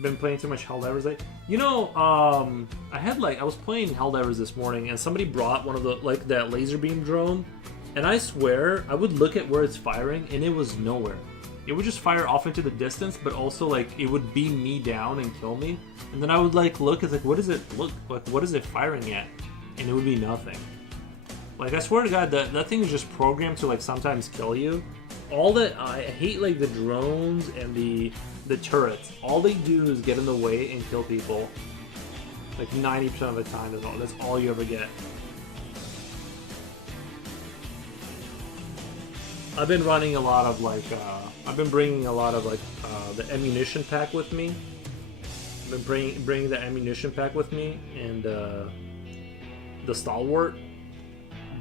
Been playing too much Helldivers lately. I was playing Helldivers this morning, and somebody brought one of the that laser beam drone, and I swear I would look at where it's firing, and it was nowhere. It would just fire off into the distance, but also like it would beam me down and kill me, and then I would like look, it's like what is it firing at, and it would be nothing. Like, I swear to God, that thing is just programmed to like sometimes kill you. All that I hate, like the drones and the turrets, all they do is get in the way and kill people. Like 90% of the time, that's all you ever get. I've been running a lot of like, I've been bringing a lot of like the ammunition pack with me. I've been bringing the ammunition pack with me, and the stalwart,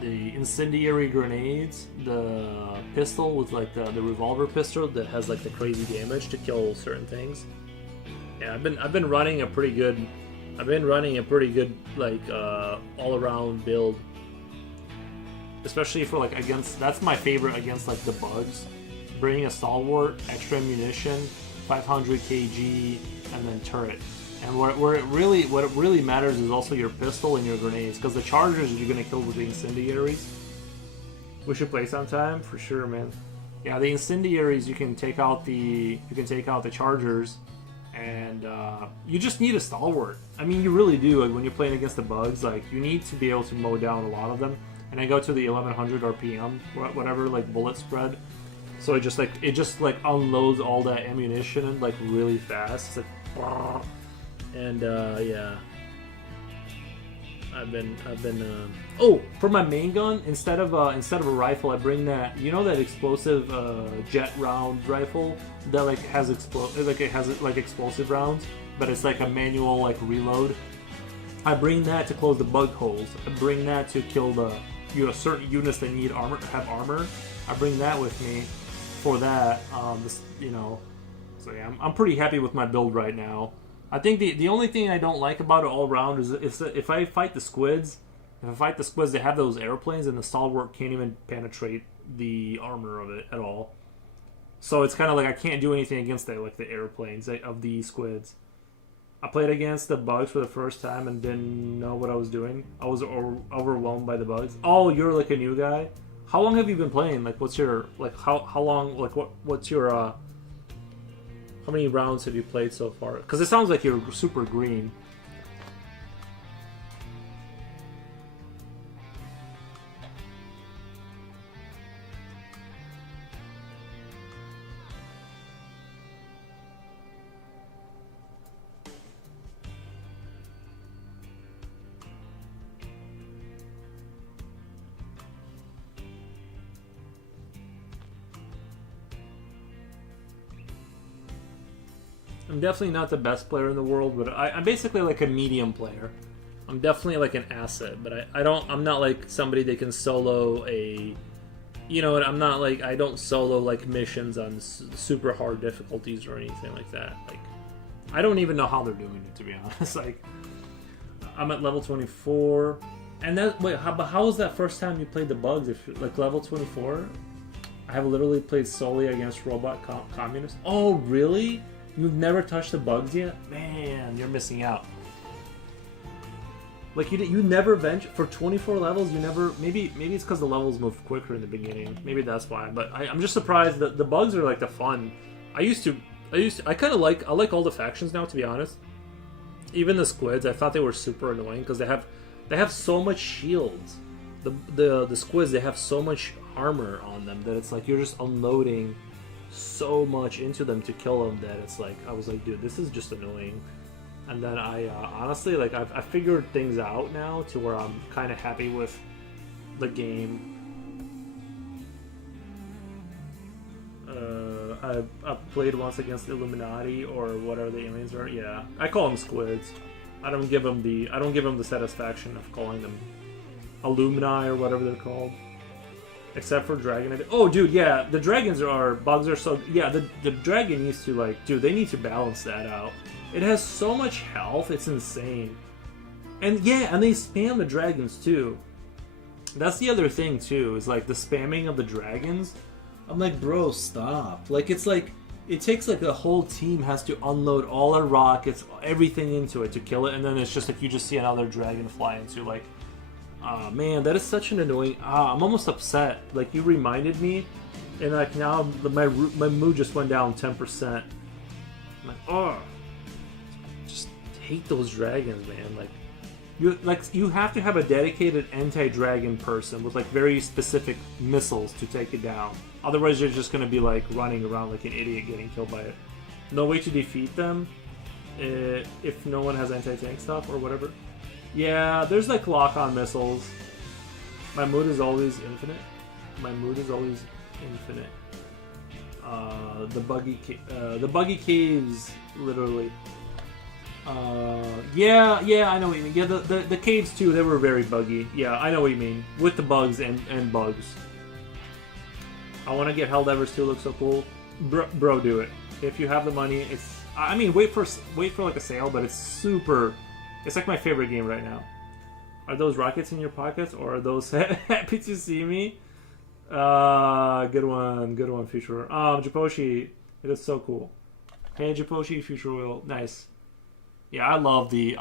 the incendiary grenades, the pistol with like the revolver pistol that has like the crazy damage to kill certain things. Yeah, I've been running a pretty good like all around build, especially for like against. That's my favorite against like the bugs. Bringing a stalwart, extra ammunition, 500 kg, and then turret. And what it really matters is also your pistol and your grenades, because the chargers you're gonna kill with the incendiaries. We should play sometime for sure, man. Yeah, the incendiaries you can take out the chargers, and you just need a stalwart. I mean, you really do. Like when you're playing against the bugs, like you need to be able to mow down a lot of them. And I go to the 1100 RPM, whatever, like bullet spread. So it just unloads all that ammunition like really fast. It's like, and yeah, I've been oh, for my main gun, instead of a rifle, I bring that, that explosive jet round rifle that like has explosive rounds, but it's like a manual like reload. I bring that to close the bug holes. I bring that to kill the certain units that need armor, have armor. I bring that with me for that. So yeah, I'm pretty happy with my build right now. I think the only thing I don't like about it all around is if I fight the squids, they have those airplanes, and the stalwart can't even penetrate the armor of it at all. So it's kind of like I can't do anything against the airplanes of the squids. I played against the bugs for the first time and didn't know what I was doing. I was overwhelmed by the bugs. Oh, you're like a new guy? How long have you been playing? Like, what's your how long? Like, what's your how many rounds have you played so far? Because it sounds like you're super green. I'm definitely not the best player in the world, but I'm basically like a medium player. I'm definitely like an asset, but I don't. I'm not like somebody that can solo a. You know, I'm not like I don't solo like missions on super hard difficulties or anything like that. Like, I don't even know how they're doing it, to be honest. Like, I'm at level 24, and that wait, how was that first time you played the bugs? If like level 24, I have literally played solely against robot communists. Oh, really? You've never touched the bugs yet? Man, you're missing out. Like you never venture for 24 levels. You never. Maybe it's because the levels move quicker in the beginning. Maybe that's why. But I'm just surprised that the bugs are like the fun. I kind of like. I like all the factions now, to be honest. Even the squids, I thought they were super annoying because they have so much shields. The squids, they have so much armor on them that it's like you're just unloading so much into them to kill them that it's like I was like, dude, this is just annoying. And then I honestly, like, I figured things out now to where I'm kind of happy with the game. I've played once against the Illuminati or whatever the aliens are. Yeah, I call them squids. I don't give them the satisfaction of calling them Illumini or whatever they're called. Except for dragon. Oh, dude, yeah, the dragons bugs are so. Yeah, the dragon needs to like, dude, they need to balance that out. It has so much health, it's insane. And yeah, and they spam the dragons too. That's the other thing too, is like the spamming of the dragons. I'm like, bro, stop. Like, it's like, it takes like the whole team has to unload all their rockets, everything into it to kill it, and then it's just like you just see another dragon fly into like, man, that is such an annoying. I'm almost upset. Like, you reminded me, and like now my mood just went down 10%. I'm like, oh. Hate those dragons, man. You have to have a dedicated anti-dragon person with like very specific missiles to take it down. Otherwise, you're just gonna be like running around like an idiot getting killed by it. No way to defeat them if no one has anti-tank stuff or whatever. Yeah, there's like lock-on missiles. My mood is always infinite. The buggy caves, literally. Yeah, I know what you mean. Yeah, the caves too, they were very buggy. Yeah, I know what you mean. With the bugs and bugs. I want to get Helldivers 2, looks so cool. Bro, do it. If you have the money, it's... I mean, wait for like a sale, but it's super... It's like my favorite game right now. Are those rockets in your pockets, or are those happy to see me? Good one, Future. Japoshi, it is so cool. Hey, Japoshi, Future Will, nice. Yeah, I love the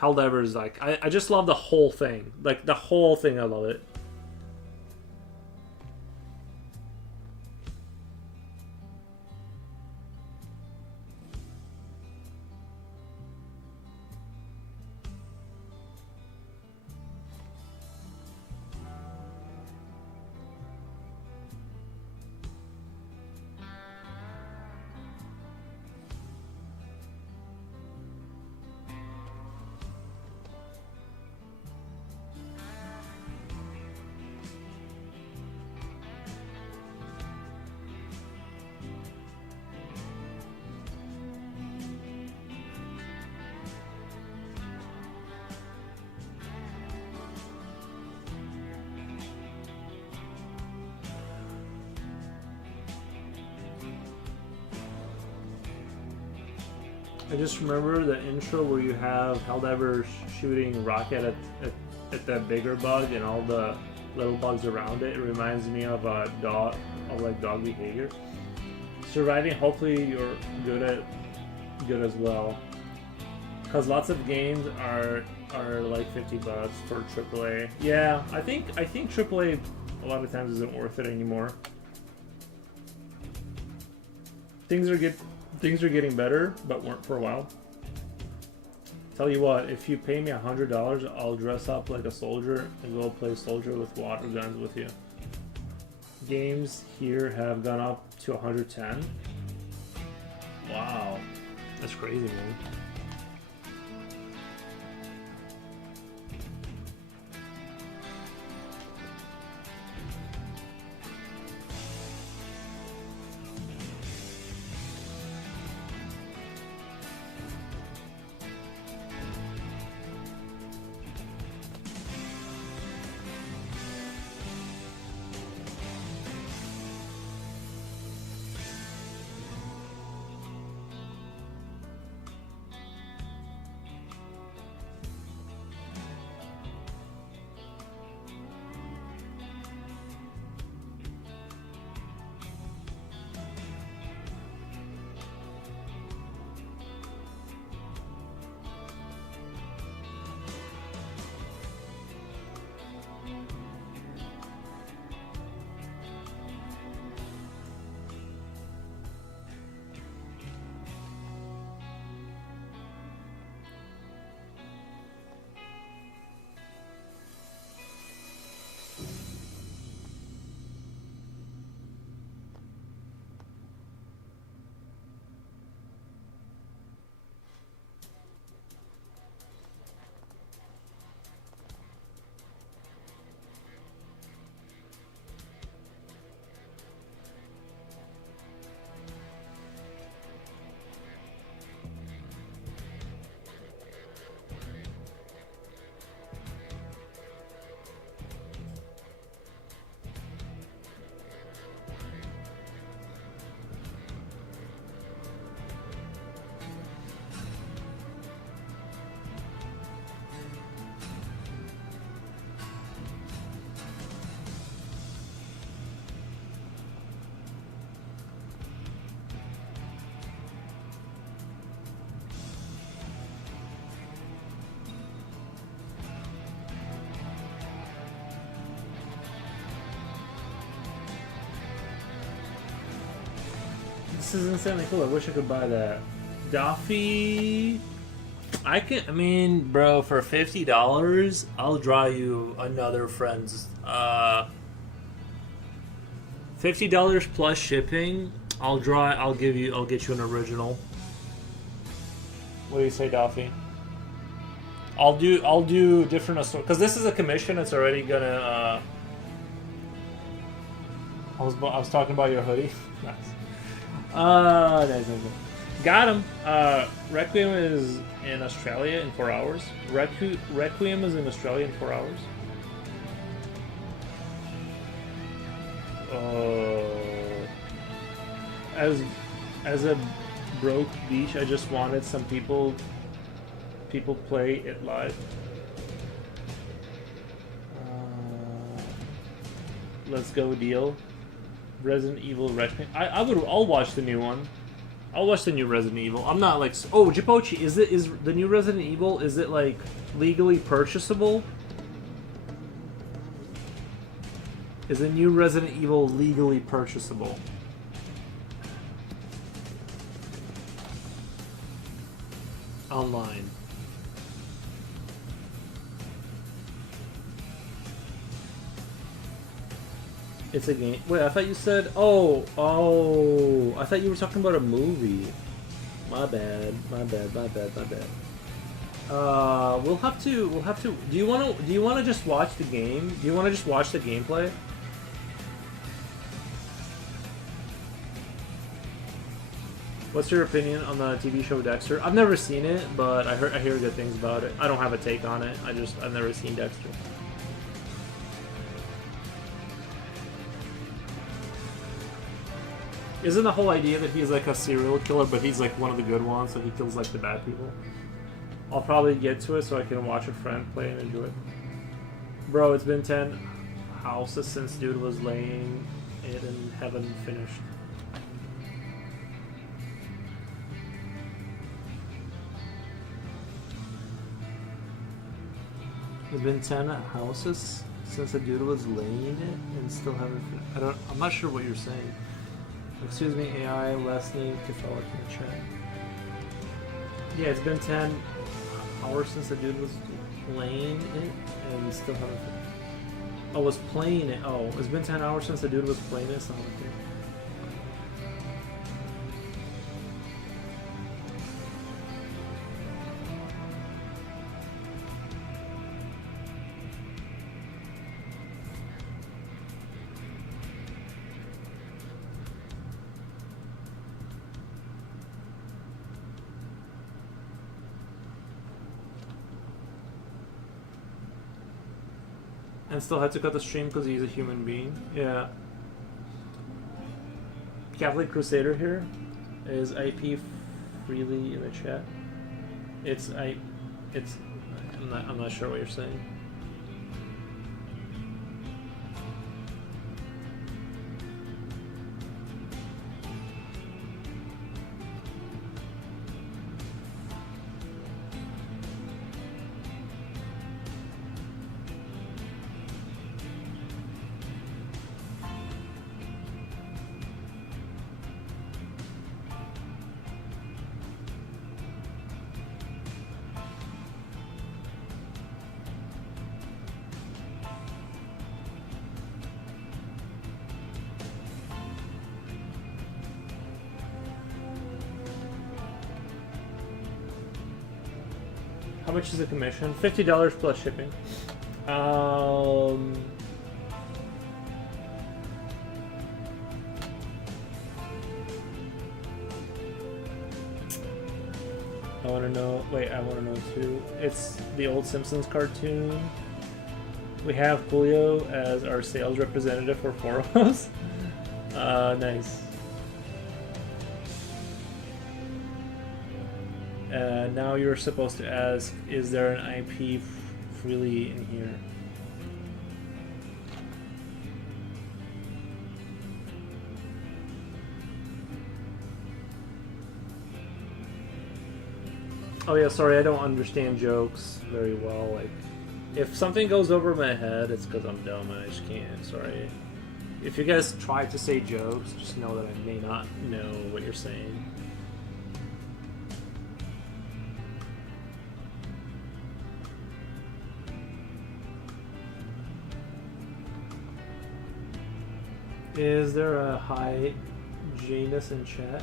Helldivers. Like, I just love the whole thing. Like, the whole thing, I love it. I just remember the intro where you have Helldivers shooting rocket at that bigger bug and all the little bugs around it. It reminds me of a dog, dog behavior. Surviving, hopefully you're good as well. Because lots of games are like $50 for AAA. Yeah, I think AAA a lot of times isn't worth it anymore. Things are getting better, but weren't for a while. Tell you what, if you pay me $100, I'll dress up like a soldier and go play soldier with water guns with you. Games here have gone up to 110. Wow, that's crazy, man. This is insanely cool. I wish I could buy that. Daffy. I mean, bro, for $50, I'll draw you another friend's. $50 plus shipping. I'll get you an original. What do you say, Daffy? I'll do different because this is a commission. It's already gonna. I was talking about your hoodie. Nice. Nice. Got him. Requiem is in Australia in 4 hours. Requiem is in Australia in 4 hours. As a broke beach, I just wanted some people play it live. Let's go deal. Resident Evil Requiem. I'll watch the new one. I'll watch the new Resident Evil. I'm not like, oh, Jipochi, is the new Resident Evil, is it like legally purchasable? Is the new Resident Evil legally purchasable? Online. It's a game. Wait, I thought you said. Oh, I thought you were talking about a movie. My bad. We'll have to. Do you want to just watch the game? Do you want to just watch the gameplay? What's your opinion on the TV show Dexter? I've never seen it, but I hear good things about it. I don't have a take on it. I've never seen Dexter. Isn't the whole idea that he's like a serial killer, but he's like one of the good ones, so he kills like the bad people? I'll probably get to it so I can watch a friend play and enjoy it. Bro, it's been 10 houses since dude was laying it and haven't finished. It's been 10 houses since the dude was laying it and still haven't finished. I'm not sure what you're saying. Excuse me, AI, last name, Kefalik in the chat. Yeah, it's been 10 hours since the dude was playing it, and we still haven't finished. Oh, was playing it. Oh, it's been 10 hours since the dude was playing it, so I'm okay. And still had to cut the stream because he's a human being. Yeah. Catholic Crusader here is IP freely in the chat. I'm not sure what you're saying. How much is the commission? $50 plus shipping. I want to know. Wait, I want to know too. It's the old Simpsons cartoon. We have Julio as our sales representative for Foros. Nice. Now you're supposed to ask, is there an IP freely in here? Oh yeah, sorry, I don't understand jokes very well. Like, if something goes over my head, it's because I'm dumb and I just can't. Sorry. if you guys try to say jokes, just know that I may not know what you're saying. Is there a hi Janus in chat?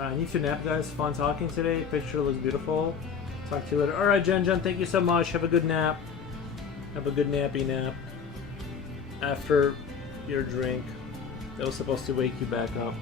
I need to nap, guys. Fun talking today. Picture looks beautiful. Talk to you later. Alright, Jen, thank you so much. Have a good nap. Have a good nappy nap. After your drink that was supposed to wake you back up.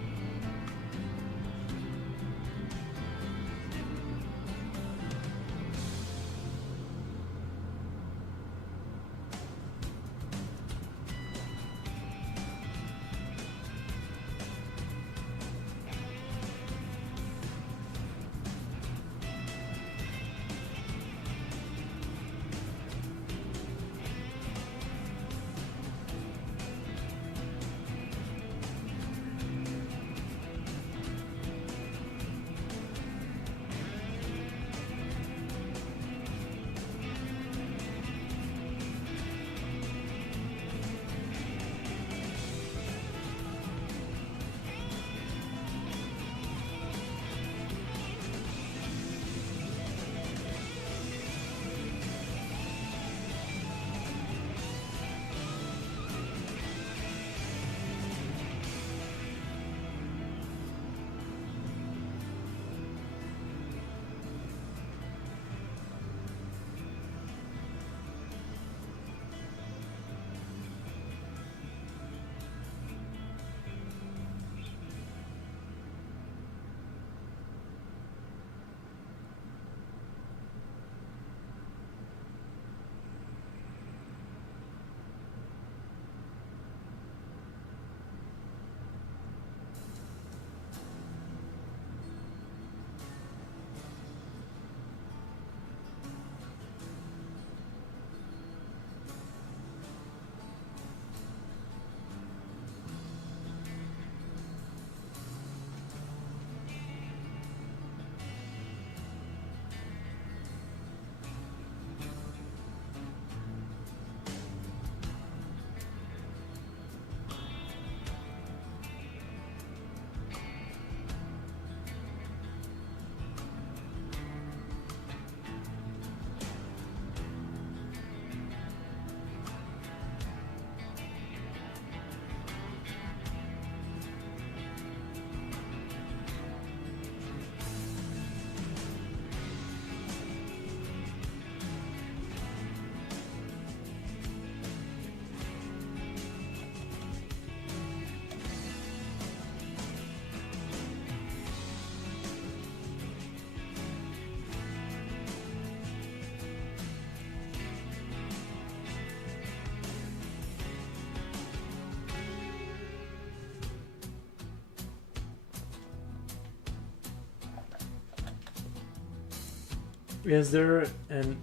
Is there an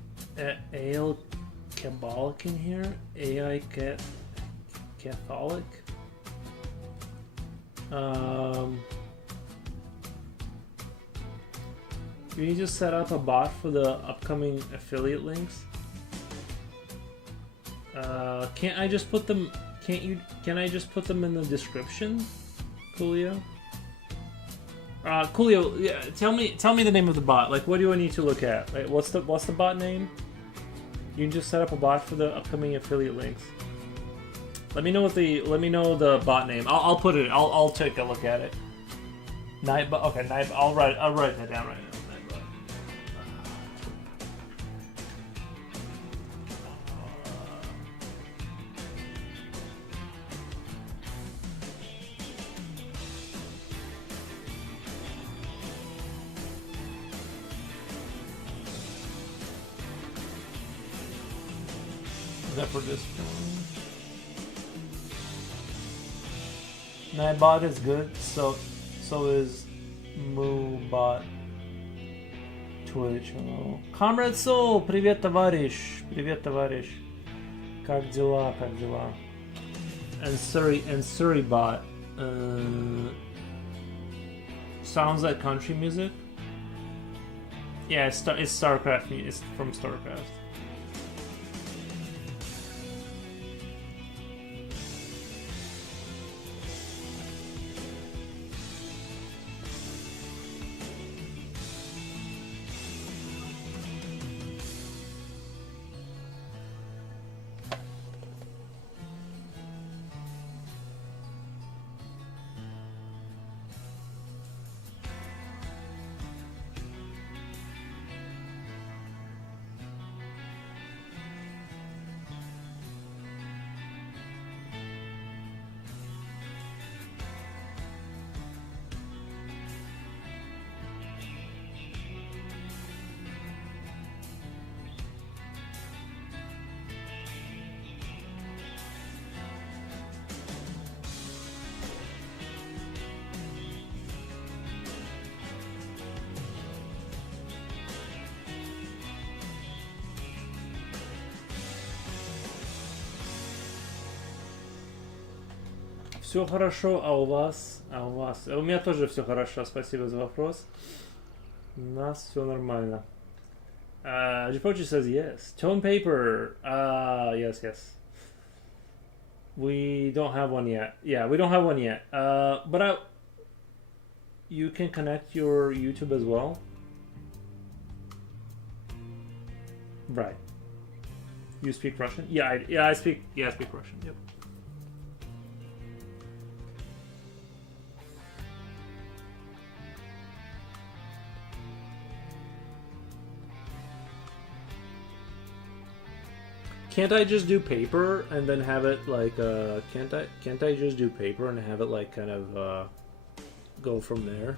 Ale Catholic in here? AI Catholic? You need to set up a bot for the upcoming affiliate links. Can't I just put them? Can I just put them in the description, Coolio? Coolio, yeah, tell me the name of the bot. Like, what do I need to look at? Like, what's the bot name? You can just set up a bot for the upcoming affiliate links. Let me know the bot name. I'll put it. I'll take a look at it. Nightbot. Okay, Nightbot. I'll write that down right now. Nightbot. Is that for this one? Nightbot is good, so is MooBot. Twitch. Oh. Comrade Soul, привет, товарищ. Привет, товарищ. Как дела, как дела? and Suribot. Sounds like country music. Yeah, it's StarCraft. It's from StarCraft. Все хорошо, а у вас? А у вас? У меня тоже все хорошо, спасибо за вопрос. У нас все нормально. Jipochi says yes. Tone paper. Yes. We don't have one yet. Yeah, we don't have one yet. You can connect your YouTube as well. Right. You speak Russian? I speak Russian. Yep. Can't I just do paper and then have it like can't I just do paper and have it like kind of go from there?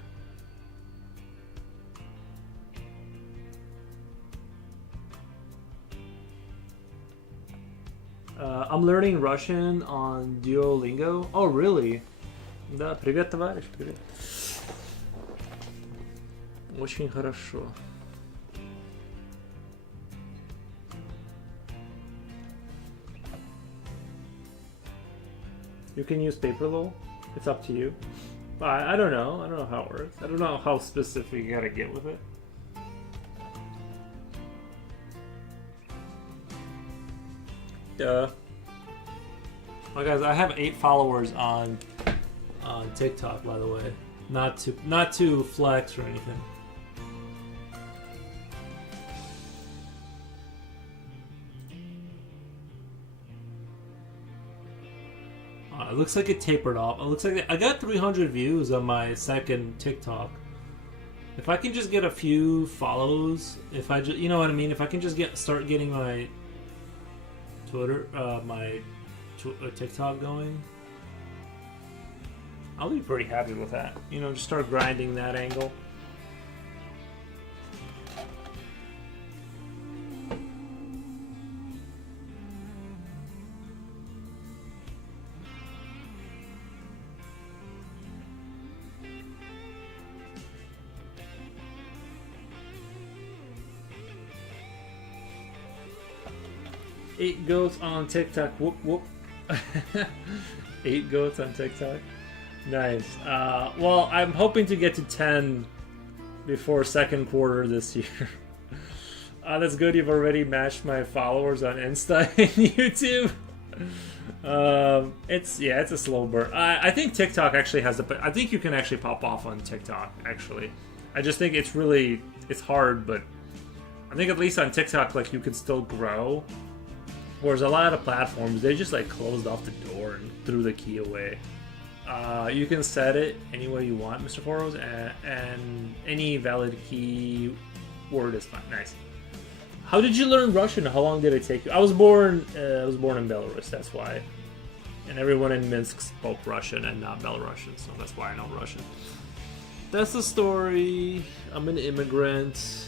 I'm learning Russian on Duolingo. Oh, really? Да, привет, товарищ, привет. Очень хорошо. You can use Paperlol. It's up to you. I don't know. I don't know how it works. I don't know how specific you gotta get with it. Well, guys, I have 8 followers on TikTok, by the way. Not to flex or anything. It looks like it tapered off. It looks like I got 300 views on my second TikTok. If I can just get a few follows, if I just, you know what I mean? If I can just start getting my Twitter, TikTok going, I'll be pretty happy with that. You know, just start grinding that angle. Eight goats on TikTok. Whoop whoop. 8 goats on TikTok. Nice. Well, I'm hoping to get to 10 before second quarter this year. That's good. You've already matched my followers on Insta and YouTube. It's a slow burn. I think TikTok actually has I think you can actually pop off on TikTok. Actually, I just think it's hard, but I think at least on TikTok, like, you can still grow. Whereas a lot of platforms, they just like closed off the door and threw the key away. You can set it any way you want, Mr. Foros, and any valid key word is fine. Nice. How did you learn Russian? How long did it take you? I was born in Belarus, that's why. And everyone in Minsk spoke Russian and not Belarusian, so that's why I know Russian. That's the story. I'm an immigrant.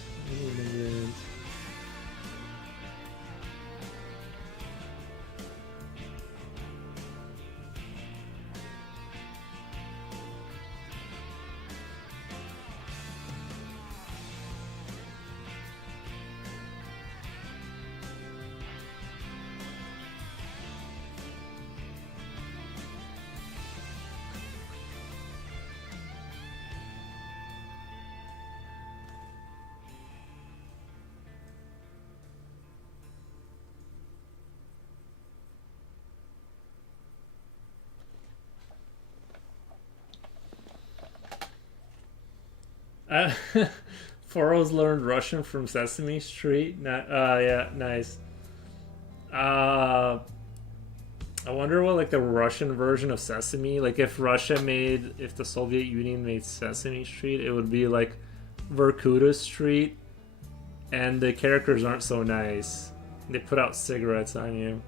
Uh, Foro's learned Russian from Sesame Street. Yeah, nice. Uh, I wonder what like the Russian version of Sesame, like if the Soviet Union made Sesame Street, it would be like Vorkuta Street, and the characters aren't so nice. They put out cigarettes on you.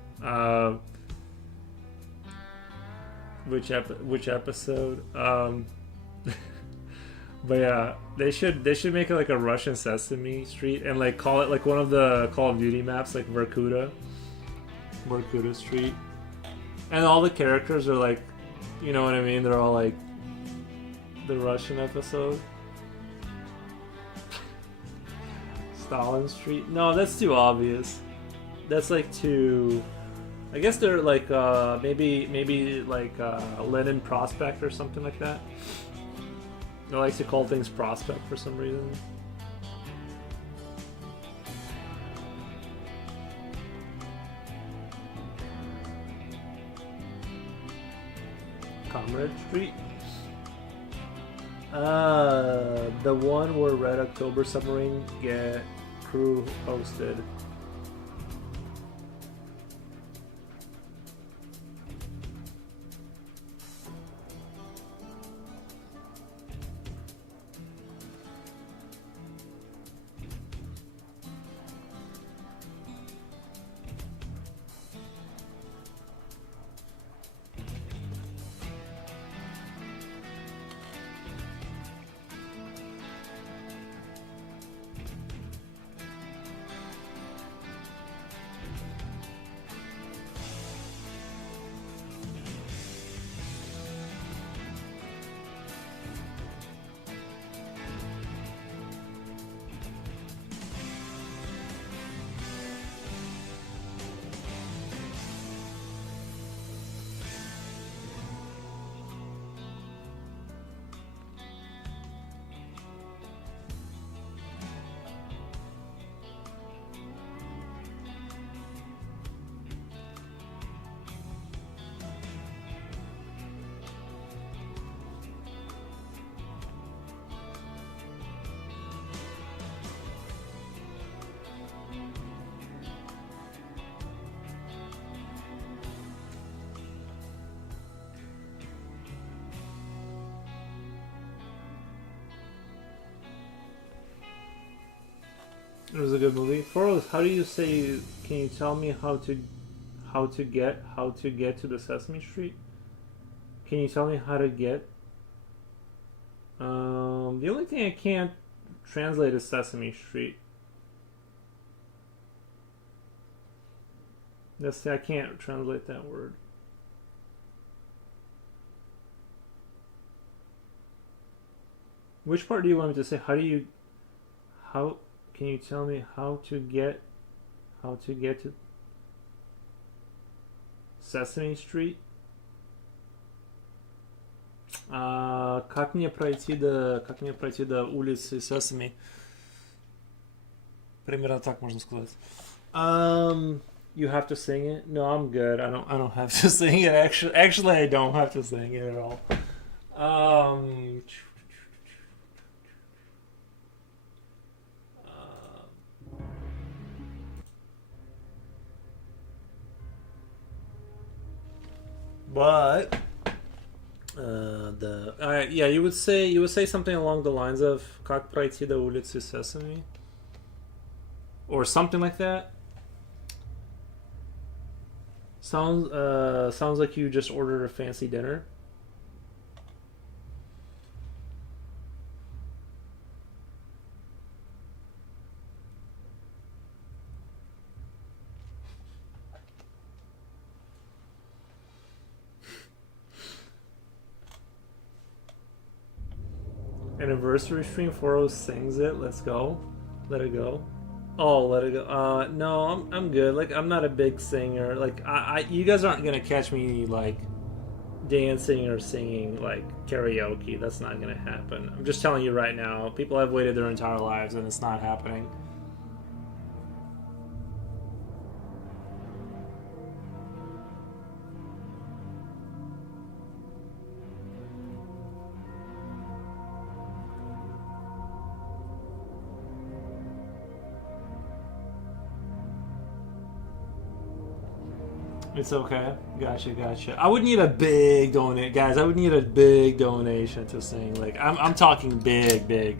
Which episode? But yeah, they should make it like a Russian Sesame Street and like call it like one of the Call of Duty maps, like Vorkuta Street, and all the characters are like, you know what I mean? They're all like the Russian episode. Stalin Street. No, that's too obvious. That's like too. I guess they're like maybe like Lenin Prospect or something like that. They like to call things Prospect for some reason. Comrade Street. The one where Red October submarine get crew hosted. It was a good movie. Foros, how do you say? Can you tell me how to get to the Sesame Street? Can you tell me how to get? The only thing I can't translate is Sesame Street. I can't translate that word. Which part do you want me to say? How can you tell me how to get to Sesame Street? Как мне пройти до улицы Sesame? Примерно так можно сказать. You have to sing it? No, I'm good. I don't have to sing it. Actually, I don't have to sing it at all. Um, but yeah, you would say something along the lines of "Как пройти до улицы Sesame" or something like that. Sounds like you just ordered a fancy dinner. Anniversary stream 40 sings it. Let's go. Let it go. Oh, let it go. No, I'm good. Like, I'm not a big singer. Like, you guys aren't gonna catch me like dancing or singing like karaoke. That's not gonna happen. I'm just telling you right now. People have waited their entire lives, and it's not happening. It's okay. Gotcha. I would need a big donate, guys. I would need a big donation to sing. Like, I'm talking big.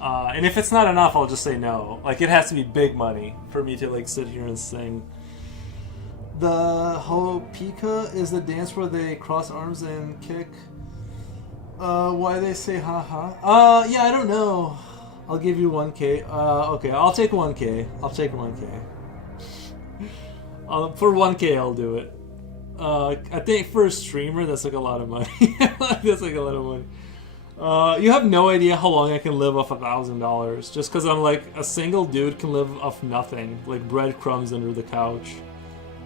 And if it's not enough, I'll just say no. Like, it has to be big money for me to, like, sit here and sing. The Hopika is the dance where they cross arms and kick. Why they say ha? Yeah, I don't know. I'll give you 1K. Okay, I'll take 1K. For 1K, I'll do it. I think for a streamer, that's like a lot of money. You have no idea how long I can live off $1,000. Just because I'm like a single dude can live off nothing, like breadcrumbs under the couch.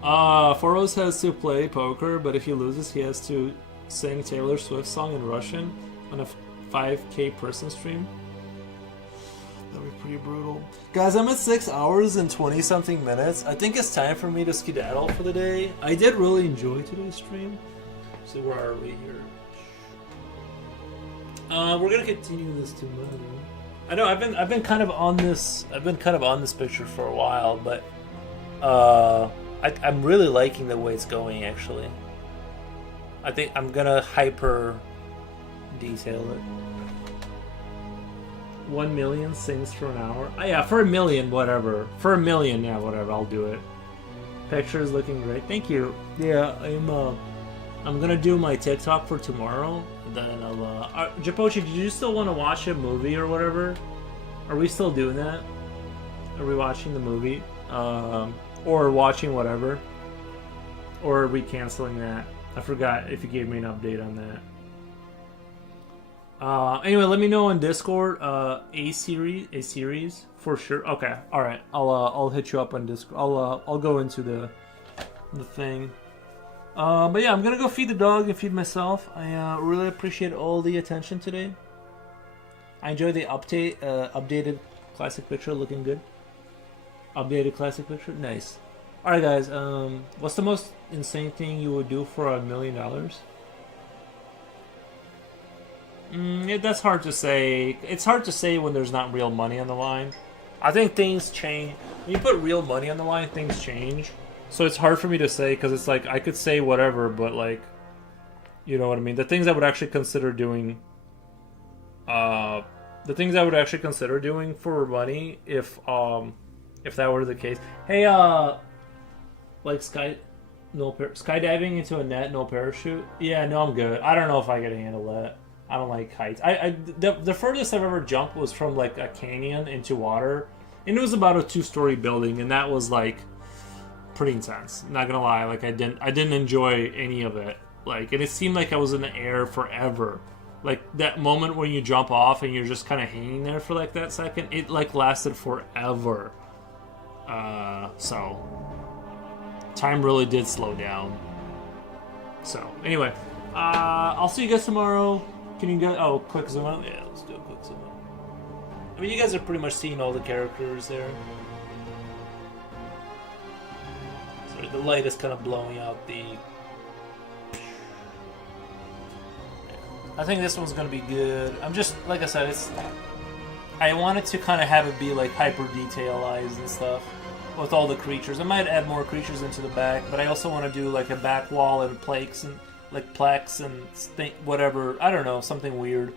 Foros has to play poker, but if he loses, he has to sing Taylor Swift song in Russian on a 5K person stream. That'd be pretty brutal. Guys, I'm at 6 hours and 20 something minutes. I think it's time for me to skedaddle for the day. I did really enjoy today's stream. So where are we here? We're gonna continue this tomorrow. I know I've been kind of on this picture for a while, but I'm really liking the way it's going actually. I think I'm gonna hyper detail it. 1 million sings for an hour. Yeah, for a million, whatever. For a million, yeah, whatever. I'll do it. Picture's looking great. Thank you. Yeah, I'm gonna do my TikTok for tomorrow. Then I'll. Japochi, did you still want to watch a movie or whatever? Are we still doing that? Are we watching the movie? Or watching whatever? Or are we canceling that? I forgot if you gave me an update on that. Anyway, let me know on Discord. A series for sure. Okay, all right. I'll hit you up on Discord. I'll go into the thing. But yeah, I'm gonna go feed the dog and feed myself. I really appreciate all the attention today. I enjoy the updated classic picture, looking good. Updated classic picture, nice. All right, guys. What's the most insane thing you would do for $1 million? That's hard to say. It's hard to say when there's not real money on the line. I think things change. When you put real money on the line, things change. So it's hard for me to say because it's like I could say whatever, but like, you know what I mean. The things I would actually consider doing. The things I would actually consider doing for money, if that were the case. Hey, like skydiving into a net, no parachute. Yeah, no, I'm good. I don't know if I could handle that. I don't like heights. The furthest I've ever jumped was from like a canyon into water, and it was about a 2-story building, and that was like pretty intense. Not gonna lie, like I didn't enjoy any of it. Like, and it seemed like I was in the air forever. Like that moment when you jump off and you're just kind of hanging there for like that second, it like lasted forever. So time really did slow down. So anyway, I'll see you guys tomorrow. Can you guys? Oh, quick zoom out. Yeah, let's do a quick zoom out. I mean, you guys are pretty much seeing all the characters there. Sorry, the light is kind of blowing out the. I think this one's gonna be good. I'm just, like I said, I wanted to kind of have it be like hyper detailized and stuff with all the creatures. I might add more creatures into the back, but I also want to do like a back wall and plaques and whatever. I don't know, something weird.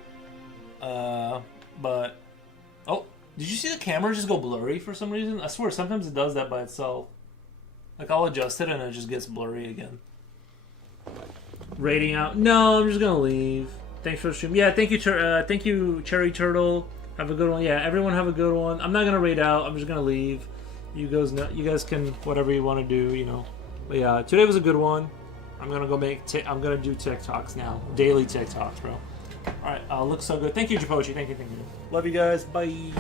But oh, did you see the camera just go blurry for some reason? I swear sometimes it does that by itself. Like I'll adjust it and it just gets blurry again. Rating out? No, I'm just gonna leave. Thanks for the stream. Yeah, thank you, Cherry Turtle. Have a good one. Yeah, everyone have a good one. I'm not gonna raid out. I'm just gonna leave. You guys can whatever you want to do, you know. But yeah, today was a good one. I'm gonna go I'm gonna do TikToks now, daily TikToks, bro. All right, look so good. Thank you, Japochi. Thank you. Love you guys. Bye.